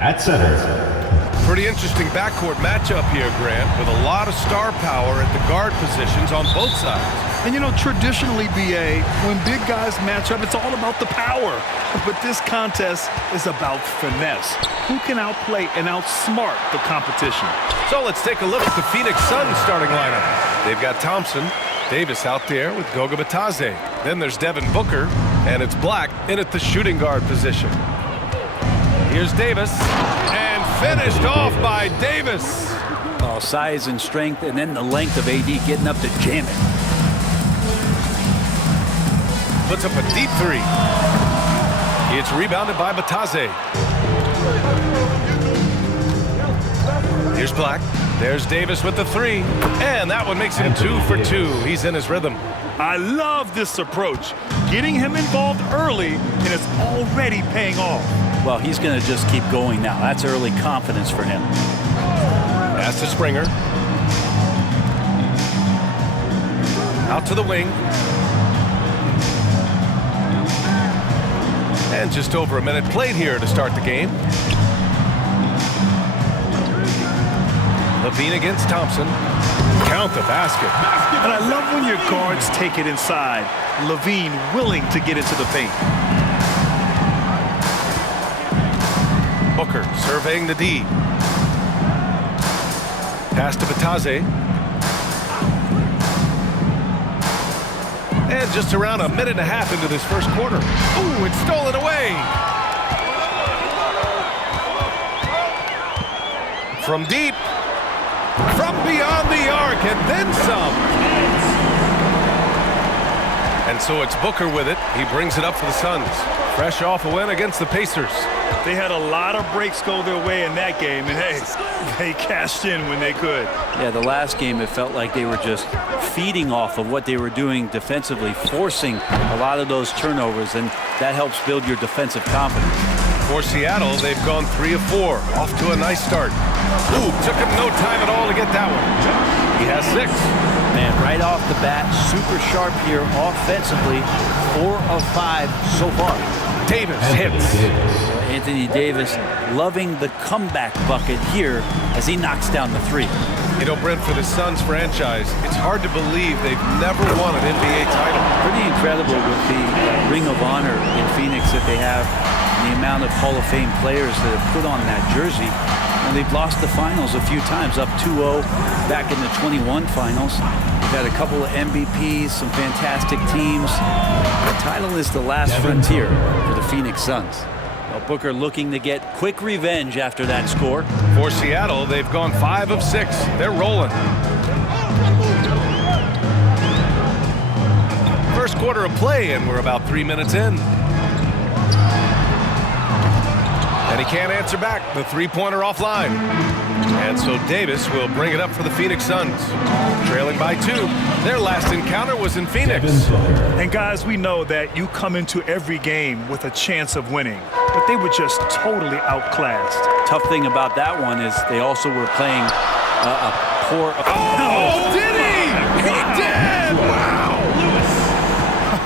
At center. Pretty interesting backcourt matchup here, Grant, with a lot of star power at the guard positions on both sides. And you know, traditionally, BA, when big guys match up, it's all about the power. But this contest is about finesse. Who can outplay and outsmart the competition? So let's take a look at the Phoenix Suns starting lineup. They've got Thompson, Davis out there with Goga Bitadze. Then there's Devin Booker, and it's Black in at the shooting guard position. Here's Davis, and finished off by Davis. Oh, size and strength, and then the length of AD getting up to jam it. Puts up a deep three. It's rebounded by Bitadze. Here's Black. There's Davis with the three. And that one makes him 2 for 2. He's in his rhythm. I love this approach. Getting him involved early, and it's already paying off. Well, he's going to just keep going now. That's early confidence for him. Pass to Springer. Out to the wing. And just over a minute played here to start the game. Levine against Thompson. Count the basket. And I love when your guards take it inside. Levine willing to get into the paint. Booker surveying the D. Pass to Bitadze. And just around a minute and a half into this first quarter. Ooh, it's stolen away. From deep. From beyond the arc, and then some. And so it's Booker with it. He brings it up for the Suns. Fresh off a win against the Pacers. They had a lot of breaks go their way in that game, and hey, they cashed in when they could. Yeah, the last game, it felt like they were just feeding off of what they were doing defensively, forcing a lot of those turnovers, and that helps build your defensive confidence. For Seattle, they've gone 3 of 4. Off to a nice start. Ooh, took him no time at all to get that one. He has 6. Man, right off the bat, super sharp here offensively. 4 of 5 so far. Davis hits. Anthony Davis loving the comeback bucket here as he knocks down the 3. You know, Brent, for the Suns franchise, it's hard to believe they've never won an NBA title. Pretty incredible with the Ring of Honor in Phoenix that they have, and the amount of Hall of Fame players that have put on that jersey. And they've lost the finals a few times, up 2-0 back in the 21 finals. They've had a couple of MVPs, some fantastic teams. The title is the last frontier for the Phoenix Suns. Well, Booker looking to get quick revenge after that score. For Seattle, they've gone 5 of 6. They're rolling. First quarter of play, and we're about 3 minutes in. And he can't answer back. The three-pointer offline. And so Davis will bring it up for the Phoenix Suns. Trailing by 2. Their last encounter was in Phoenix. And guys, we know that you come into every game with a chance of winning. But they were just totally outclassed. Tough thing about that one is they also were playing a poor... Oh, did he? He did! Wow.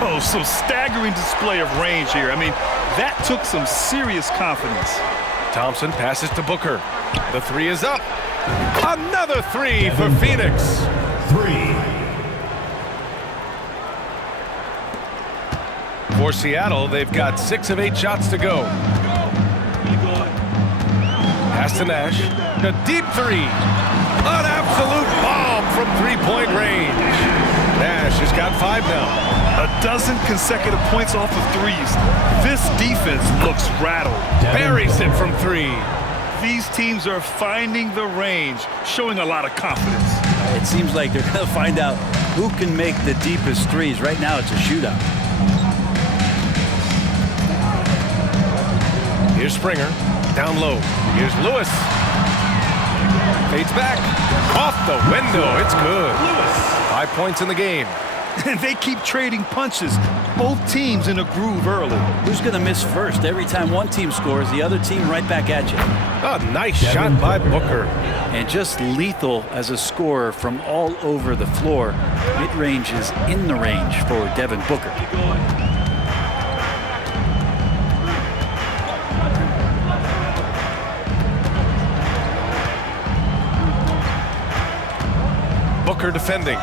Oh, so staggering display of range here. I mean, that took some serious confidence. Thompson passes to Booker. The 3 is up. Another 3 for Phoenix. 3. For Seattle, they've got 6 of 8 shots to go. Pass to Nash. A deep 3. An absolute bomb from three-point range. Nash has got 5 now. A dozen consecutive points off of threes. This defense looks rattled. Buries it from 3. These teams are finding the range, showing a lot of confidence. It seems like they're going to find out who can make the deepest threes. Right now, it's a shootout. Here's Springer. Down low. Here's Lewis. Fades back. Off the window. It's good. 5 points in the game. And they keep trading punches. Both teams in a groove early. Who's going to miss first? Every time one team scores, the other team right back at you. A nice shot by Booker. And just lethal as a scorer from all over the floor. Mid-range is in the range for Devin Booker. Booker defending.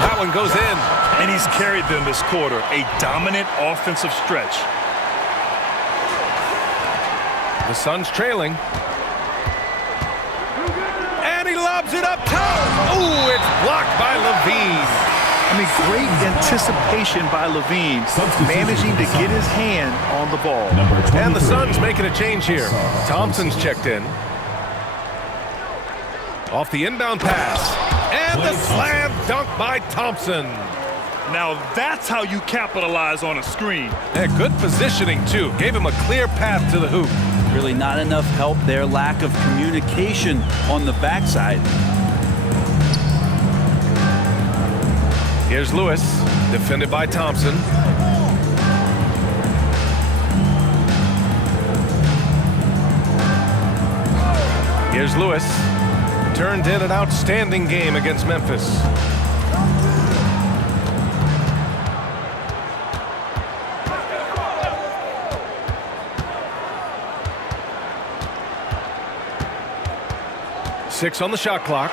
That one goes in. And he's carried them this quarter. A dominant offensive stretch. The Suns trailing. And he lobs it up top. Oh, it's blocked by LaVine. I mean, great anticipation by LaVine, managing to get his hand on the ball. And the Suns making a change here. Thompson's checked in. Off the inbound pass. And the slam dunk by Thompson. Now that's how you capitalize on a screen. And good positioning, too. Gave him a clear path to the hoop. Really not enough help there. Lack of communication on the backside. Here's Lewis, defended by Thompson. Here's Lewis. Turned in an outstanding game against Memphis. Six on the shot clock.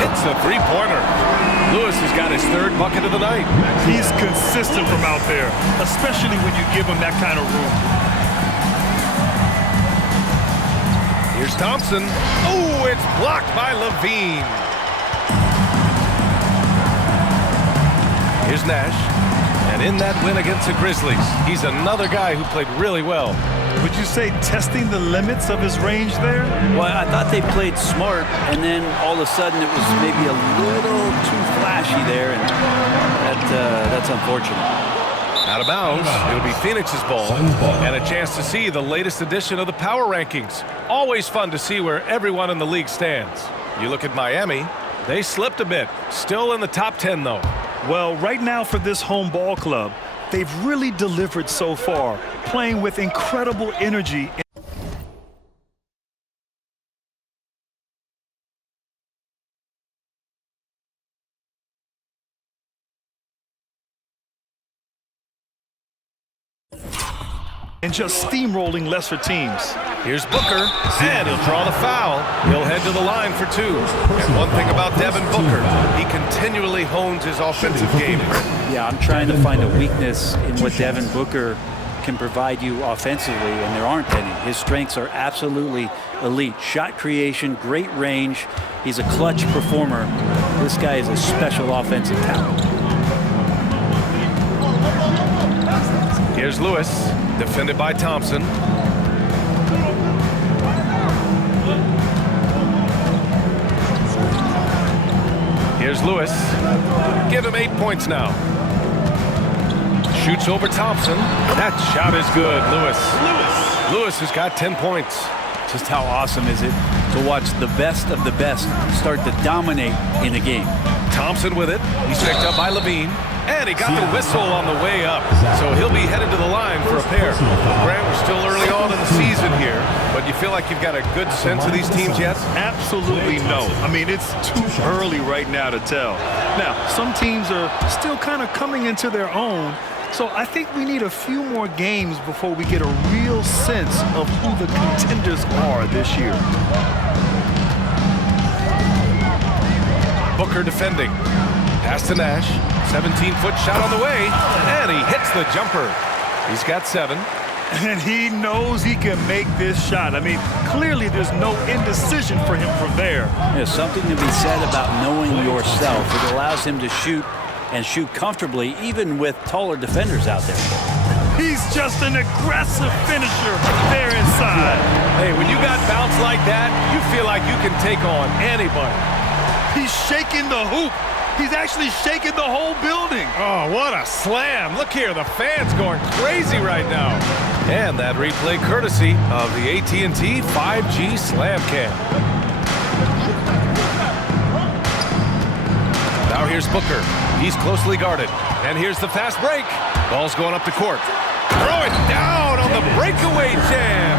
Hits a three-pointer. Lewis has got his third bucket of the night. He's consistent from out there, especially when you give him that kind of room. Here's Thompson. Oh, it's blocked by LaVine. Here's Nash. And in that win against the Grizzlies, he's another guy who played really well. Would you say testing the limits of his range there? Well, I thought they played smart, and then all of a sudden it was maybe a little too flashy there, and that's unfortunate. Out of bounds, it'll be Phoenix's ball, and a chance to see the latest edition of the power rankings. Always fun to see where everyone in the league stands. You look at Miami, they slipped a bit, still in the top 10 though. Well, right now for this home ball club, they've really delivered so far, playing with incredible energy. And just steamrolling lesser teams. Here's Booker, and he'll draw the foul. He'll head to the line for two. And one thing about Devin Booker, he continually hones his offensive game. Yeah, I'm trying to find a weakness in what Devin Booker can provide you offensively, and there aren't any. His strengths are absolutely elite. Shot creation, great range. He's a clutch performer. This guy is a special offensive talent. Here's Lewis, defended by Thompson. Here's Lewis. Give him 8 points now. Shoots over Thompson. That shot is good, Lewis has got 10 points. Just how awesome is it to watch the best of the best start to dominate in a game. Thompson with it. He's picked up by LaVine. And he got the whistle on the way up. So he'll be headed to the line for a pair. Grant, we're still early on in the season here, but you feel like you've got a good sense of these teams yet? Absolutely no. I mean, it's too early right now to tell. Now, some teams are still kind of coming into their own, so I think we need a few more games before we get a real sense of who the contenders are this year. Booker defending. Pass to Nash. 17-foot shot on the way, and he hits the jumper. He's got 7. And he knows he can make this shot. I mean, clearly there's no indecision for him from there. There's something to be said about knowing yourself. It allows him to shoot and shoot comfortably, even with taller defenders out there. He's just an aggressive finisher there inside. Hey, when you got bounce like that, you feel like you can take on anybody. He's shaking the hoop. He's actually shaking the whole building. Oh, what a slam. Look here, the fans going crazy right now. And that replay courtesy of the AT&T 5G Slam Cam. Now here's Booker. He's closely guarded. And here's the fast break. Ball's going up the court. Throw it down on the breakaway jam.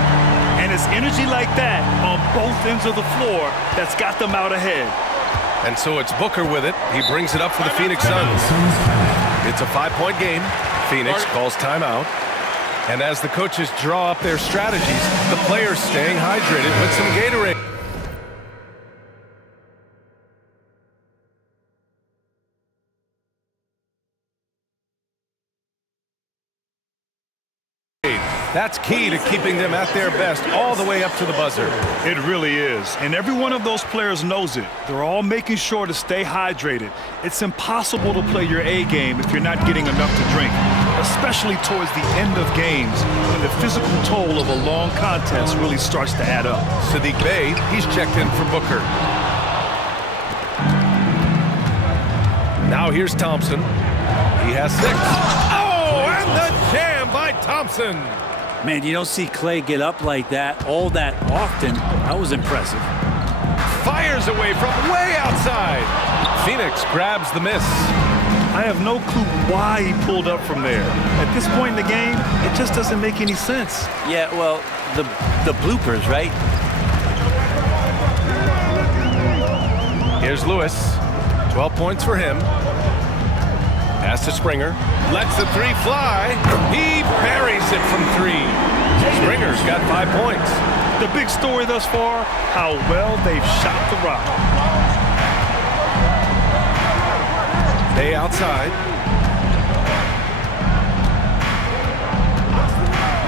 And it's energy like that on both ends of the floor that's got them out ahead. And so it's Booker with it. He brings it up for the Phoenix Suns. It's a 5-point game. Phoenix calls timeout. And as the coaches draw up their strategies, the players staying hydrated with some Gatorade. That's key to keeping them at their best all the way up to the buzzer. It really is. And every one of those players knows it. They're all making sure to stay hydrated. It's impossible to play your A game if you're not getting enough to drink, especially towards the end of games when the physical toll of a long contest really starts to add up. Sadiq Bey, he's checked in for Booker. Now here's Thompson. He has 6. Oh, and the jam by Thompson. Man, you don't see Clay get up like that all that often. That was impressive. Fires away from way outside. Phoenix grabs the miss. I have no clue why he pulled up from there. At this point in the game, it just doesn't make any sense. Yeah, well, the bloopers, right? Here's Lewis. 12 points for him. Pass to Springer. Lets the 3 fly. He buries it from 3. Springer's got 5 points. The big story thus far, how well they've shot the rock. Bey outside.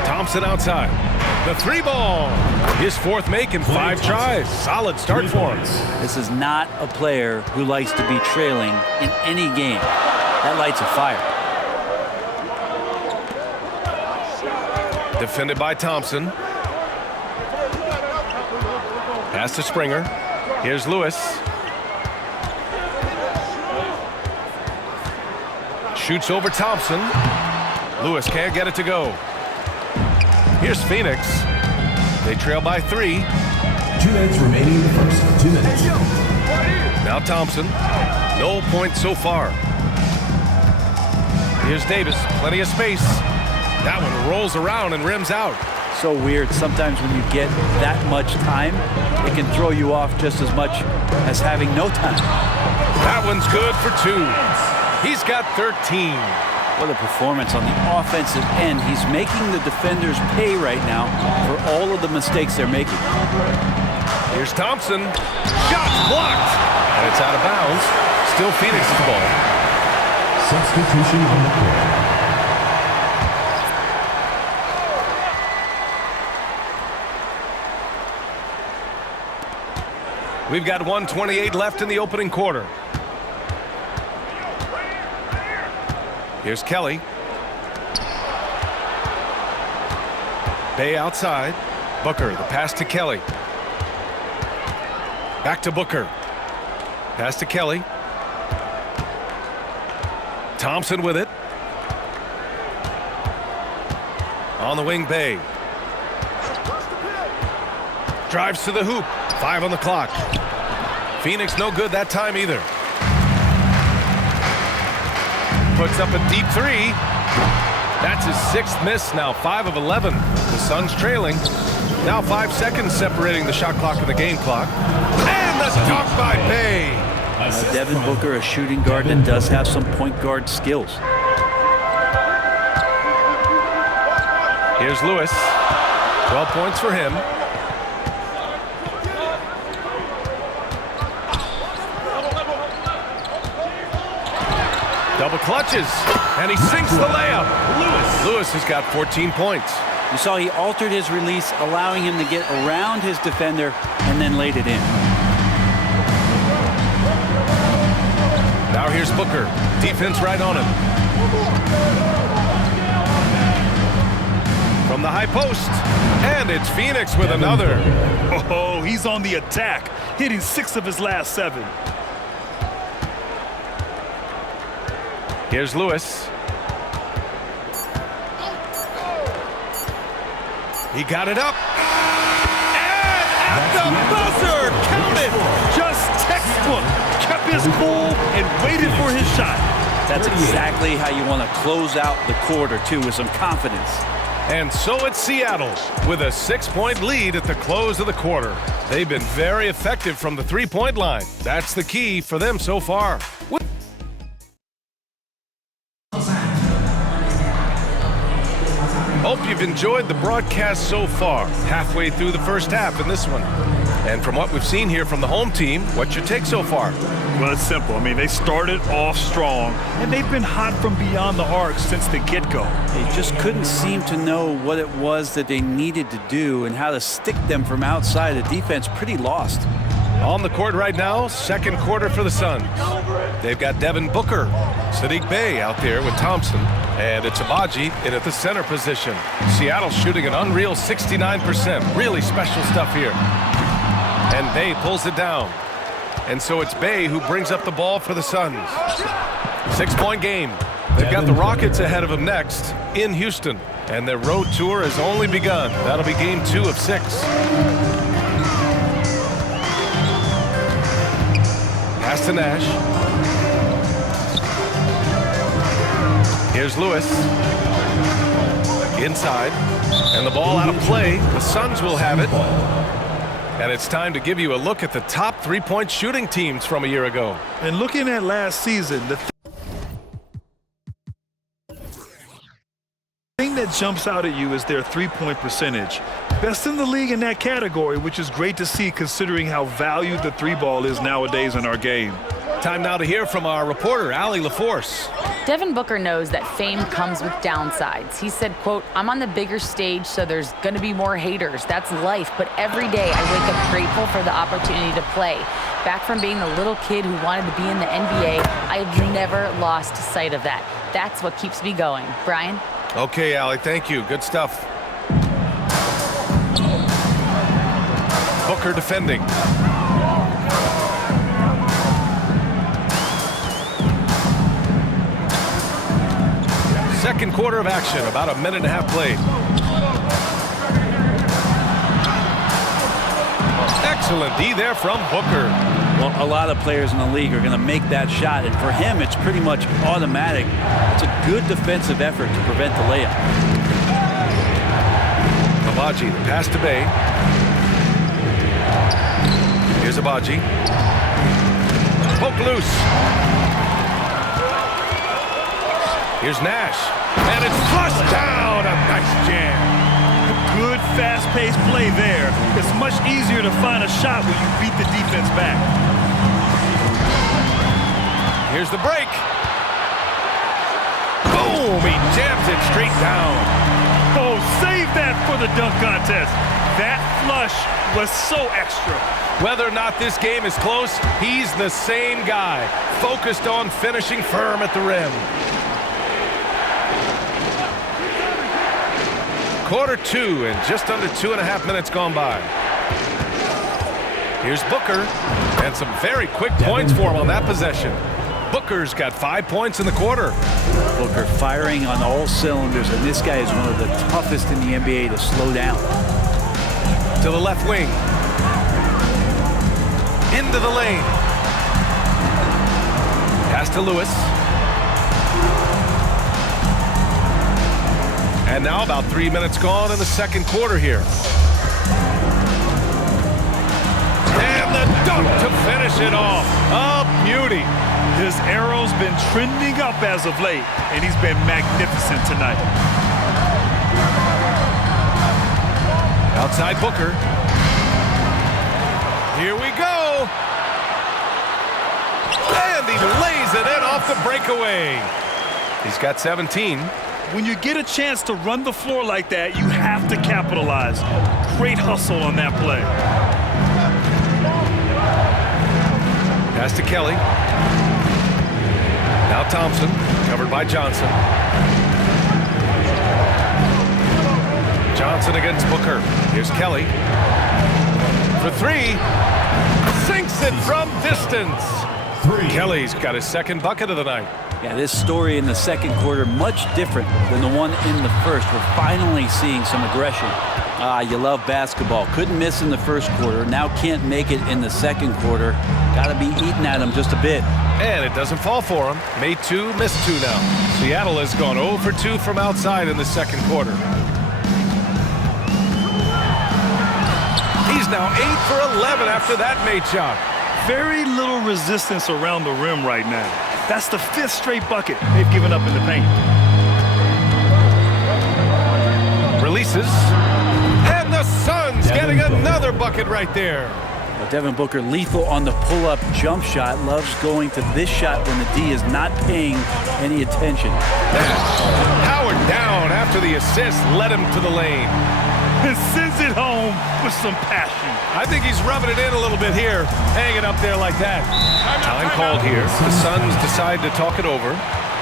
Thompson outside. The 3 ball. His 4th make in 5 tries. Solid start for him. This is not a player who likes to be trailing in any game. That lights a fire. Defended by Thompson. Pass to Springer. Here's Lewis. Shoots over Thompson. Lewis can't get it to go. Here's Phoenix. They trail by 3. 2 minutes remaining in the first. 2 minutes. Now Thompson. No points so far. Here's Davis. Plenty of space. That one rolls around and rims out. So weird. Sometimes when you get that much time, it can throw you off just as much as having no time. That one's good for 2. He's got 13. What a performance on the offensive end. He's making the defenders pay right now for all of the mistakes they're making. Here's Thompson. Shot's blocked. And it's out of bounds. Still Phoenix's ball. Substitution on the court. We've got 1:28 left in the opening quarter. Here's Kelly. Bey outside. Booker, the pass to Kelly. Back to Booker. Pass to Kelly. Thompson with it. On the wing, Bey. Drives to the hoop. 5 on the clock. Phoenix no good that time either. Puts up a deep 3. That's his 6th miss now, 5 of 11. The Suns trailing. Now 5 seconds separating the shot clock and the game clock. And the dunk by Bey. Devin Booker, a shooting guard that does have some point guard skills. Here's Lewis. 12 points for him. Double clutches, and he sinks the layup. Lewis has got 14 points. You saw he altered his release, allowing him to get around his defender and then laid it in. Now here's Booker. Defense right on him. From the high post, and it's Phoenix with another. Oh, he's on the attack, hitting 6 of his last 7. Here's Lewis. He got it up. And at the buzzer, count it. Just textbook. Kept his cool and waited for his shot. That's exactly how you want to close out the quarter, too, with some confidence. And so it's Seattle with a 6-point lead at the close of the quarter. They've been very effective from the 3-point line. That's the key for them so far. Hope you've enjoyed the broadcast so far. Halfway through the first half in this one. And from what we've seen here from the home team, what's your take so far? Well, it's simple. I mean, they started off strong, and they've been hot from beyond the arc since the get-go. They just couldn't seem to know what it was that they needed to do and how to stick them from outside. The defense pretty lost. On the court right now, second quarter for the Suns. They've got Devin Booker, Saddiq Bey out there with Thompson, and it's Agbaji in at the center position. Seattle shooting an unreal 69%. Really special stuff here. And Bey pulls it down. And so it's Bey who brings up the ball for the Suns. 6-point game. They've got the Rockets ahead of them next in Houston. And their road tour has only begun. That'll be game 2 of 6. Pass to Nash. Here's Lewis. Inside. And the ball out of play. The Suns will have it. And it's time to give you a look at the top 3-point shooting teams from a year ago. And looking at last season, the thing that jumps out at you is their 3-point percentage. Best in the league in that category, which is great to see considering how valued the 3-ball is nowadays in our game. Time now to hear from our reporter, Allie LaForce. Devin Booker knows that fame comes with downsides. He said, quote, "I'm on the bigger stage, so there's going to be more haters. That's life, but every day I wake up grateful for the opportunity to play. Back from being the little kid who wanted to be in the NBA, I have never lost sight of that. That's what keeps me going." Brian? Okay, Allie, thank you. Good stuff. Booker defending. Second quarter of action, about a minute and a half played. Excellent D there from Booker. Well, a lot of players in the league are going to make that shot, and for him, it's pretty much automatic. It's a good defensive effort to prevent the layup. Agbaji, the pass to Bey. Here's Agbaji. Poke loose. Here's Nash. And it's flushed down. A nice jam. Good fast-paced play there. It's much easier to find a shot when you beat the defense back. Here's the break. Boom! He jams it straight down. Oh, save that for the dunk contest. That flush was so extra. Whether or not this game is close, he's the same guy, focused on finishing firm at the rim. Quarter 2 and just under 2.5 minutes gone by. Here's Booker, and some very quick points for him on that possession. Booker's got 5 points in the quarter. Booker firing on all cylinders, and this guy is one of the toughest in the NBA to slow down. To the left wing. Into the lane. Pass to Lewis. And now about 3 minutes gone in the second quarter here. And the dunk to finish it off. A beauty. His arrow's been trending up as of late, and he's been magnificent tonight. Outside Booker. Here we go. And he lays it in off the breakaway. He's got 17. When you get a chance to run the floor like that, you have to capitalize. Great hustle on that play. Pass to Kelly. Now Thompson, covered by Johnson. Johnson against Booker. Here's Kelly. For 3. Sinks it from distance. Kelly's got his second bucket of the night. Yeah, this story in the second quarter much different than the one in the first. We're finally seeing some aggression. You love basketball. Couldn't miss in the first quarter. Now can't make it in the second quarter. Got to be eating at him just a bit. And it doesn't fall for him. Made 2, missed 2 now. Seattle has gone 0 for 2 from outside in the second quarter. He's now 8 for 11 after that made shot. Very little resistance around the rim right now. That's the 5th straight bucket they've given up in the paint. Releases. And the Suns getting another bucket right there. Devin Booker lethal on the pull-up jump shot. Loves going to this shot when the D is not paying any attention. Howard down after the assist led him to the lane. And sends it home with some passion. I think he's rubbing it in a little bit here, hanging up there like that. Time called here. The Suns decide to talk it over.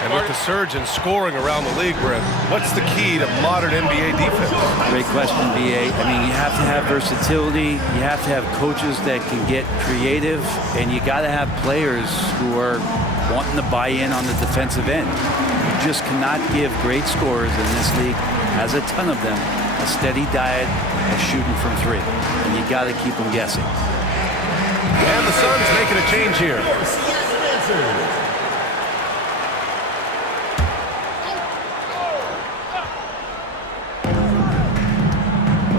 And with the surge in scoring around the league, Brett, what's the key to modern NBA defense? Great question, B.A. I mean, you have to have versatility. You have to have coaches that can get creative. And you got to have players who are wanting to buy in on the defensive end. You just cannot give great scorers in this league, has a ton of them, a steady diet of shooting from three. And you got to keep them guessing. And the Suns making a change here.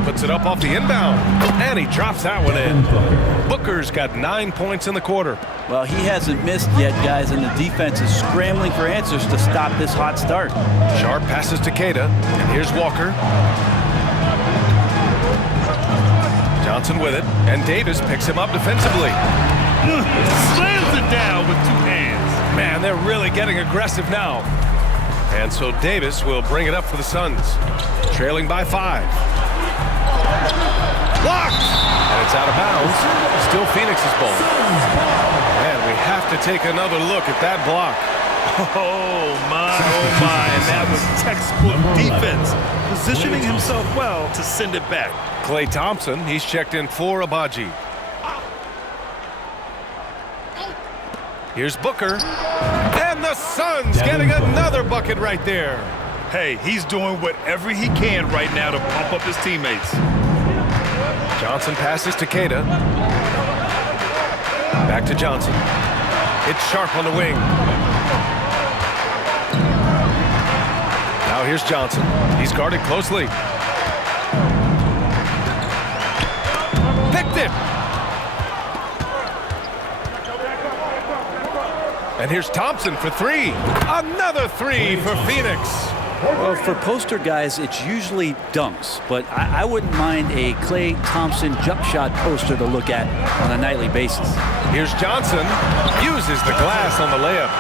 Puts it up off the inbound, and he drops that one in. Booker's got 9 points in the quarter. Well, he hasn't missed yet, guys, and the defense is scrambling for answers to stop this hot start. Sharp passes to Queta, and here's Walker. Johnson with it, and Davis picks him up defensively. Slams it down with 2 hands. Man, they're really getting aggressive now. And so Davis will bring it up for the Suns, trailing by 5. Blocked! And it's out of bounds. Still Phoenix's ball. Man, we have to take another look at that block. Oh, my. And that was textbook defense. Positioning himself well to send it back. Klay Thompson, he's checked in for Agbaji. Here's Booker. And the Suns getting another bucket right there. Hey, he's doing whatever he can right now to pump up his teammates. Johnson passes to Queta. Back to Johnson. It's Sharp on the wing. Now here's Johnson. He's guarded closely. Picked it. And here's Thompson for 3. Another 3 for Phoenix. Well, for poster guys, it's usually dunks, but I wouldn't mind a Klay Thompson jump shot poster to look at on a nightly basis. Here's Johnson. Uses the glass on the layup.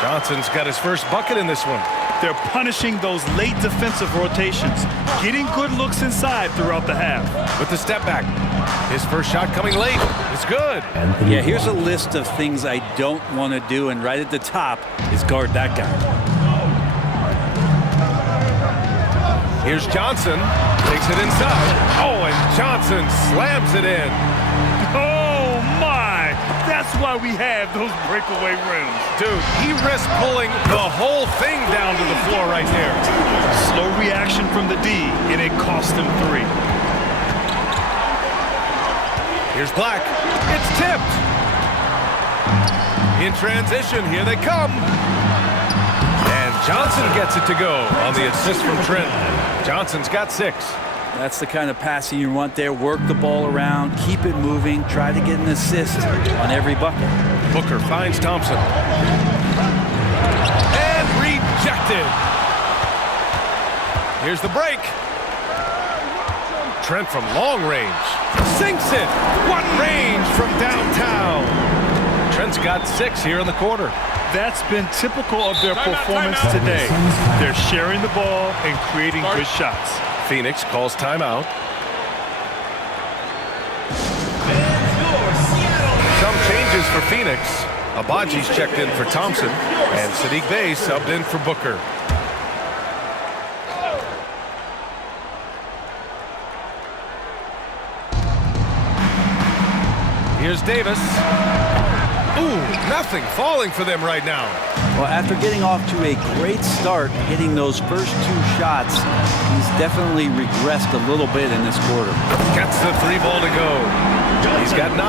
Johnson's got his first bucket in this one. They're punishing those late defensive rotations, getting good looks inside throughout the half. With the step back. His first shot coming late. It's good. Yeah, here's a list of things I don't want to do, and right at the top is guard that guy. Here's Johnson, takes it inside. Oh, and Johnson slams it in. Oh, my. That's why we have those breakaway rims. Dude, he risked pulling the whole thing down to the floor right there. Slow reaction from the D, and it cost him 3. Here's Black. It's tipped. In transition, here they come. And Johnson gets it to go on the assist from Trent. Johnson's got 6. That's the kind of passing you want there. Work the ball around, keep it moving, try to get an assist on every bucket. Booker finds Thompson. And rejected. Here's the break. Trent from long range. Sinks it. What range from downtown. Trent's got 6 here in the quarter. That's been typical of their performance today. They're sharing the ball and creating good shots. Phoenix calls timeout. Some changes for Phoenix. Agbaji's checked in for Thompson, and Saddiq Bey subbed in for Booker. Here's Davis. Ooh, nothing falling for them right now. Well, after getting off to a great start, hitting those first 2 shots, he's definitely regressed a little bit in this quarter. Gets the 3 ball to go. He's got 9.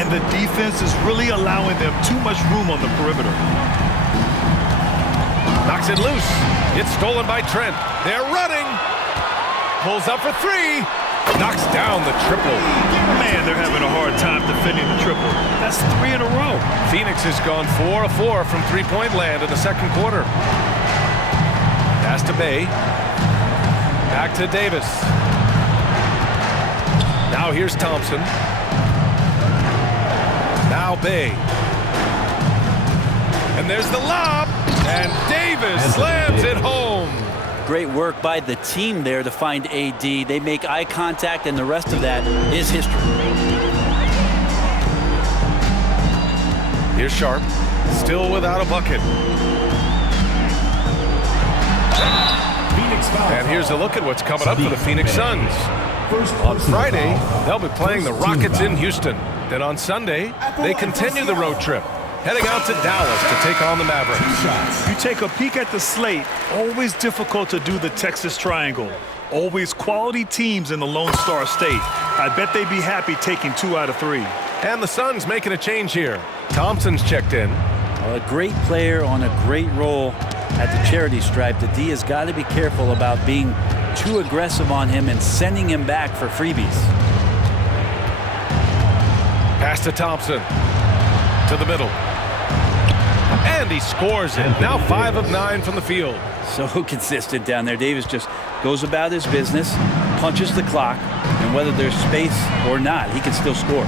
And the defense is really allowing them too much room on the perimeter. Knocks it loose. It's stolen by Trent. They're running. Pulls up for 3. Knocks down the triple. Man, they're having a hard time defending the triple. That's 3 in a row. Phoenix has gone 4 of 4 from three-point land in the second quarter. Pass to Bey. Back to Davis. Now here's Thompson. Now Bay. And there's the lob. And Davis slams it home. Great work by the team there to find AD. They make eye contact, and the rest of that is history. Here's Sharp, still without a bucket. And here's a look at what's coming up for the Phoenix Suns. On Friday, they'll be playing the Rockets in Houston. Then on Sunday, they continue the road trip, heading out to Dallas to take on the Mavericks. You take a peek at the slate, always difficult to do the Texas Triangle. Always quality teams in the Lone Star State. I bet they'd be happy taking 2 out of 3. And the Suns making a change here. Thompson's checked in. A great player on a great role at the charity stripe. The D has got to be careful about being too aggressive on him and sending him back for freebies. Pass to Thompson. To the middle. And he scores it. Now 5 of 9 from the field. So consistent down there. Davis just goes about his business, punches the clock, and whether there's space or not, he can still score.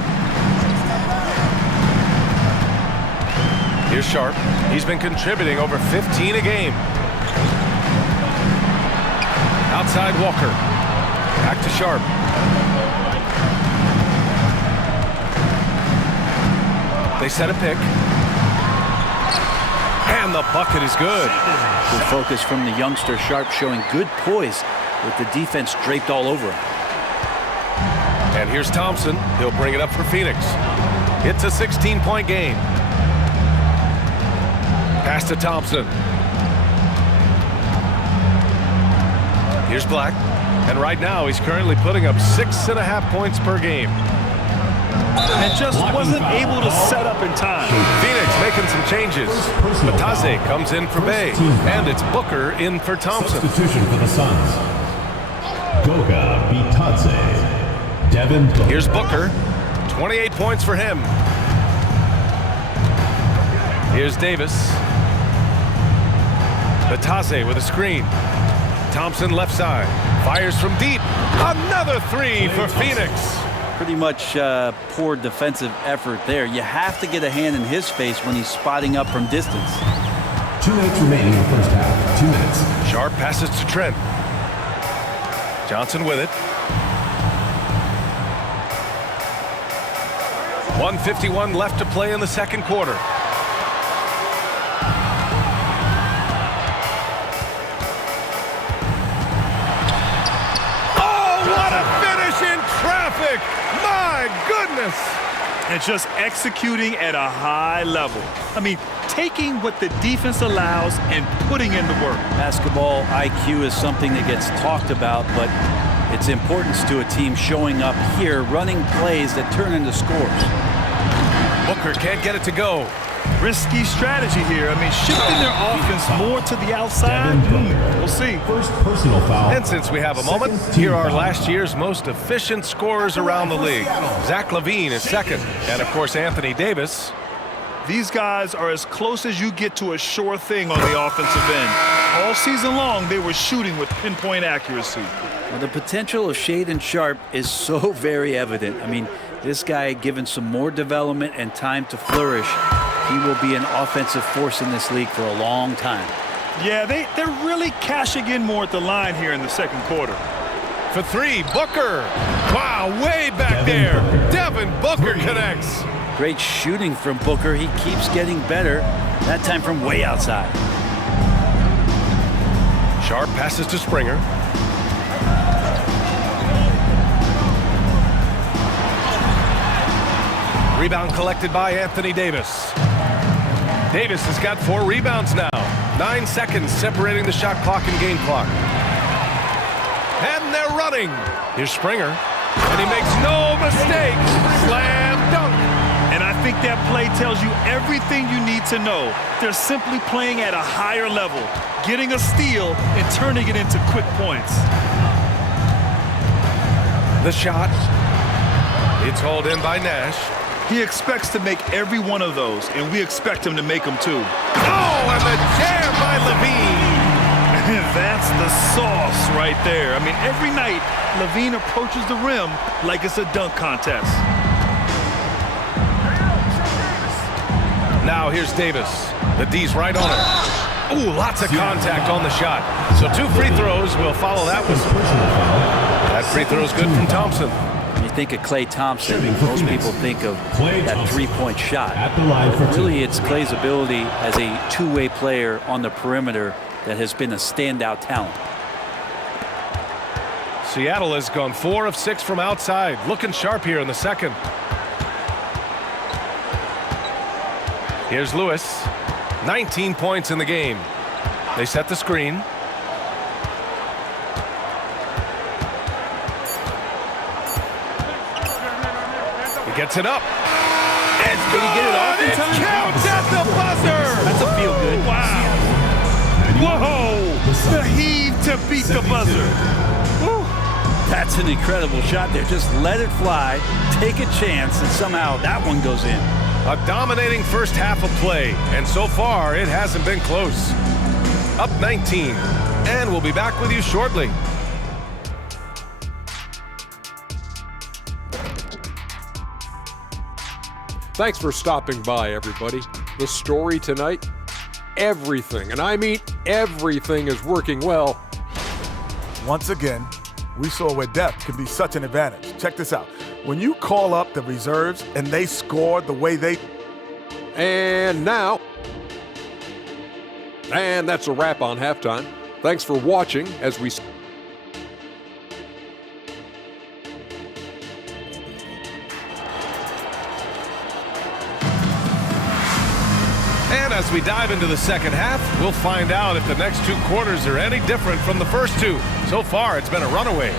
Here's Sharp. He's been contributing over 15 a game. Outside Walker. Back to Sharp. They set a pick. And the bucket is good. Good focus from the youngster. Sharp showing good poise with the defense draped all over him. And here's Thompson. He'll bring it up for Phoenix. It's a 16-point game. Pass to Thompson. Here's Black. And right now he's currently putting up 6.5 points per game. And just wasn't able to set up in time. Phoenix making some changes. Matase comes in for Bay. And it's Booker in for Thompson. Substitution for the Suns. Goga Bitadze. Devin Booker. Here's Booker. 28 points for him. Here's Davis. Bitadze with a screen. Thompson left side. Fires from deep. Another 3 for Phoenix. Pretty much poor defensive effort there. You have to get a hand in his face when he's spotting up from distance. 2 minutes remaining in the first half. 2 minutes. Sharp passes to Trent. Johnson with it. 1:51 left to play in the second quarter. My goodness! And just executing at a high level. I mean, taking what the defense allows and putting in the work. Basketball IQ is something that gets talked about, but its importance to a team showing up here, running plays that turn into scores. Booker can't get it to go. Risky strategy here. I mean, shifting their offense more to the outside. We'll see. First personal foul. And since we have a moment, here are last year's most efficient scorers around the league. Zach LaVine is second. And, of course, Anthony Davis. These guys are as close as you get to a sure thing on the offensive end. All season long, they were shooting with pinpoint accuracy. Well, the potential of Shaedon Sharpe is so very evident. I mean, this guy, given some more development and time to flourish, he will be an offensive force in this league for a long time. Yeah, they're really cashing in more at the line here in the second quarter. For 3, Booker. Wow, way back there. Devin Booker connects. Great shooting from Booker. He keeps getting better, that time from way outside. Sharp passes to Springer. Rebound collected by Anthony Davis. Davis has got 4 rebounds now. 9 seconds separating the shot clock and game clock. And they're running. Here's Springer. And he makes no mistake. Slam dunk. And I think that play tells you everything you need to know. They're simply playing at a higher level, getting a steal and turning it into quick points. The shot. It's hauled in by Nash. He expects to make every one of those, and we expect him to make them too. Oh, and the jam by LaVine. That's the sauce right there. I mean, every night, LaVine approaches the rim like it's a dunk contest. Now here's Davis. The D's right on it. Ooh, lots of contact on the shot. So 2 free throws will follow that one. That free throw is good from Thompson. When you think of Klay Thompson, most people think of that three-point shot. But really, it's Klay's ability as a two-way player on the perimeter that has been a standout talent. Seattle has gone 4 of 6 from outside. Looking sharp here in the second. Here's Lewis. 19 points in the game. They set the screen. He gets it up. It's good. Did he get it off in time? It counts at the buzzer. That's a feel good. Wow. Whoa. The heave to beat the buzzer. Woo. That's an incredible shot there. Just let it fly, take a chance, and somehow that one goes in. A dominating first half of play, and so far it hasn't been close. Up 19, and we'll be back with you shortly. Thanks for stopping by, everybody. The story tonight, everything, and I mean everything, is working well. Once again, we saw where depth can be such an advantage. Check this out. When you call up the reserves and they score the way they... And now... And that's a wrap on halftime. Thanks for watching as we... And as we dive into the second half, we'll find out if the next 2 quarters are any different from the first 2. So far, it's been a runaway.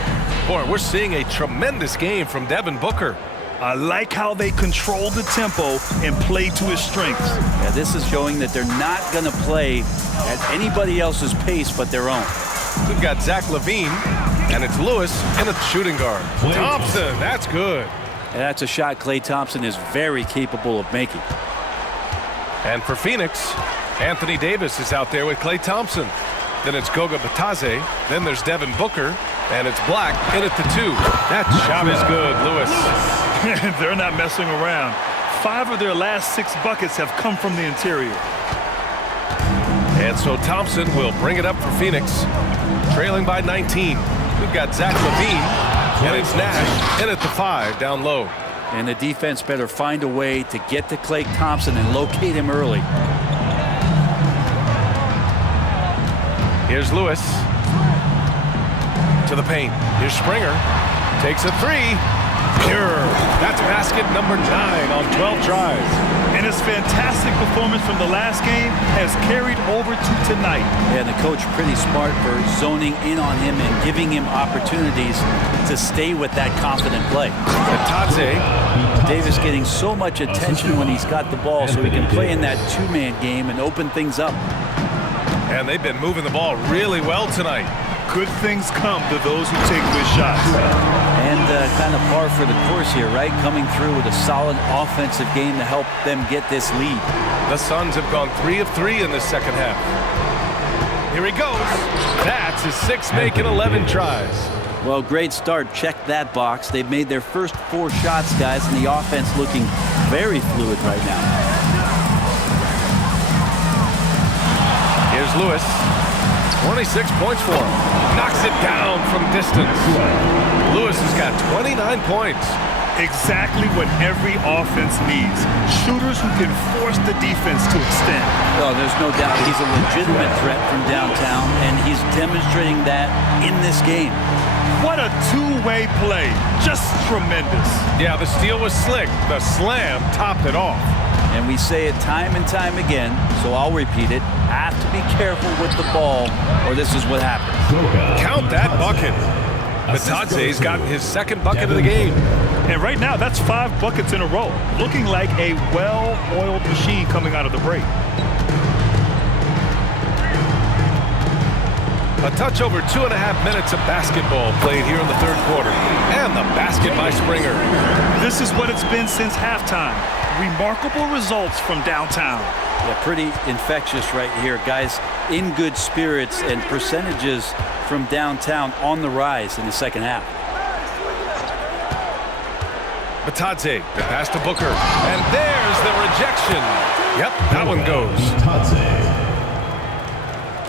Boy, we're seeing a tremendous game from Devin Booker. I like how they control the tempo and play to his strengths. Yeah, this is showing that they're not going to play at anybody else's pace but their own. We've got Zach LaVine, and it's Lewis in a shooting guard. Thompson, that's good. And that's a shot Klay Thompson is very capable of making. And for Phoenix, Anthony Davis is out there with Klay Thompson. Then it's Goga Bitadze. Then there's Devin Booker. And it's Black in at the 2. That shot is good, Lewis. They're not messing around. 5 of their last 6 buckets have come from the interior. And so Thompson will bring it up for Phoenix, trailing by 19. We've got Zach LaVine, and it's Nash in at the 5, down low. And the defense better find a way to get to Klay Thompson and locate him early. Here's Lewis. To the paint. Here's Springer. Takes a 3. Pure. That's basket number 9 on 12 tries. And his fantastic performance from the last game has carried over to tonight. Yeah, and the coach pretty smart for zoning in on him and giving him opportunities to stay with that confident play. Bitadze. Davis getting so much attention when he's got the ball so he can play in that 2-man game and open things up. And they've been moving the ball really well tonight. Good things come to those who take good shots. And kind of par for the course here, right? Coming through with a solid offensive game to help them get this lead. The Suns have gone 3 of 3 in this second half. Here he goes. That's his 6th make in 11 tries. Well, great start. Check that box. They've made their first 4 shots, guys, and the offense looking very fluid right now. Here's Lewis. 26 points for him. Knocks it down from distance. Lewis has got 29 points. Exactly what every offense needs. Shooters who can force the defense to extend. Oh, there's no doubt he's a legitimate threat from downtown, and he's demonstrating that in this game. What a two-way play. Just tremendous. Yeah, the steal was slick. The slam topped it off. And we say it time and time again, so I'll repeat it. Have to be careful with the ball, or this is what happens. Count that bucket. Bitadze's gotten his 2nd bucket of the game. And right now, that's 5 buckets in a row. Looking like a well-oiled machine coming out of the break. A touch over 2.5 minutes of basketball played here in the 3rd quarter. And the basket by Springer. This is what it's been since halftime. Remarkable results from downtown. Yeah, pretty infectious right here. Guys in good spirits and percentages from downtown on the rise in the second half. Bitadze, the pass to Booker. And there's the rejection. Yep, that one goes.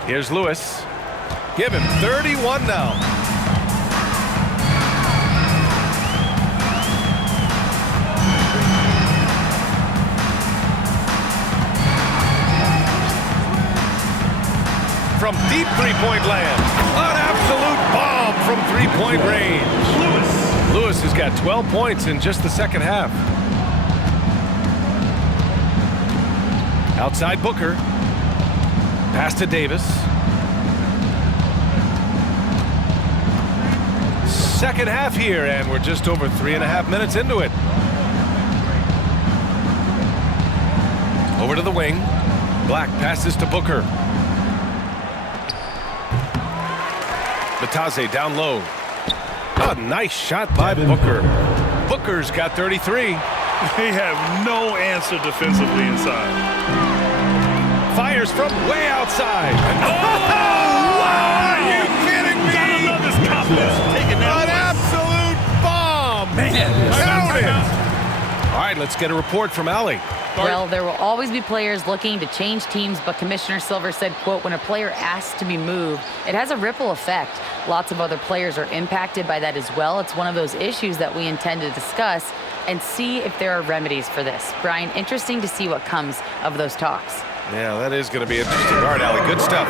Here's Lewis. Give him 31 now. From deep three-point land. An absolute bomb from three-point range. Lewis has got 12 points in just the second half. Outside Booker. Pass to Davis. Second half here, and we're just over 3.5 minutes into it. Over to the wing. Black passes to Booker. Batase down low. A nice shot by Booker. Booker's got 33. They have no answer defensively inside. Fires from way outside. Oh, wow! Are you kidding me? Gotta love his confidence. Taking that An absolute bomb. Man. Count it. All right, let's get a report from Allie. Well, there will always be players looking to change teams, but Commissioner Silver said, quote, when a player asks to be moved, it has a ripple effect. Lots of other players are impacted by that as well. It's one of those issues that we intend to discuss and see if there are remedies for this. Brian, interesting to see what comes of those talks. Yeah, that is going to be interesting. All right, Allie, good stuff.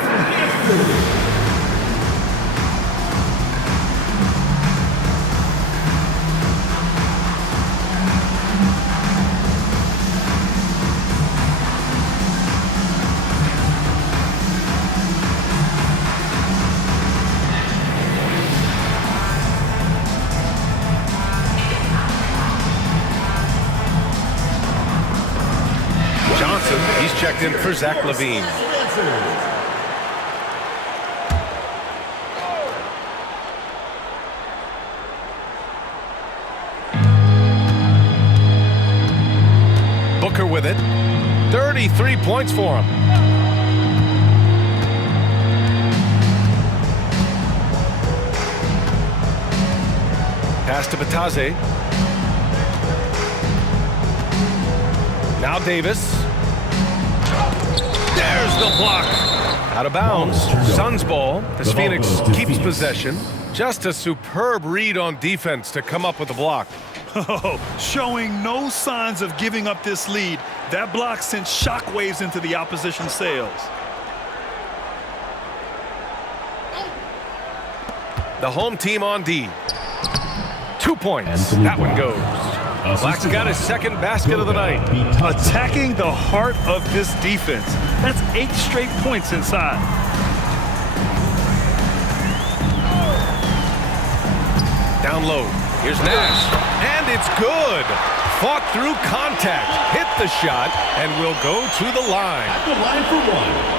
He's checked in for Zach LaVine. Booker with it. 33 points for him. Pass to Batase. Now Davis. There's the block. Out of bounds. Suns ball as Phoenix keeps possession. Just a superb read on defense to come up with the block. Oh, showing no signs of giving up this lead. That block sent shockwaves into the opposition sails. The home team on D. 2 points. That one goes. Black's got his second basket of the night. Attacking the heart of this defense. That's 8 straight points inside. Down low. Here's Nash. And it's good. Fought through contact. Hit the shot and will go to the line. At the line for one.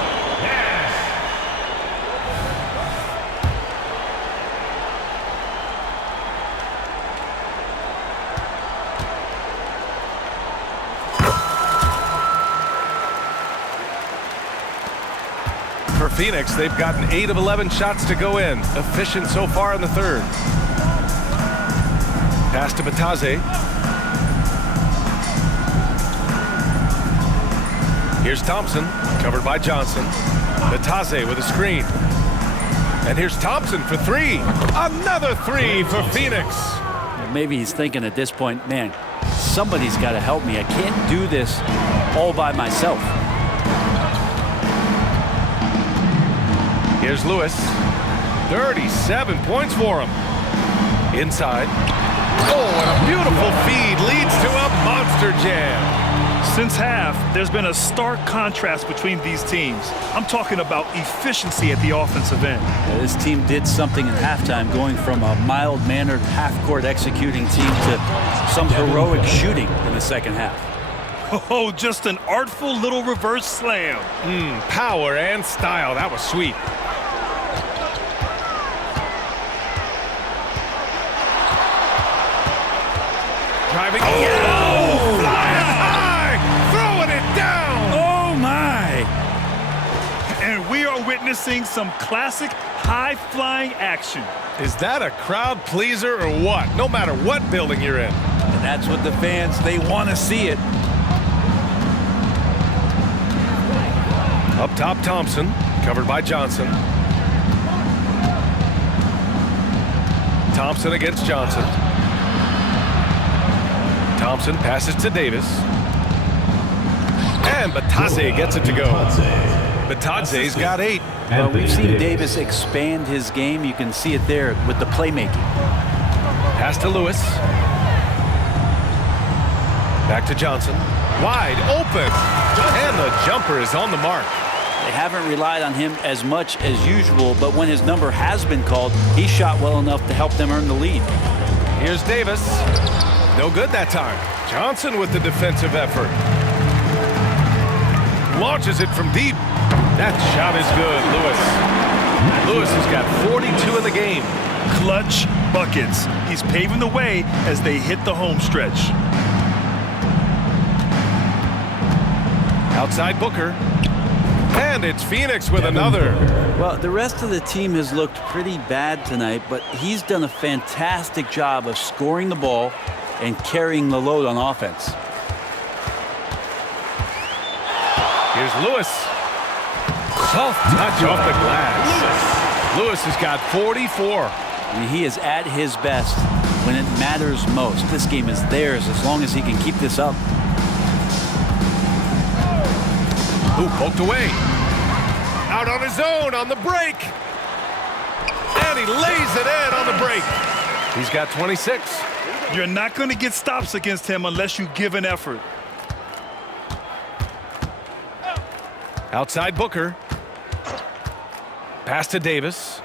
For Phoenix, they've gotten 8 of 11 shots to go in. Efficient so far in the third. Pass to Batase. Here's Thompson, covered by Johnson. Batase with a screen. And here's Thompson for 3. Another 3 for Phoenix. Maybe he's thinking at this point, man, somebody's got to help me. I can't do this all by myself. Here's Lewis. 37 points for him. Inside. Oh, and a beautiful feed leads to a monster jam. Since half, there's been a stark contrast between these teams. I'm talking about efficiency at the offensive end. Yeah, this team did something in halftime, going from a mild-mannered half-court executing team to some heroic shooting in the second half. Oh, just an artful little reverse slam. Power and style. That was sweet. Driving. Oh! Flying high! Throwing it down! Oh, my! And we are witnessing some classic high-flying action. Is that a crowd pleaser or what? No matter what building you're in. And that's what the fans, they want to see it. Up top, Thompson, covered by Johnson. Thompson against Johnson. Thompson passes to Davis. And Batadze gets it to go. Batadze's got 8. Well, we've seen Davis expand his game. You can see it there with the playmaking. Pass to Lewis. Back to Johnson. Wide open. And the jumper is on the mark. They haven't relied on him as much as usual, but when his number has been called, he shot well enough to help them earn the lead. Here's Davis. No good that time. Johnson with the defensive effort. Launches it from deep. That shot is good, Lewis. Lewis has got 42 in the game. Clutch buckets. He's paving the way as they hit the home stretch. Outside Booker. And it's Phoenix with another. Well, the rest of the team has looked pretty bad tonight, but he's done a fantastic job of scoring the ball and carrying the load on offense. Here's Lewis. Soft touch off the glass. Lewis has got 44. I mean, he is at his best when it matters most. This game is theirs as long as he can keep this up. Ooh, poked away. Out on his own on the break. And he lays it in on the break. He's got 26. You're not going to get stops against him unless you give an effort. Outside Booker. Pass to Davis.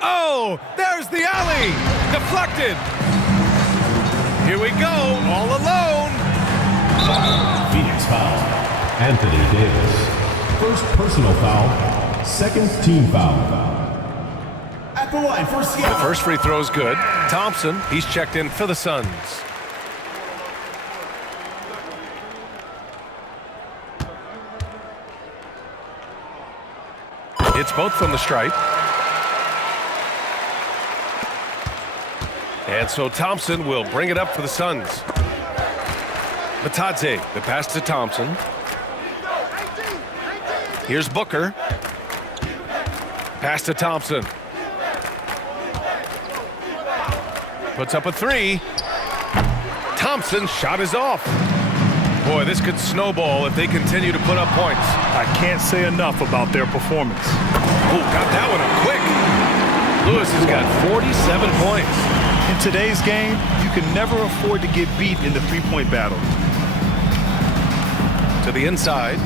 Oh, there's the alley. Deflected. Here we go, all alone. Phoenix foul. Anthony Davis. First personal foul. Second team foul. At the line for Seattle. The first free throw's good. Thompson, he's checked in for the Suns. It's both from the stripe. And so Thompson will bring it up for the Suns. Batadze, the pass to Thompson. Here's Booker. Pass to Thompson. Puts up a 3. Thompson's shot is off. Boy, this could snowball if they continue to put up points. I can't say enough about their performance. Oh, got that one up quick. Lewis has got 47 points. In today's game, you can never afford to get beat in the three-point battle. To the inside.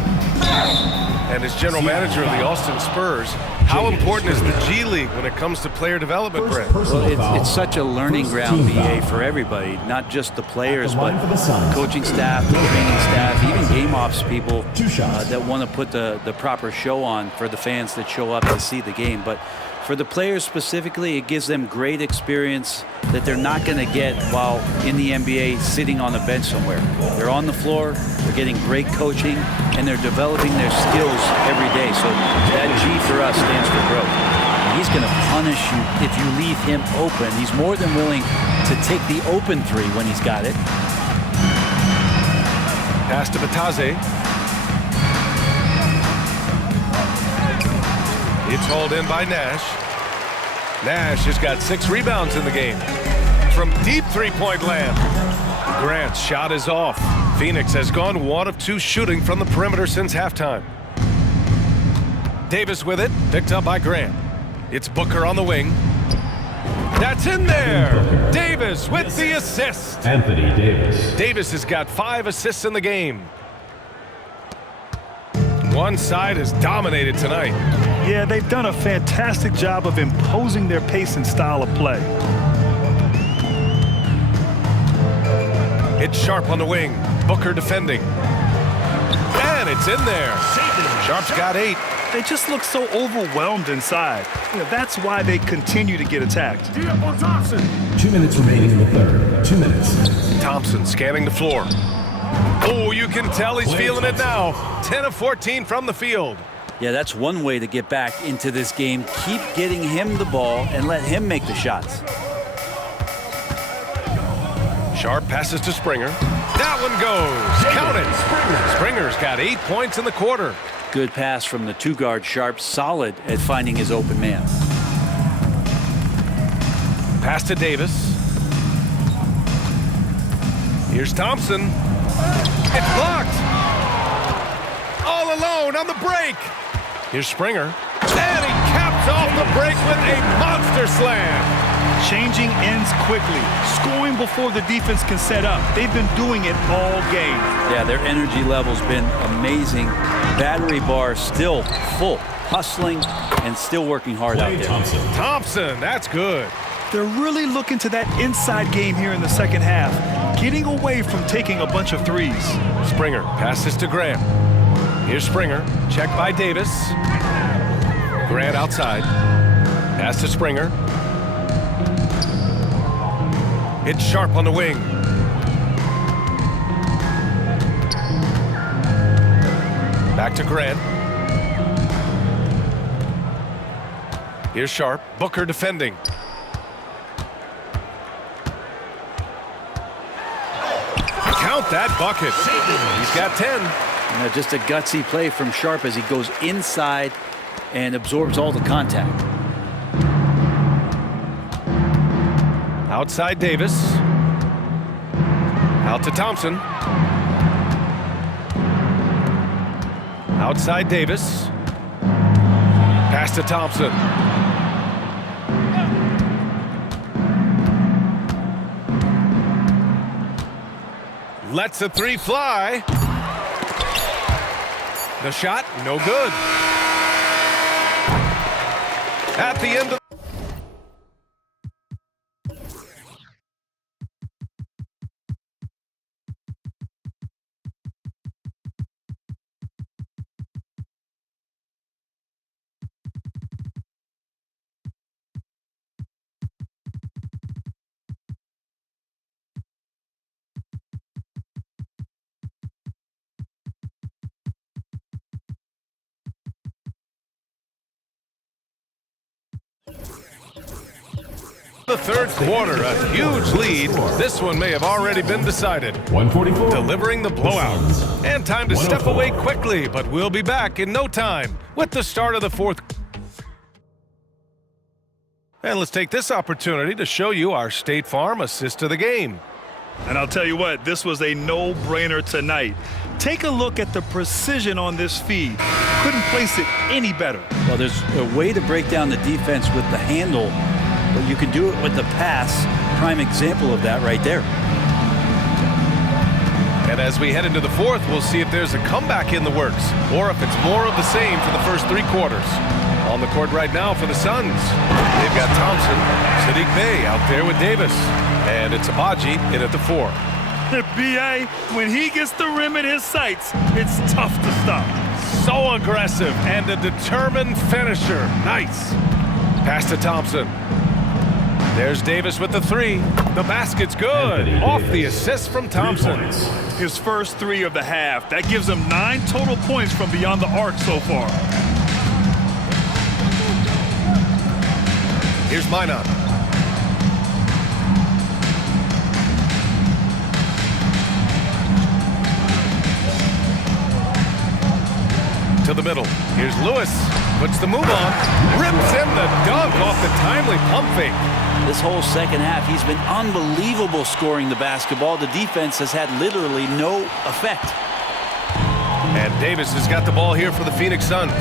And as general manager of the Austin Spurs, how important is the G League when it comes to player development, Brent? Well, it's such a learning ground, BA, for everybody, not just the players, but the coaching staff, the training staff, even game ops people that want to put the proper show on for the fans that show up to see the game. But for the players specifically, it gives them great experience that they're not going to get while in the NBA sitting on a bench somewhere. They're on the floor, they're getting great coaching, and they're developing their skills every day. So that G for us stands for growth. And he's going to punish you if you leave him open. He's more than willing to take the open 3 when he's got it. Pass to Batadze. It's hauled in by Nash. Nash has got 6 rebounds in the game. From deep three-point land. Grant's shot is off. Phoenix has gone 1 of 2 shooting from the perimeter since halftime. Davis with it, picked up by Grant. It's Booker on the wing. That's in there! Davis with the assist. Anthony Davis. Davis has got 5 assists in the game. One side has dominated tonight. Yeah, they've done a fantastic job of imposing their pace and style of play. It's Sharp on the wing. Booker defending. And it's in there. Sharp's got 8. They just look so overwhelmed inside. You know, that's why they continue to get attacked. 2 minutes remaining in the third. 2 minutes. Thompson scanning the floor. Oh, you can tell he's feeling it now. 10 of 14 from the field. Yeah, that's one way to get back into this game. Keep getting him the ball and let him make the shots. Sharp passes to Springer. That one goes. Count it. Springer's got 8 points in the quarter. Good pass from the two-guard Sharp, solid at finding his open man. Pass to Davis. Here's Thompson. It's blocked. All alone on the break. Here's Springer. And he caps off the break with a monster slam. Changing ends quickly, scoring before the defense can set up. They've been doing it all game. Yeah, their energy level's been amazing. Battery bar still full, hustling and still working hard out there. Thompson, that's good. They're really looking to that inside game here in the second half, getting away from taking a bunch of threes. Springer passes to Grant. Here's Springer, checked by Davis. Grant outside. Pass to Springer. It's Sharp on the wing. Back to Grant. Here's Sharp. Booker defending. Count that bucket. He's got 10. Just a gutsy play from Sharp as he goes inside and absorbs all the contact. Outside Davis. Out to Thompson. Outside Davis. Pass to Thompson. Lets a three fly. The shot, no good. At the end of the third quarter, a huge lead. This one may have already been decided. 144. Delivering the blowout. And time to step away quickly, but we'll be back in no time with the start of the fourth. And let's take this opportunity to show you our State Farm assist of the game. And I'll tell you what, this was a no-brainer tonight. Take a look at the precision on this feed. Couldn't place it any better. Well, there's a way to break down the defense with the handle, but you can do it with the pass. Prime example of that right there. And as we head into the fourth, we'll see if there's a comeback in the works or if it's more of the same for the first three quarters. On the court right now for the Suns, they've got Thompson, Saddiq Bey out there with Davis, and it's Agbaji in at the 4. B.A., when he gets the rim in his sights, it's tough to stop. So aggressive and a determined finisher. Nice. Pass to Thompson. There's Davis with the 3. The basket's good. Off the assist from Thompson. His first 3 of the half. That gives him 9 total points from beyond the arc so far. Here's Minot. To the middle. Here's Lewis. Puts the move on. Rips him the dunk off the timely pump fake. This whole second half, he's been unbelievable scoring the basketball. The defense has had literally no effect. And Davis has got the ball here for the Phoenix Suns.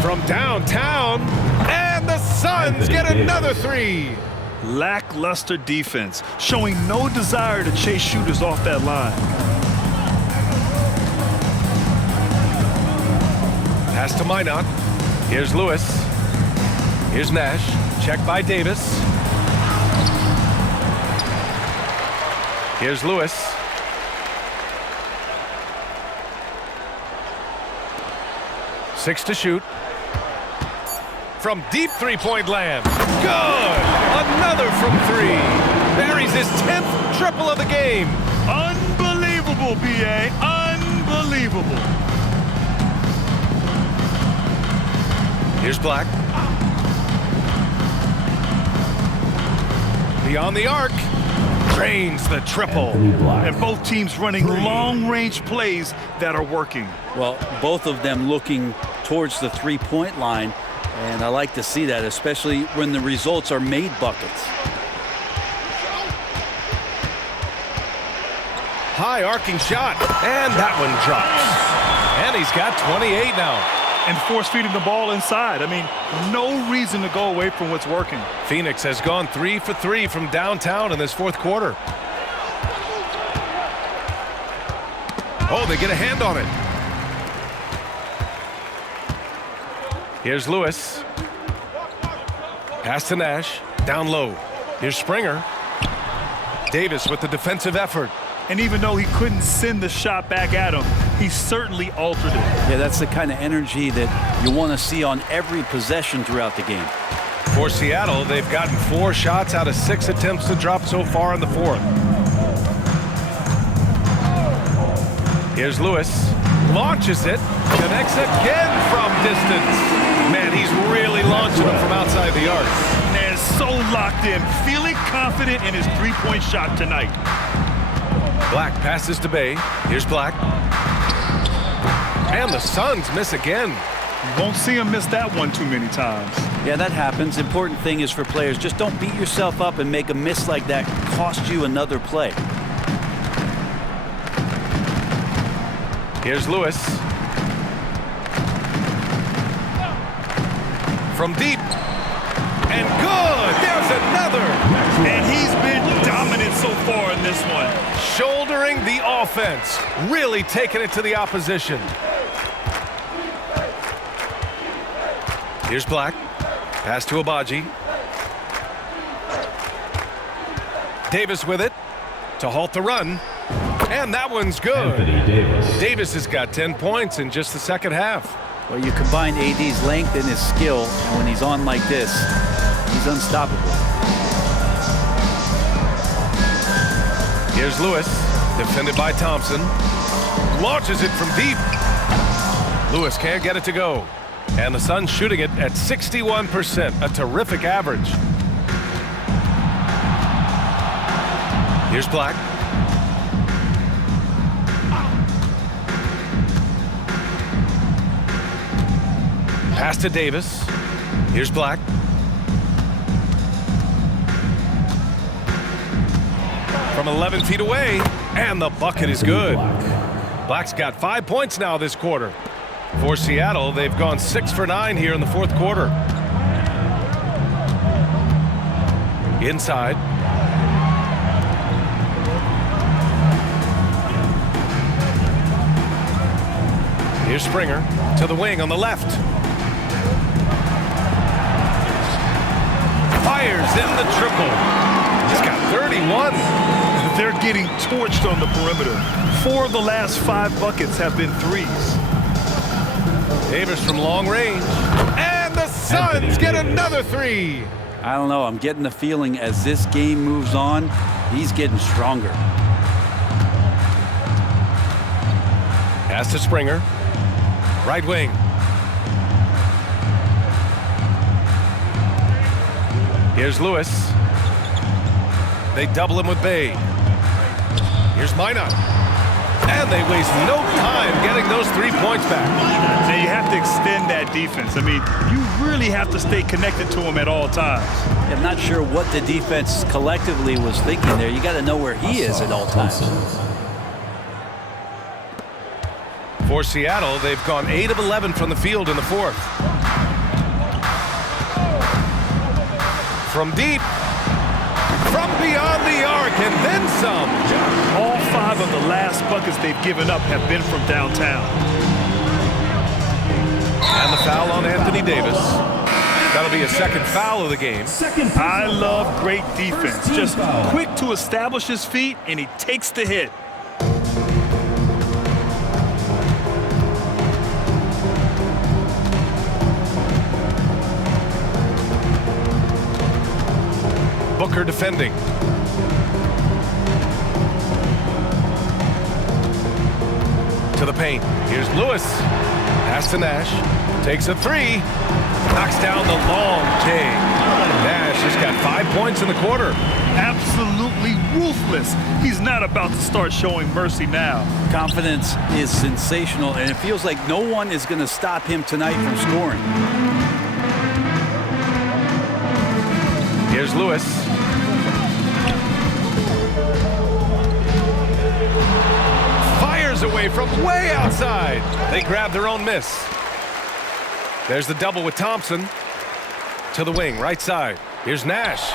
From downtown, and the Suns get another 3. Lackluster defense, showing no desire to chase shooters off that line. Pass to Minot. Here's Lewis. Here's Nash. Check by Davis. Here's Lewis. Six to shoot. From deep three-point land. Good! Another from 3. Buries his 10th triple of the game. Unbelievable, B.A. Unbelievable. Here's Black. Beyond the arc. drains the triple. And both teams running long-range plays that are working. Well, both of them looking towards the three-point line, and I like to see that, especially when the results are made buckets. High arcing shot, and that one drops. And he's got 28 now. And force-feeding the ball inside. I mean, no reason to go away from what's working. Phoenix has gone 3 for 3 from downtown in this fourth quarter. Oh, they get a hand on it. Here's Lewis. Pass to Nash. Down low. Here's Springer. Davis with the defensive effort. And even though he couldn't send the shot back at him, he certainly altered it. Yeah, that's the kind of energy that you want to see on every possession throughout the game. For Seattle, they've gotten 4 shots out of 6 attempts to drop so far in the fourth. Here's Lewis. Launches it. Connects again from distance. Man, he's really launching them from outside the arc. And so locked in, feeling confident in his three-point shot tonight. Black passes to Bay. Here's Black. And the Suns miss again. You won't see him miss that one too many times. Yeah, that happens. Important thing is for players, just don't beat yourself up and make a miss like that cost you another play. Here's Lewis. From deep. And good! There's another! And he's been dominant so far in this one. Shouldering the offense. Really taking it to the opposition. Here's Black. Pass to Agbaji. Davis with it to halt the run. And that one's good. Davis has got 10 points in just the second half. Well, you combine AD's length and his skill, and when he's on like this, he's unstoppable. Here's Lewis, defended by Thompson. Launches it from deep. Lewis can't get it to go. And the Suns shooting it at 61%, a terrific average. Here's Black. Pass to Davis. Here's Black. From 11 feet away, and the bucket is good. Black's got 5 points now this quarter. For Seattle, they've gone 6 for 9 here in the fourth quarter. Inside. Here's Springer to the wing on the left. Fires in the triple. He's got 31. They're getting torched on the perimeter. 4 of the last 5 buckets have been threes. Davis from long range. And the Suns get another 3. I don't know. I'm getting the feeling as this game moves on, he's getting stronger. Pass to Springer. Right wing. Here's Lewis. They double him with Bay. Here's Minot. And they waste no time getting those 3 points back. Now you have to extend that defense. I mean, you really have to stay connected to him at all times. I'm not sure what the defense collectively was thinking there. You got to know where he is at all times. For Seattle, they've gone 8 of 11 from the field in the fourth. From deep. From beyond the arc, and then some. All 5 of the last buckets they've given up have been from downtown. And the foul on Anthony Davis. That'll be a second foul of the game. I love great defense. Just quick to establish his feet, and he takes the hit. Booker defending. To the paint. Here's Lewis. Pass to Nash. Takes a 3. Knocks down the long J. Nash has got 5 points in the quarter. Absolutely ruthless. He's not about to start showing mercy now. Confidence is sensational, and it feels like no one is going to stop him tonight from scoring. Here's Lewis. Fires away from way outside. They grab their own miss. There's the double with Thompson. To the wing, right side. Here's Nash.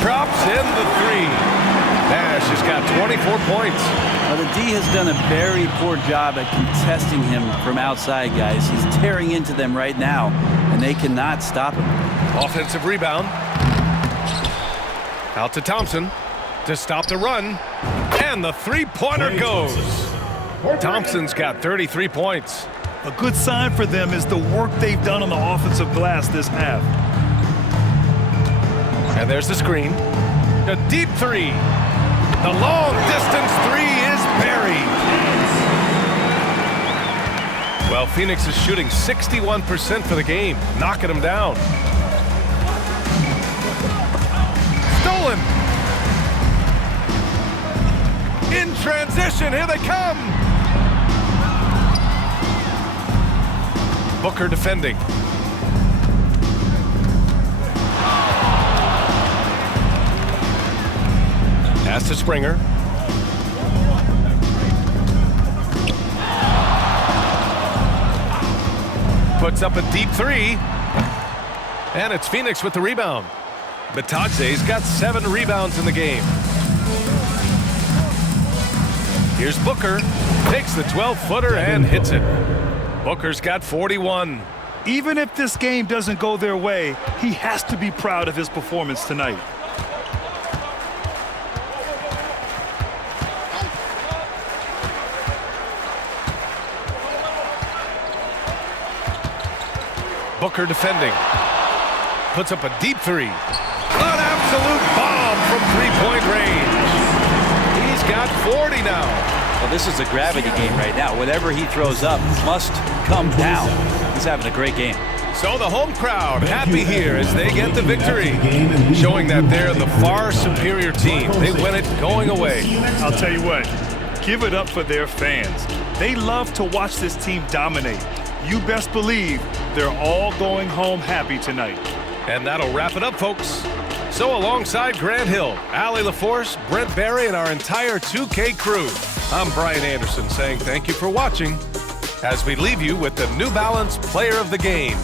Drops in the three. Nash has got 24 points. Well, the D has done a very poor job at contesting him from outside, guys. He's tearing into them right now, and they cannot stop him. Offensive rebound. Out to Thompson to stop the run. And the three-pointer goes. Thompson's got 33 points. A good sign for them is the work they've done on the offensive glass this half. And there's the screen. A deep three. The long-distance three is buried. Well, Phoenix is shooting 61% for the game, knocking them down. Stolen. In transition, here they come. Booker defending. Pass to Springer. Puts up a deep three. And it's Phoenix with the rebound. Bitadze's got 7 rebounds in the game. Here's Booker. Takes the 12-footer and hits it. Booker's got 41. Even if this game doesn't go their way, he has to be proud of his performance tonight. Booker defending. Puts up a deep three. An absolute bomb from three-point range. He's got 40 now. Well, this is a gravity game right now. Whatever he throws up must come down. He's having a great game. So the home crowd happy here as they get the victory, showing that they're the far superior team. They win it going away. I'll tell you what, give it up for their fans. They love to watch this team dominate. You best believe they're all going home happy tonight. And that'll wrap it up, folks. So alongside Grant Hill, Allie LaForce, Brent Barry, and our entire 2K crew, I'm Brian Anderson saying thank you for watching as we leave you with the New Balance Player of the Game.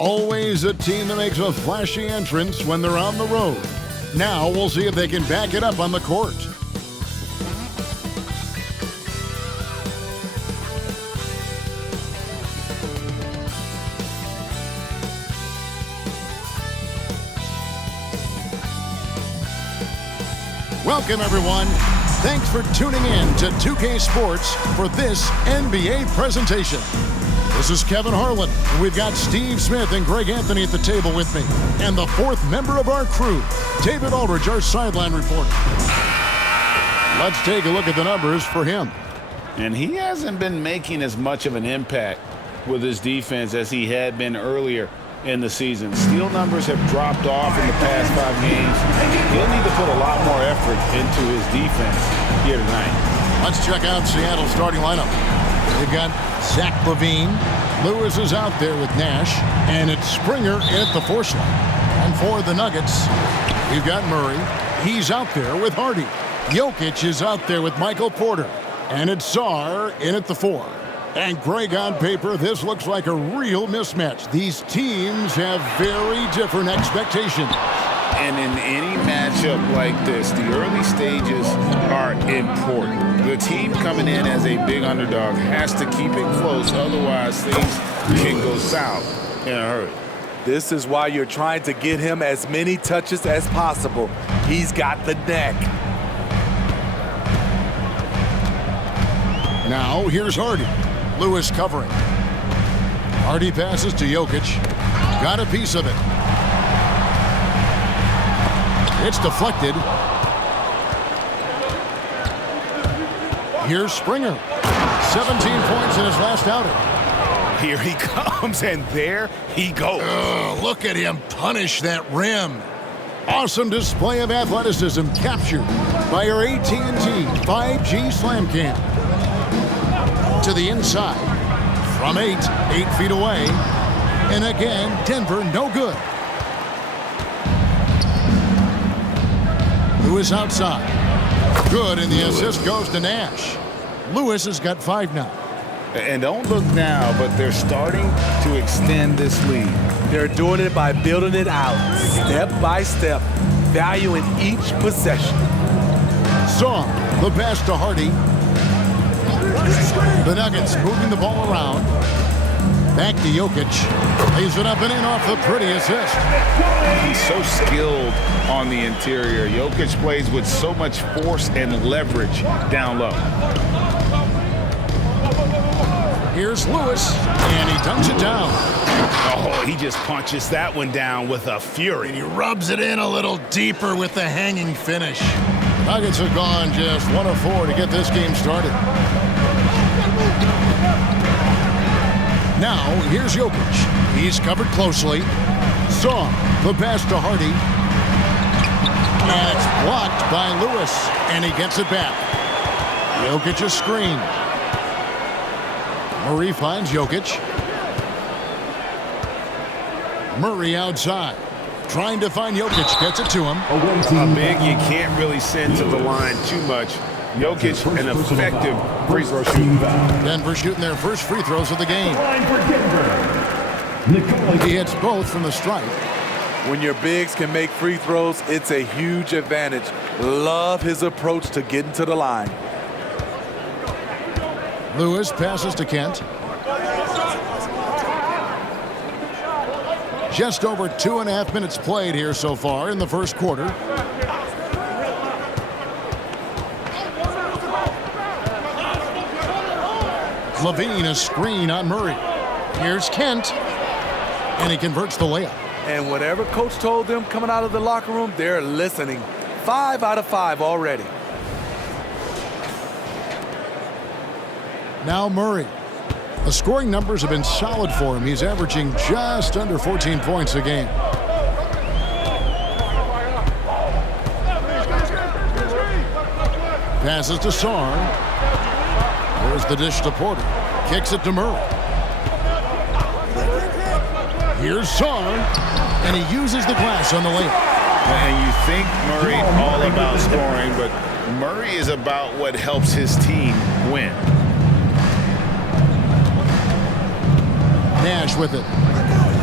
Always a team that makes a flashy entrance when they're on the road. Now we'll see if they can back it up on the court. Welcome, everyone. Thanks for tuning in to 2K Sports for this NBA presentation. This is Kevin Harlan. We've got Steve Smith and Greg Anthony at the table with me. And the fourth member of our crew, David Aldridge, our sideline reporter. Let's take a look at the numbers for him. And he hasn't been making as much of an impact with his defense as he had been earlier in the season. Steal numbers have dropped off in the past 5 games. He'll need to put a lot more effort into his defense here tonight. Let's check out Seattle's starting lineup. They've got Zach LaVine. Lewis is out there with Nash. And it's Springer in at the 4 slot. And for the Nuggets, we've got Murray. He's out there with Hardy. Jokic is out there with Michael Porter. And it's Sarr in at the 4. And Greg, on paper, this looks like a real mismatch. These teams have very different expectations. And in any matchup like this, the early stages are important. The team coming in as a big underdog has to keep it close, otherwise things can go south in a hurry. This is why you're trying to get him as many touches as possible. He's got the neck. Now, here's Hardy. Lewis covering. Hardy passes to Jokic. Got a piece of it. It's deflected. Here's Springer. 17 points in his last outing. Here he comes, and there he goes. Look at him punish that rim. Awesome display of athleticism captured by our AT&T 5G Slam Cam. To the inside. From 8 feet away. And again, Denver no good. Lewis outside. Good, and the assist goes to Nash. Lewis has got 5 now. And don't look now, but they're starting to extend this lead. They're doing it by building it out, step by step, valuing each possession. Sarr, the pass to Hardy. The Nuggets moving the ball around. Back to Jokic. Lays it up and in off the pretty assist. He's so skilled on the interior. Jokic plays with so much force and leverage down low. Here's Lewis, and he dunks it down. Oh, he just punches that one down with a fury. And he rubs it in a little deeper with the hanging finish. Nuggets have gone just 1 of 4 to get this game started. Now, here's Jokic. He's covered closely. Sarr, the pass to Hardy. And it's blocked by Lewis, and he gets it back. Jokic a screen. Murray finds Jokic. Murray outside. Trying to find Jokic. Gets it to him. A big you can't really send to the line too much. Jokic, an effective free throw shooter. Denver shooting their first free throws of the game. He hits both from the stripe. When your bigs can make free throws, it's a huge advantage. Love his approach to getting to the line. Lewis passes to Kent. Just over 2.5 minutes played here so far in the first quarter. LaVine a screen on Murray. Here's Kent. And he converts the layup. And whatever coach told them coming out of the locker room, they're listening. 5 out of 5 already. Now Murray. The scoring numbers have been solid for him. He's averaging just under 14 points a game. Passes to Sarr. There's the dish to Porter. Kicks it to Murray. Here's Sarr, and he uses the glass on the layup. And you think Murray all about scoring, but Murray is about what helps his team win. Nash with it.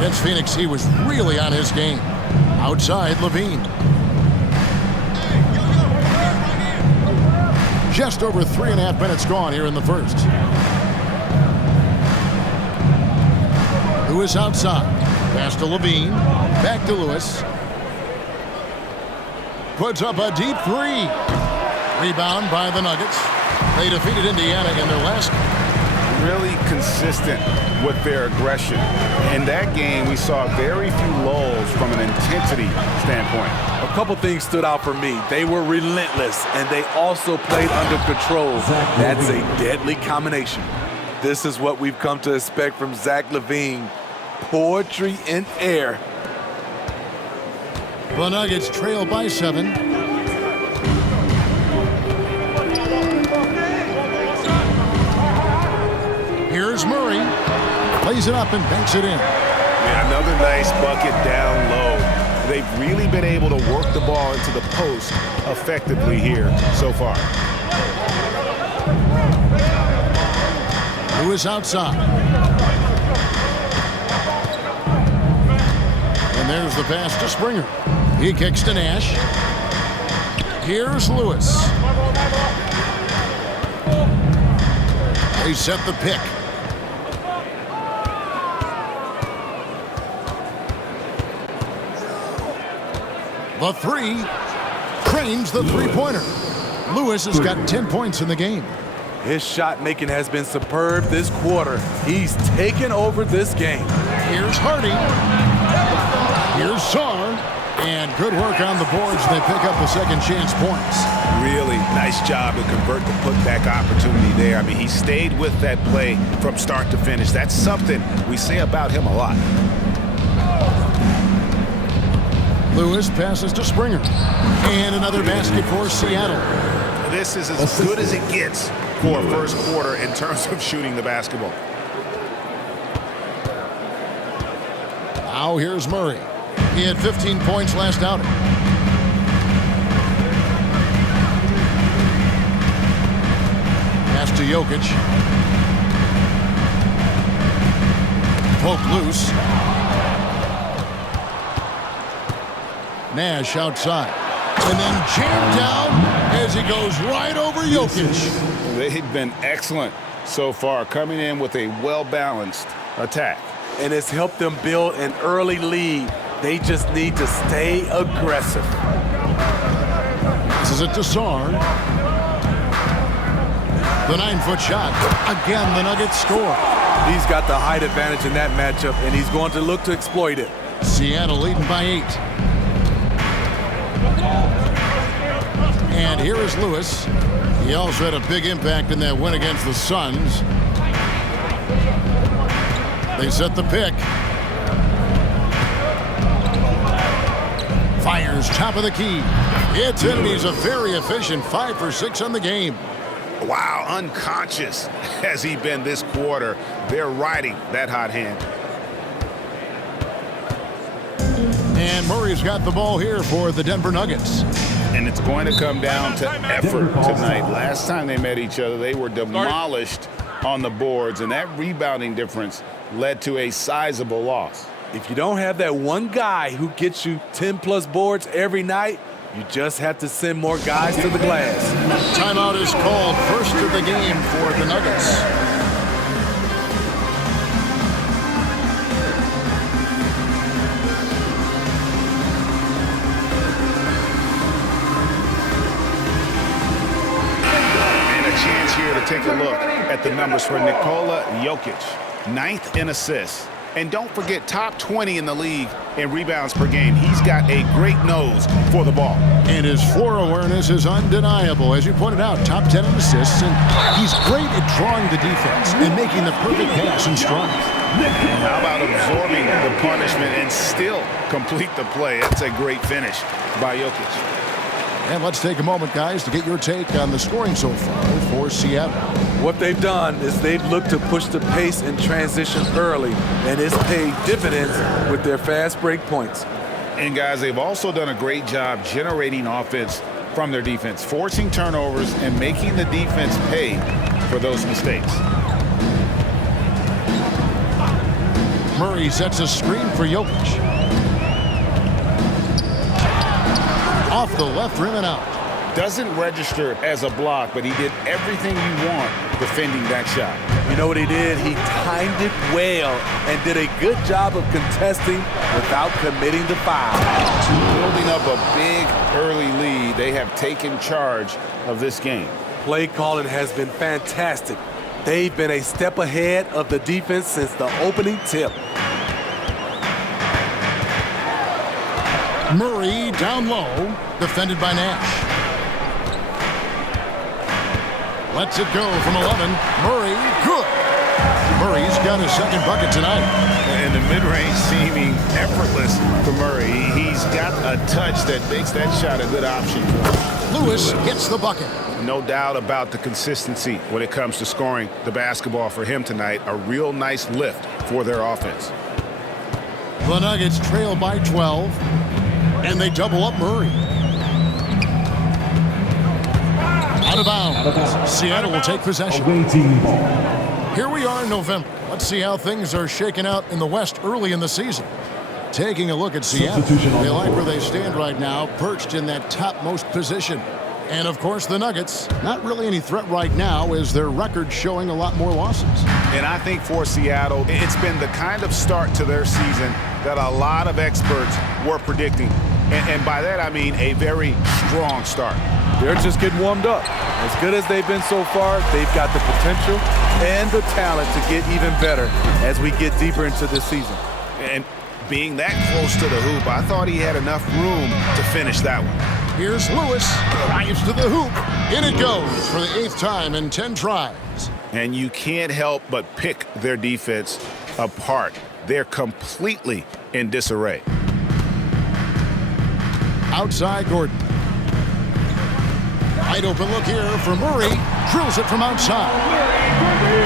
Against Phoenix, he was really on his game. Outside, Levine. Just over 3.5 minutes gone here in the first. Lewis outside. Pass to Levine. Back to Lewis. Puts up a deep three. Rebound by the Nuggets. They defeated Indiana in their last game. Really consistent with their aggression. In that game, we saw very few lulls from an intensity standpoint. A couple things stood out for me. They were relentless, and they also played under control. That's a deadly combination. This is what we've come to expect from Zach LaVine. Poetry in air. The Nuggets trail by 7. Here's Murray. Plays it up and banks it in. Yeah, another nice bucket down low. They've really been able to work the ball into the post effectively here so far. Lewis outside. And there's the pass to Springer. He kicks to Nash. Here's Lewis. They set the pick. The three. Cranes the three-pointer. Lewis has got 10 points in the game. His shot making has been superb this quarter. He's taken over this game. Here's Hardy. Here's Sarr. And good work on the boards. They pick up the second chance points. Really nice job to convert the putback opportunity there. I mean, he stayed with that play from start to finish. That's something we say about him a lot. Lewis passes to Springer. And another basket for Seattle. This is as good as it gets for a first quarter in terms of shooting the basketball. Now here's Murray. He had 15 points last outing. Pass to Jokic. Poke loose. Nash outside. And then jammed down as he goes right over Jokic. They've been excellent so far, coming in with a well-balanced attack. And it's helped them build an early lead. They just need to stay aggressive. This is it to Sarr. The 9-foot shot. Again, the Nuggets score. He's got the height advantage in that matchup, and he's going to look to exploit it. Seattle leading by 8. And here is Lewis. He also had a big impact in that win against the Suns. They set the pick. Fires top of the key. It's in, and he's a very efficient 5 for 6 on the game. Wow, unconscious has he been this quarter. They're riding that hot hand. And Murray's got the ball here for the Denver Nuggets. And it's going to come down to effort tonight. Last time they met each other, they were demolished on the boards, and that rebounding difference led to a sizable loss. If you don't have that one guy who gets you 10-plus boards every night, you just have to send more guys to the glass. Timeout is called, first of the game for the Nuggets. And a chance here to take a look at the numbers for Nikola Jokic. 9th in assists. And don't forget, top 20 in the league in rebounds per game. He's got a great nose for the ball. And his floor awareness is undeniable. As you pointed out, top 10 in assists. And he's great at drawing the defense and making the perfect pass and strike. How about absorbing the punishment and still complete the play? That's a great finish by Jokic. And let's take a moment, guys, to get your take on the scoring so far for Seattle. What they've done is they've looked to push the pace and transition early, and it's paid dividends with their fast break points. And, guys, they've also done a great job generating offense from their defense, forcing turnovers and making the defense pay for those mistakes. Murray sets a screen for Jokic. Off the left rim and out. Doesn't register as a block, but he did everything you want defending that shot. You know what he did? He timed it well and did a good job of contesting without committing the foul. Building up a big early lead, they have taken charge of this game. Play calling has been fantastic. They've been a step ahead of the defense since the opening tip. Murray down low, defended by Nash. Lets it go from 11. Murray, good. Murray's got his second bucket tonight. And the mid-range seeming effortless for Murray. He's got a touch that makes that shot a good option for him. Lewis gets the bucket. No doubt about the consistency when it comes to scoring the basketball for him tonight. A real nice lift for their offense. The Nuggets trail by 12, and they double up Murray. Out of bounds. Seattle will take possession. Here we are in November. Let's see how things are shaking out in the West early in the season. Taking a look at Seattle. They like where they stand right now, perched in that topmost position. And, of course, the Nuggets, not really any threat right now as their record showing a lot more losses. And I think for Seattle, it's been the kind of start to their season that a lot of experts were predicting. And by that, I mean a very strong start. They're just getting warmed up. As good as they've been so far, they've got the potential and the talent to get even better as we get deeper into this season. And being that close to the hoop, I thought he had enough room to finish that one. Here's Lewis, drives to the hoop. In it goes for the 8th time in 10 tries. And you can't help but pick their defense apart. They're completely in disarray. Outside Gordon. Wide open look here for Murray. Drills it from outside.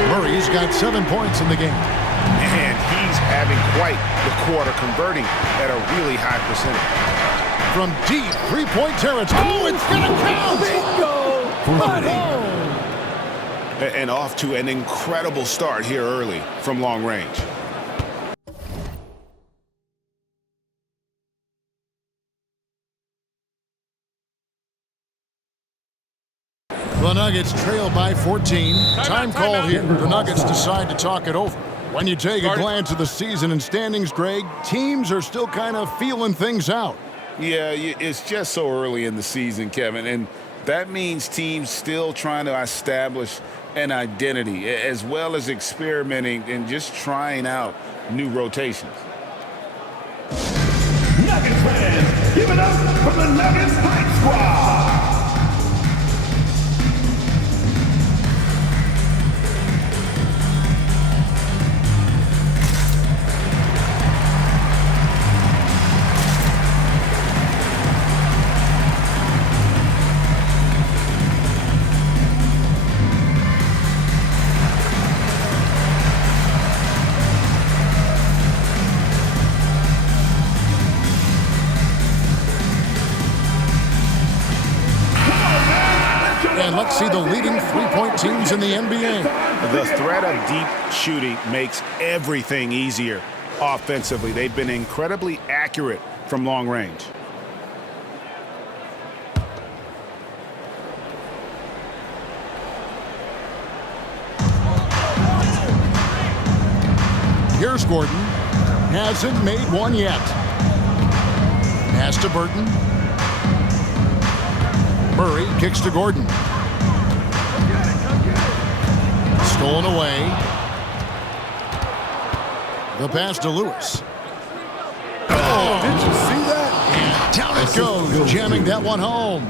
Murray's got 7 points in the game. And he's having quite the quarter, converting at a really high percentage. From deep three-point territory. Oh, it's going to count! Bingo! And off to an incredible start here early from long range. The Nuggets trail by 14. Time called here. The Nuggets decide to talk it over. When you take a glance at the season and standings, Greg, teams are still kind of feeling things out. Yeah, it's just so early in the season, Kevin, and that means teams still trying to establish an identity as well as experimenting and just trying out new rotations. Nuggets fans, give it up for the Nuggets Hype Squad! And let's see the leading three-point teams in the NBA. The threat of deep shooting makes everything easier offensively. They've been incredibly accurate from long range. Here's Gordon. Hasn't made one yet. Pass to Burton. Murray kicks to Gordon. Stolen away. The pass to Lewis. Oh, did you see that? And down it goes, jamming that one home.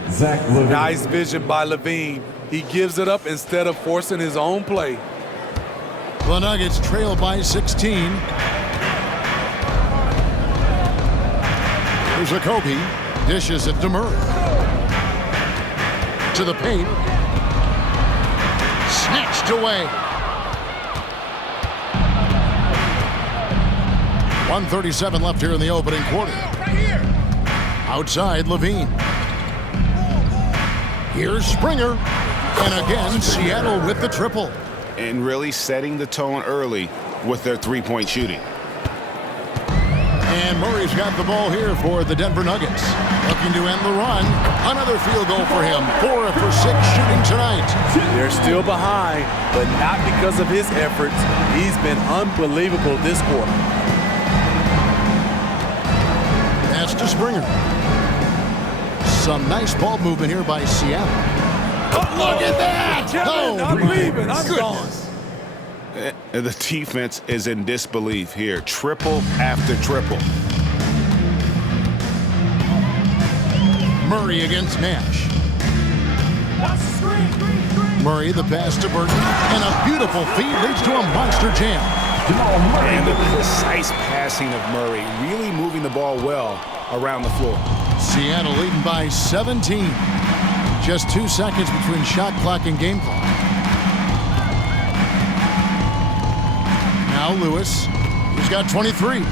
Nice vision by Levine. He gives it up instead of forcing his own play. The Nuggets trail by 16. Here's a Kobe. Dishes it to Murray. To the paint. Snatched away. 1:37 left here in the opening quarter. Outside, Levine. Here's Springer. And again, Seattle with the triple. And really setting the tone early with their three-point shooting. And Murray's got the ball here for the Denver Nuggets. Looking to end the run. Another field goal for him. 4 for 6 shooting tonight. They're still behind, but not because of his efforts. He's been unbelievable this quarter. Pass to Springer. Some nice ball movement here by Seattle. Look at that! Kevin, I'm leaving. I'm gone. The defense is in disbelief here. Triple after triple. Murray against Nash. Murray, the pass to Burton. And a beautiful feed leads to a monster jam. And the precise passing of Murray, really moving the ball well around the floor. Seattle leading by 17. Just 2 seconds between shot clock and game clock. Now Lewis, he's got 23.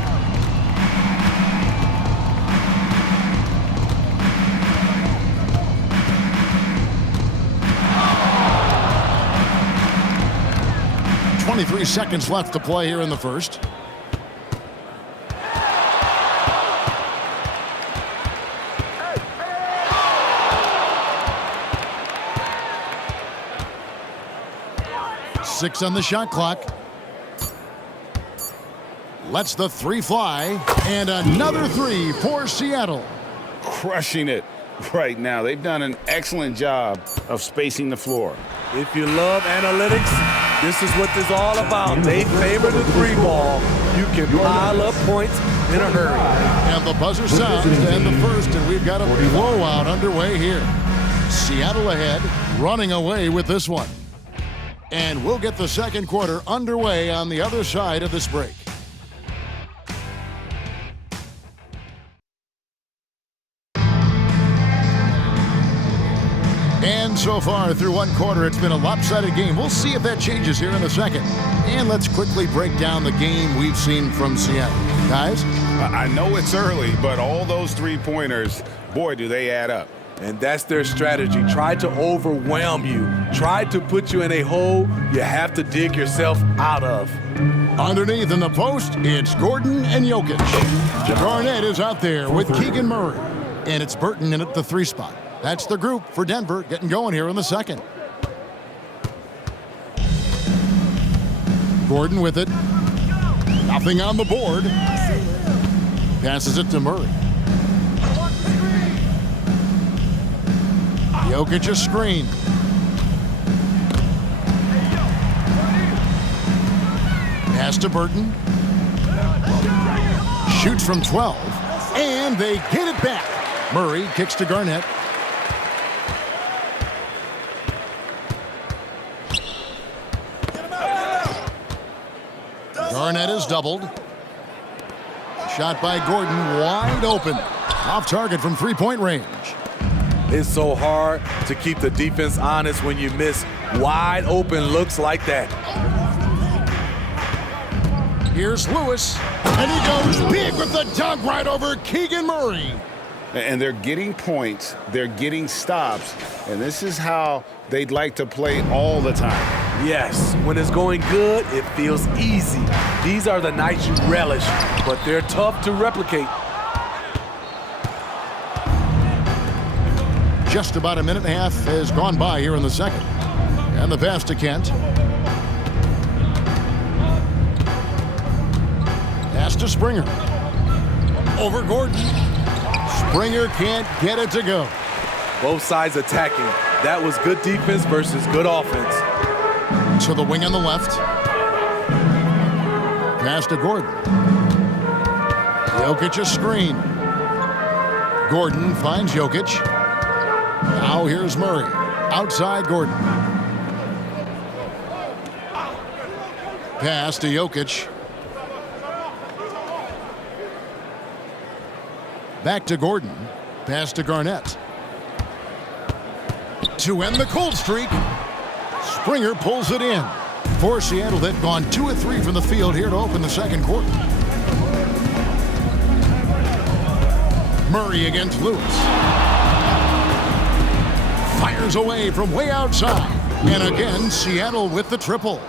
Seconds left to play here in the first. Six on the shot clock. Lets the three fly, and another three for Seattle. Crushing it right now. They've done an excellent job of spacing the floor. If you love analytics, this is what this is all about. They favor the three ball. You can pile up points in a hurry. And the buzzer sounds to end the first, and we've got a blowout underway here. Seattle ahead, running away with this one. And we'll get the second quarter underway on the other side of this break. And so far through one quarter, it's been a lopsided game. We'll see if that changes here in a second. And let's quickly break down the game we've seen from Seattle. Guys? I know it's early, but all those three-pointers, boy, do they add up. And that's their strategy. Try to overwhelm you. Try to put you in a hole you have to dig yourself out of. Underneath in the post, it's Gordon and Jokic. Garnett is out there with Keegan Murray. And it's Burton in at the three spot. That's the group for Denver getting going here in the second. Gordon with it. Nothing on the board. Passes it to Murray. Jokic a screen. Pass to Burton. Shoots from 12. And they get it back. Murray kicks to Garnett. Garnett is doubled. Shot by Gordon, wide open. Off target from three-point range. It's so hard to keep the defense honest when you miss wide open looks like that. Here's Lewis, and he goes big with the dunk right over Keegan Murray. And they're getting points, they're getting stops, and this is how they'd like to play all the time. Yes, when it's going good, it feels easy. These are the nights you relish, but they're tough to replicate. Just about a minute and a half has gone by here in the second. And the pass to Kent. Pass to Springer. Over Gordon. Springer can't get it to go. Both sides attacking. That was good defense versus good offense. To the wing on the left. Pass to Gordon. Jokic a screen. Gordon finds Jokic. Now here's Murray. Outside Gordon. Pass to Jokic. Back to Gordon. Pass to Garnett. To end the cold streak, Springer pulls it in. For Seattle, they've gone 2 of 3 from the field here to open the second quarter. Murray against Lewis. Fires away from way outside. And again, Seattle with the triple.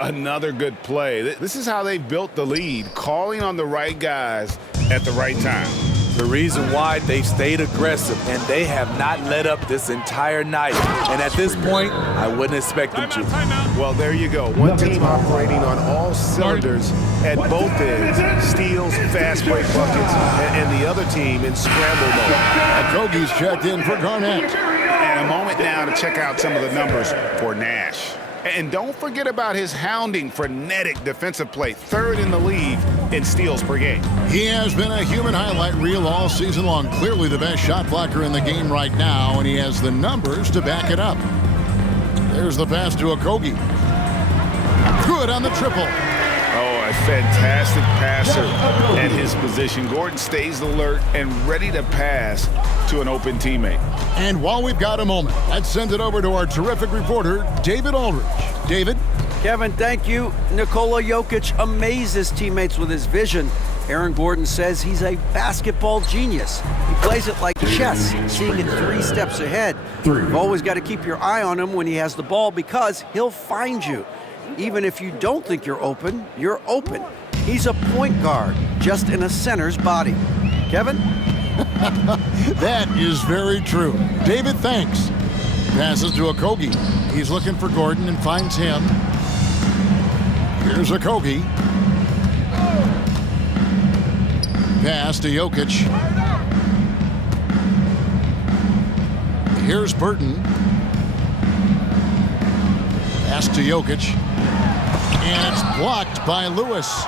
Another good play. This is how they built the lead, calling on the right guys at the right time. The reason why they stayed aggressive, and they have not let up this entire night. And at this point, I wouldn't expect them to. Well, there you go. One team operating on all cylinders at both ends. Steals, fast break buckets, and the other team in scramble mode. Okogie's checked in for Garnett. And a moment now to check out some of the numbers for Nash. And don't forget about his hounding, frenetic defensive play, 3rd in the league in steals per game. He has been a human highlight reel all season long. Clearly the best shot blocker in the game right now, and he has the numbers to back it up. There's the pass to Okogie. Good on the triple. Oh, a fantastic passer at his position. Gordon stays alert and ready to pass to an open teammate. And while we've got a moment, let's send it over to our terrific reporter, David Aldridge. David? Kevin, thank you. Nikola Jokic amazes teammates with his vision. Aaron Gordon says he's a basketball genius. He plays it like chess, seeing it 3 steps ahead. You've always got to keep your eye on him when he has the ball because he'll find you. Even if you don't think you're open, you're open. He's a point guard, just in a center's body. Kevin? That is very true. David, thanks. Passes to Okogie. He's looking for Gordon and finds him. Here's Okogie. Pass to Jokic. Here's Burton. Pass to Jokic. And it's blocked by Lewis.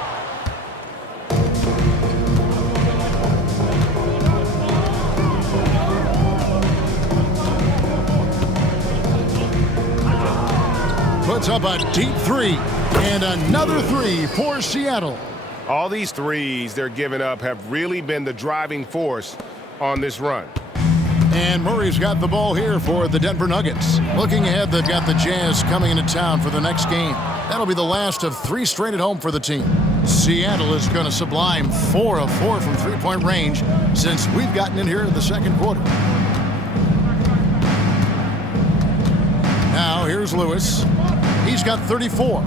Puts up a deep 3. And another 3 for Seattle. All these threes they're giving up have really been the driving force on this run. And Murray's got the ball here for the Denver Nuggets. Looking ahead, they've got the Jazz coming into town for the next game. That'll be the last of 3 straight at home for the team. Seattle is going to sublime 4 of 4 from three-point range since we've gotten in here in the second quarter. Now here's Lewis. He's got 34.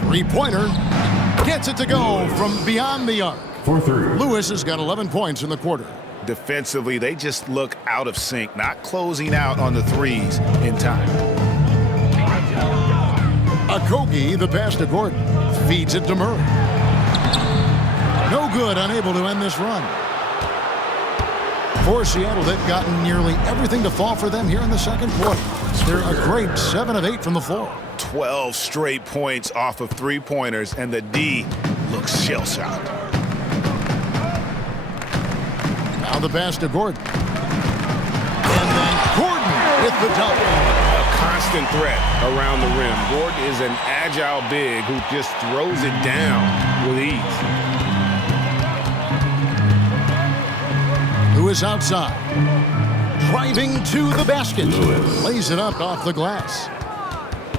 Three-pointer. Gets it to go from beyond the arc. Lewis has got 11 points in the quarter. Defensively, they just look out of sync, not closing out on the threes in time. Okogie, the pass to Gordon. Feeds it to Murray. No good, unable to end this run. For Seattle, they've gotten nearly everything to fall for them here in the second quarter. They're a great 7 of 8 from the floor. 12 straight points off of three-pointers, and the D looks shell-shocked. Now the pass to Gordon. And then Gordon with the dunk. A constant threat around the rim. Gordon is an agile big who just throws it down with ease. Lewis outside. Driving to the basket. Lays it up off the glass.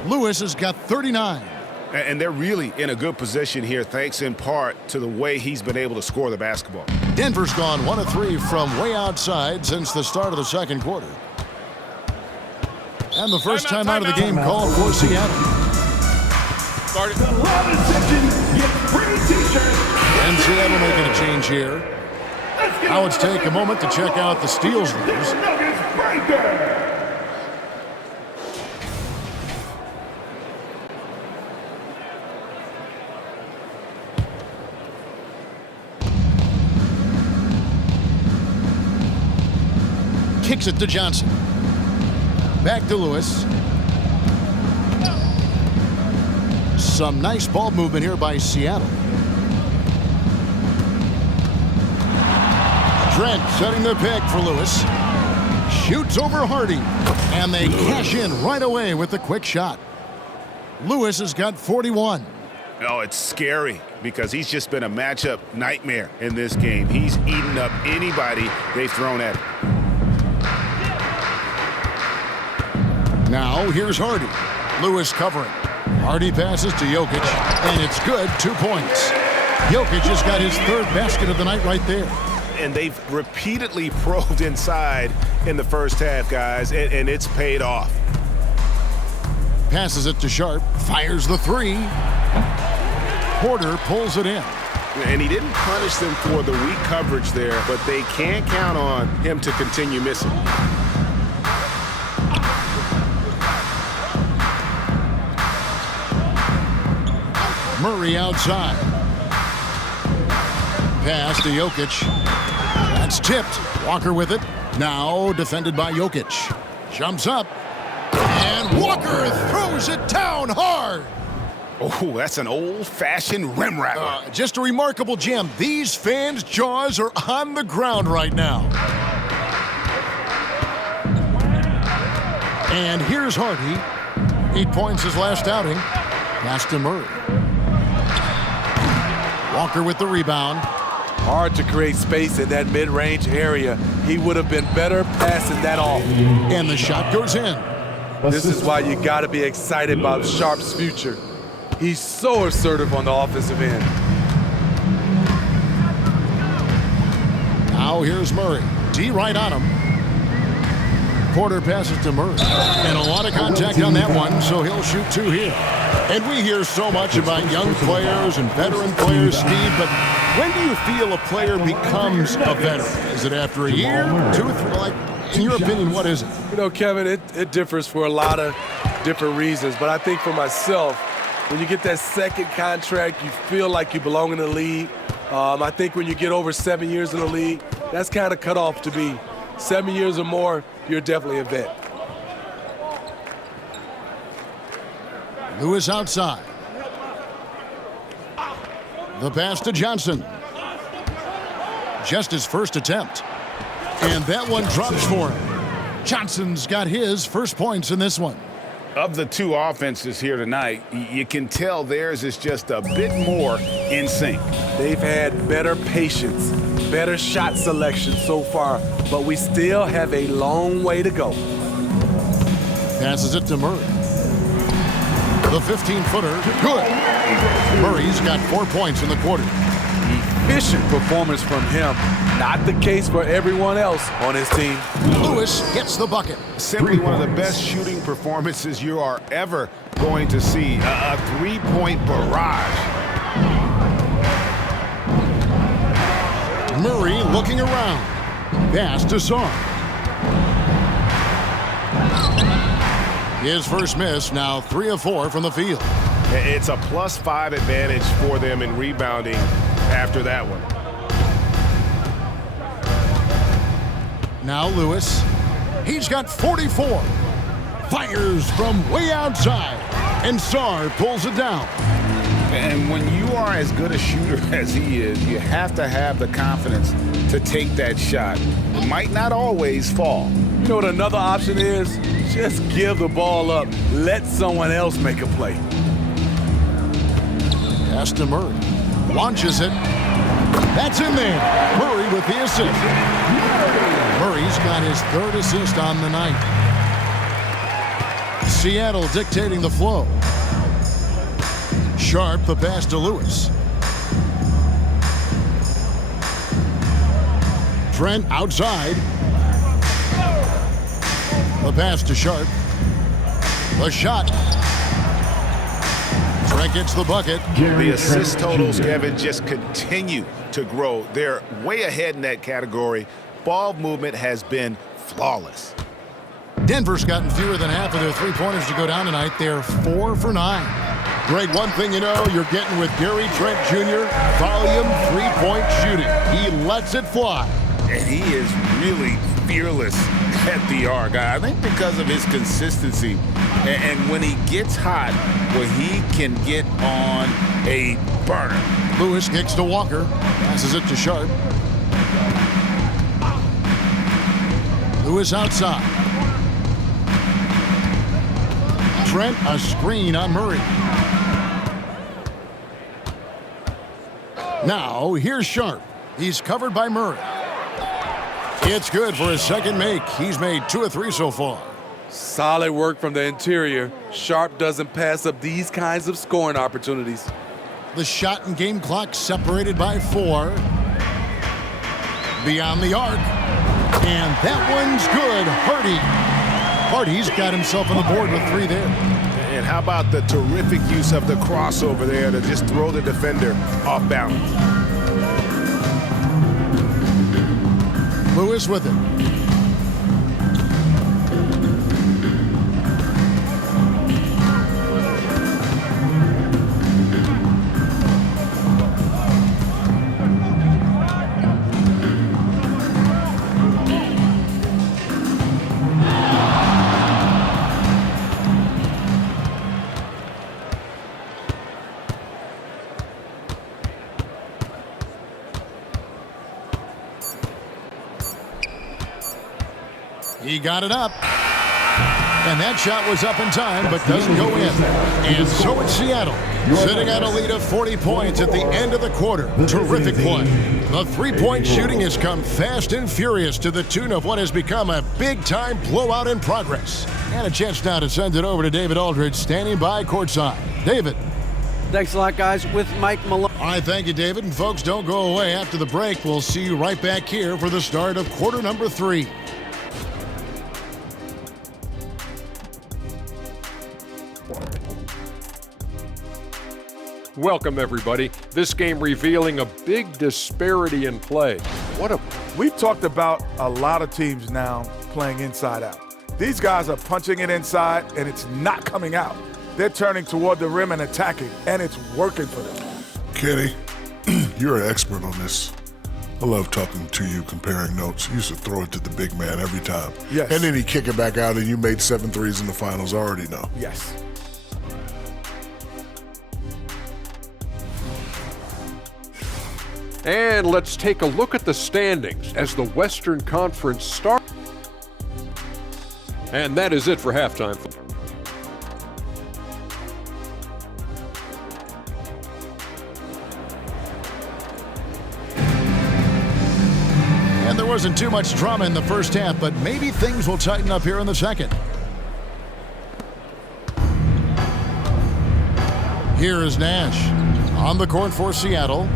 Lewis has got 39. And they're really in a good position here, thanks in part to the way he's been able to score the basketball. Denver's gone 1 of 3 from way outside since the start of the second quarter. And the first time out of the game called for Seattle. And Seattle making a change here. Now let's take a moment to check out the steals leaders. Kicks it to Johnson. Back to Lewis. Some nice ball movement here by Seattle. Trent setting the pick for Lewis. Shoots over Hardy. And they cash in right away with the quick shot. Lewis has got 41. Oh, it's scary because he's just been a matchup nightmare in this game. He's eaten up anybody they've thrown at him. Now here's Hardy. Lewis covering. Hardy passes to Jokic, and it's good, 2 points. Jokic has got his 3rd basket of the night right there. And they've repeatedly probed inside in the first half, guys, and it's paid off. Passes it to Sharp, fires the 3, Porter pulls it in. And he didn't punish them for the weak coverage there, but they can't count on him to continue missing. Murray outside. Pass to Jokic. That's tipped. Walker with it. Now defended by Jokic. Jumps up. And Walker throws it down hard. Oh, that's an old-fashioned rim rattler. Just a remarkable jam. These fans' jaws are on the ground right now. And here's Hardy. 8 points his last outing. Pass to Murray. Walker with the rebound. Hard to create space in that mid-range area. He would have been better passing that off. And the shot goes in. This is why you got to be excited about Sharp's future. He's so assertive on the offensive end. Now here's Murray. D right on him. Porter passes to Murray. And a lot of contact on that one, so he'll shoot 2 here. And we hear so much about young players and veteran players, Steve, but when do you feel a player becomes a veteran? Is it after a year, 2 or 3? Like, in your opinion, what is it? You know, Kevin, it differs for a lot of different reasons, but I think for myself, when you get that second contract, you feel like you belong in the league. I think when you get over 7 years in the league, that's kind of cut off to be 7 years or more, you're definitely a vet. Lewis outside. The pass to Johnson. Just his first attempt. And that one drops for him. Johnson's got his first points in this one. Of the 2 offenses here tonight, you can tell theirs is just a bit more in sync. They've had better patience, better shot selection so far, but we still have a long way to go. Passes it to Murray. The 15-footer, good. Murray's got 4 points in the quarter. Efficient performance from him. Not the case for everyone else on his team. Lewis gets the bucket. Simply one of the best shooting performances you are ever going to see. A 3-point barrage. Murray looking around. Pass to Sarr. His first miss, now 3 of 4 from the field. It's a +5 advantage for them in rebounding after that one. Now Lewis. He's got 44. Fires from way outside. And Sarr pulls it down. And when you are as good a shooter as he is, you have to have the confidence to take that shot. It might not always fall. You know what another option is? Just give the ball up. Let someone else make a play. Pass to Murray. Launches it. That's in there. Murray with the assist. Murray's got his 3rd assist on the night. Seattle dictating the flow. Sharp the pass to Lewis. Trent outside. The pass to Sharp. The shot. Trent gets the bucket. The assist totals, Kevin, just continue to grow. They're way ahead in that category. Ball movement has been flawless. Denver's gotten fewer than half of their 3-pointers to go down tonight. They're 4 for 9. Greg, one thing you know you're getting with Gary Trent Jr., volume 3-point shooting. He lets it fly. And he is really fearless at the arc. I think because of his consistency. And when he gets hot, well, he can get on a burner. Lewis kicks to Walker. Passes it to Sharp. Lewis outside. Trent, a screen on Murray. Now, here's Sharp. He's covered by Murray. It's good for his second make. He's made 2 of 3 so far. Solid work from the interior. Sharp doesn't pass up these kinds of scoring opportunities. The shot and game clock separated by 4. Beyond the arc. And that one's good. Hardy's got himself on the board with 3 there. And how about the terrific use of the crossover there to just throw the defender off balance? Lewis with it. He got it up. And that shot was up in time, but doesn't go in. And so it's Seattle, sitting at a lead of 40 points at the end of the quarter. Terrific play. The three-point shooting has come fast and furious to the tune of what has become a big-time blowout in progress. And a chance now to send it over to David Aldridge, standing by courtside. David. Thanks a lot, guys, with Mike Malone. All right, thank you, David. And folks, don't go away. After the break, we'll see you right back here for the start of quarter number 3. Welcome, everybody. This game revealing a big disparity in play. We've talked about a lot of teams now playing inside out. These guys are punching it inside, and it's not coming out. They're turning toward the rim and attacking, and it's working for them. Kenny, you're an expert on this. I love talking to you, comparing notes. You used to throw it to the big man every time. Yes. And then he'd kick it back out, and you made 7 threes in the finals. I already know. Yes. And let's take a look at the standings as the Western Conference starts. And that is it for halftime. And there wasn't too much drama in the first half, but maybe things will tighten up here in the second. Here is Nash on the court for Seattle.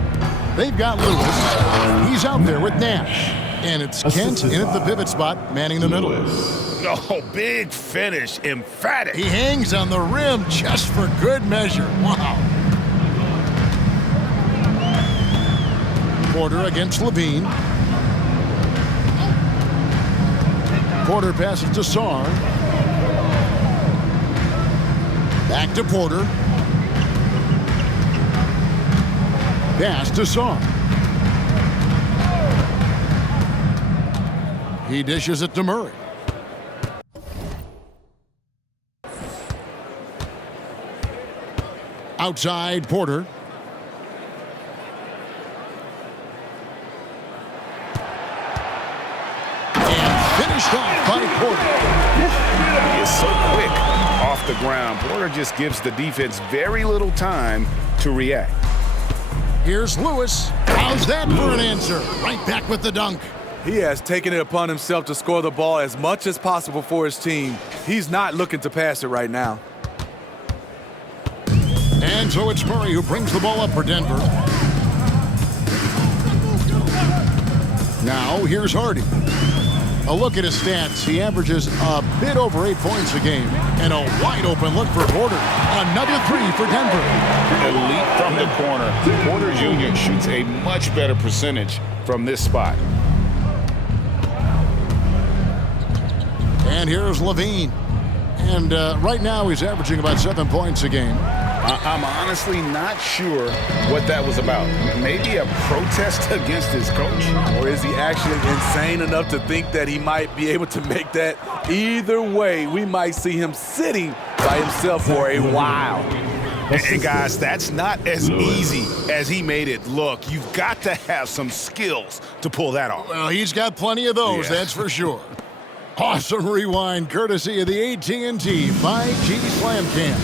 They've got Lewis. He's out there with Nash. And it's Kent in at the pivot spot, manning the middle. Oh, big finish. Emphatic. He hangs on the rim just for good measure. Wow. Porter against Levine. Porter passes to Sarr. Back to Porter. Pass to Sarr. He dishes it to Murray. Outside Porter. And finished off by Porter. He is so quick off the ground. Porter just gives the defense very little time to react. Here's Lewis. How's that for an answer? Right back with the dunk. He has taken it upon himself to score the ball as much as possible for his team. He's not looking to pass it right now. And so it's Murray who brings the ball up for Denver. Now here's Hardy. A look at his stats. He averages a bit over 8 points a game. And a wide open look for Porter. Another 3 for Denver. Elite from the corner. Porter Jr. shoots a much better percentage from this spot. And here's Levine. And right now he's averaging about 7 points a game. I'm honestly not sure what that was about. Maybe a protest against his coach? Or is he actually insane enough to think that he might be able to make that? Either way, we might see him sitting by himself for a while. And guys, that's not as easy as he made it look. You've got to have some skills to pull that off. Well, he's got plenty of those, that's for sure. Awesome rewind, courtesy of the AT&T 5G Slam Cam.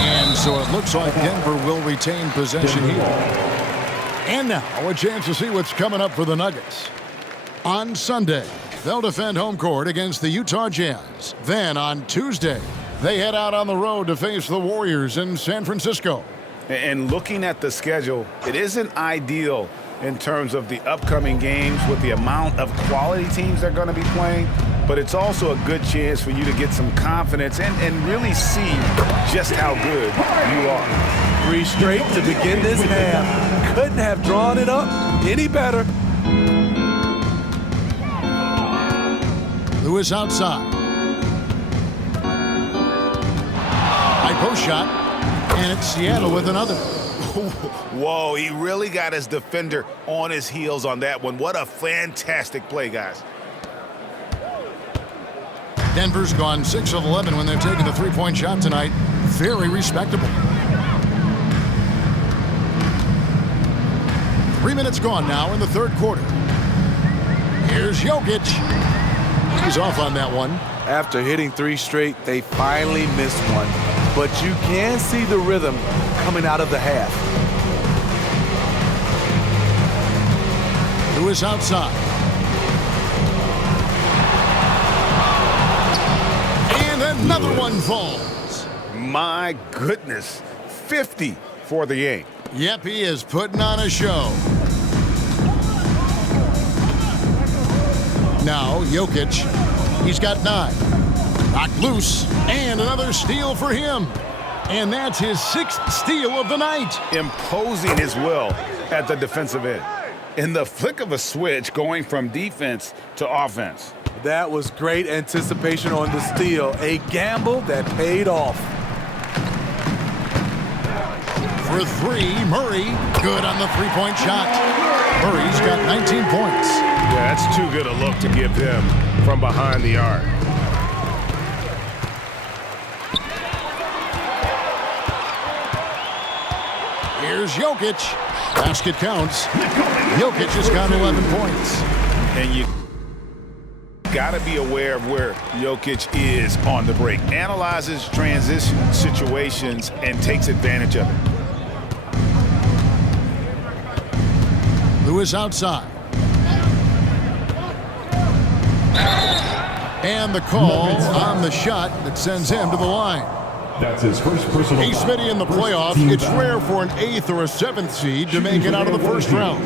And so it looks like Denver will retain possession here. And now a chance to see what's coming up for the Nuggets. On Sunday, they'll defend home court against the Utah Jazz. Then on Tuesday, they head out on the road to face the Warriors in San Francisco. And looking at the schedule, it isn't ideal in terms of the upcoming games with the amount of quality teams they're going to be playing, but it's also a good chance for you to get some confidence and really see just how good you are. 3 straight to begin this half. Couldn't have drawn it up any better. Lewis outside. High post shot, and it's Seattle with another. Whoa, he really got his defender on his heels on that one. What a fantastic play, guys. Denver's gone 6 of 11 when they've taken the three-point shot tonight. Very respectable. 3 minutes gone now in the third quarter. Here's Jokic. He's off on that one. After hitting 3 straight, they finally missed one. But you can see the rhythm coming out of the half. Lewis outside. And another one falls. My goodness. 50 for the game. Yep, he is putting on a show. Now, Jokic, he's got 9. Knocked loose, and another steal for him. And that's his 6th steal of the night. Imposing his will at the defensive end. In the flick of a switch, going from defense to offense. That was great anticipation on the steal. A gamble that paid off. For 3, Murray, good on the three-point shot. Murray's got 19 points. Yeah, that's too good a look to give him from behind the arc. Here's Jokic. Basket counts. Jokic has got 11 points. And you got to be aware of where Jokic is on the break. Analyzes transition situations and takes advantage of it. Lewis outside. And the call on the shot that sends him to the line. That's his first personal Hey, Smitty, in the playoffs, it's rare for an 8th or a 7th seed to make it out of the first round.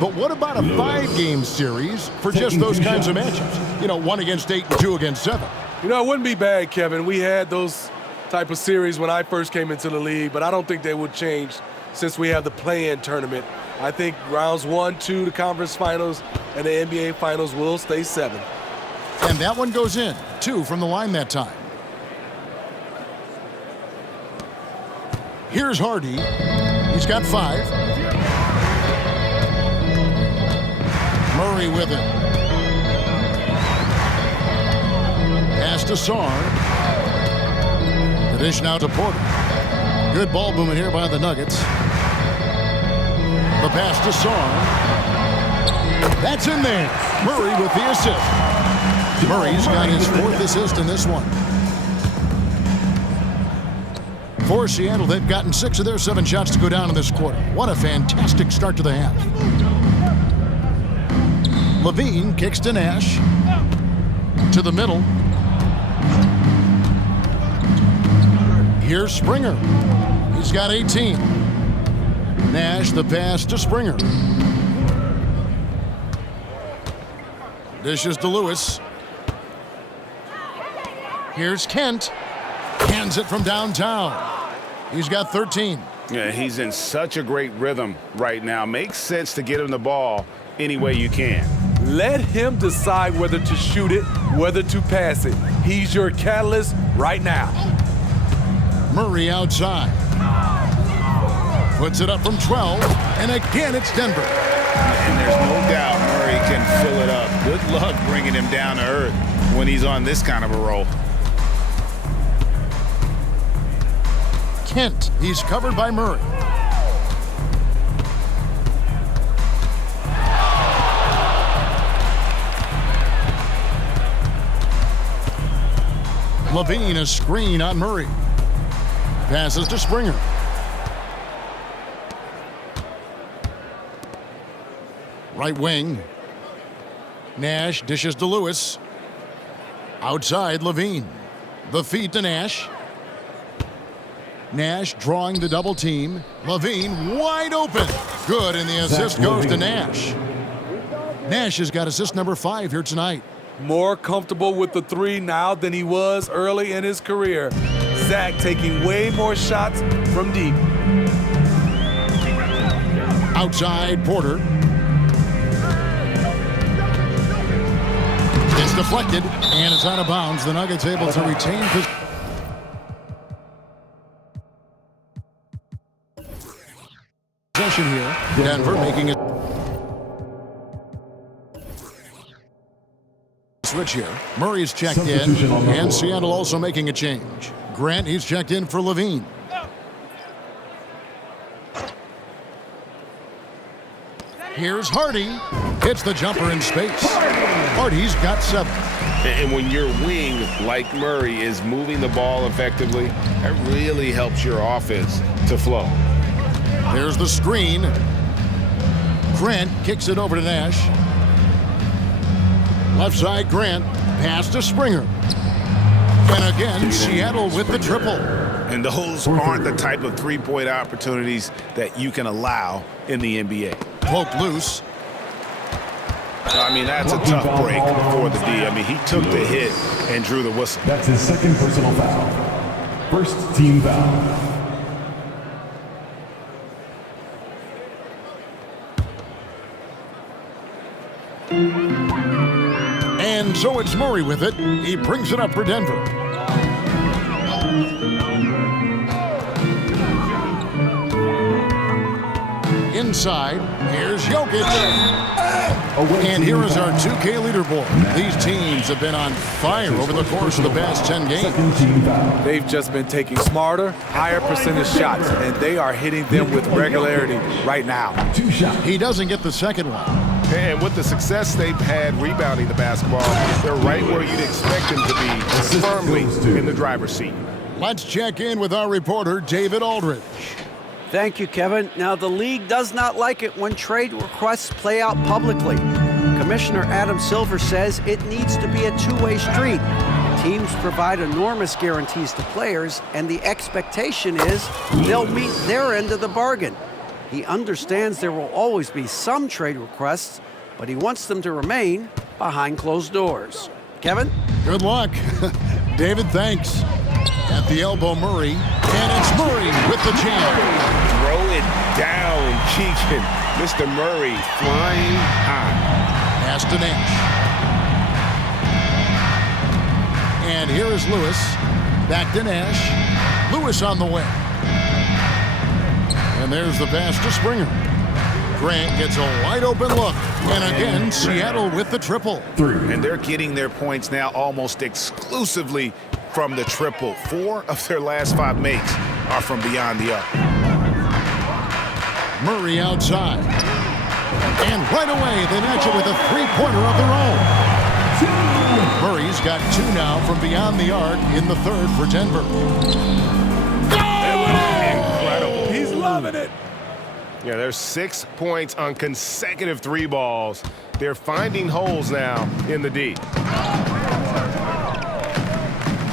But what about a 5-game series for just those kinds of matchups? You know, 1 against 8 and 2 against 7. You know, it wouldn't be bad, Kevin. We had those type of series when I first came into the league, but I don't think they would change since we have the play-in tournament. I think rounds 1, 2, the conference finals, and the NBA finals will stay 7. And that one goes in. 2 from the line that time. Here's Hardy. He's got 5. Murray with it. Pass to Sarr. The dish now to Porter. Good ball movement here by the Nuggets. The pass to Sarr. That's in there. Murray with the assist. Murray's got his 4th assist in this one. For Seattle, they've gotten 6 of their 7 shots to go down in this quarter. What a fantastic start to the half. Levine kicks to Nash. To the middle. Here's Springer. He's got 18. Nash, the pass to Springer. Dishes to Lewis. Here's Kent. Hands it from downtown. He's got 13. Yeah, he's in such a great rhythm right now. Makes sense to get him the ball any way you can. Let him decide whether to shoot it, whether to pass it. He's your catalyst right now. Murray outside. Puts it up from 12, and again it's Denver. And there's no doubt Murray can fill it up. Good luck bringing him down to earth when he's on this kind of a roll. Kent, he's covered by Murray. Levine, a screen on Murray. Passes to Springer. Right wing. Nash dishes to Lewis. Outside, Levine. The feed to Nash. Nash drawing the double team. Levine wide open. good, and the assist goes to Nash. Nash has got assist number 5 here tonight. More comfortable with the 3 now than he was early in his career. Zach taking way more shots from deep. Outside, Porter. It's deflected, and it's out of bounds. The Nuggets able to retain possession here. Denver making it. Switch here. Murray's checked in, and Seattle also making a change. Grant, he's checked in for Levine. Here's Hardy. Hits the jumper in space. Hardy's got 7. And when your wing, like Murray, is moving the ball effectively, that really helps your offense to flow. There's the screen. Grant kicks it over to Nash. Left side, Grant. Pass to Springer. And again, Seattle with the triple. And those aren't the type of three-point opportunities that you can allow in the NBA. Poked loose. I mean, that's a tough break for the D. I mean, he took the hit and drew the whistle. That's his second personal foul. First team foul. And so it's Murray with it. He brings it up for Denver. Inside, here's Jokic. And here is our 2K leaderboard. These teams have been on fire over the course of the past 10 games. They've just been taking smarter, higher percentage shots, and they are hitting them with regularity right now. He doesn't get the second one. And with the success they've had rebounding the basketball, they're right where you'd expect them to be, firmly in the driver's seat. Let's check in with our reporter, David Aldridge. Thank you, Kevin. Now, the league does not like it when trade requests play out publicly. Commissioner Adam Silver says it needs to be a two-way street. Teams provide enormous guarantees to players, and the expectation is they'll meet their end of the bargain. He understands there will always be some trade requests, but he wants them to remain behind closed doors. Kevin? Good luck. David, thanks. At the elbow, Murray. And it's Murray with the jam. Throw it down, Keegan. Mr. Murray flying high. Pass to Nash. And here is Lewis. Back to Nash. Lewis on the way. And there's the pass to Springer. Grant gets a wide open look. And again, Seattle with the triple. And they're getting their points now almost exclusively from the triple. 4 of their last 5 makes are from beyond the arc. Murray outside. And right away, they match it with a three-pointer of their own. Murray's got 2 now from beyond the arc in the third for Denver. Incredible. He's loving it. Yeah, there's 6 points on consecutive 3 balls. They're finding holes now in the D.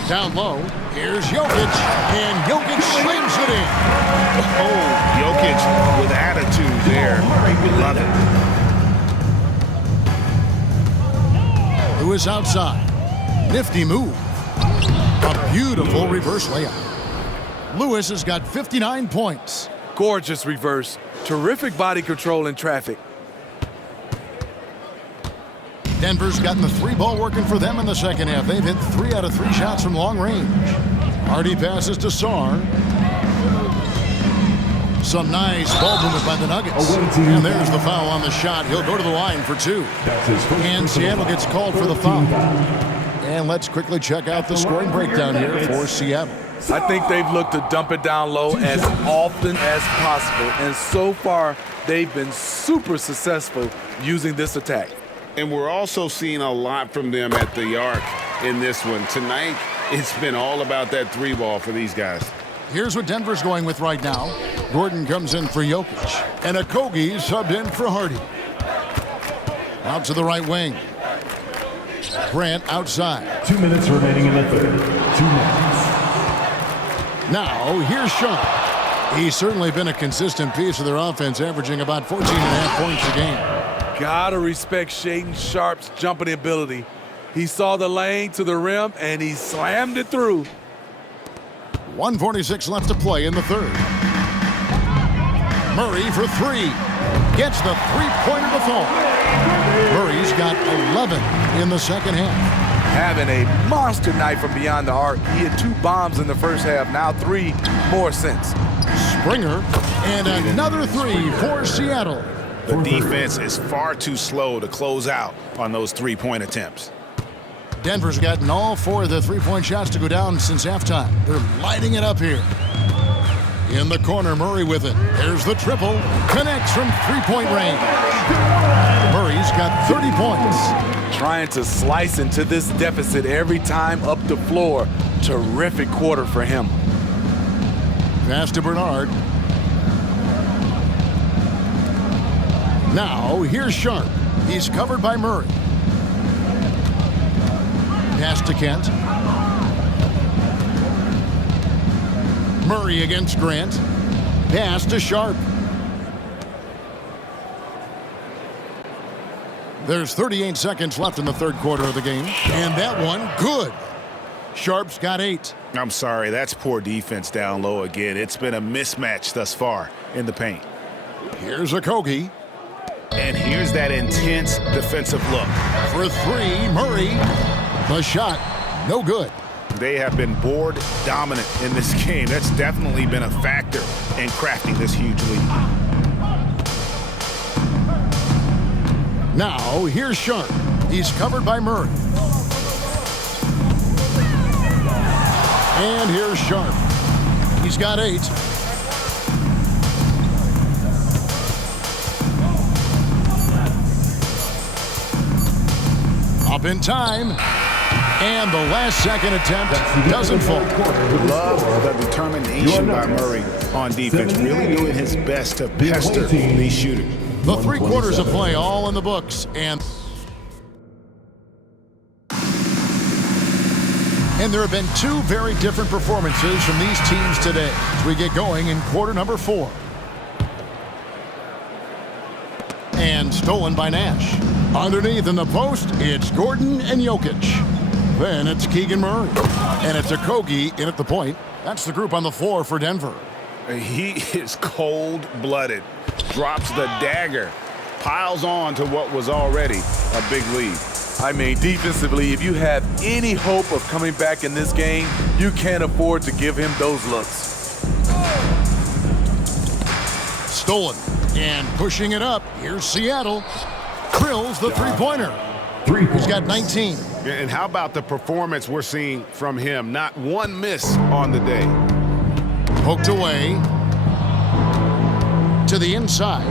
Down low, here's Jokic, and Jokic slings it in. Oh, Jokic with attitude there. Love it. Lewis outside. Nifty move. A beautiful reverse layup. Lewis has got 59 points. Gorgeous reverse. Terrific body control in traffic. Denver's gotten the 3-ball working for them in the second half. They've hit 3 out of 3 shots from long range. Hardy passes to Sarr. Some nice ball movement by the Nuggets. And there's the foul on the shot. He'll go to the line for 2. And Seattle gets called for the foul. And let's quickly check out the scoring breakdown here for Seattle. I think they've looked to dump it down low as often as possible. And so far, they've been super successful using this attack. And we're also seeing a lot from them at the arc in this one. Tonight, it's been all about that 3-ball for these guys. Here's what Denver's going with right now. Gordon comes in for Jokic. And Okogie subbed in for Hardy. Out to the right wing. Grant outside. 2 minutes remaining in the third. 2 minutes. Now, here's Sean. He's certainly been a consistent piece of their offense, averaging about 14.5 points a game. Gotta respect Shaedon Sharpe's jumping ability. He saw the lane to the rim, and he slammed it through. 1:46 left to play in the third. Murray for three. Gets the three-pointer to fall. Murray's got 11 in the second half. Having a monster night from beyond the arc. He had 2 bombs in the first half, now 3 more since. Springer, and another 3 for Seattle. The defense is far too slow to close out on those three-point attempts. Denver's gotten all 4 of the three-point shots to go down since halftime. They're lighting it up here. In the corner, Murray with it. There's the triple. Connects from three-point range. Murray's got 30 points. Trying to slice into this deficit every time up the floor. Terrific quarter for him. Pass to Bernard. Now, here's Sharpe. He's covered by Murray. Pass to Kent. Murray against Grant. Pass to Sharpe. There's 38 seconds left in the third quarter of the game. And that one, good. Sharpe's got 8. I'm sorry, that's poor defense down low again. It's been a mismatch thus far in the paint. Here's Okogie. And here's that intense defensive look. For 3, Murray. The shot, no good. They have been board dominant in this game. That's definitely been a factor in crafting this huge lead. Now, here's Sharpe. He's covered by Murray. And here's Sharpe. He's got 8. Up in time. And the last second attempt doesn't fall. Love the determination by Murray on defense. Really doing his best to pester these shooters. The 3 quarters of play all in the books. And there have been 2 very different performances from these teams today as we get going in quarter number 4. And stolen by Nash. Underneath in the post, it's Gordon and Jokic. Then it's Keegan Murray. And it's Okogie in at the point. That's the group on the floor for Denver. He is cold-blooded. Drops the dagger. Piles on to what was already a big lead. I mean, defensively, if you have any hope of coming back in this game, you can't afford to give him those looks. Stolen. And pushing it up. Here's Seattle. Drills the three-pointer. He's got 19. And how about the performance we're seeing from him? Not one miss on the day. Poked away. To the inside.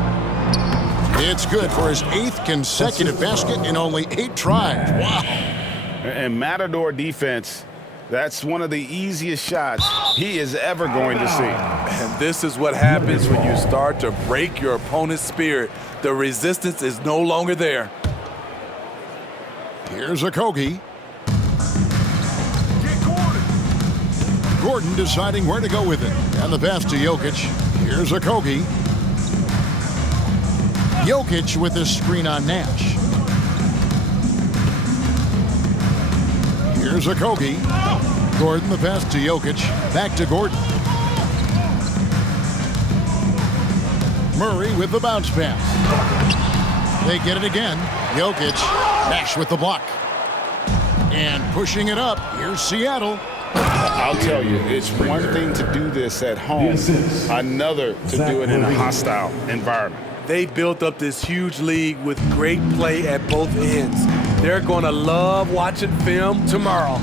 It's good for his 8th consecutive basket in only 8 tries. Wow. And Matador defense, that's one of the easiest shots he is ever going to see. And this is what happens when you start to break your opponent's spirit. The resistance is no longer there. Here's Okogie. Gordon deciding where to go with it. And the pass to Jokic. Here's Okogie. Jokic with his screen on Nash. Here's Okogie. Gordon, the pass to Jokic. Back to Gordon. Murray with the bounce pass. They get it again. Jokic. Nash with the block. And pushing it up. Here's Seattle. I'll tell you, it's one thing to do this at home, another to do it in a hostile environment. They built up this huge league with great play at both ends. They're going to love watching film tomorrow.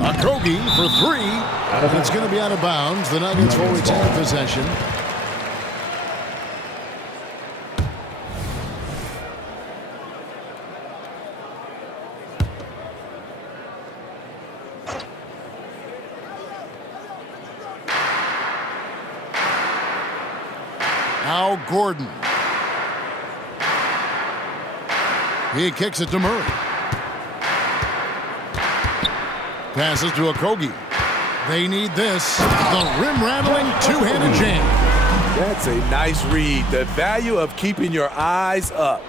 Okogie for 3. And it's going to be out of bounds. The Nuggets will retain possession. Now Gordon. He kicks it to Murray. Passes to Okogie. They need this. The rim-rattling two-handed jam. That's a nice read. The value of keeping your eyes up.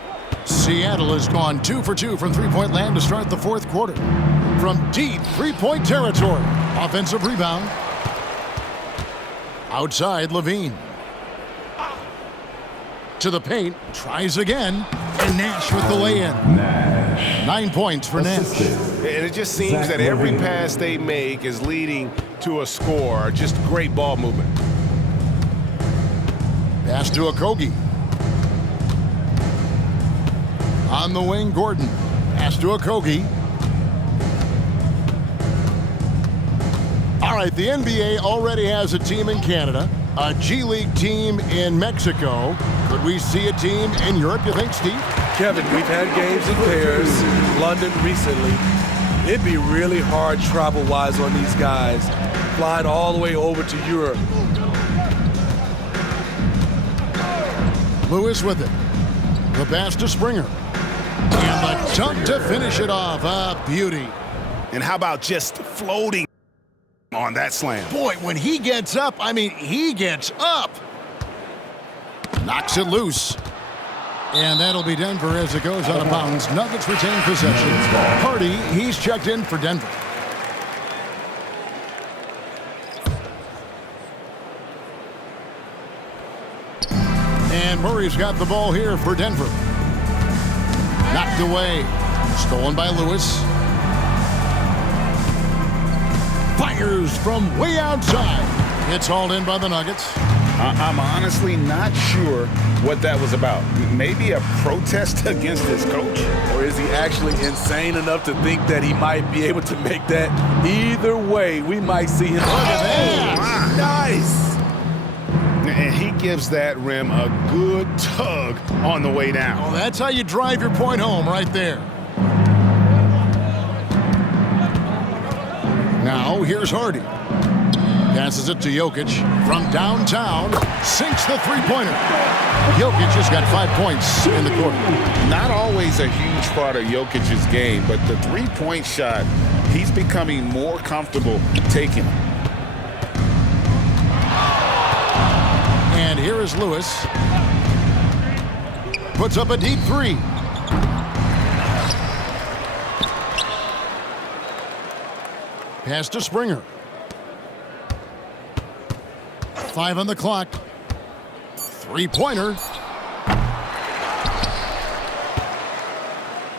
Seattle has gone 2 for 2 from three-point land to start the fourth quarter. From deep three-point territory. Offensive rebound. Outside, Levine. To the paint. Tries again. And Nash with the lay-in. 9 points for Nash. And it just seems that every pass they make is leading to a score. Just great ball movement. Pass to Okogie. On the wing, Gordon. Pass to Okogie. All right, the NBA already has a team in Canada, a G League team in Mexico. Could we see a team in Europe, you think, Steve? Kevin, we've had games in Paris, London recently. It'd be really hard travel-wise on these guys, flying all the way over to Europe. Lewis with it. The pass to Springer. And the dunk to finish it off. A beauty. And how about just floating on that slam? Boy, when he gets up, I mean, he gets up. Knocks it loose. And that'll be Denver as it goes out of bounds. Nuggets retain possession. Hardy, he's checked in for Denver. And Murray's got the ball here for Denver. Knocked away. Stolen by Lewis. Fires from way outside. It's hauled in by the Nuggets. I'm honestly not sure what that was about. Maybe a protest against his coach? Or is he actually insane enough to think that he might be able to make that? Either way, we might see him. Look at that. Nice. And he gives that rim a good tug on the way down. Oh, that's how you drive your point home right there. Now, here's Hardy. Passes it to Jokic from downtown. Sinks the three-pointer. Jokic just got 5 points in the quarter. Not always a huge part of Jokic's game, but the three-point shot, he's becoming more comfortable taking it. And here is Lewis. Puts up a deep three. Pass to Springer. 5 on the clock. Three-pointer.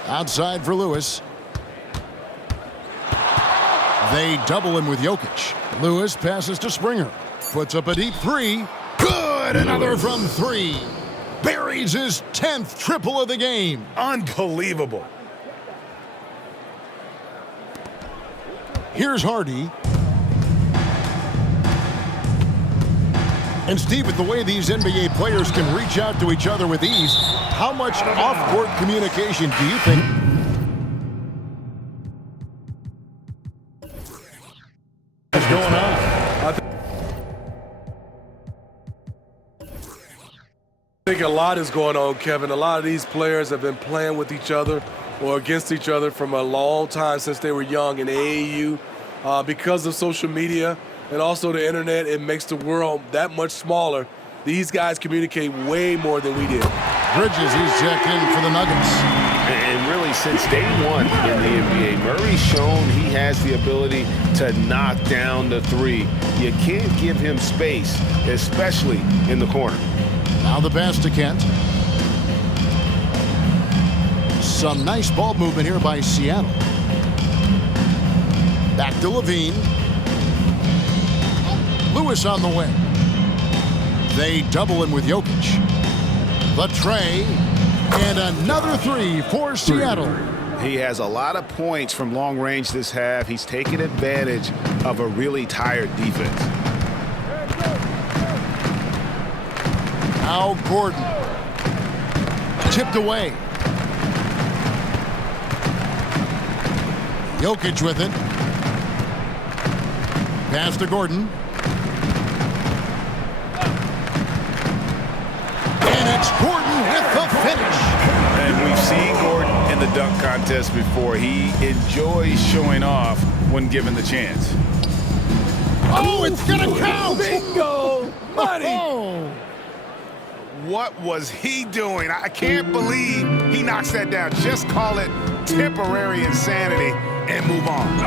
Outside for Lewis. They double him with Jokic. Lewis passes to Springer. Puts up a deep three. Good! Another from 3. Buries his 10th triple of the game. Unbelievable. Here's Hardy. And Steve, with the way these NBA players can reach out to each other with ease, how much off-court communication do you think is going on? I think a lot is going on, Kevin. A lot of these players have been playing with each other or against each other from a long time since they were young in AAU. Because of social media and also the internet, it makes the world that much smaller. These guys communicate way more than we did. Bridges, he's checked in for the Nuggets. And really, since day one in the NBA, Murray's shown he has the ability to knock down the three. You can't give him space, especially in the corner. Now the pass to Kent. Some nice ball movement here by Seattle. Back to Levine. Lewis on the wing. They double him with Jokic. The tray. And another three for Seattle. He has a lot of points from long range this half. He's taken advantage of a really tired defense. Now Gordon. Tipped away. Jokic with it. Pass to Gordon. And it's Gordon with the finish. And we've seen Gordon in the dunk contest before. He enjoys showing off when given the chance. Oh, it's going to count. Bingo! Money! Oh. What was he doing? I can't believe he knocks that down. Just call it temporary insanity and move on.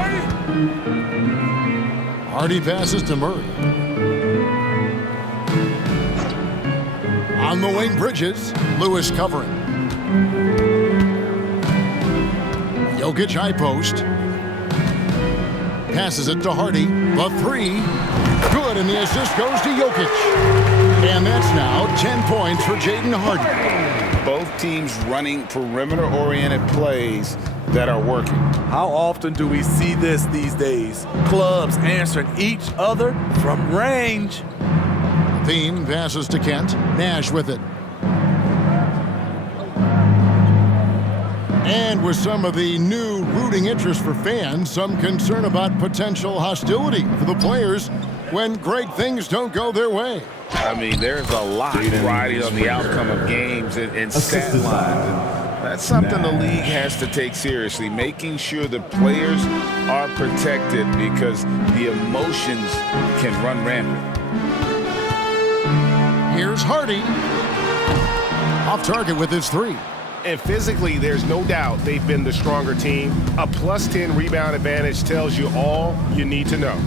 Hardy passes to Murray. On the wing, Bridges. Lewis covering. Jokic high post. Passes it to Hardy. The three. Good, and the assist goes to Jokic. And that's now 10 points for Jaden Hardy. Both teams running perimeter-oriented plays that are working. How often do we see this these days? Clubs answering each other from range. Thiem passes to Kent. Nash with it. And with some of the new rooting interest for fans, some concern about potential hostility for the players when great things don't go their way. I mean, there's a lot riding on the outcome of games and stat lines. That's something the league has to take seriously, making sure the players are protected because the emotions can run rampant. Here's Hardy. Off target with his three. And physically, there's no doubt they've been the stronger team. A +10 rebound advantage tells you all you need to know.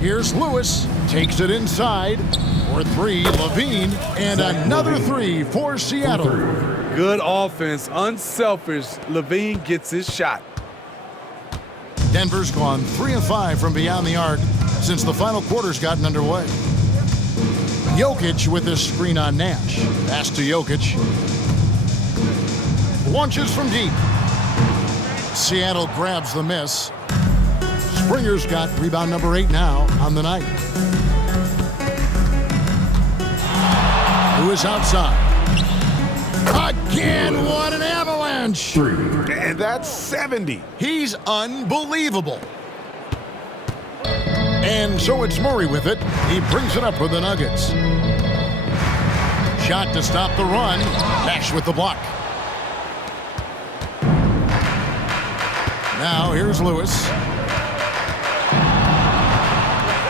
Here's Lewis. Takes it inside for three. Levine. And another three for Seattle. Good offense, unselfish. Levine gets his shot. Denver's gone 3 of 5 from beyond the arc since the final quarter's gotten underway. Jokic with his screen on Nash. Pass to Jokic. Launches from deep. Seattle grabs the miss. Springer's got rebound number 8 now on the night. Lewis outside. Again, what an avalanche! And that's 70. He's unbelievable. And so it's Murray with it. He brings it up for the Nuggets. Shot to stop the run. Nash with the block. Now here's Lewis.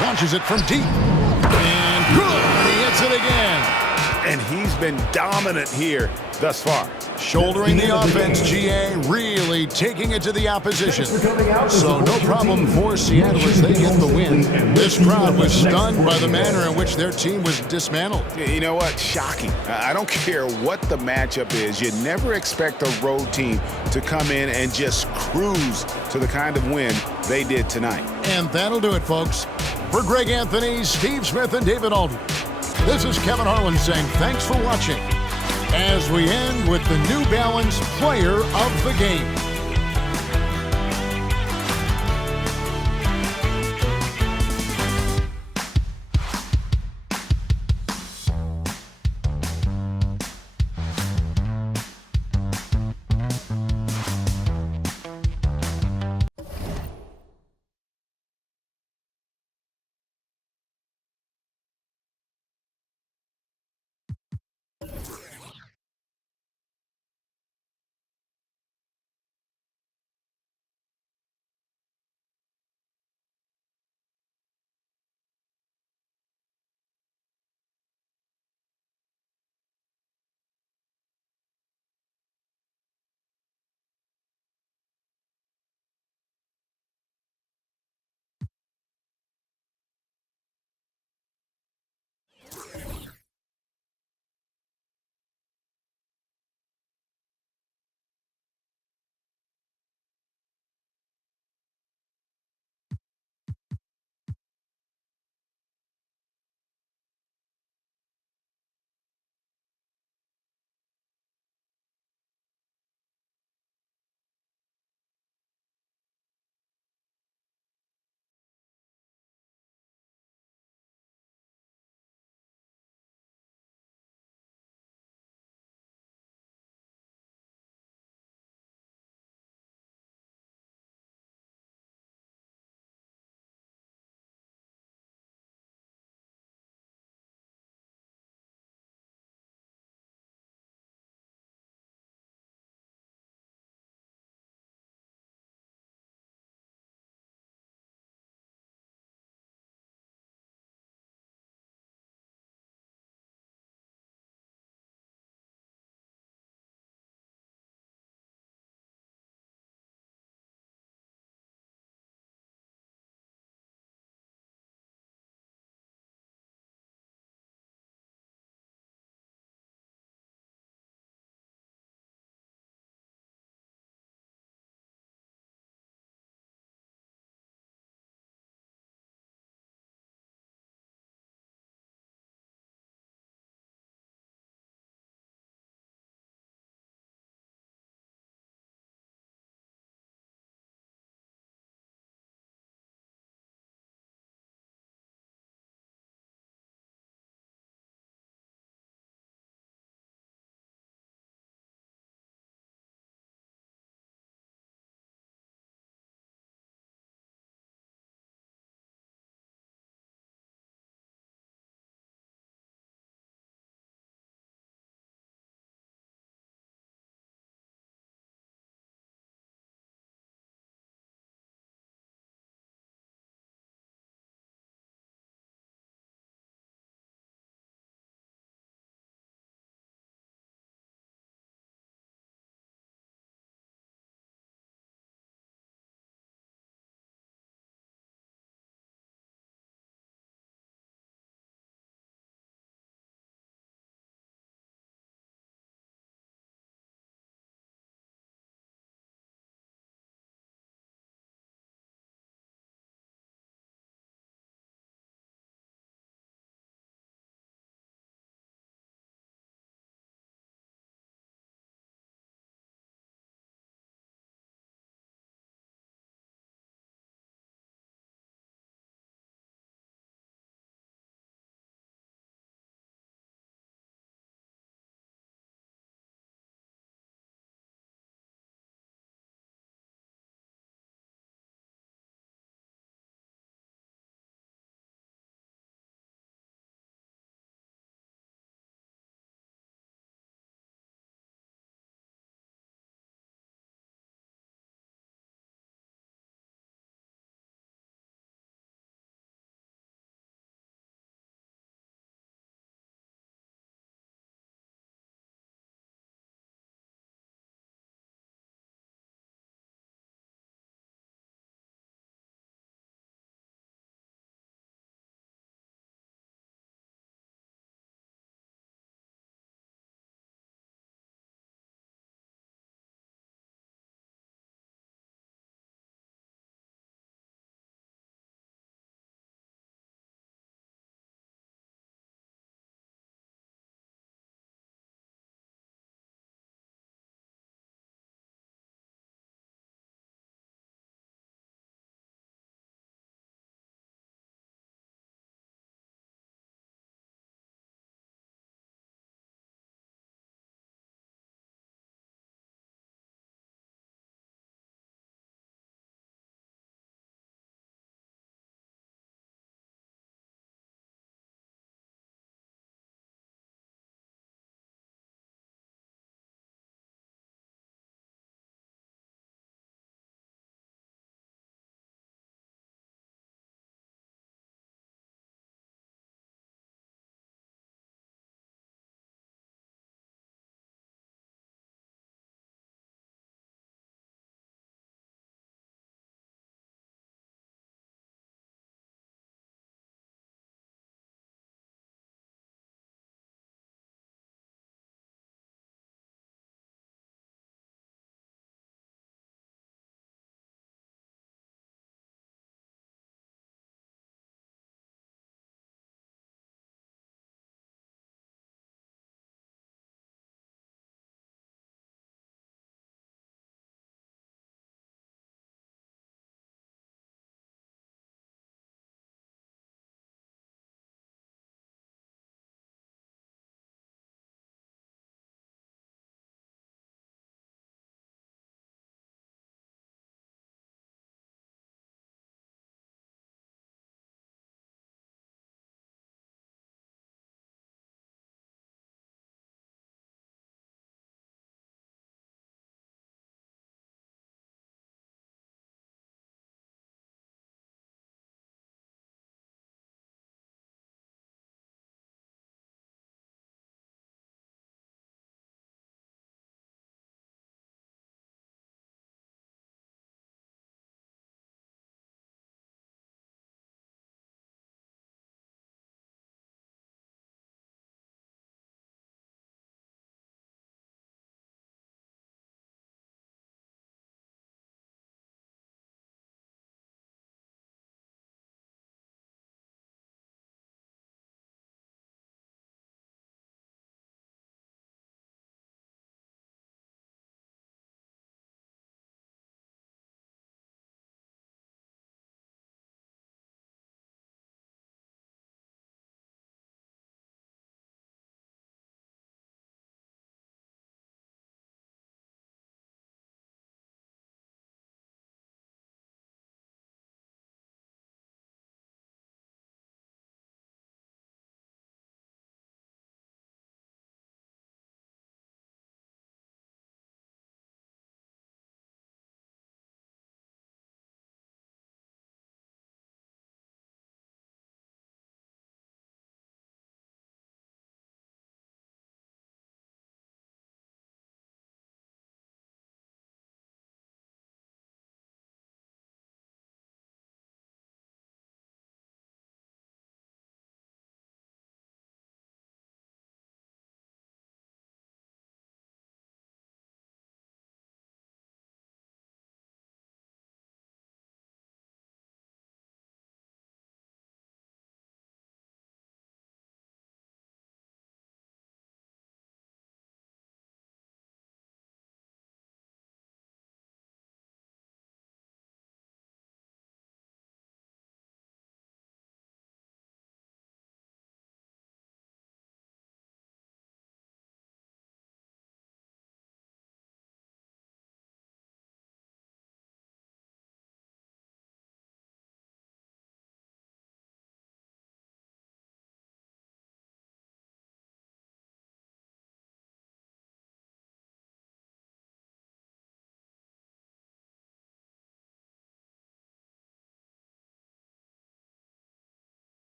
Launches it from deep. And good. He hits it again. And he's been dominant here thus far. Shouldering the offense, GA, really taking it to the opposition. So no problem for Seattle as they get the win. This crowd was stunned by the manner in which their team was dismantled. You know what? Shocking. I don't care what the matchup is. You never expect a road team to come in and just cruise to the kind of win they did tonight. And that'll do it, folks. For Greg Anthony, Steve Smith, and David Aldridge, this is Kevin Harlan saying thanks for watching as we end with the New Balance Player of the Game.